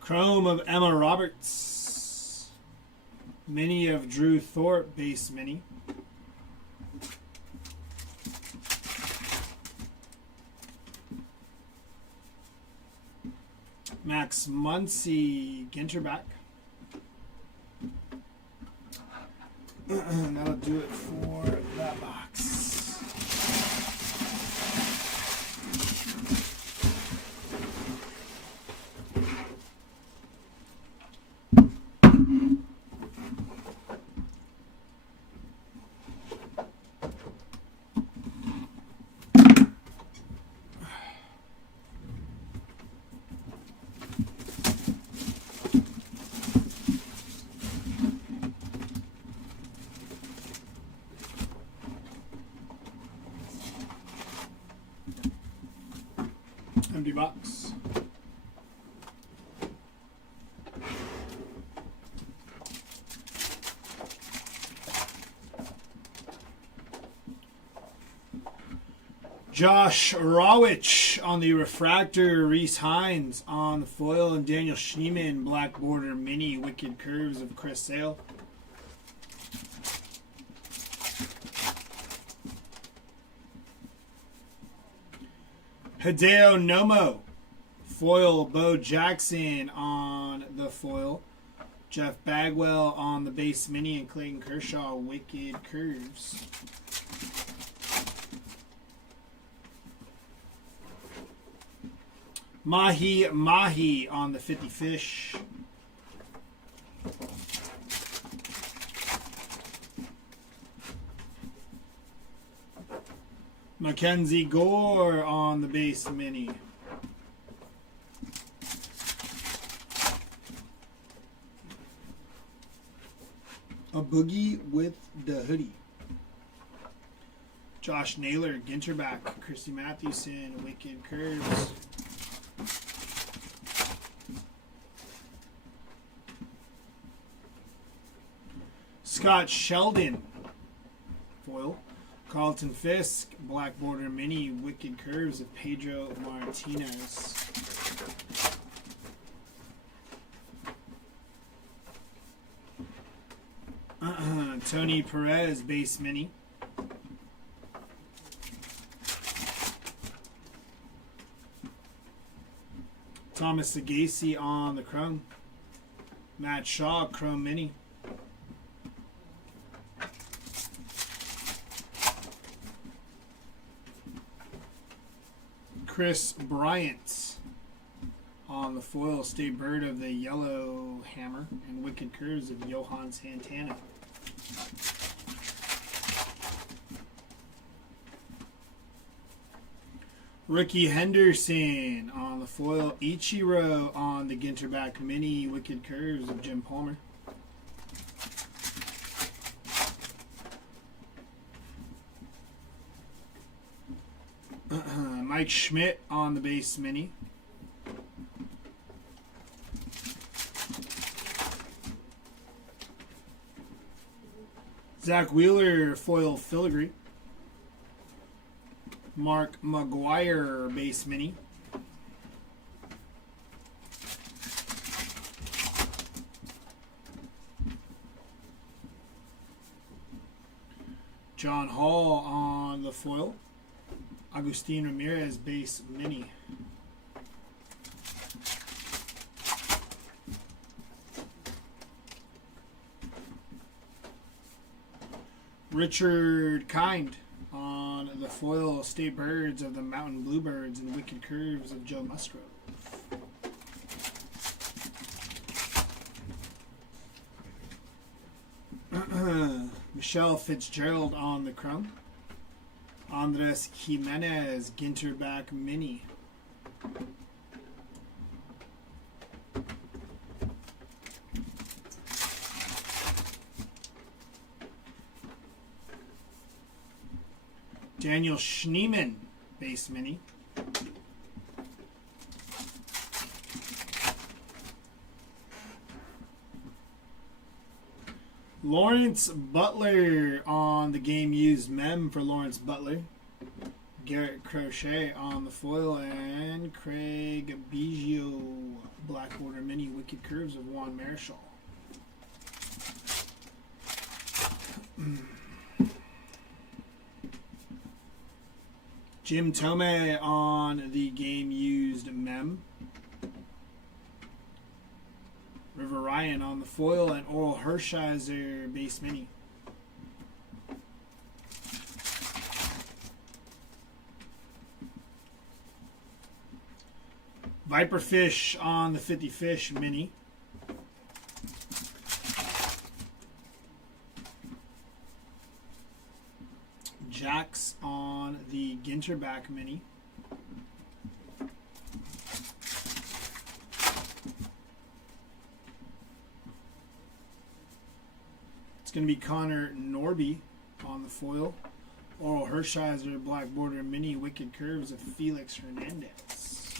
Chrome of Emma Roberts. Mini of Drew Thorpe, base mini. Max Muncy, GINTER back. That'll do it for that box. Empty box. Josh Rawich on the refractor, Reese Hines on the foil, and Daniel Schneeman, black border mini, Wicked Curves of Chris Sale. Hideo Nomo, foil, Bo Jackson on the foil. Jeff Bagwell on the base mini, and Clayton Kershaw, Wicked Curves. Mahi Mahi on the 50 Fish. Mackenzie Gore on the base mini. A Boogie with the hoodie. Josh Naylor, GINTER back. Christy Mathewson, Wicked Curves. Scott Sheldon, foil. Carlton Fisk, black border mini, Wicked Curves of Pedro Martinez. Tony Perez, base mini. Thomas Sagasi on the chrome. Matt Shaw, chrome mini. Chris Bryant on the foil, State Bird of the Yellow Hammer, and Wicked Curves of Johan Santana. Ricky Henderson on the foil, Ichiro on the GINTER back mini, Wicked Curves of Jim Palmer. Mike Schmidt on the base mini. Zach Wheeler, foil filigree. Mark McGuire, base mini. John Hall on the foil. Agustin Ramirez, base mini. Richard Kind on the foil, State Birds of the Mountain Bluebirds, and Wicked Curves of Joe Musgrove. Michelle Fitzgerald on the chrome. Andres Jimenez, Ginter back mini. Daniel Schneemann, base mini. Lawrence Butler on the game used mem for Lawrence Butler. Garrett Crochet on the foil, and Craig Biggio, Black Border Mini, Wicked Curves of Juan Marichal. Jim Tomei on the game used mem. River Ryan on the foil, and Oral Hershiser base mini. Viperfish on the 50 Fish mini. Jax on the Ginter back mini. It's going to be Connor Norby on the foil. Oral Hershiser Black Border Mini, Wicked Curves of Felix Hernandez.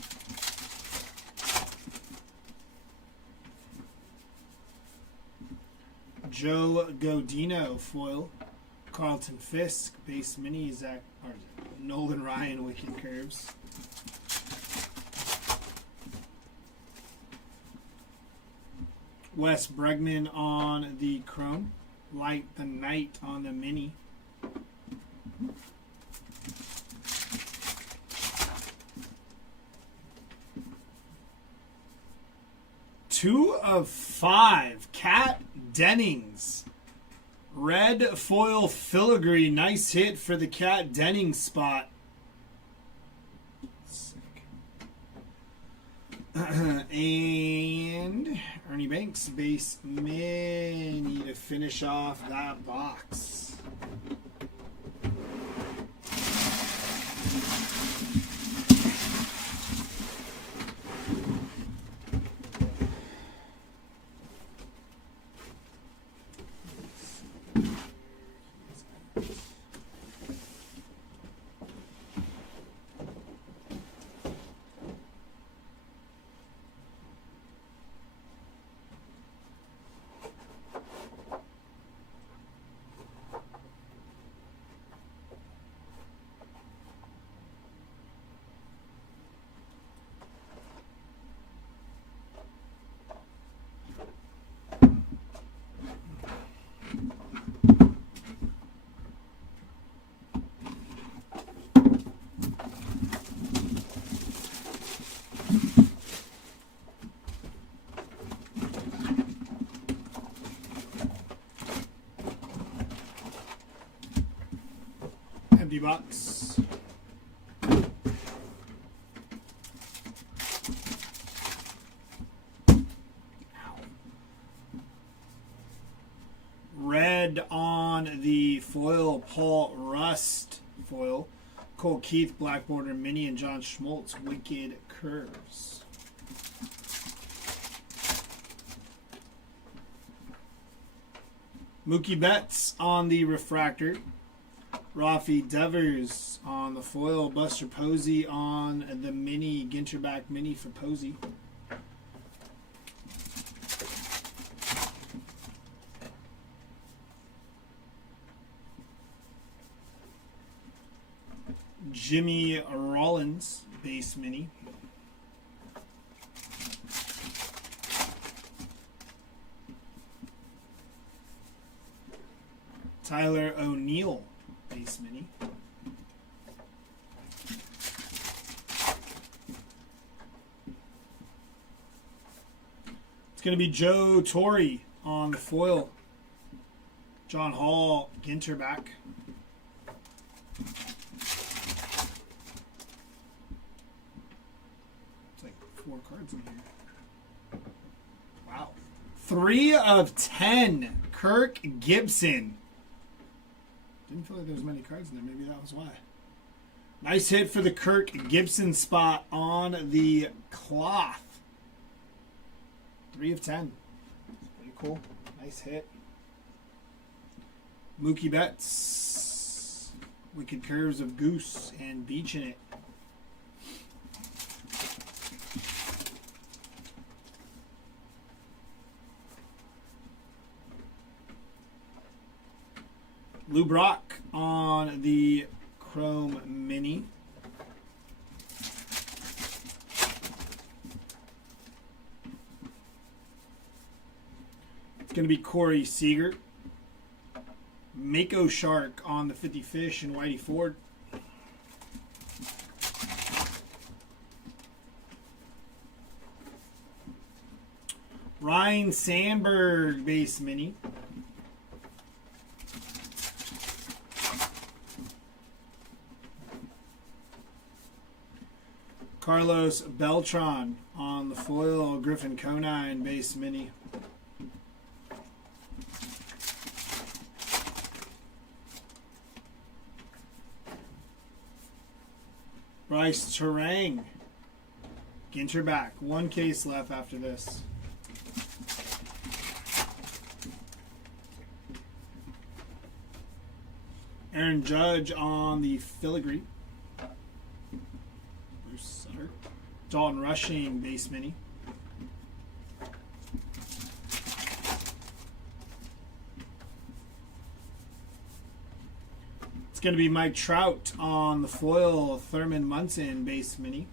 Joe Godino foil. Carlton Fisk base mini. Nolan Ryan Wicked Curves. Wes Bregman on the chrome. Light the Night on the mini. Two of 5. Kat Dennings. Red foil filigree. Nice hit for the Kat Dennings spot. Sick. And Ernie Banks base mini to finish off that box. Empty box. Red on the foil, Paul Rust foil. Cole Keith, Black Border Mini, and John Schmaltz, Wicked Curves. Mookie Betts on the refractor. Rafi Devers on the foil. Buster Posey on the mini, Ginterback mini for Posey. Jimmy Rollins base mini. Tyler O'Neill base mini. It's going to be Joe Torre on the foil. John Hall, Ginter back. It's like 4 cards in here. Wow. 3 of 10. Kirk Gibson. Didn't feel like there was many cards in there. Maybe that was why. Nice hit for the Kirk Gibson spot on the cloth. 3 of 10. Pretty cool. Nice hit. Mookie Betts. Wicked Curves of Goose and Beach in it. Lou Brock on the Chrome Mini. It's going to be Corey Seager. Mako Shark on the 50 Fish and Whitey Ford. Ryan Sandberg base mini. Carlos Beltran on the foil Griffin Conine base mini. Bryce Terang. Ginter back. 1 case left after this. Aaron Judge on the filigree. Bruce Sutter. Dalton Rushing base mini. It's going to be Mike Trout on the foil Thurman Munson base mini.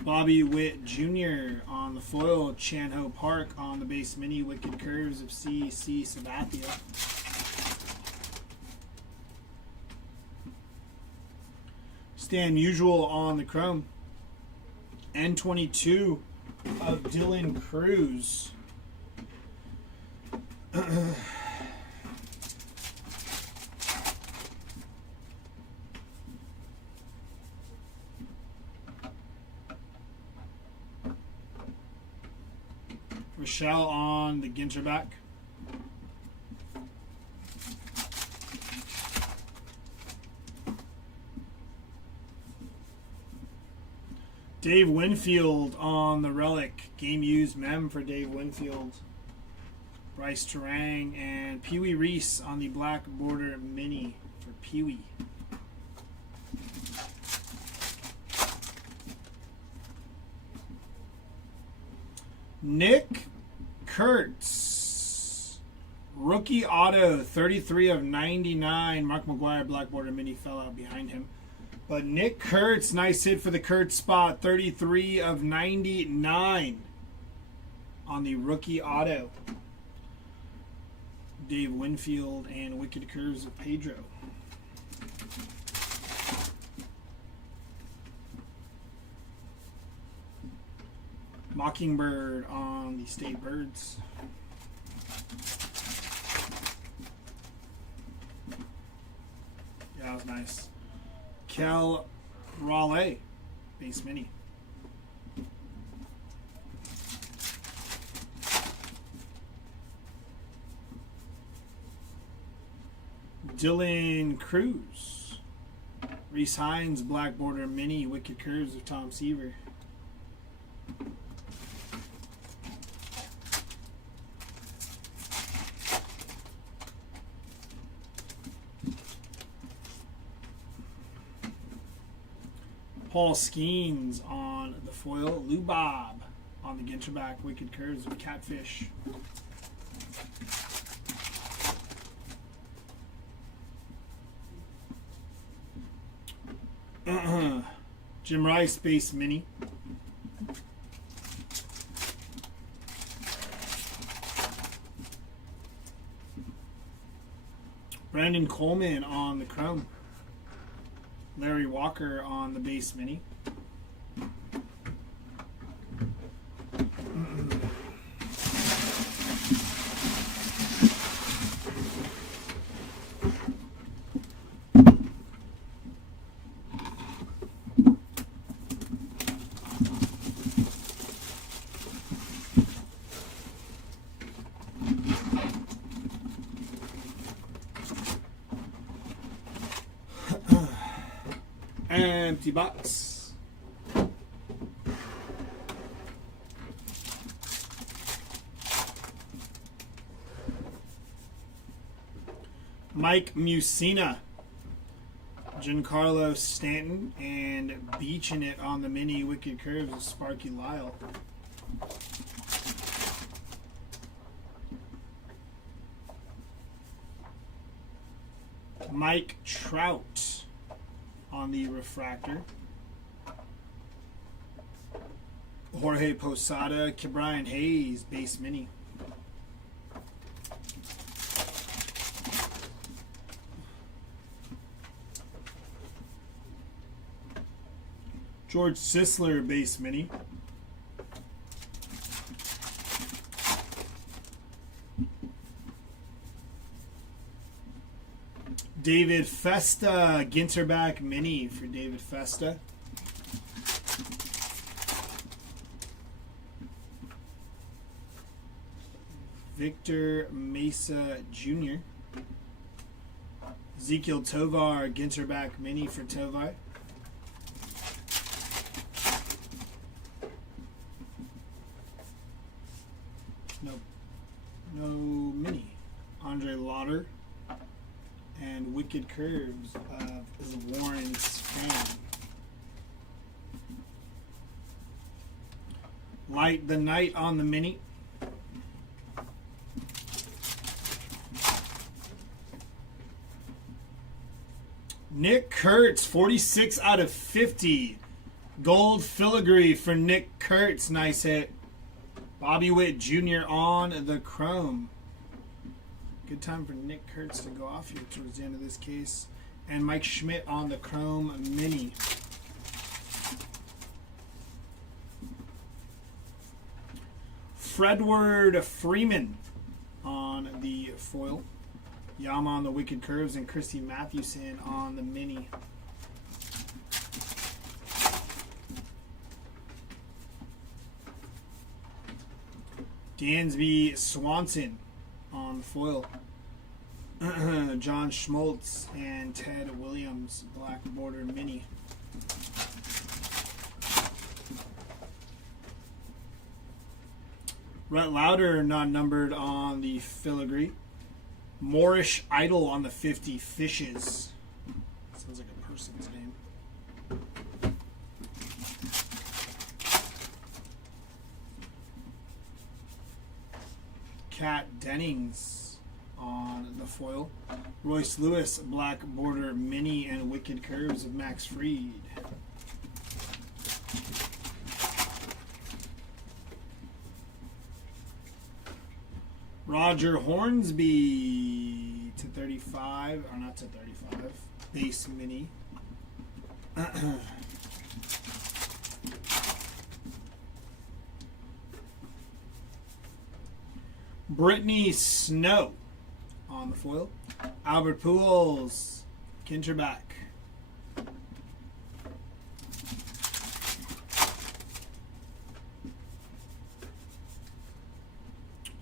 Bobby Witt Jr. on the foil Chan-Ho Park on the base mini. Wicked Curves of C.C. Sabathia. Stan Usual on the chrome. N22 of Dylan Cruz. Rochelle on the Ginter back. Dave Winfield on the relic. Game used mem for Dave Winfield. Bryce Terang and Pee Wee Reese on the black border mini for Pee Wee. Nick Kurtz. Rookie auto, 33 of 99. Mark McGuire, black border mini, fell out behind him. But Nick Kurtz, nice hit for the Kurtz spot. 33 of 99 on the rookie auto. Dave Winfield and Wicked Curves of Pedro. Mockingbird on the State Birds. Yeah, that was nice. Kel Raleigh, base mini. Dylan Cruz. Reese Hines, black border mini, Wicked Curves of Tom Seaver. Paul Skeens on the foil. Lou Bob on the Ginter back. Wicked Curves of Catfish. Jim Rice base mini. Brandon Coleman on the chrome. Larry Walker on the base mini. Empty box. Mike Musina. Giancarlo Stanton, and beaching it on the mini Wicked Curves of Sparky Lyle. Mike Trout on the refractor. Jorge Posada, Brian Hayes, base mini. George Sisler, base mini. David Festa, Ginterback mini for David Festa. Victor Mesa Jr. Ezekiel Tovar, Ginterback mini for Tovar. No mini. Andre Lauder and Wicked Curves of Warren Spam. Light the Night on the mini. Nick Kurtz, 46 out of 50. Gold filigree for Nick Kurtz. Nice hit. Bobby Witt Jr. on the chrome. Good time for Nick Kurtz to go off here towards the end of this case. And Mike Schmidt on the chrome mini. Fredward Freeman on the foil. Yama on the Wicked Curves, and Christy Mathewson on the mini. Dansby Swanson on foil. John Schmaltz and Ted Williams, black border mini. Rhett Lauder, non-numbered on the filigree. Moorish Idol on the 50, Fishes. Sounds like a person's name. Kat Dennings on the foil. Royce Lewis, black border mini, and Wicked Curves of Max Fried. Roger Hornsby to 35, or not to 35, base mini. Brittany Snow on the foil. Albert Pujols, Kinterback.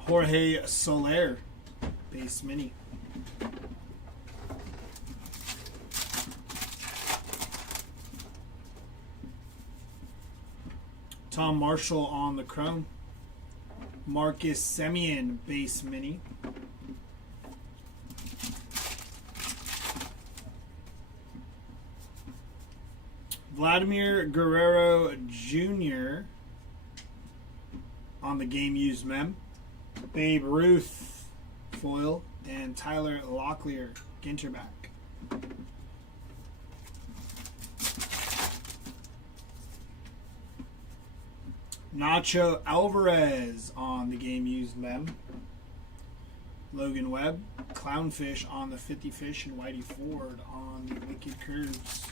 Jorge Soler, base mini. Tom Marshall on the chrome. Marcus Semien, base mini. Vladimir Guerrero Jr. on the game used mem. Babe Ruth foil, and Tyler Locklear, Ginterback. Nacho Alvarez on the game used mem. Logan Webb, Clownfish on the 50 Fish, and Whitey Ford on the Wicked Curves.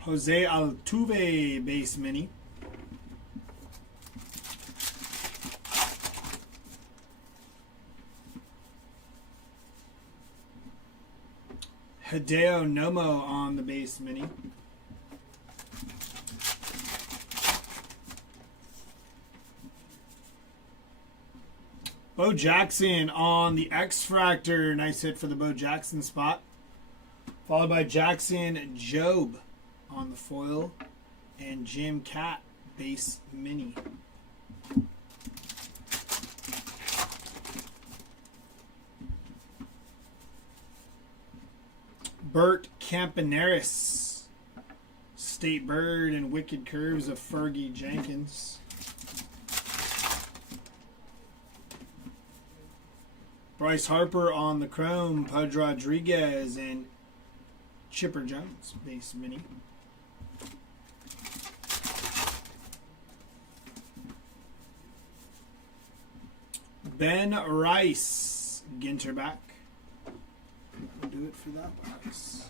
Jose Altuve, base mini. Hideo Nomo on the base mini. Bo Jackson on the X-Fractor. Nice hit for the Bo Jackson spot. Followed by Jackson Job on the foil. And Jim Cat base mini. Bert Campaneris. State Bird and Wicked Curves of Fergie Jenkins. Bryce Harper on the Chrome, Pudge Rodriguez, and Chipper Jones, base mini. Ben Rice, Ginter back. We'll do it for that box.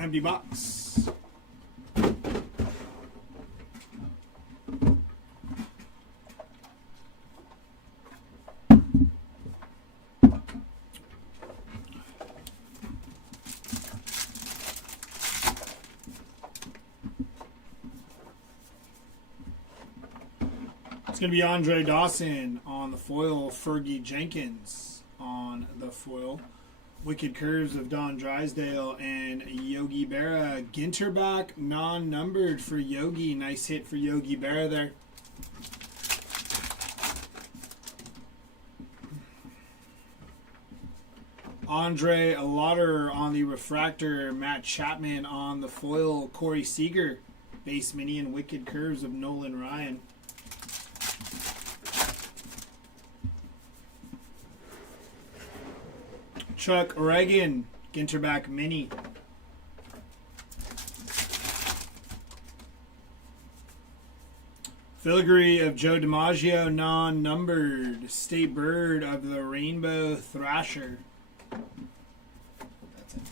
Empty box. It's going to be Andre Dawson on the foil, Fergie Jenkins on the foil. Wicked Curves of Don Drysdale and Yogi Berra. Ginter back, non-numbered for Yogi. Nice hit for Yogi Berra there. Andre Lauder on the Refractor. Matt Chapman on the foil. Corey Seager, base mini and Wicked Curves of Nolan Ryan. Chuck Reagan, Ginterback Mini. Filigree of Joe DiMaggio, non-numbered. State Bird of the Rainbow Thrasher. That's it.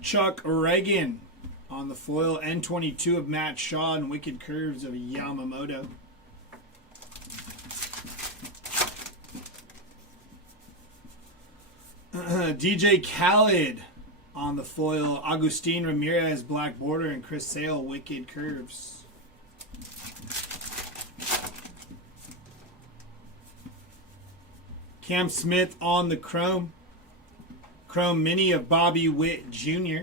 Chuck Reagan on the foil. N22 of Matt Shaw and Wicked Curves of Yamamoto. DJ Khaled on the foil. Agustin Ramirez, Black Border, and Chris Sale, Wicked Curves. Cam Smith on the Chrome. Chrome Mini of Bobby Witt Jr.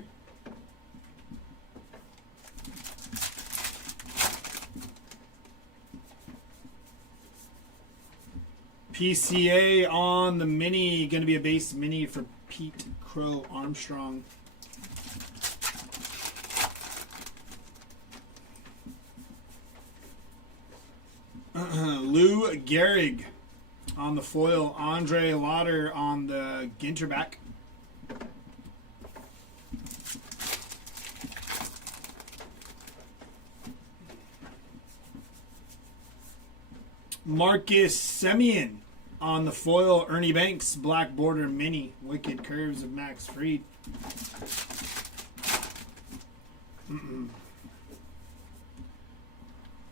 PCA on the Mini. Going to be a base Mini for Pete Crow Armstrong. Lou Gehrig on the foil. Andre Lauder on the Ginterback. Marcus Semien on the foil. Ernie Banks, Black Border Mini. Wicked Curves of Max Fried.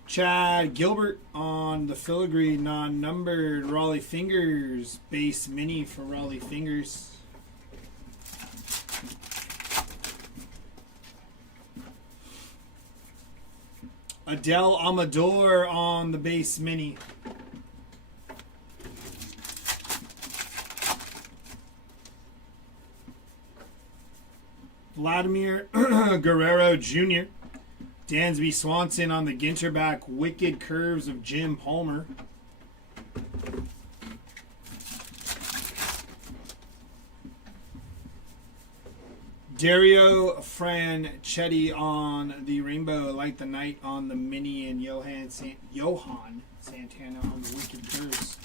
Chad Gilbert on the Filigree, non-numbered. Raleigh Fingers, base Mini for Raleigh Fingers. Adele Amador on the base Mini. Vladimir Guerrero Jr. Dansby Swanson on the Ginterback. Wicked Curves of Jim Palmer. Dario Franchetti on the Rainbow. Light the Night on the Mini. And Johan Santana on the Wicked Curves.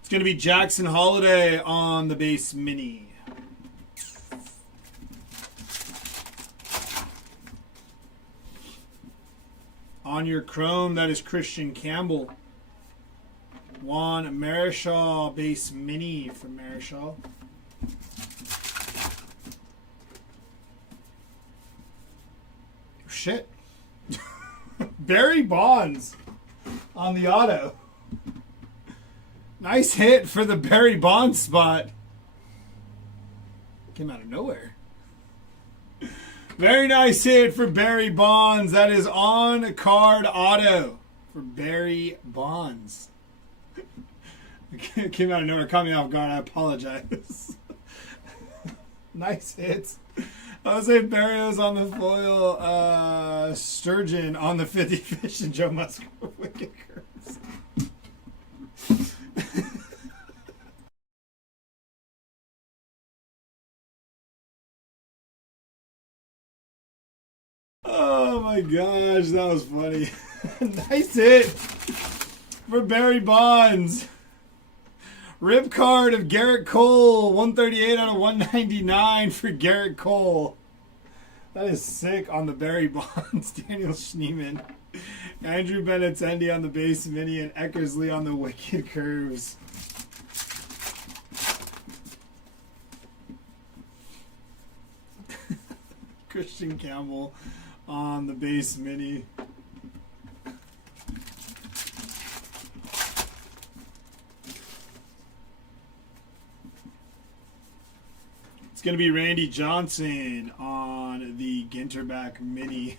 It's going to be Jackson Holiday on the base Mini. On your chrome, that is Christian Campbell. Juan Marichal, base mini for Marichal. Shit. Barry Bonds on the auto. Nice hit for the Barry Bonds spot. Came out of nowhere. Very nice hit for Barry Bonds. That is on card auto for Barry Bonds. Came out of nowhere. Caught me off guard. I apologize. Nice hits. Jose Barrios on the foil. Sturgeon on the 50 fish, and Joe Musgrove wicked curves. Oh my gosh, that was funny. Nice hit for Barry Bonds. Rip card of Garrett Cole, 138 out of 199 for Garrett Cole. That is sick on the Barry Bonds. Daniel Schneeman. Andrew Benintendi on the base mini, and Eckersley on the wicked curves. Christian Campbell on the base mini. It's going to be Randy Johnson on the Ginterback mini.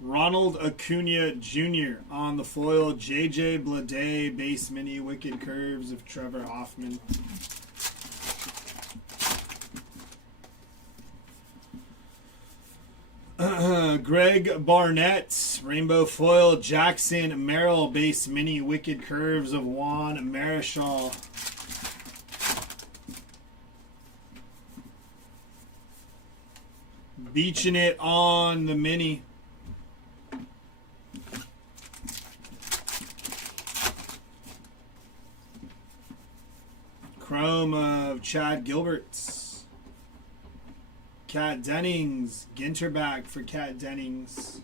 Ronald Acuna Jr. on the foil. JJ Bleday, base mini, wicked curves of Trevor Hoffman. Greg Barnett, rainbow foil. Jackson Merrill, base mini, wicked curves of Juan Marichal. Beaching it on the mini. Chrome of Chad Gilberts. Kat Dennings. Ginterback for Kat Dennings.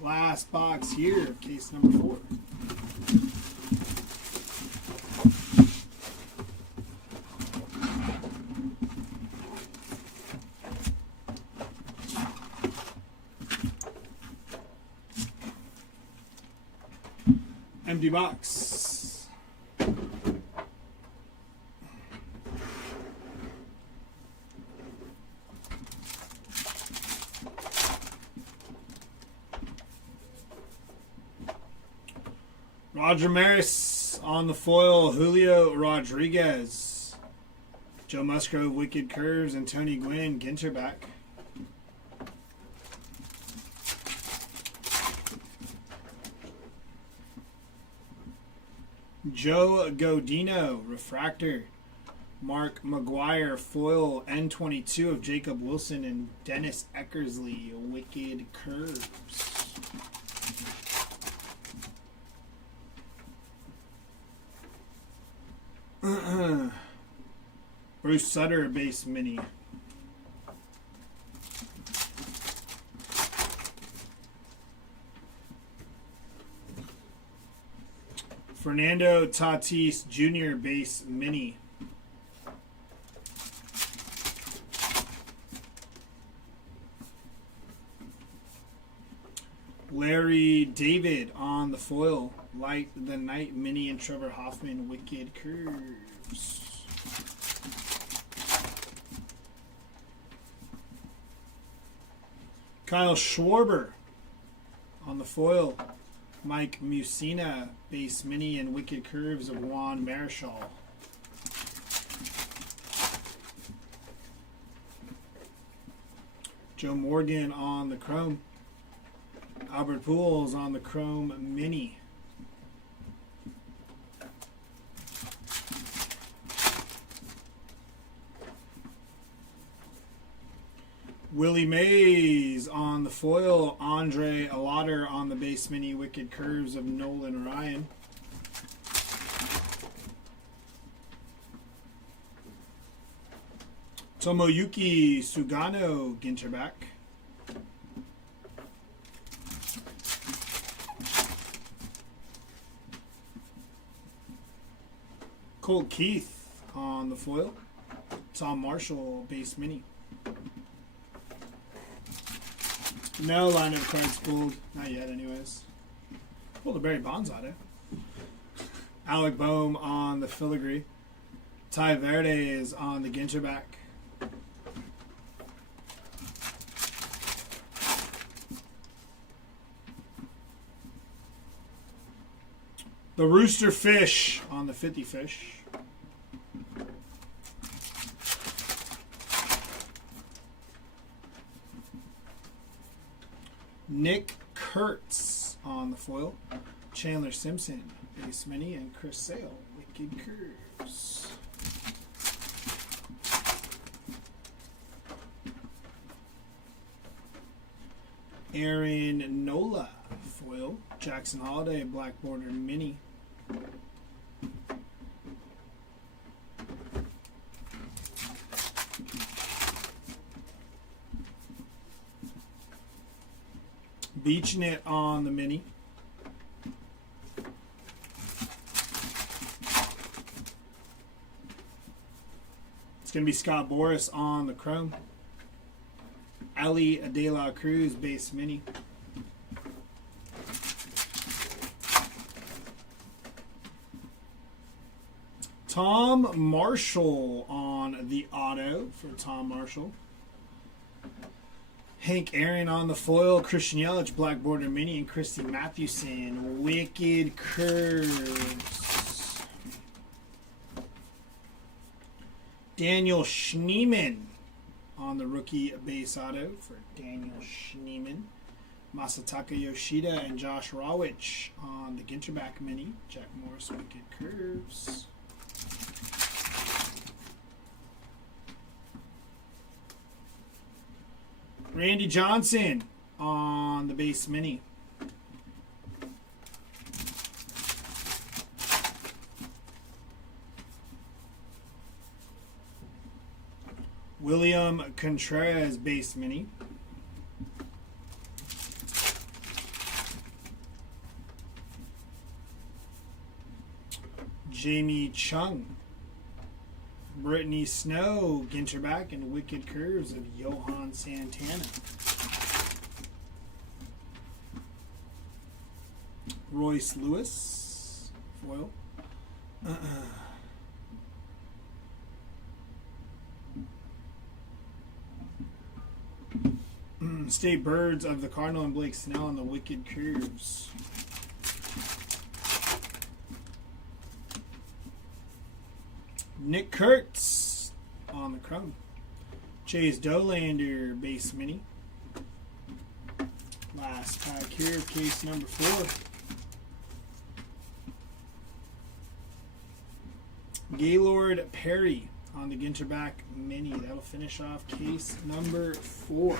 Last box here, case number 4. Empty box. Roger Maris on the foil. Julio Rodriguez. Joe Musgrove, wicked curves, and Tony Gwynn, Ginterback. Joe Godino, refractor. Mark McGuire, foil. N22 of Jacob Wilson, and Dennis Eckersley, wicked curves. Bruce Sutter, base mini. Fernando Tatis Jr., base mini. Larry David on the foil. Light the Night mini, and Trevor Hoffman, wicked curves. Kyle Schwarber on the foil. Mike Musina, base mini, and wicked curves of Juan Marichal. Joe Morgan on the chrome. Albert Pujols on the chrome mini. Willie Mays on the foil. Andre Alater on the base mini. Wicked Curves of Nolan Ryan. Tomoyuki Sugano, Ginter back. Colt Keith on the foil. Tom Marshall, base mini. No lineup cards pulled. Not yet, anyways. Pulled a Barry Bonds auto. Alec Boehm on the filigree. Ty Verde is on the Ginter back. The Rooster Fish on the 50 Fish. Nick Kurtz on the foil. Chandler Simpson, base mini, and Chris Sale, Wicked Curves. Aaron Nola, foil. Jackson Holiday, black border mini. Beach Knit on the mini. It's going to be Scott Boras on the chrome. Ali De La Cruz, base mini. Tom Marshall on the auto for Tom Marshall. Hank Aaron on the foil. Christian Yelich, black border mini, and Christy Mathewson, Wicked Curves. Daniel Schneeman on the rookie base auto for Daniel Schneeman. Masataka Yoshida and Josh Rawitch on the Ginterback mini. Jack Morris, Wicked Curves. Randy Johnson on the base mini. William Contreras, base mini. Jamie Chung. Brittany Snow, Ginterback, and Wicked Curves of Johan Santana. Royce Lewis, foil. State Birds of the Cardinal and Blake Snell on the Wicked Curves. Nick Kurtz on the chrome. Chase Dolander, base mini. Last pack here, case number 4. Gaylord Perry on the Ginterback mini. That'll finish off case number 4.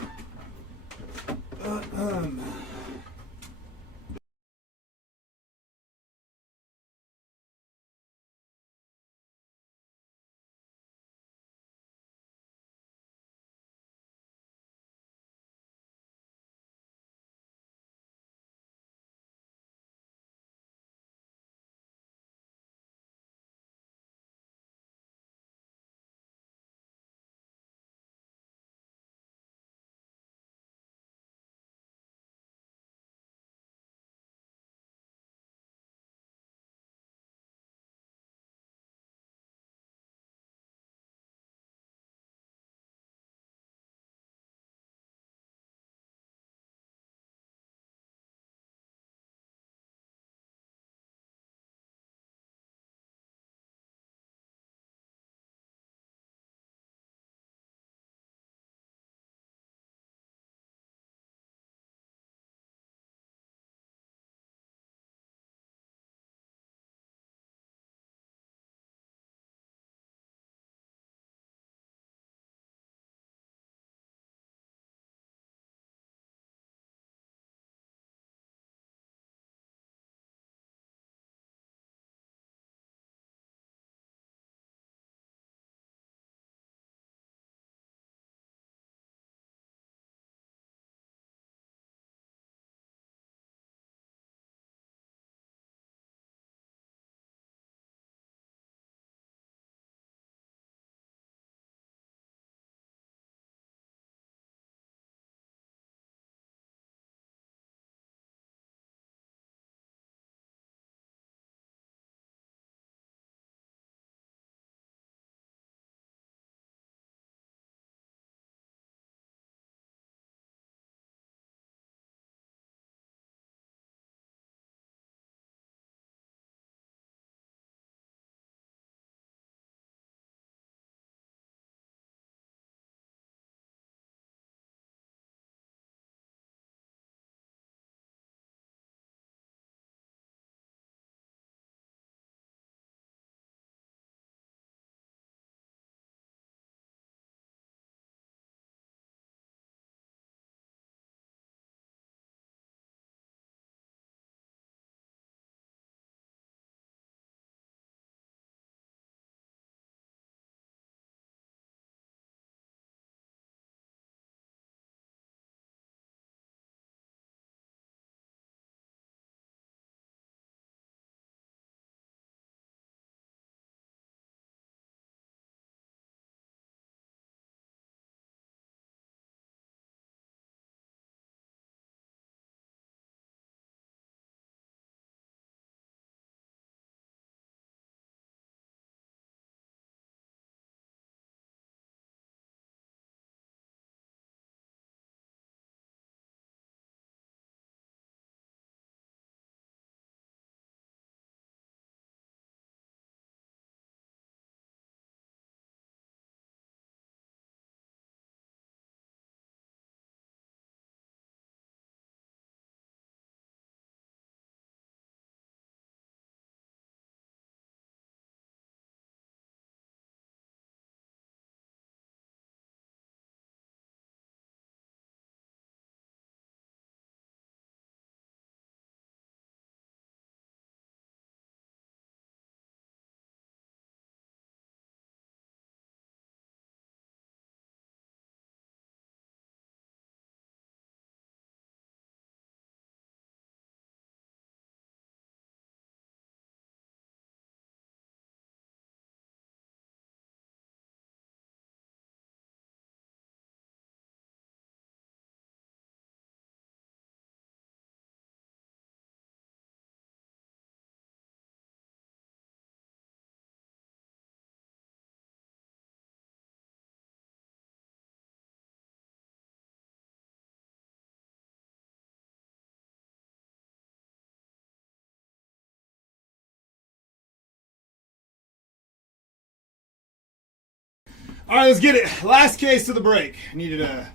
All right, let's get it. Last case of the break. I needed a...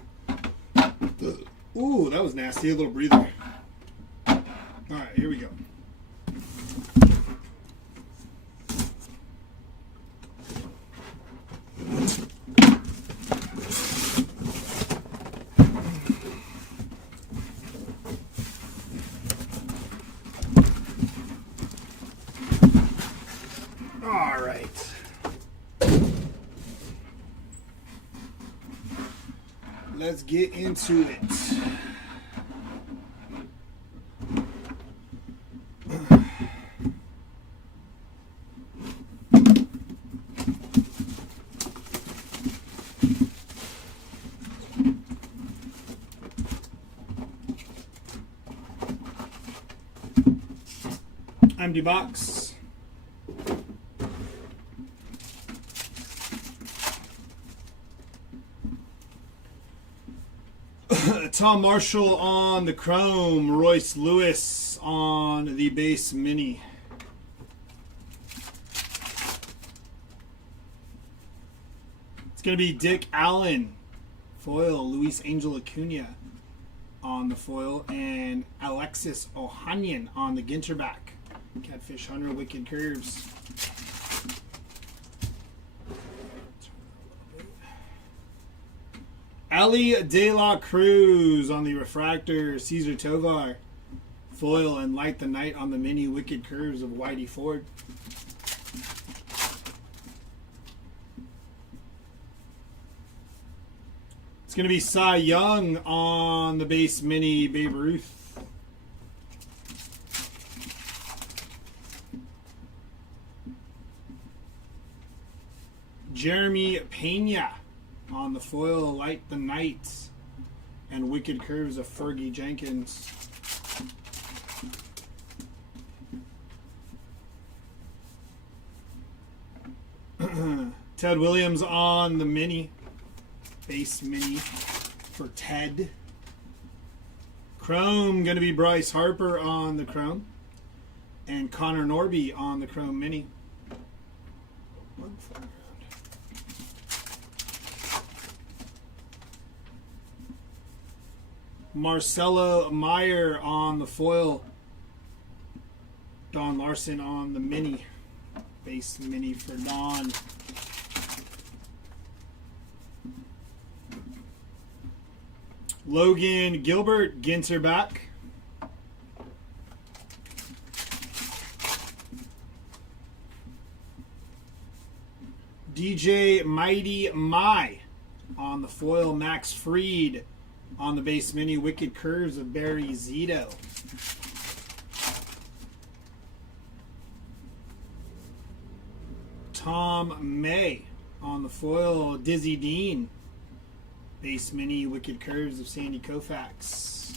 Ooh, that was nasty. A little breather. All right, here we go. All right. Let's get into it. Empty box. Tom Marshall on the Chrome. Royce Lewis on the base mini. It's going to be Dick Allen. Foil. Luis Angel Acuna on the foil. And Alexis Ohanian on the Ginter back. Catfish Hunter, Wicked Curves. Ali De La Cruz on the Refractor. Cesar Tovar. Foil and Light the Night on the mini. Wicked Curves of Whitey Ford. It's going to be Cy Young on the base mini. Babe Ruth. Jeremy Pena on the foil, Light the Night, and Wicked Curves of Fergie Jenkins. Ted Williams on the mini, base mini for Ted. Chrome, going to be Bryce Harper on the Chrome, and Connor Norby on the Chrome mini. Marcelo Meyer on the foil. Don Larson on the mini. Base mini for Don. Logan Gilbert, Ginter back. DJ Mighty Mai on the foil. Max Fried on the base mini. Wicked Curves of Barry Zito. Tom May on the foil. Dizzy Dean. Base mini. Wicked Curves of Sandy Koufax.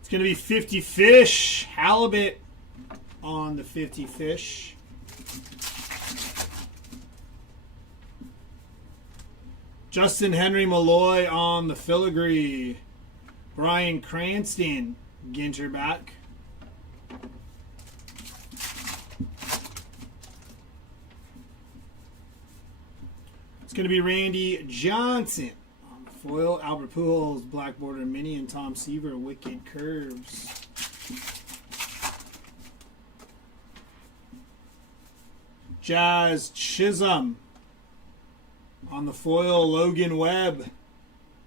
It's going to be 50 Fish. Halibut on the 50 Fish. Justin Henry Malloy on the filigree. Brian Cranston, Ginter back. It's going to be Randy Johnson on the foil. Albert Pujols, Black Border Mini, and Tom Seaver, Wicked Curves. Jazz Chisholm on the foil. Logan Webb,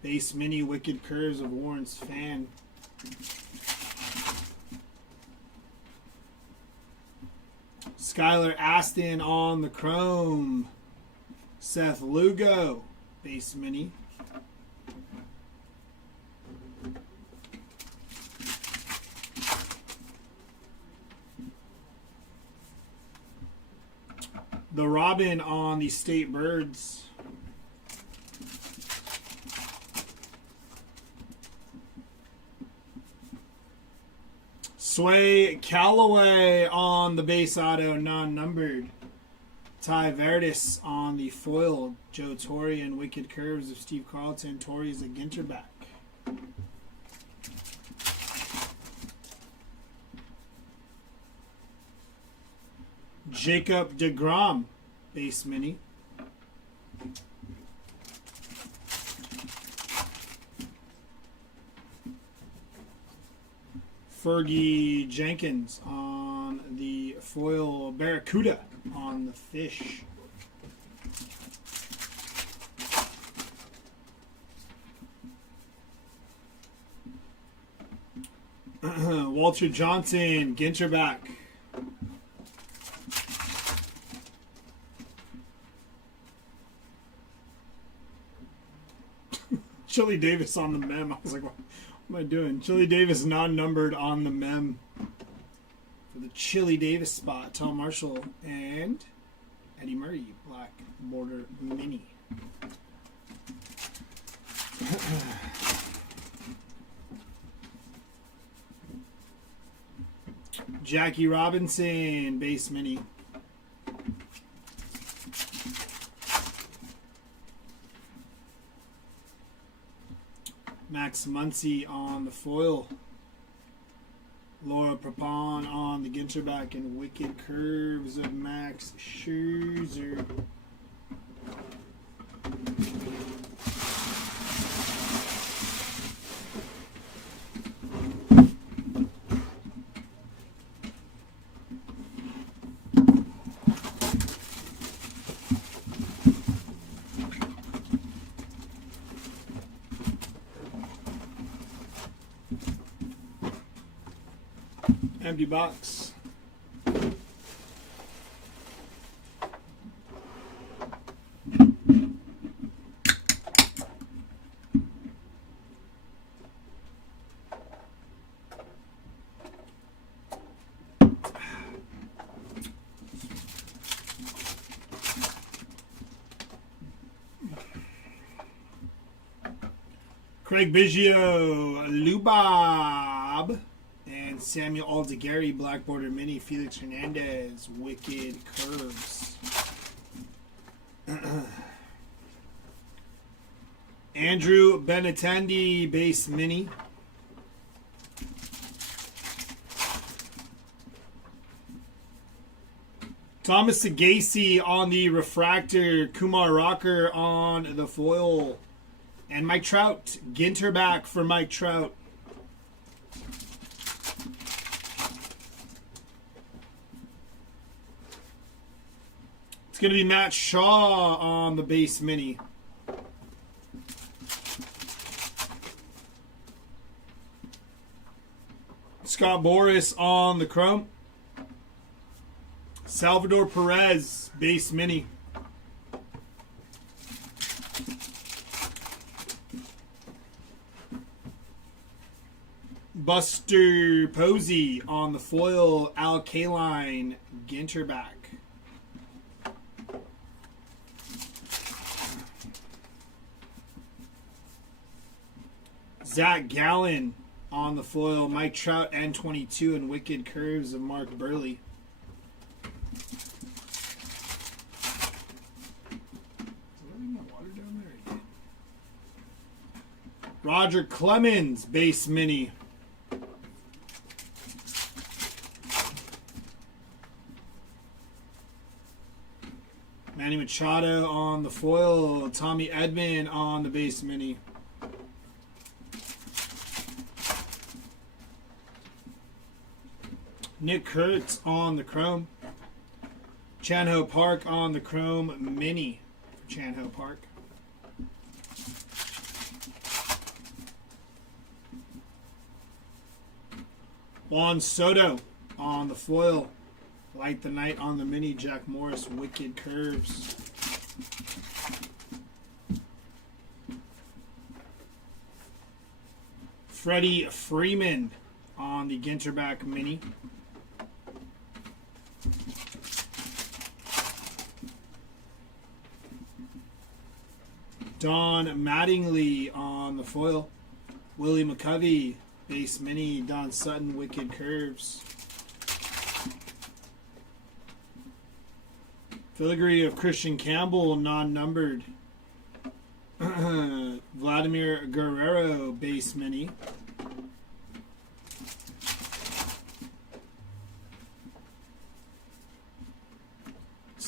base mini. Wicked Curves of Warren's Fan. Skylar Aston on the Chrome. Seth Lugo, base mini. The Robin on the State Birds. Sway Callaway on the base auto, non-numbered. Ty Verdis on the foil. Joe Torre and Wicked Curves of Steve Carlton. Torre is a Ginter back. Jacob deGrom, base mini. Fergie Jenkins on the foil Barracuda on the fish. Walter Johnson, Ginter back. Chili Davis on the mem. I was like, what am I doing? Chili Davis non-numbered on the mem for the Chili Davis spot. Tom Marshall and Eddie Murray, black border mini. Jackie Robinson, base mini. Max Muncy on the foil. Laura Prepon on the Ginter back, and Wicked Curves of Max Scherzer. Empty box. Craig Biggio, Lubob. Samuel Aldegheri, black border mini. Felix Hernandez, Wicked Curves. Andrew Benintendi, base mini. Thomas Sagasi on the refractor. Kumar Rocker on the foil. And Mike Trout, Ginter back for Mike Trout. It's going to be Matt Shaw on the base mini. Scott Boras on the chrome. Salvador Perez, base mini. Buster Posey on the foil. Al Kaline, Ginter back. Zach Gallen on the foil. Mike Trout, N22, and Wicked Curves of Mark Burley. Roger Clemens, base mini. Manny Machado on the foil. Tommy Edman on the base mini. Nick Kurtz on the chrome. Chan-Ho Park on the chrome mini for Chan-Ho Park. Juan Soto on the foil. Light the Night on the mini. Jack Morris, Wicked Curves. Freddie Freeman on the Ginterback mini. Don Mattingly on the foil. Willie McCovey, base mini. Don Sutton, Wicked Curves. Filigree of Christian Campbell, non-numbered. Vladimir Guerrero, base mini.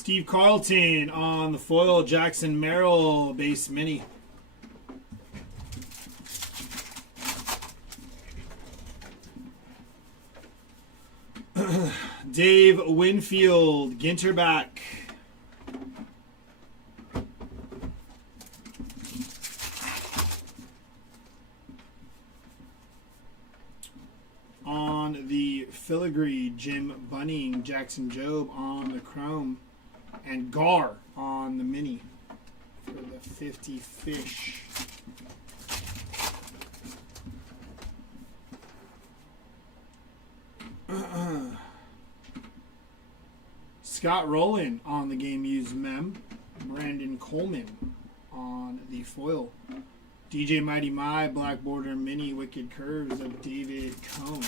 Steve Carlton on the foil. Jackson Merrill base mini. Dave Winfield, Ginter back. On the filigree, Jim Bunning, Jackson Jobe on the chrome, and Gar on the mini for the 50 fish. Scott Rowland on the game used mem. Brandon Coleman on the foil. DJ Mighty My, Black Border Mini, Wicked Curves of David Cohn.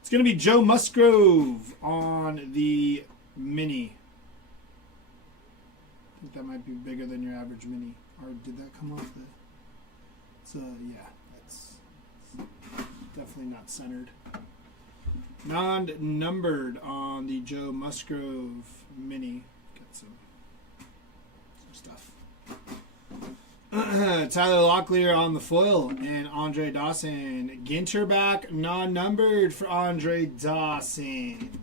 It's going to be Joe Musgrove on the mini. I think that might be bigger than your average mini. Or did that come off the... It's, yeah, that's definitely not centered. Non-numbered on the Joe Musgrove mini. Got some stuff. Tyler Locklear on the foil and Andre Dawson. Ginter back, non-numbered for Andre Dawson.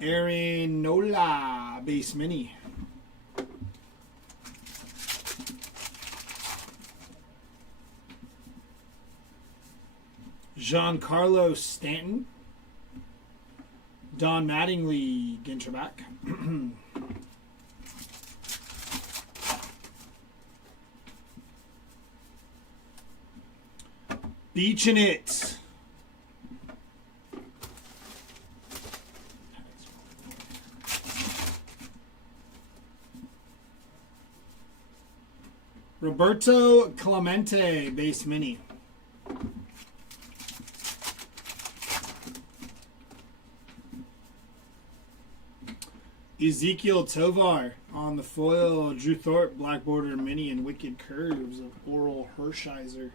Aaron Nola base mini. Giancarlo Stanton. Don Mattingly, Ginter back. Beaching it. Roberto Clemente, base mini. Ezekiel Tovar on the foil. Drew Thorpe, Black Border Mini, and Wicked Curves of Oral Hershiser.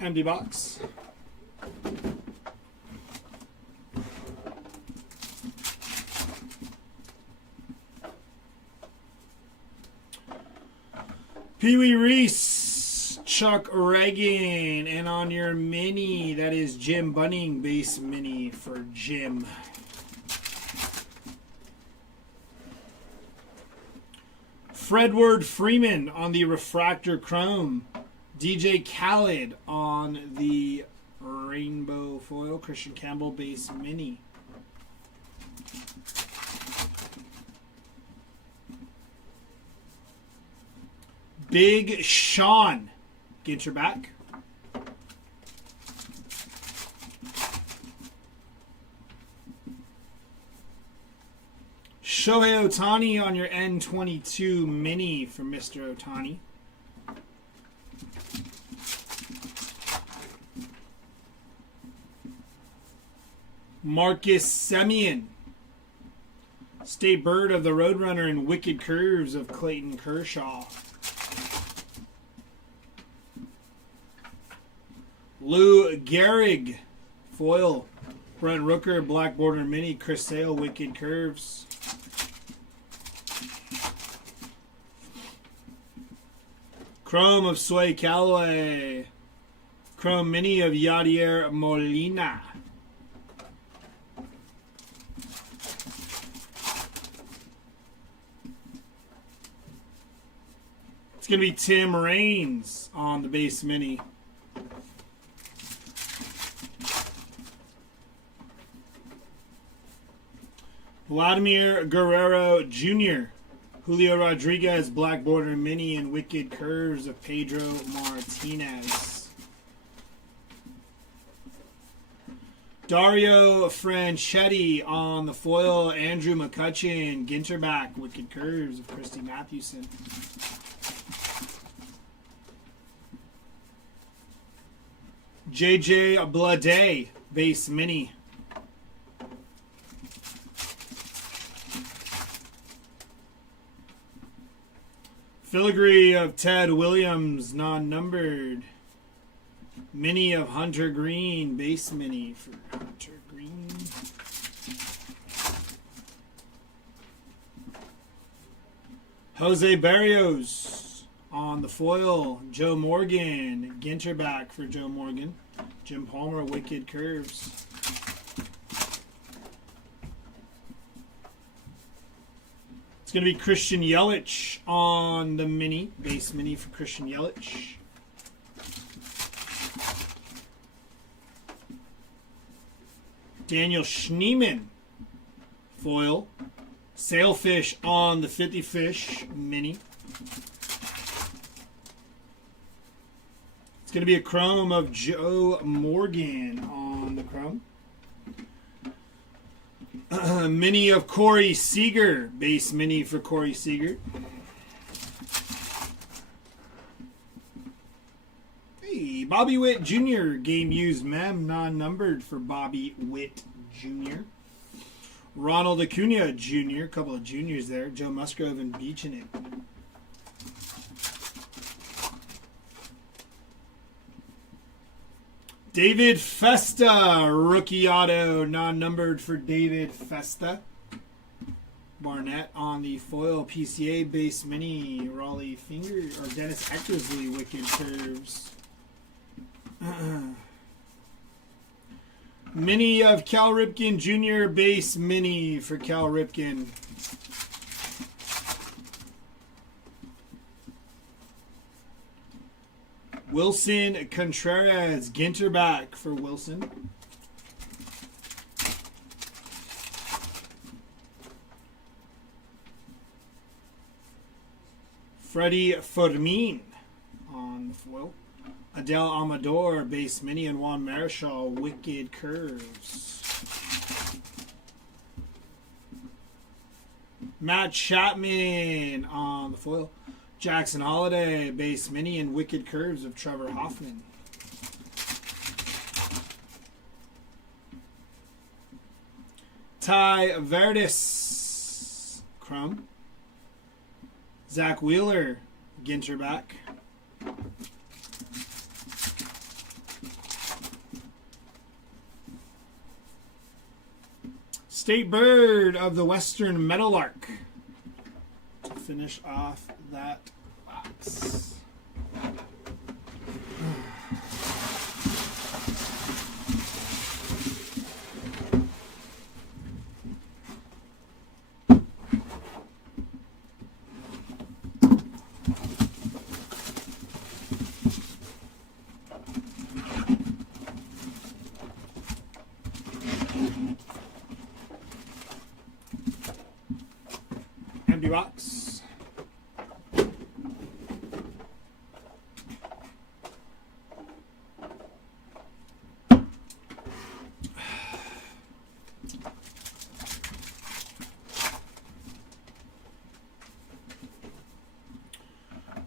Empty box. Pee Wee Reese, Chuck Reagan, and on your mini, that is Jim Bunning base mini for Jim. Fredward Freeman on the Refractor Chrome. DJ Khaled on the Rainbow Foil. Christian Campbell base mini. Big Sean, Ginter back. Shohei Ohtani on your N22 mini from Mr. Ohtani. Marcus Semien, State Bird of the Roadrunner, and Wicked Curves of Clayton Kershaw. Lou Gehrig, foil. Brent Rooker, Black Border Mini. Chris Sale, Wicked Curves. Chrome of Sway Calloway. Chrome Mini of Yadier Molina. It's going to be Tim Raines on the base mini. Vladimir Guerrero Jr. Julio Rodriguez, Black Border Mini, and Wicked Curves of Pedro Martinez. Dario Franchetti on the foil. Andrew McCutcheon, Ginterback, Wicked Curves of Christy Mathewson. JJ Blade, Base Mini. Filigree of Ted Williams, non-numbered. Mini of Hunter Green, Base Mini for Hunter Green. Jose Barrios on the foil. Joe Morgan, Ginterback for Joe Morgan. Jim Palmer, Wicked Curves. It's going to be Christian Yelich on the mini. Base Mini for Christian Yelich. Daniel Schneemann, foil. Sailfish on the 50 Fish mini. It's going to be a chrome of Joe Morgan on the chrome. Mini of Corey Seager, base mini for Corey Seager. Hey, Bobby Witt Jr., game used mem, non-numbered for Bobby Witt Jr. Ronald Acuna Jr., a couple of juniors there. Joe Musgrove and Beaching it. David Festa, rookie auto, non-numbered for David Festa. Barnett on the foil PCA base mini. Raleigh Finger or Dennis Eckersley, Wicked Curves. Mini of Cal Ripken Jr. base mini for Cal Ripken. Wilson Contreras, Ginterback for Wilson. Freddie Fermin on the foil. Adele Amador, base mini, and Juan Marichal, Wicked Curves. Matt Chapman on the foil. Jackson Holiday, base mini, and Wicked Curves of Trevor Hoffman. Ty Verdis, chrome. Zach Wheeler, Ginterback. State Bird of the Western Meadowlark to finish off that box. Empty box.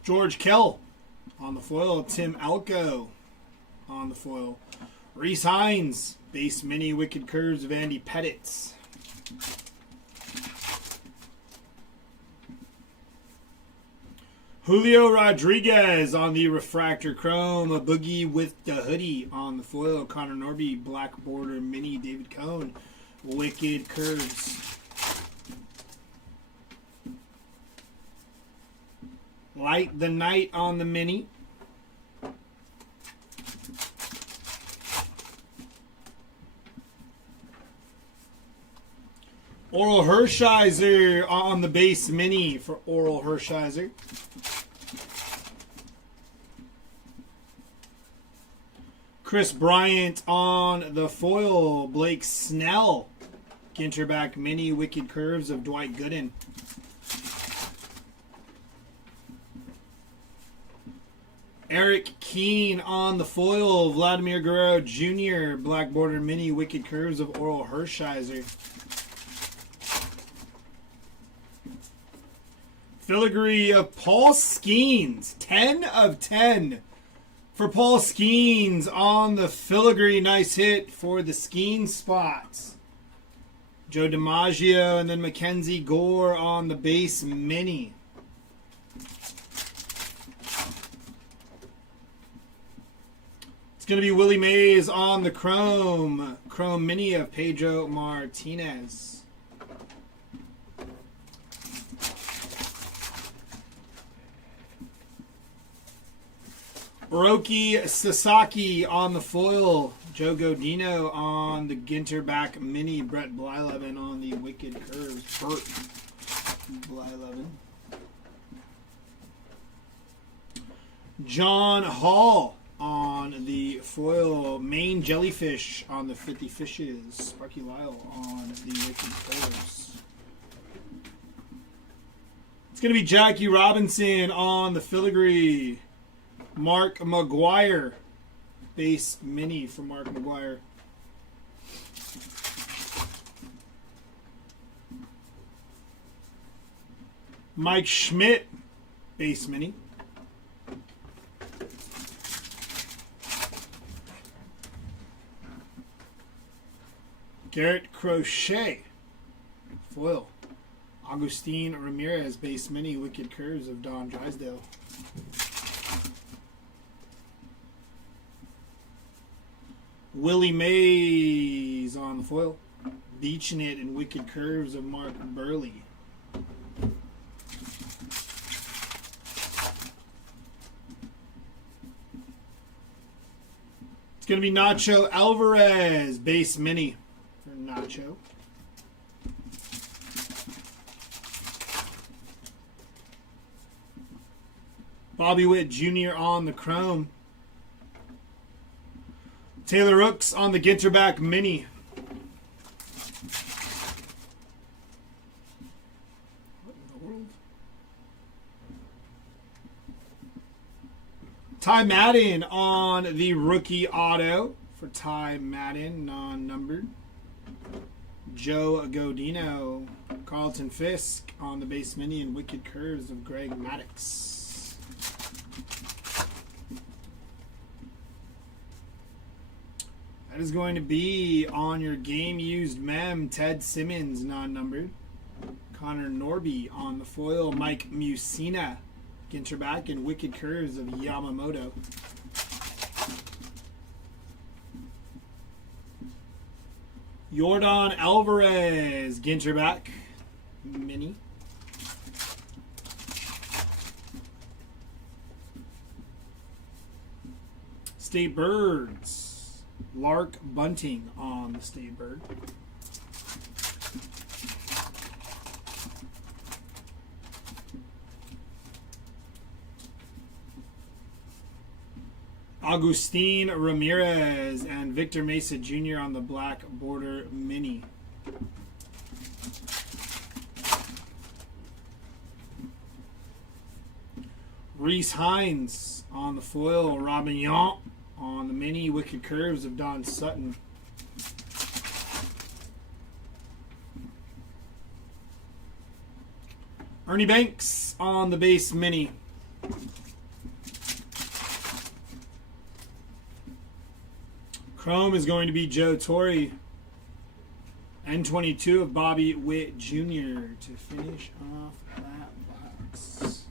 George Kell on the foil. Tim Alco on the foil. Reese Hines, base mini, Wicked Curves of Andy Pettit. Julio Rodriguez on the Refractor Chrome. A Boogie with the Hoodie on the foil. Connor Norby, Black Border Mini, David Cohn, Wicked Curves. Light the Night on the mini. Oral Hershiser on the base mini for Oral Hershiser. Chris Bryant on the foil. Blake Snell, Ginterback mini, Wicked Curves of Dwight Gooden. Eric Keane on the foil. Vladimir Guerrero Jr. Black border mini. Wicked curves of Oral Hershiser. Filigree of Paul Skeens. 10 of 10 for Paul Skeens on the filigree. Nice hit for the Skeens spots. Joe DiMaggio and then Mackenzie Gore on the base mini. It's going to be Willie Mays on the chrome mini of Pedro Martinez. Roki Sasaki on the foil. Joe Godino on the Ginter back mini. Brett Blyleven on the Wicked Curves. Bert Blyleven. John Hall on the foil. Maine Jellyfish on the 50 Fishes. Sparky Lyle on the Wicked Curves. It's going to be Jackie Robinson on the filigree. Mark McGuire. Base mini for Mark McGuire. Mike Schmidt. Base mini. Garrett Crochet. Foil. Agustin Ramirez. Base mini. Wicked curves of Don Drysdale. Willie Mays on the foil. Beaching it in Wicked Curves of Mark Burley. It's going to be Nacho Alvarez. Base mini for Nacho. Bobby Witt Jr. on the chrome. Taylor Rooks on the Ginterback mini. What in the world? Ty Madden on the rookie auto for Ty Madden, non-numbered. Joe Godino. Carlton Fisk on the base mini and Wicked Curves of Greg Maddox. That is going to be on your game used mem. Ted Simmons, non-numbered. Connor Norby on the foil. Mike Musina. Ginterback and Wicked Curves of Yamamoto. Jordan Alvarez. Ginterback mini. State Birds. Lark Bunting on the State Bird. Agustin Ramirez and Victor Mesa Jr. on the black border mini. Reese Hines on the foil. Robin Yount on the mini. Wicked Curves of Don Sutton. Ernie Banks on the base mini. Chrome is going to be Joe Torre. N22 of Bobby Witt Jr. to finish off that box.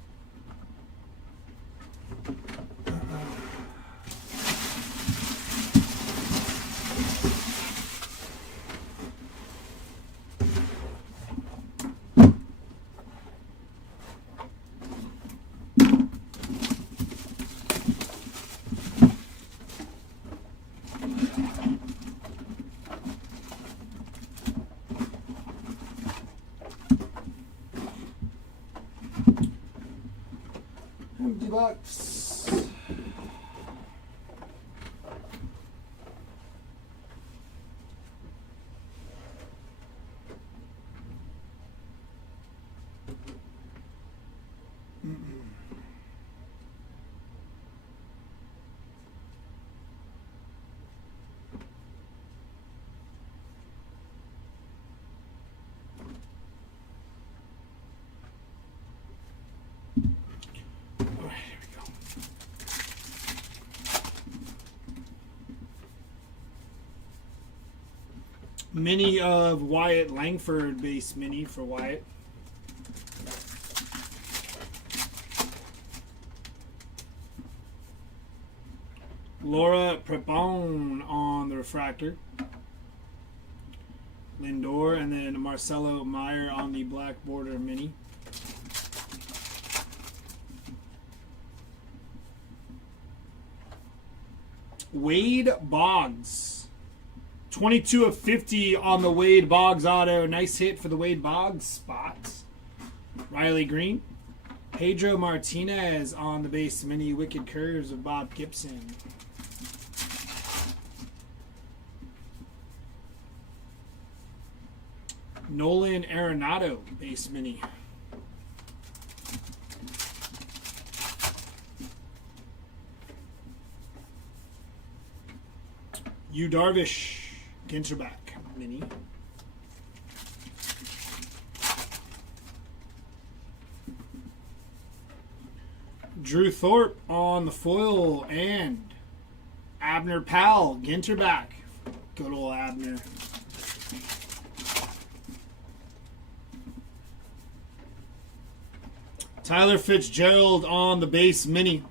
$50. Mini of Wyatt Langford base mini for Wyatt. Laura Prepon on the refractor. Lindor, and then Marcelo Meyer on the black border mini. Wade Boggs. 22 of 50 on the Wade Boggs auto. Nice hit for the Wade Boggs spot. Riley Green. Pedro Martinez on the base mini. Wicked Curves of Bob Gibson. Nolan Arenado base mini. Yu Darvish Ginterback mini. Drew Thorpe on the foil and Abner Powell Ginterback. Good old Abner. Tyler Fitzgerald on the base mini.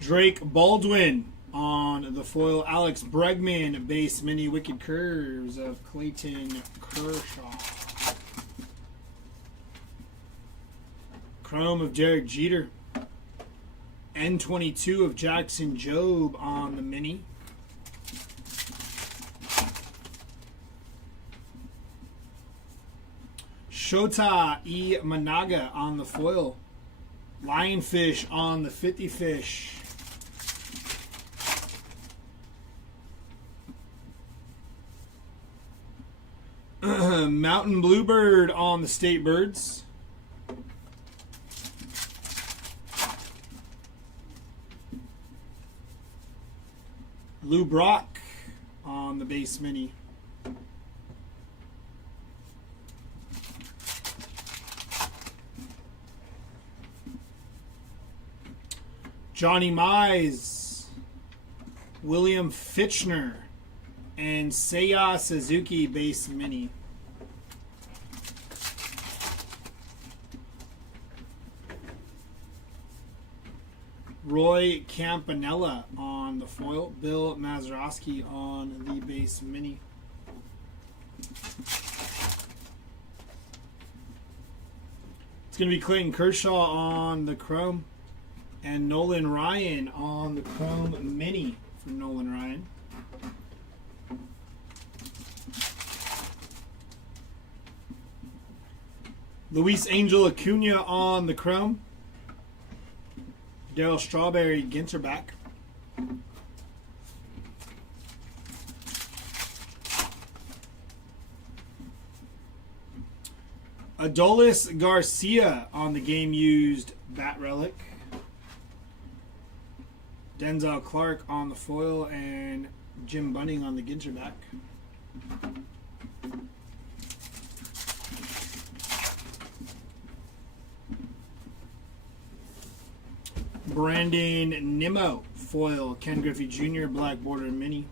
Drake Baldwin on the foil. Alex Bregman base mini. Wicked Curves of Clayton Kershaw. Chrome of Derek Jeter. N22 of Jackson Jobe on the mini. Shota E. Managa on the foil. Lionfish on the 50 fish. Mountain Bluebird on the State Birds. Lou Brock on the base mini. Johnny Mize, William Fitchner, and Seiya Suzuki base mini. Roy Campanella on the foil. Bill Mazeroski on the base mini. It's going to be Clayton Kershaw on the chrome. And Nolan Ryan on the chrome mini from Nolan Ryan. Luis Angel Acuna on the chrome. Darryl Strawberry Ginterback. Adolis Garcia on the game used bat relic. Denzel Clark on the foil and Jim Bunning on the Ginterback. Brandon Nimmo foil, Ken Griffey Jr. black border mini.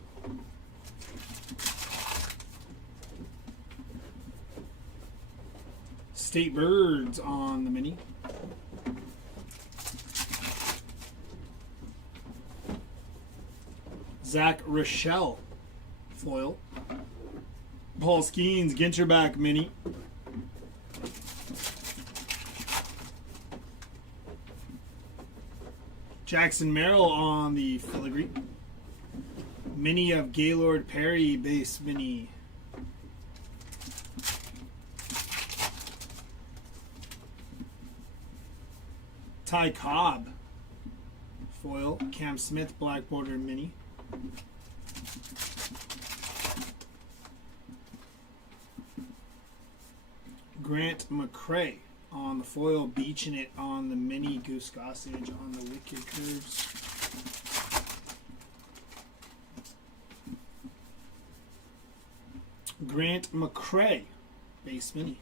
State Birds on the mini. Zach Rochelle foil. Paul Skeens Ginterback mini. Jackson Merrill on the filigree. Mini of Gaylord Perry base mini. Ty Cobb foil. Cam Smith black border mini. Grant McCray on the foil, beaching it on the mini. Goose Gossage on the Wicked Curves. Grant McCray, base mini.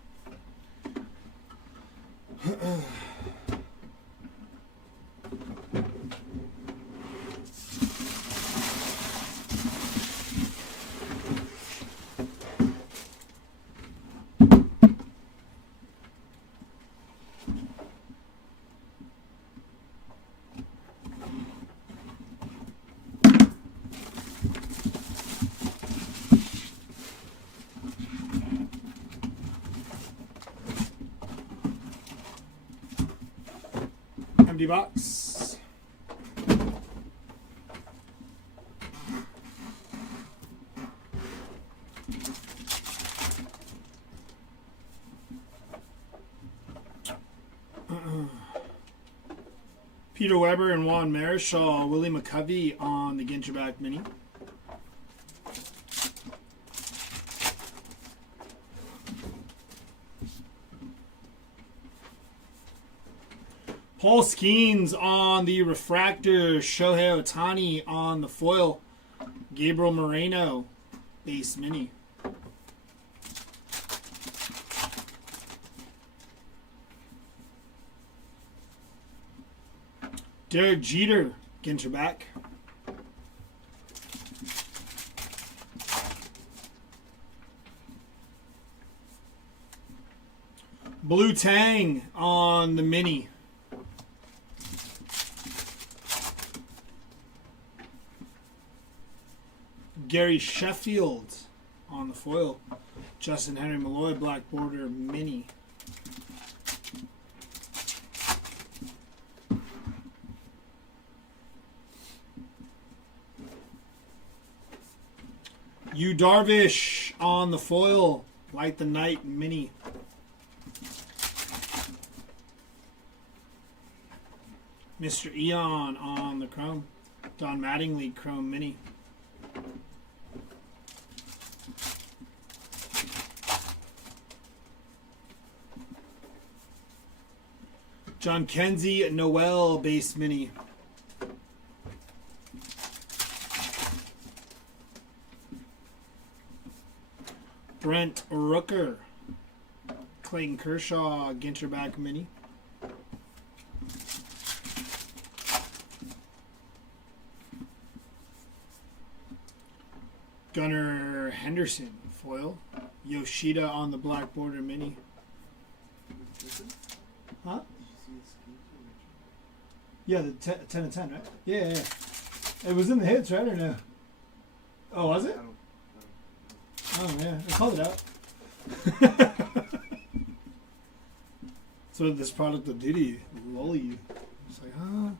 Empty box. Peter Weber and Juan Marichal, Willie McCovey on the Ginterback Mini. Paul Skeens on the Refractors, Shohei Ohtani on the foil, Gabriel Moreno, base mini. Derek Jeter, Ginterback. Blue Tang on the mini. Gary Sheffield on the foil. Justin Henry Malloy, black border mini. Yu Darvish on the foil. Light the Night mini. Mr. Eon on the chrome. Don Mattingly chrome mini. John Kenzie Noel base mini. Brent Rooker, Clayton Kershaw Ginterback mini. Gunnar Henderson foil. Yoshida on the black border mini. Huh? Yeah, the 10 and 10, right? Yeah, yeah. It was in the hits, right, or no? Oh, was it? Oh, yeah. I called it out. So this product will do to you. Lull you. It's like, huh?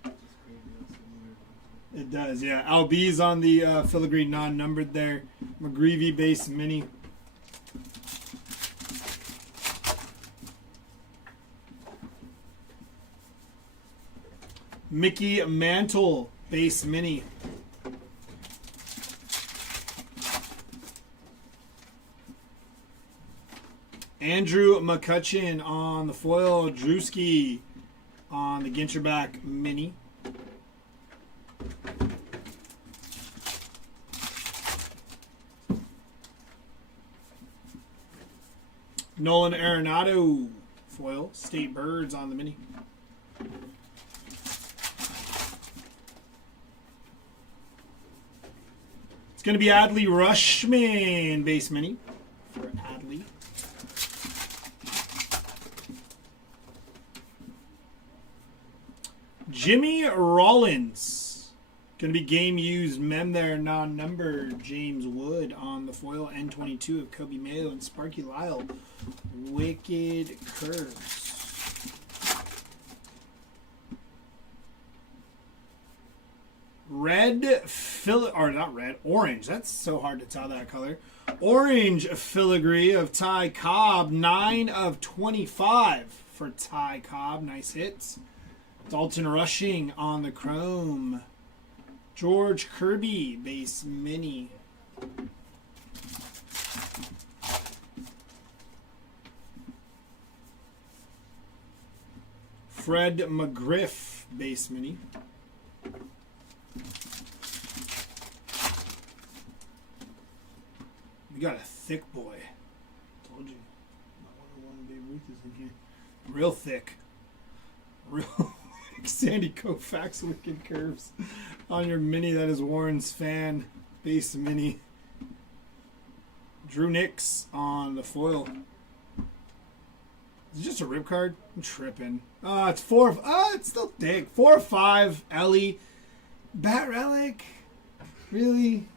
It does, yeah. Albies on the filigree non-numbered there. McGreevy base mini. Mickey Mantle base mini. Andrew McCutcheon on the foil. Drewski on the Ginterback mini. Nolan Arenado foil. State Birds on the mini. It's going to be Adley Rushman base mini for Adley. Jimmy Rollins. Going to be game used mem there, non-numbered. James Wood on the foil. N22 of Kobe Mayo and Sparky Lyle. Wicked Curves. Orange. That's so hard to tell that color. Orange filigree of Ty Cobb. 9 of 25 for Ty Cobb. Nice hits. Dalton Rushing on the chrome. George Kirby base mini. Fred McGriff base mini. We got a thick boy. Told you. My 101 Babe Ruth is in here. Real thick. Real Sandy Koufax wicked curves on your mini. That is Warren's fan base mini. Drew Nix on the foil. Is it just a rip card? I'm tripping. It's 4. It's still thick. 4 or 5. Ellie. Bat relic. Really?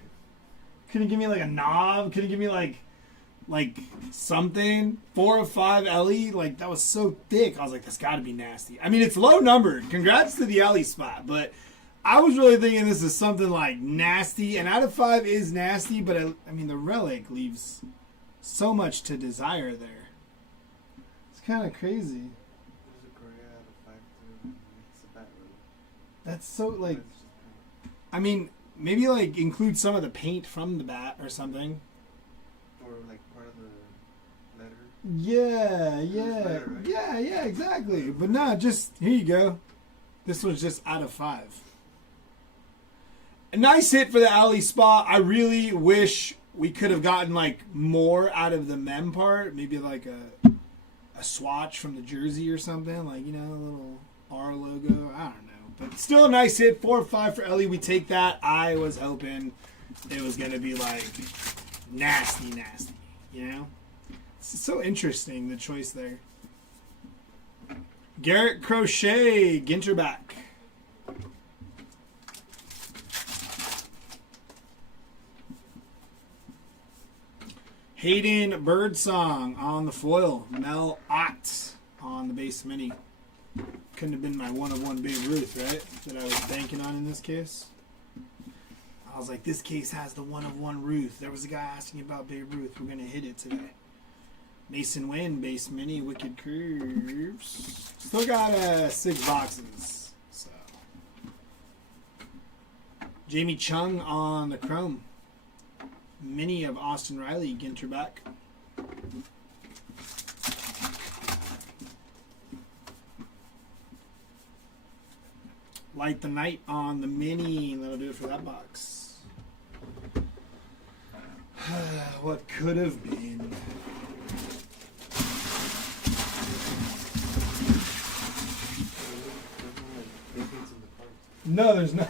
Couldn't give me like a knob? Couldn't give me like like something 4 of 5 Ellie. Like that was so thick. I was like, that's got to be nasty. I mean, it's low numbered. Congrats to the Ellie spot, but I was really thinking this is something like nasty. And out of 5 is nasty, but I mean, the relic leaves so much to desire there. It's kind of crazy. There's a gray out of 5 too. It's a bat relic. That's so like. It's just kind I mean, maybe like include some of the paint from the bat or something. or like part of the letter. Yeah, Letter, right? yeah, exactly. But no, just here you go. This one's just out of 5. A nice hit for the alley spot. I really wish we could have gotten like more out of the mem part. Maybe like a swatch from the jersey or something. Like, you know, a little R logo. I don't know. But still a nice hit. 4 or 5 for Ellie. We take that. I was hoping it was going to be like nasty, you know? It's so interesting, the choice there. Garrett Crochet, Ginter back. Hayden Birdsong on the foil. Mel Ott on the base mini. Couldn't have been my 1 of 1 Babe Ruth, right? That I was banking on in this case. I was like, this case has the 1 of 1 Ruth. There was a guy asking about Babe Ruth. We're going to hit it today. Mason Wynn, base mini, Wicked Curves. Still got 6 boxes. So Jamie Chung on the chrome. Mini of Austin Riley, Ginter back. Light the Night on the mini. That'll do it for that box. What could have been. No, there's no.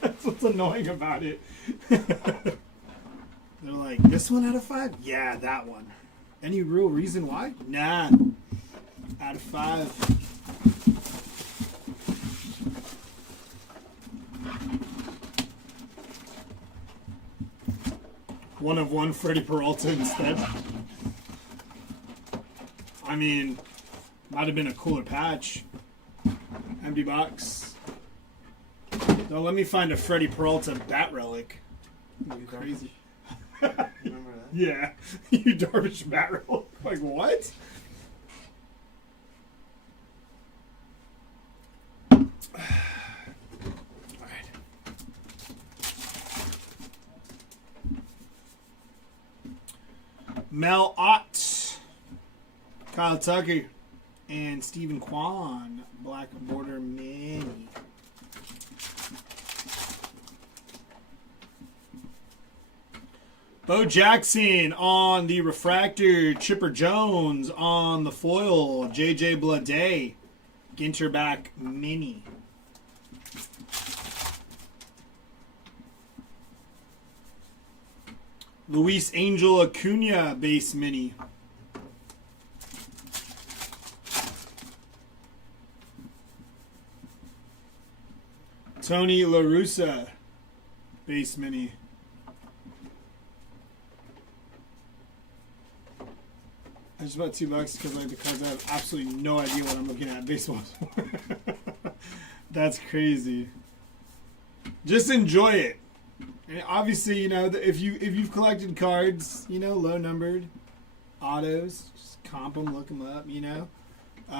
That's what's annoying about it. They're like, this one out of 5? Yeah, that one. Any real reason why? Nah. Out of 5. One of 1 Freddie Peralta instead. I mean, might have been a cooler patch. Empty box. Don't let me find a Freddie Peralta bat relic. You Crazy. Remember that? Yeah, you Darvish bat relic. Like what? Alright. Mel Ott, Kyle Tucker, and Stephen Kwan, Black Border Mini. Bo Jackson on the refractor, Chipper Jones on the foil, JJ Bleday, Ginter back mini. Luis Angel Acuna base mini. Tony La Russa base mini. It's about $2 because like the cards I have absolutely no idea what I'm looking at baseball for. That's crazy. Just enjoy it. And obviously, you know, if you've collected cards, you know, low numbered autos, just comp them, look them up. You know,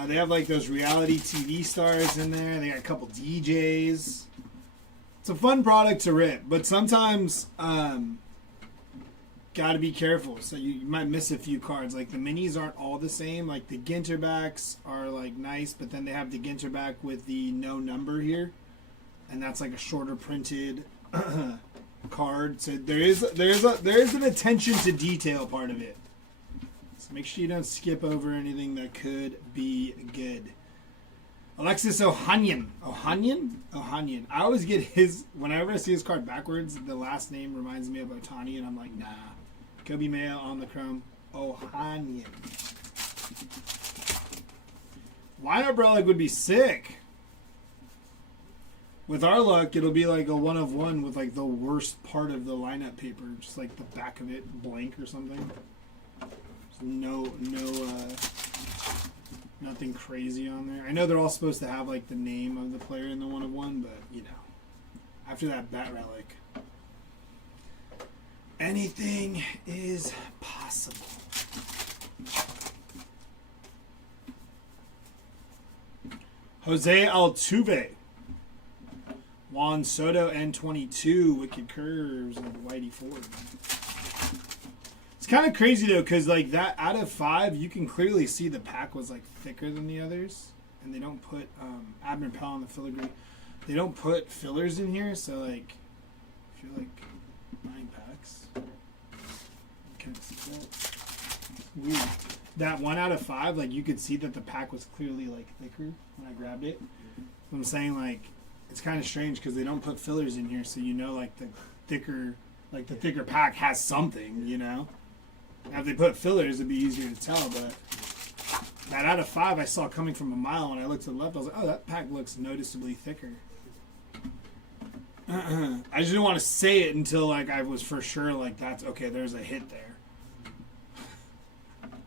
they have like those reality TV stars in there. They got a couple DJs. It's a fun product to rip, but sometimes got to be careful. So you might miss a few cards. Like the minis aren't all the same. Like the Ginter backs are like nice, but then they have the Ginter back with the no number here, and that's like a shorter printed card. So there is an attention to detail part of it. So make sure you don't skip over anything that could be good. Alexis Ohanian. I always get his, whenever I see his card backwards, the last name reminds me of Otani, and I'm like, nah. Kobe Mayo on the chrome. Ohanian. Lineup relic would be sick. With our luck, it'll be like a 1 of 1 with like the worst part of the lineup paper, just like the back of it blank or something. nothing crazy on there. I know they're all supposed to have like the name of the player in the 1/1, but you know, after that bat relic, anything is possible. Jose Altuve, Juan Soto, N22, Wicked Curves, and Whitey Ford. It's kind of crazy though, because like that out of 5, you can clearly see the pack was like thicker than the others, and they don't put Abner Pell on the filigree. They don't put fillers in here, so like if you're like 9 packs, you can't see that. It's weird. That 1 out of 5, like you could see that the pack was clearly like thicker when I grabbed it. I'm saying like it's kind of strange because they don't put fillers in here, so you know like the thicker pack has something, you know. Now if they put fillers, it'd be easier to tell. But that out of 5, I saw coming from a mile. When I looked to the left, I was like, oh, that pack looks noticeably thicker. I just didn't want to say it until like I was for sure like that's okay. There's a hit there.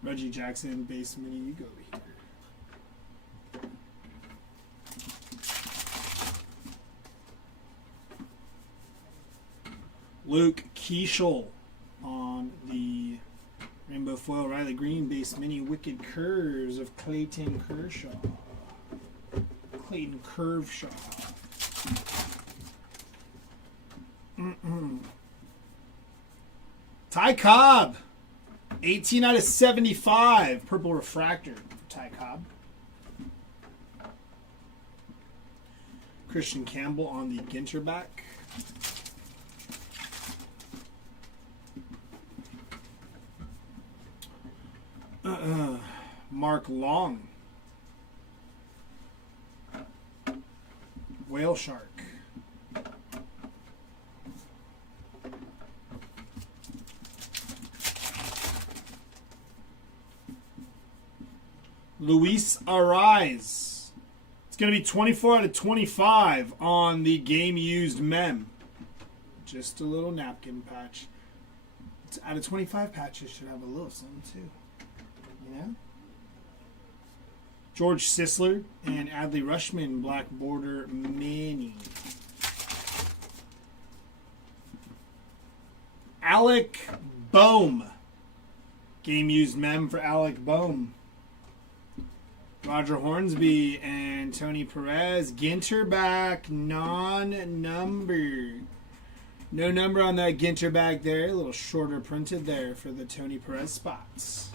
Reggie Jackson, base mini, you go here. Luke Keeschel on the Rainbow Foil Riley Green base mini, Wicked Curves of Clayton Kershaw. Clayton Curveshaw. Ty Cobb. 18 out of 75. Purple Refractor for Ty Cobb. Christian Campbell on the Ginter back. Mark Long. Whale Shark. Luis Ariz. It's going to be 24 out of 25 on the game used mem. Just a little napkin patch. It's out of 25 patches should have a little something too. You know? George Sisler and Adley Rushman, black border mini. Alec Boehm. Game used mem for Alec Boehm. Roger Hornsby and Tony Perez. Ginter back, non-number. No number on that Ginter back there. A little shorter printed there for the Tony Perez spots.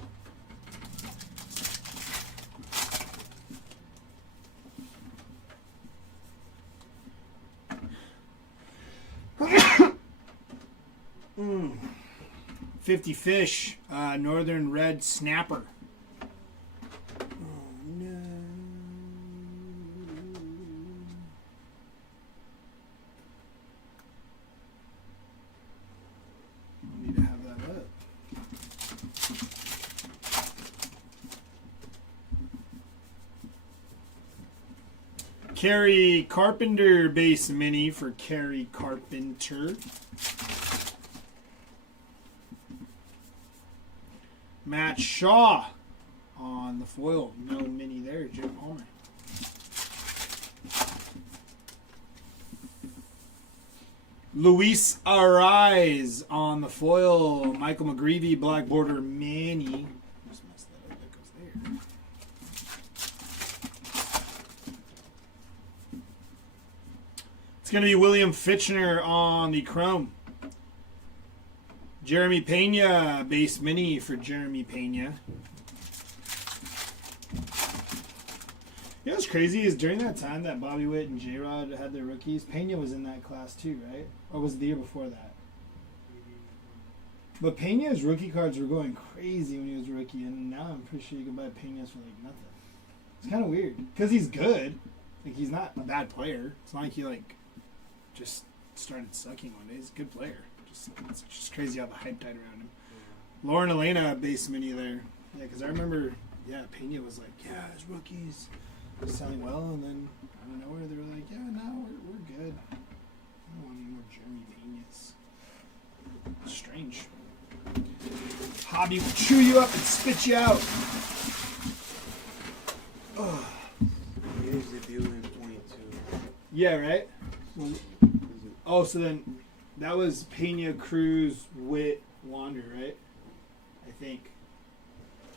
Mm. 50 Fish, Northern Red Snapper. Oh no. I need to have that up. Kerry Carpenter base mini for Kerry Carpenter. Matt Shaw on the foil. No mini there, Jim Palmer. Luis Ariz on the foil. Michael McGreevy, black border Manny. Just messed that up. That goes there. It's going to be William Fitchner on the chrome. Jeremy Pena, base mini for Jeremy Pena. You know what's crazy is during that time that Bobby Witt and J-Rod had their rookies, Pena was in that class too, right? Or was it the year before that? But Pena's rookie cards were going crazy when he was a rookie, and now I'm pretty sure you can buy Pena's for like nothing. It's kind of weird because he's good. Like he's not a bad player. It's not like he like just started sucking one day. He's a good player. It's just crazy how the hype died around him. Lauren Elena base mini there. Yeah, because I remember, Pena was like, his rookies are selling well, and then out of nowhere they were like, no, we're good. I don't want any more Jeremy Penas. Strange. Hobby will chew you up and spit you out. I usually do in 22. Yeah, right? Oh, so then that was Pena, Cruz, Witt, Wander, right? I think.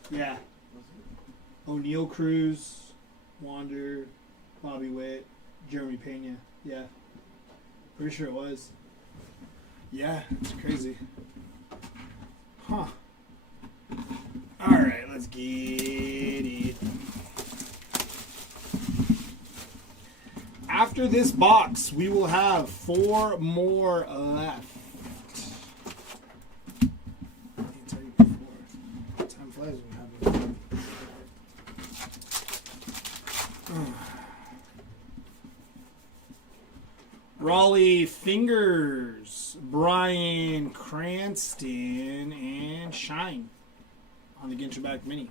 Yeah. O'Neal, Cruz, Wander, Bobby Witt, Jeremy Pena. Yeah. Pretty sure it was. Yeah, it's crazy. Huh. Alright, let's get it. After this box, we will have 4 more left. I didn't tell you before. Time flies when we're having fun. Raleigh Fingers, Brian Cranston, and Shine on the Ginter Back Mini.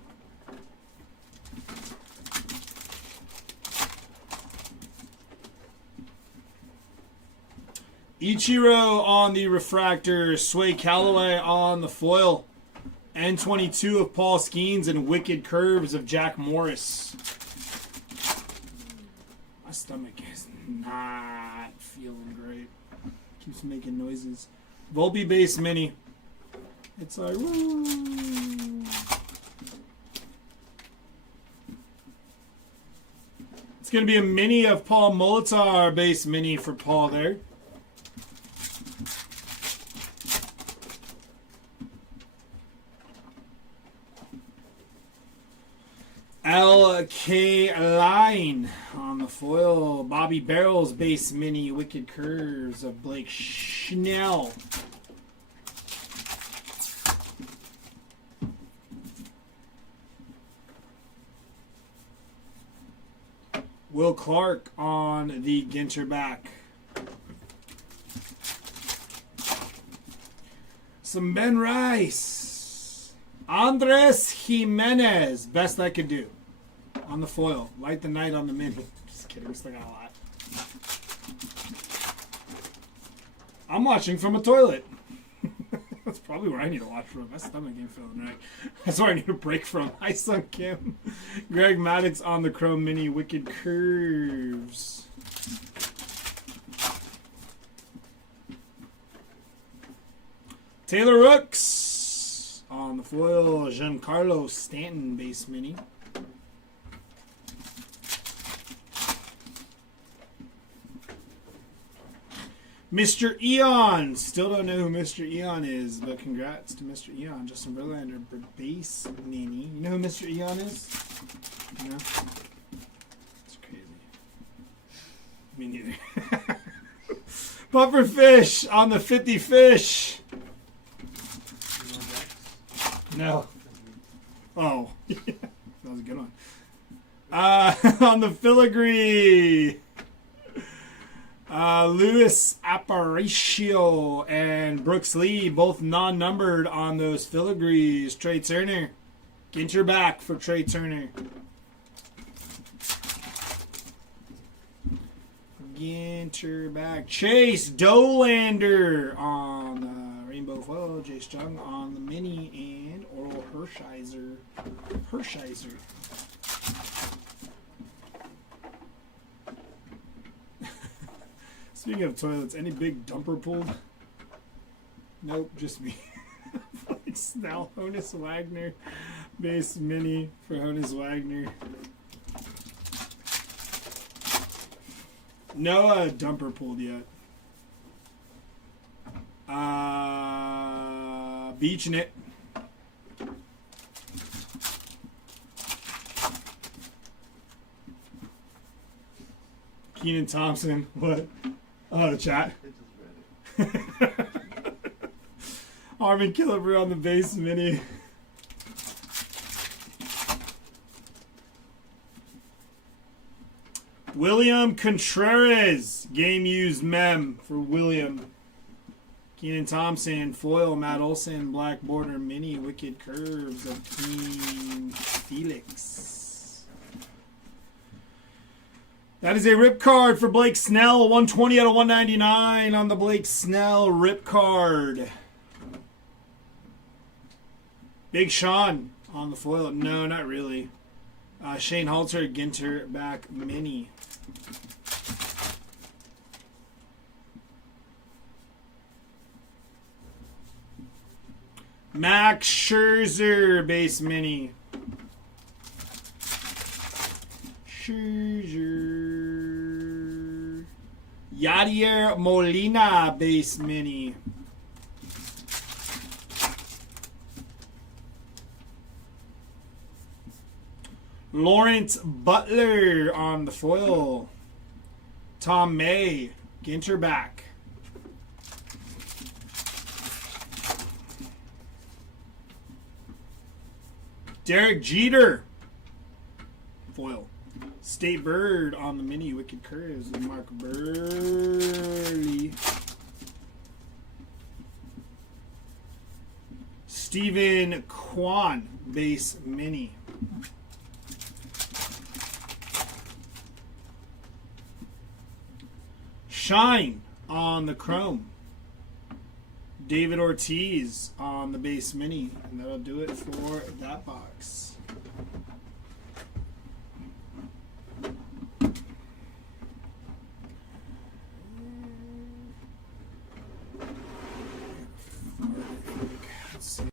Ichiro on the Refractors, Sway Calloway on the foil, N22 of Paul Skeens, and Wicked Curves of Jack Morris. My stomach is not feeling great. Keeps making noises. Volpe base mini. It's like, woo. It's going to be a mini of Paul Molitor base mini for Paul there. LK Line on the foil. Bobby Barrels base mini. Wicked Curves of Blake Schnell. Will Clark on the Ginter back. Some Ben Rice. Andres Jimenez. Best I could do. On the foil. Light the night on the mini. Just kidding. We still got a lot. I'm watching from a toilet. That's probably where I need to watch from. My stomach ain't feeling right. That's where I need a break from. Hi, Sun Kim. Greg Maddox on the Chrome Mini. Wicked Curves. Taylor Rooks on the foil. Giancarlo Stanton base mini. Mr. Eon. Still don't know who Mr. Eon is, but congrats to Mr. Eon. Justin Verlander, base mini. You know who Mr. Eon is? No? It's crazy. Me neither. Puffer Fish on the 50 Fish. No. Oh. That was a good one. On the Filigree. Luis Aparicio and Brooks Lee, both non-numbered on those filigrees. Trey Turner. Ginter back for Trey Turner. Ginter back. Chase Dolander on the Rainbow Foil. Jace Jung on the Mini. And Oral Hershiser. Speaking of toilets, any big dumper pulled? Nope, just me. Like Snell, Honus Wagner, base mini for Honus Wagner. No dumper pulled yet. Beaching it. Keenan Thompson, what? Oh, the chat. Armin Killebrew on the base mini. William Contreras, game used mem for William. Keenan Thompson, foil, Matt Olson, black border mini, Wicked Curves of King Felix. That is a rip card for Blake Snell. 120 out of 199 on the Blake Snell rip card. Big Sean on the foil. No, not really. Shane Halter, Ginter back mini. Max Scherzer base mini. Scherzer. Yadier Molina base mini. Lawrence Butler on the foil. Tom May, Ginter back. Derek Jeter, foil. State Bird on the mini. Wicked Curves and Mark Burley. Stephen Kwan, base mini. Shine on the chrome. David Ortiz on the base mini. And that'll do it for that box. Let's see.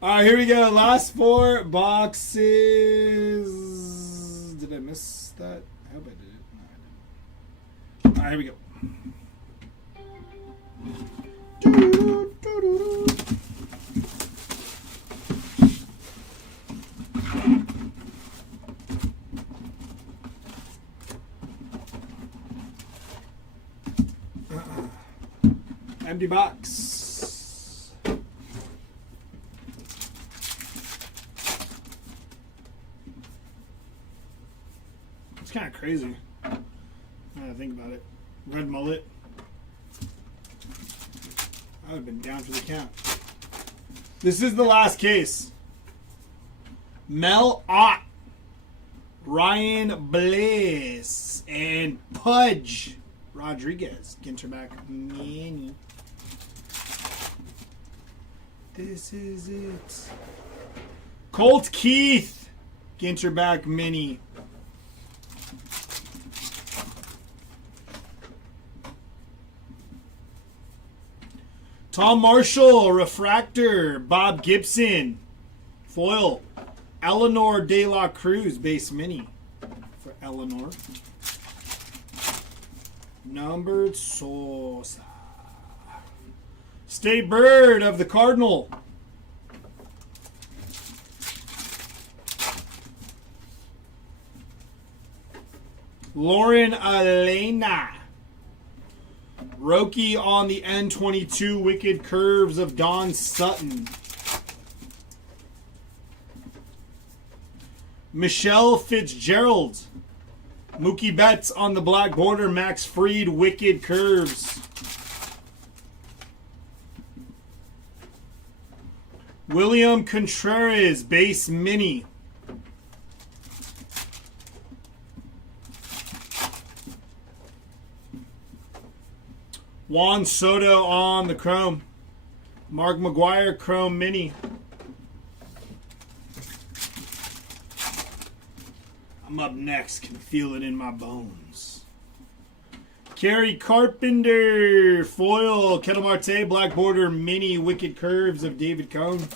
All right, here we go. Last 4 boxes. Did I miss that? I hope I did it. No, I didn't. All right, here we go. Empty box. It's kind of crazy. Now that I think about it. Red mullet. I would have been down for the count. This is the last case. Mel Ott, Ryan Bliss, and Pudge Rodriguez. Ginterback mini. This is it. Colt Keith, Ginterback mini. Tom Marshall, Refractor, Bob Gibson, foil, Eleanor De La Cruz, base mini for Eleanor. Numbered Sosa. State Bird of the Cardinal. Lauren Elena. Roki on the N22 Wicked Curves of Don Sutton. Michelle Fitzgerald. Mookie Betts on the black border. Max Fried Wicked Curves. William Contreras base mini. Juan Soto on the chrome. Mark McGuire chrome mini. I'm up next. Can feel it in my bones. Kerry Carpenter foil. Kettle Marte black border mini Wicked Curves of David Cone.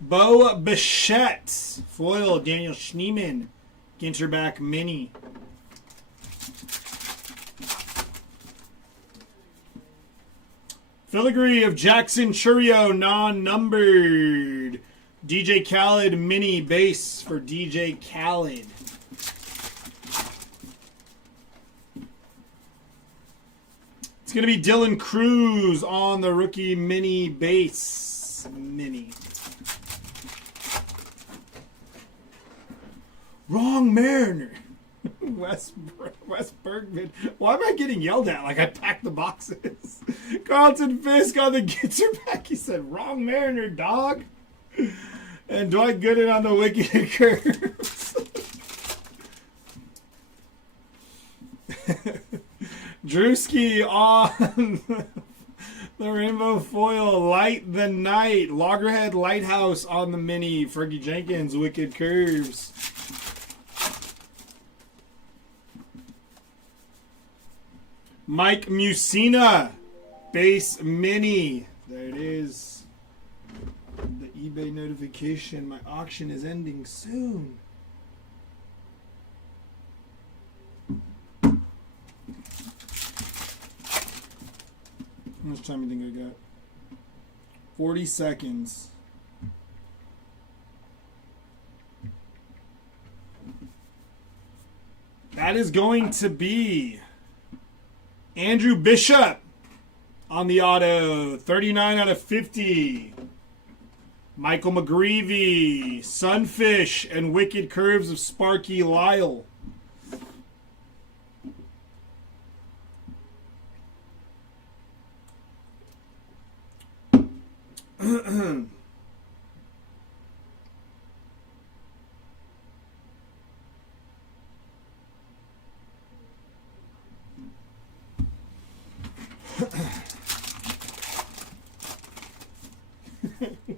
Bo Bichette foil. Daniel Schneemann. Ginterback mini. Filigree of Jackson Churio non-numbered. DJ Khaled mini base for DJ Khaled. It's going to be Dylan Cruz on the rookie mini base mini. Wrong Mariner. Wes Bergman. Why am I getting yelled at like I packed the boxes? Carlton Fisk on the Ginterback. He said, wrong Mariner, dog. And Dwight Gooden on the Wicked Curves. Drewski on the Rainbow Foil. Light the Night. Loggerhead Lighthouse on the mini. Fergie Jenkins, Wicked Curves. Mike Musina, base mini. There it is. The eBay notification. My auction is ending soon. How much time do you think I got? 40 seconds. That is going to be Andrew Bishop on the auto. 39 out of 50. Michael McGreevy. Sunfish and Wicked Curves of Sparky Lyle.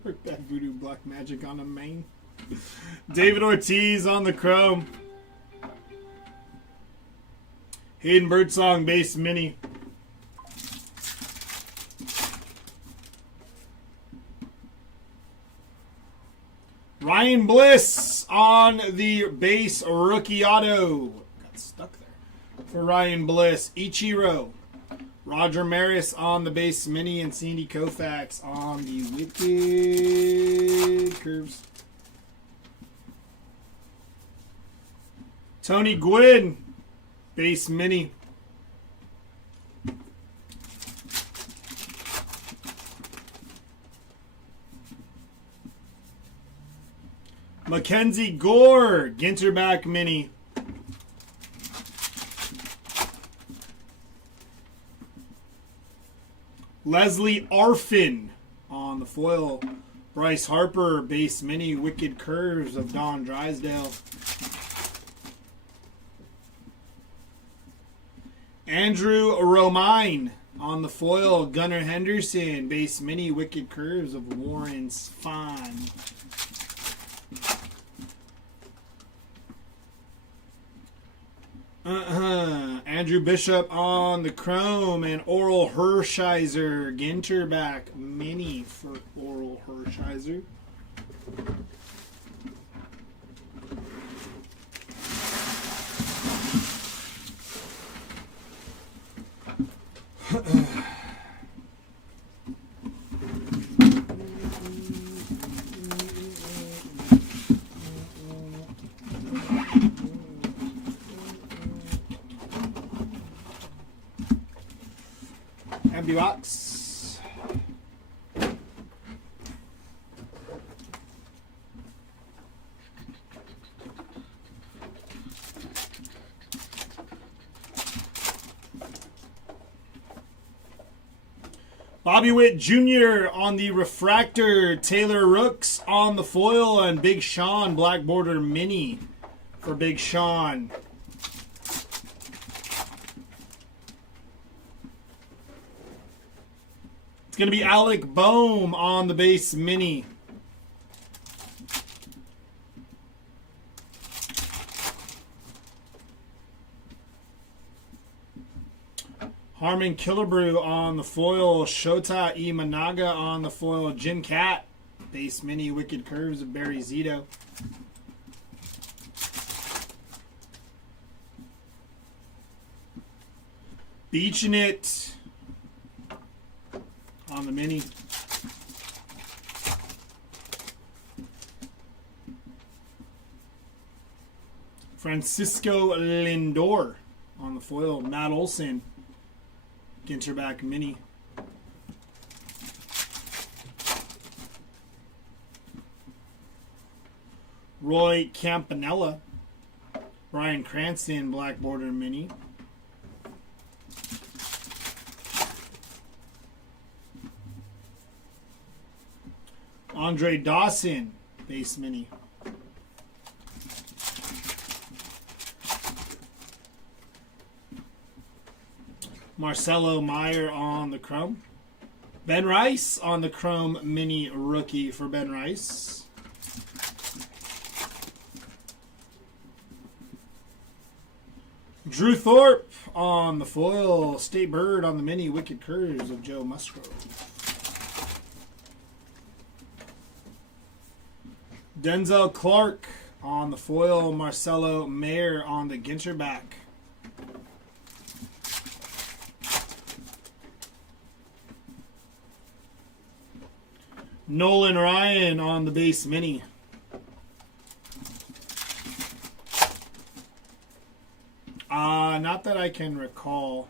Work that voodoo black magic on a main. David Ortiz on the chrome. Hayden Birdsong base mini. Ryan Bliss on the base rookie auto. Got stuck there. For Ryan Bliss. Ichiro. Roger Maris on the base mini and Sandy Koufax on the Wicked Curves. Tony Gwynn, base mini. Mackenzie Gore, Ginterback mini. Leslie Arfin on the foil. Bryce Harper, base mini, Wicked Curves of Don Drysdale. Andrew Romine on the foil. Gunnar Henderson, base mini, Wicked Curves of Warren Spahn. Andrew Bishop on the chrome and Oral Hershiser Ginterback mini for Oral Hershiser. Rookie box. Bobby Witt Jr. on the refractor. Taylor Rooks on the foil. And Big Sean Black Border Mini for Big Sean. It's going to be Alec Boehm on the base mini. Harmon Killebrew on the foil. Shota Imanaga on the foil. Jim Cat. Base mini. Wicked Curves of Barry Zito. Beaching It on the mini. Francisco Lindor on the foil. Matt Olson. Ginterback mini. Roy Campanella. Brian Cranston Black Border mini. Andre Dawson, base mini. Marcelo Meyer on the chrome. Ben Rice on the chrome mini rookie for Ben Rice. Drew Thorpe on the foil. State Bird on the mini. Wicked Curves of Joe Musgrove. Denzel Clark on the foil. Marcelo Mayer on the Ginterback. Nolan Ryan on the base mini. Not that I can recall.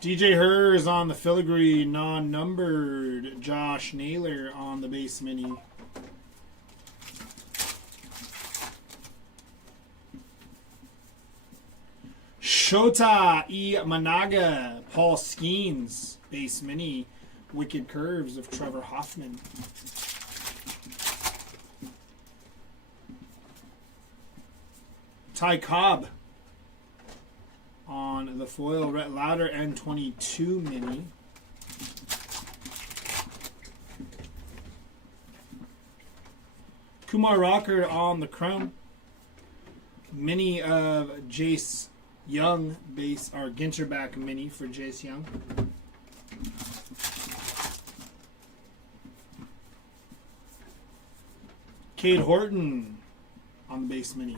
DJ Hers on the filigree non-numbered. Josh Naylor on the base mini. Shota Imanaga, Paul Skeens, base mini, Wicked Curves of Trevor Hoffman. Ty Cobb on the foil, Rhett Lauder N22 mini. Kumar Rocker on the chrome. Mini of Jace Young base, or Ginterback mini for Jace Young. Cade Horton on the base mini.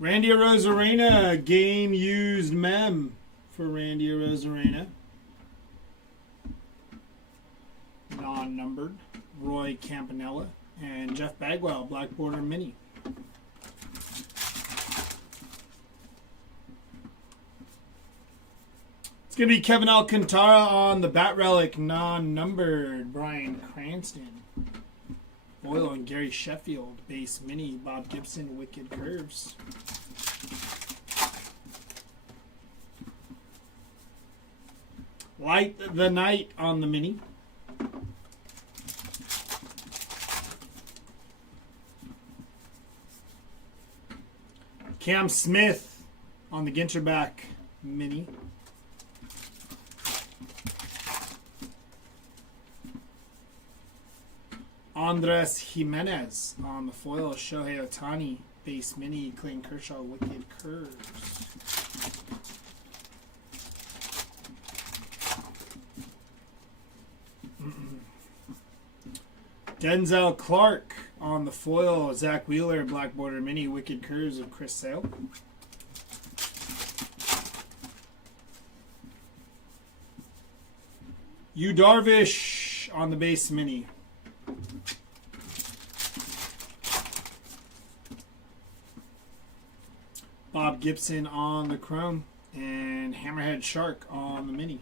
Randy Arozarena, game used mem for Randy Arozarena. Non-numbered. Roy Campanella and Jeff Bagwell, Black Border mini. It's going to be Kevin Alcantara on the Bat Relic, non-numbered. Brian Cranston. Boyle and Gary Sheffield, base mini. Bob Gibson, Wicked Curves. Light the Night on the mini. Cam Smith on the Ginterback mini. Andres Jimenez on the foil. Shohei Ohtani base mini. Clayton Kershaw, Wicked Curves. Denzel Clark on the foil. Zach Wheeler, Black Border mini. Wicked Curves of Chris Sale. Yu Darvish on the base mini. Bob Gibson on the Chrome. And Hammerhead Shark on the Mini.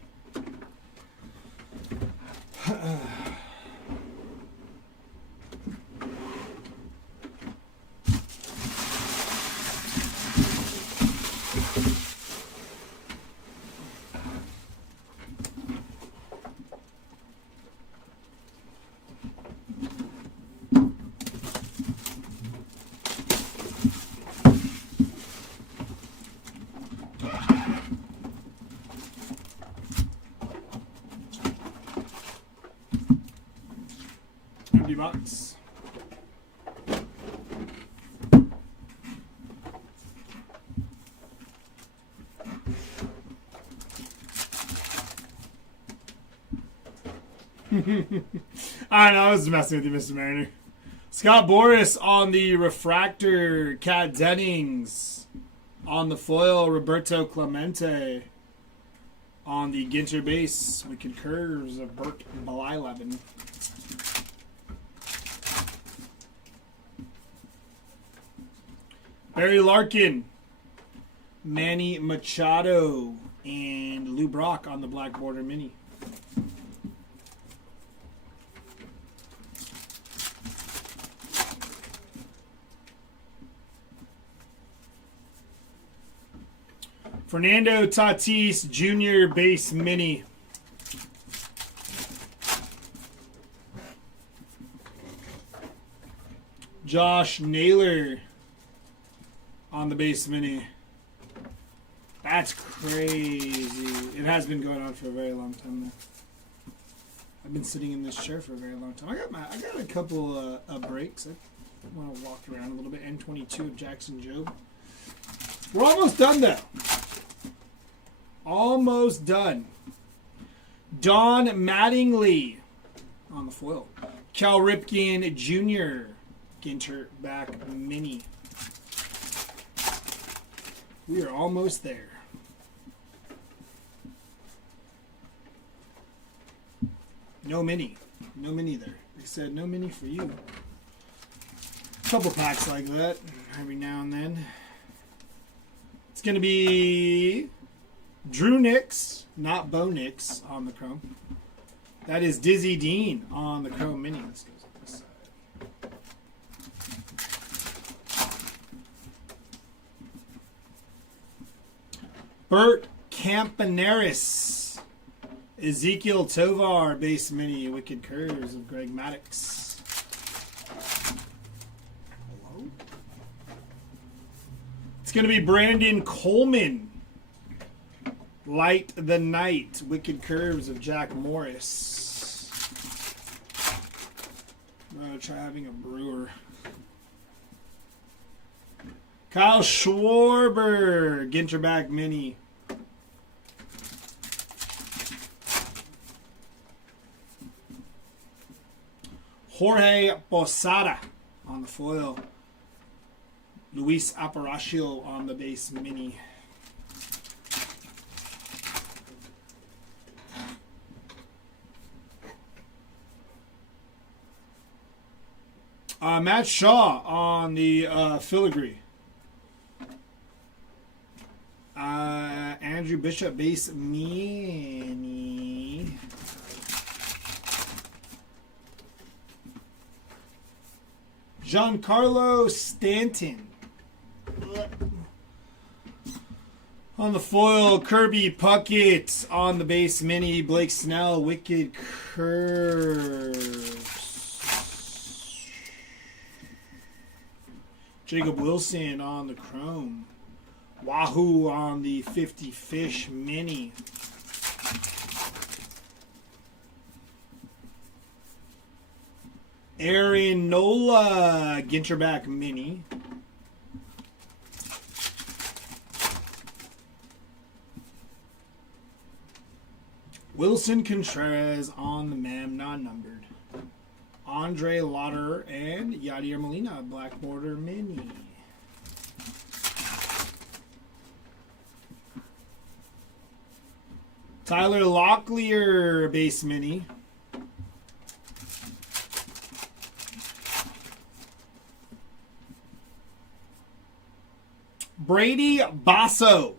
Empty box. I know, I was messing with you, Mr. Mariner. Scott Boris on the Refractor. Cat Dennings on the foil. Roberto Clemente on the Ginter base. Wicked Curves of Bert Blyleven. Barry Larkin, Manny Machado, and Lou Brock on the Black Border Mini. Fernando Tatis Jr. Base Mini. Josh Naylor on the base mini. That's crazy. It has been going on for a very long time now. I've been sitting in this chair for a very long time. I got a couple breaks. I want to walk around a little bit. N22 of Jackson Jobe. We're almost done though. Almost done. Don Mattingly on the foil. Cal Ripken Jr. Ginter back mini. We are almost there. No mini. No mini there. They said no mini for you. Couple packs like that every now and then. It's going to be Drew Nix, not Bo Nix, on the Chrome. That is Dizzy Dean on the Chrome Mini. Let's go to this side. Bert Campaneris, Ezekiel Tovar, base mini, Wicked Curves of Greg Maddux. Hello? It's going to be Brandon Coleman, Light the Night, Wicked Curves of Jack Morris. I'm going to try having a brewer. Kyle Schwarber, Ginterback Mini. Jorge Posada on the foil. Luis Aparicio on the base mini. Matt Shaw on the filigree. Andrew Bishop base mini. Giancarlo Stanton. On the foil, Kirby Puckett. On the base mini, Blake Snell, Wicked Curves. Jacob Wilson on the Chrome. Wahoo on the 50 Fish Mini. Aaron Nola, Ginterback Mini. Wilson Contreras on the MAM non-numbered. Andre Lauder and Yadier Molina, Black Border Mini. Tyler Locklear, base mini. Brady Basso.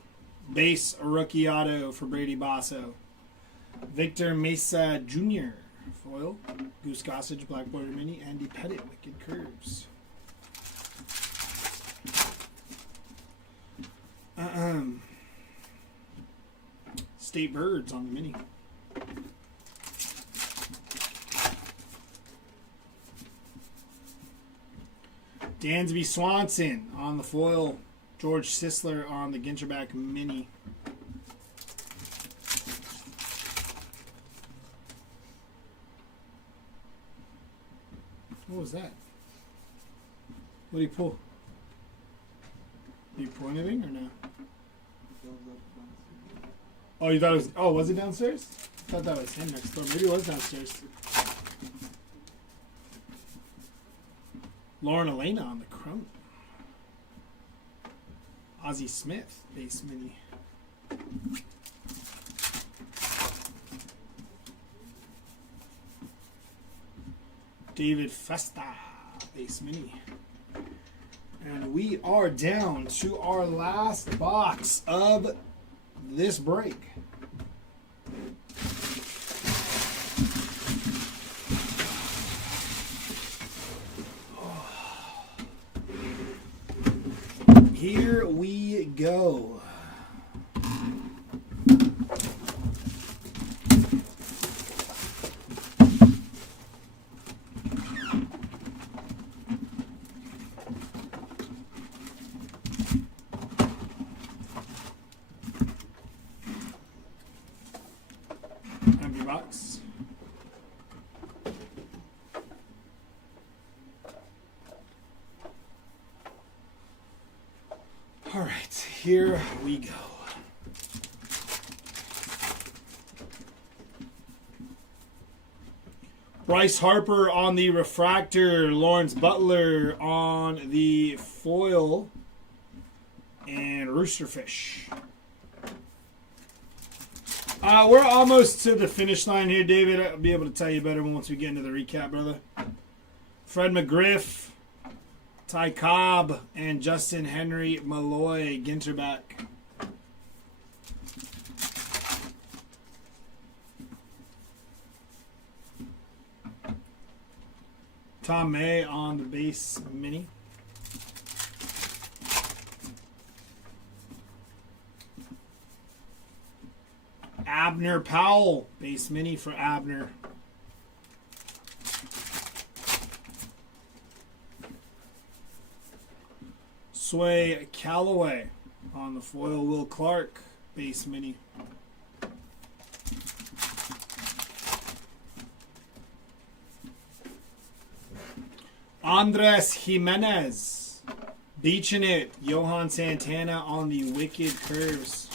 Base rookie auto for Brady Basso. Victor Mesa Jr. Foil. Goose Gossage, Black Border Mini. Andy Pettit, Wicked Curves. State Birds on the mini. Dansby Swanson on the foil. George Sisler on the Ginterback mini. What was that? What did he pull? Did he pull anything or no? Oh, you thought it was... Oh, was it downstairs? I thought that was him next door. Maybe it was downstairs. Lauren Elena on the chrome. Ozzie Smith, base mini. David Festa, base mini. And we are down to our last box of this break. Here we go. Empty box. All right, here we go. Bryce Harper on the refractor, Lawrence Butler on the foil, and Roosterfish. We're almost to the finish line here, David. I'll be able to tell you better once we get into the recap, brother. Fred McGriff, Ty Cobb, and Justin Henry Malloy, Ginterback. Tom May on the base mini. Abner Powell, base mini for Abner. Sway Calloway on the foil. Will Clark, base mini. Andres Jimenez, beaching it. Johan Santana on the Wicked Curves.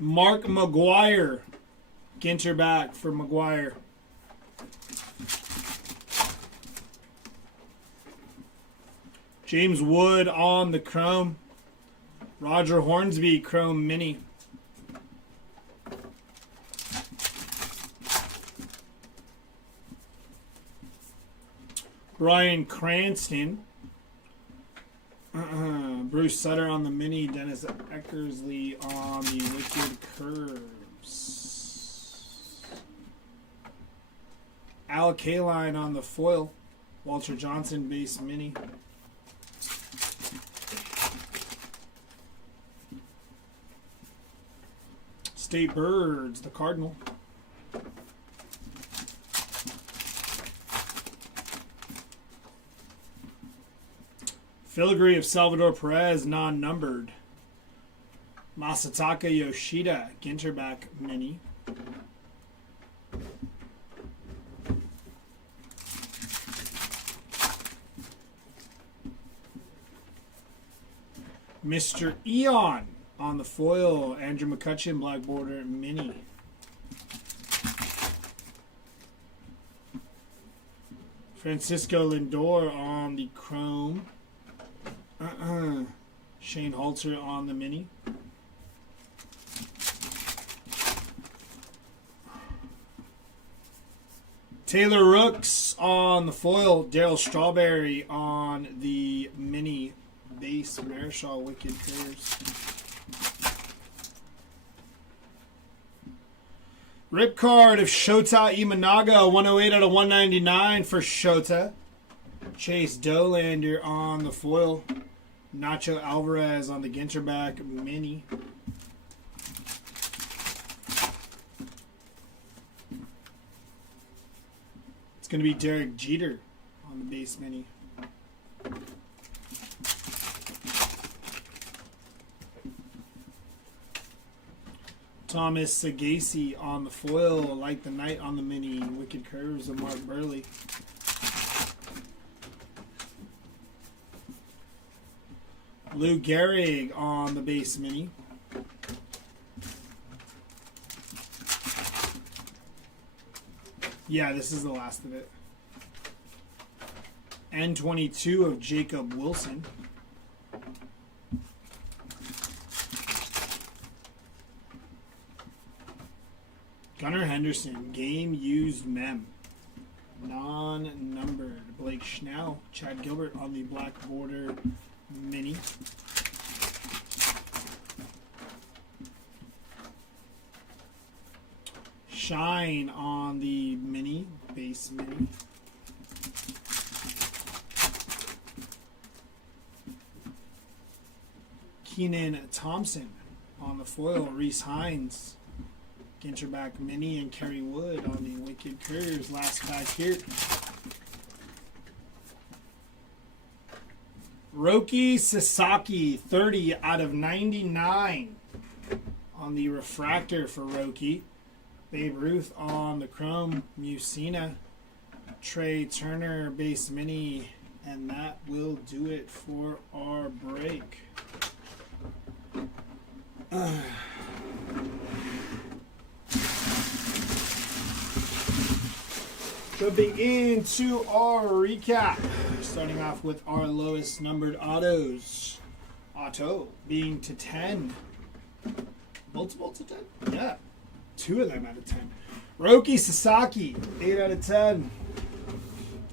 Mark McGuire, Ginterback for McGuire. James Wood on the chrome. Roger Hornsby, chrome mini. Brian Cranston. Bruce Sutter on the mini. Dennis Eckersley on the Wicked Curves. Al Kaline on the foil. Walter Johnson base mini. State Birds, the Cardinal. Filigree of Salvador Perez, non-numbered. Masataka Yoshida, Ginterback mini. Mr. Eon on the foil, Andrew McCutcheon, Black Border mini. Francisco Lindor on the chrome. Shane Halter on the mini. Taylor Rooks on the foil. Daryl Strawberry on the mini base. Marischal Wicked Curves. Rip card of Shota Imanaga, 108 out of 199 for Shota. Chase Dolander on the foil. Nacho Alvarez on the Ginter back mini. It's going to be Derek Jeter on the base mini. Thomas Sagasi on the foil, Like the Night on the mini, Wicked Curves of Mark Burley. Lou Gehrig on the base mini. Yeah, this is the last of it. N22 of Jacob Wilson. Gunnar Henderson, game used mem. Non-numbered. Blake Schnell, Chad Gilbert on the black border mini. Shine on the mini, base mini. Keenan Thompson on the foil, Reese Hines. Ginterback Mini and Kerry Wood on the Wicked Curves. Last pack here. Roki Sasaki, 30 out of 99 on the refractor for Roki. Babe Ruth on the Chrome. Musina. Trey Turner base mini. And that will do it for our break. Jumping into our recap, starting off with our lowest numbered autos. Auto being to 10. Multiple to 10? Yeah. 2 of them out of 10. Roki Sasaki, 8 out of 10.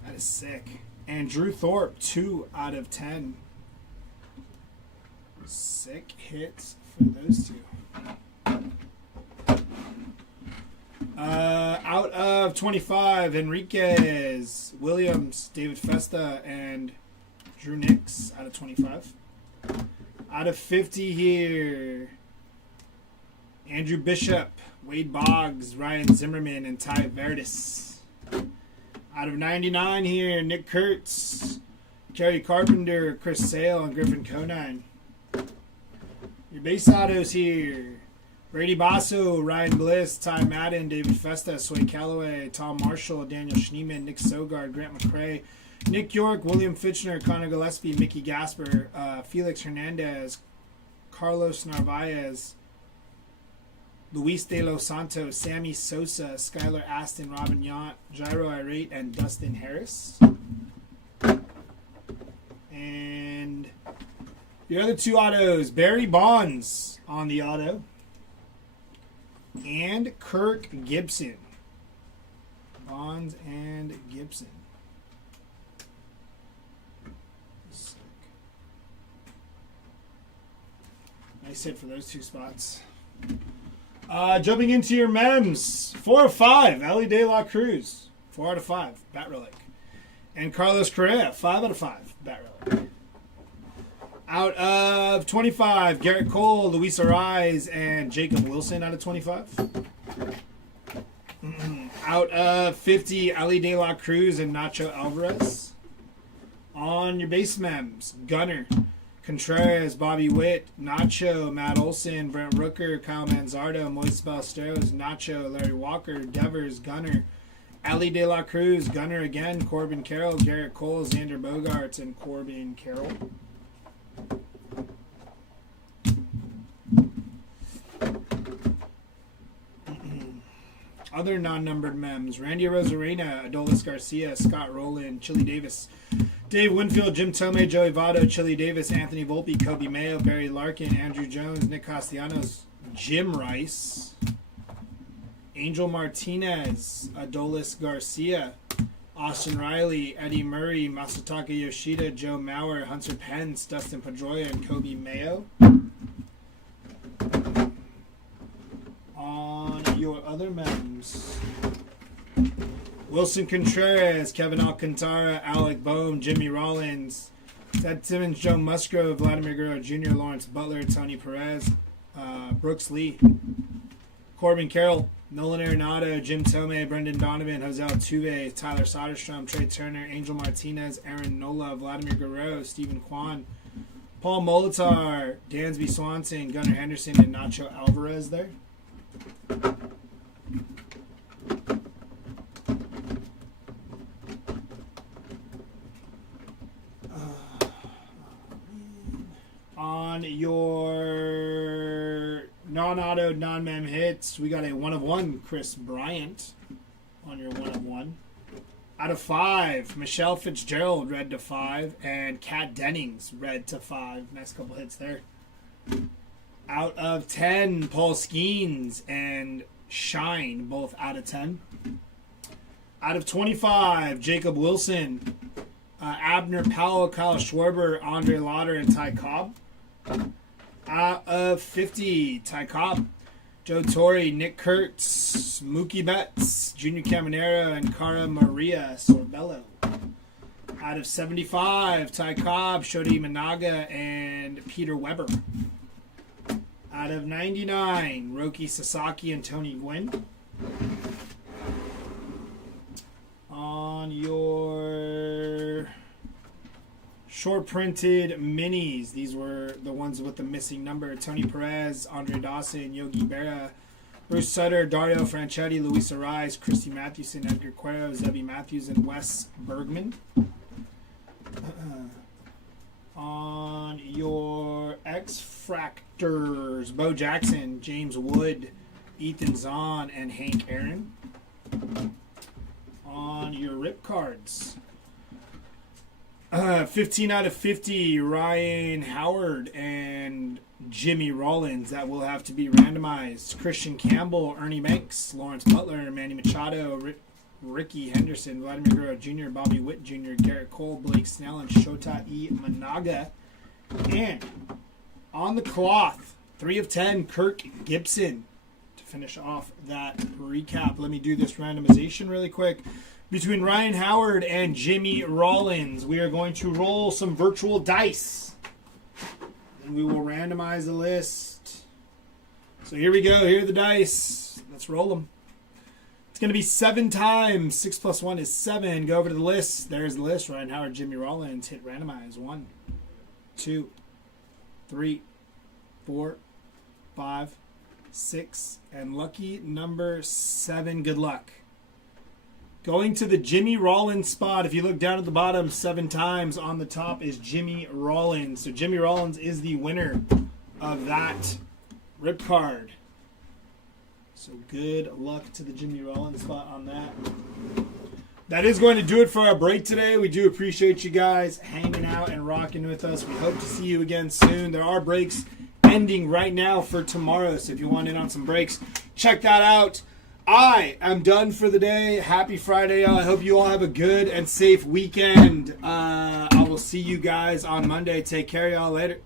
That is sick. And Drew Thorpe, 2 out of 10. Sick hits for those two. Out of 25, Enriquez, Williams, David Festa, and Drew Nix out of 25. Out of 50 here, Andrew Bishop, Wade Boggs, Ryan Zimmerman, and Ty Verdes. Out of 99 here, Nick Kurtz, Kerry Carpenter, Chris Sale, and Griffin Conine. Your base autos here. Brady Basso, Ryan Bliss, Ty Madden, David Festa, Sway Calloway, Tom Marshall, Daniel Schneeman, Nick Sogard, Grant McCrae, Nick York, William Fitchner, Connor Gillespie, Mickey Gasper, Felix Hernandez, Carlos Narvaez, Luis De Los Santos, Sammy Sosa, Skylar Aston, Robin Yount, Jairo Irate, and Dustin Harris. And the other two autos, Barry Bonds on the auto. And Kirk Gibson. Bonds and Gibson. Sick. Nice hit for those two spots. Jumping into your mems. 4 of 5. Ellie De La Cruz. 4 out of 5. Bat Relic. And Carlos Correa. 5 out of 5. Bat Relic. Out of 25, Garrett Cole, Luis Ariz, and Jacob Wilson out of 25. Out of 50, Ali De La Cruz and Nacho Alvarez. On your base mems, Gunner, Contreras, Bobby Witt, Nacho, Matt Olson, Brent Rooker, Kyle Manzardo, Moises Ballesteros, Nacho, Larry Walker, Devers, Gunner, Ali De La Cruz, Gunner again, Corbin Carroll, Garrett Cole, Xander Bogaerts, and Corbin Carroll. Other non-numbered mems, Randy Rosarena, Adolis Garcia, Scott Rowland, Chili Davis, Dave Winfield, Jim Tomei, Joey Votto, Chili Davis, Anthony Volpe, Kobe Mayo, Barry Larkin, Andrew Jones, Nick Castellanos, Jim Rice, Angel Martinez, Adolis Garcia. Austin Riley, Eddie Murray, Masataka Yoshida, Joe Mauer, Hunter Pence, Dustin Pedroia, and Kobe Mayo. On your other mems, Wilson Contreras, Kevin Alcantara, Alec Boehm, Jimmy Rollins, Ted Simmons, Joe Musgrove, Vladimir Guerrero Jr., Lawrence Butler, Tony Perez, Brooks Lee, Corbin Carroll, Nolan Arenado, Jim Tomei, Brendan Donovan, Jose Altuve, Tyler Soderstrom, Trey Turner, Angel Martinez, Aaron Nola, Vladimir Guerrero, Stephen Kwan, Paul Molitor, Dansby Swanson, Gunnar Henderson, and Nacho Alvarez there. On your non-auto, non-mem hits, we got a 1 of 1 Chris Bryant on your 1 of 1. Out of 5, Michelle Fitzgerald, red to 5, and Kat Dennings, red to 5. Nice couple hits there. Out of 10, Paul Skeens and Shine, both out of 10. Out of 25, Jacob Wilson, Abner Powell, Kyle Schwarber, Andre Lauder, and Ty Cobb. Out of 50, Ty Cobb, Joe Torre, Nick Kurtz, Mookie Betts, Junior Caminero, and Cara Maria Sorbello. Out of 75, Ty Cobb, Shodi Managa, and Peter Weber. Out of 99, Roki Sasaki and Tony Gwynn. On your short printed minis, these were the ones with the missing number: Tony Perez, Andre Dawson, Yogi Berra, Bruce Sutter, Dario Franchetti, Luis Arraez, Christy Mathewson, Edgar Cuero, Zebby Matthews, and Wes Bergman. On your X-Fractors, Bo Jackson, James Wood, Ethan Zahn, and Hank Aaron. On your Rip Cards, 15 out of 50, Ryan Howard and Jimmy Rollins. That will have to be randomized. Christian Campbell, Ernie Banks, Lawrence Butler, Manny Machado, Ricky Henderson, Vladimir Guerrero Jr., Bobby Witt Jr., Garrett Cole, Blake Snell, and Shota E. Managa. And on the cloth, 3 of 10, Kirk Gibson. To finish off that recap, let me do this randomization really quick. Between Ryan Howard and Jimmy Rollins, we are going to roll some virtual dice. And we will randomize the list. So here we go. Here are the dice. Let's roll them. It's going to be 7 times. 6 plus 1 is 7. Go over to the list. There's the list. Ryan Howard, Jimmy Rollins. Hit randomize. 1, 2, 3, 4, 5, 6. And lucky number 7. Good luck. Going to the Jimmy Rollins spot. If you look down at the bottom, 7 times. On the top is Jimmy Rollins. So Jimmy Rollins is the winner of that rip card. So good luck to the Jimmy Rollins spot on that. That is going to do it for our break today. We do appreciate you guys hanging out and rocking with us. We hope to see you again soon. There are breaks ending right now for tomorrow. So if you want in on some breaks, check that out. I am done for the day. Happy Friday, y'all. I hope you all have a good and safe weekend. I will see you guys on Monday. Take care, y'all. Later.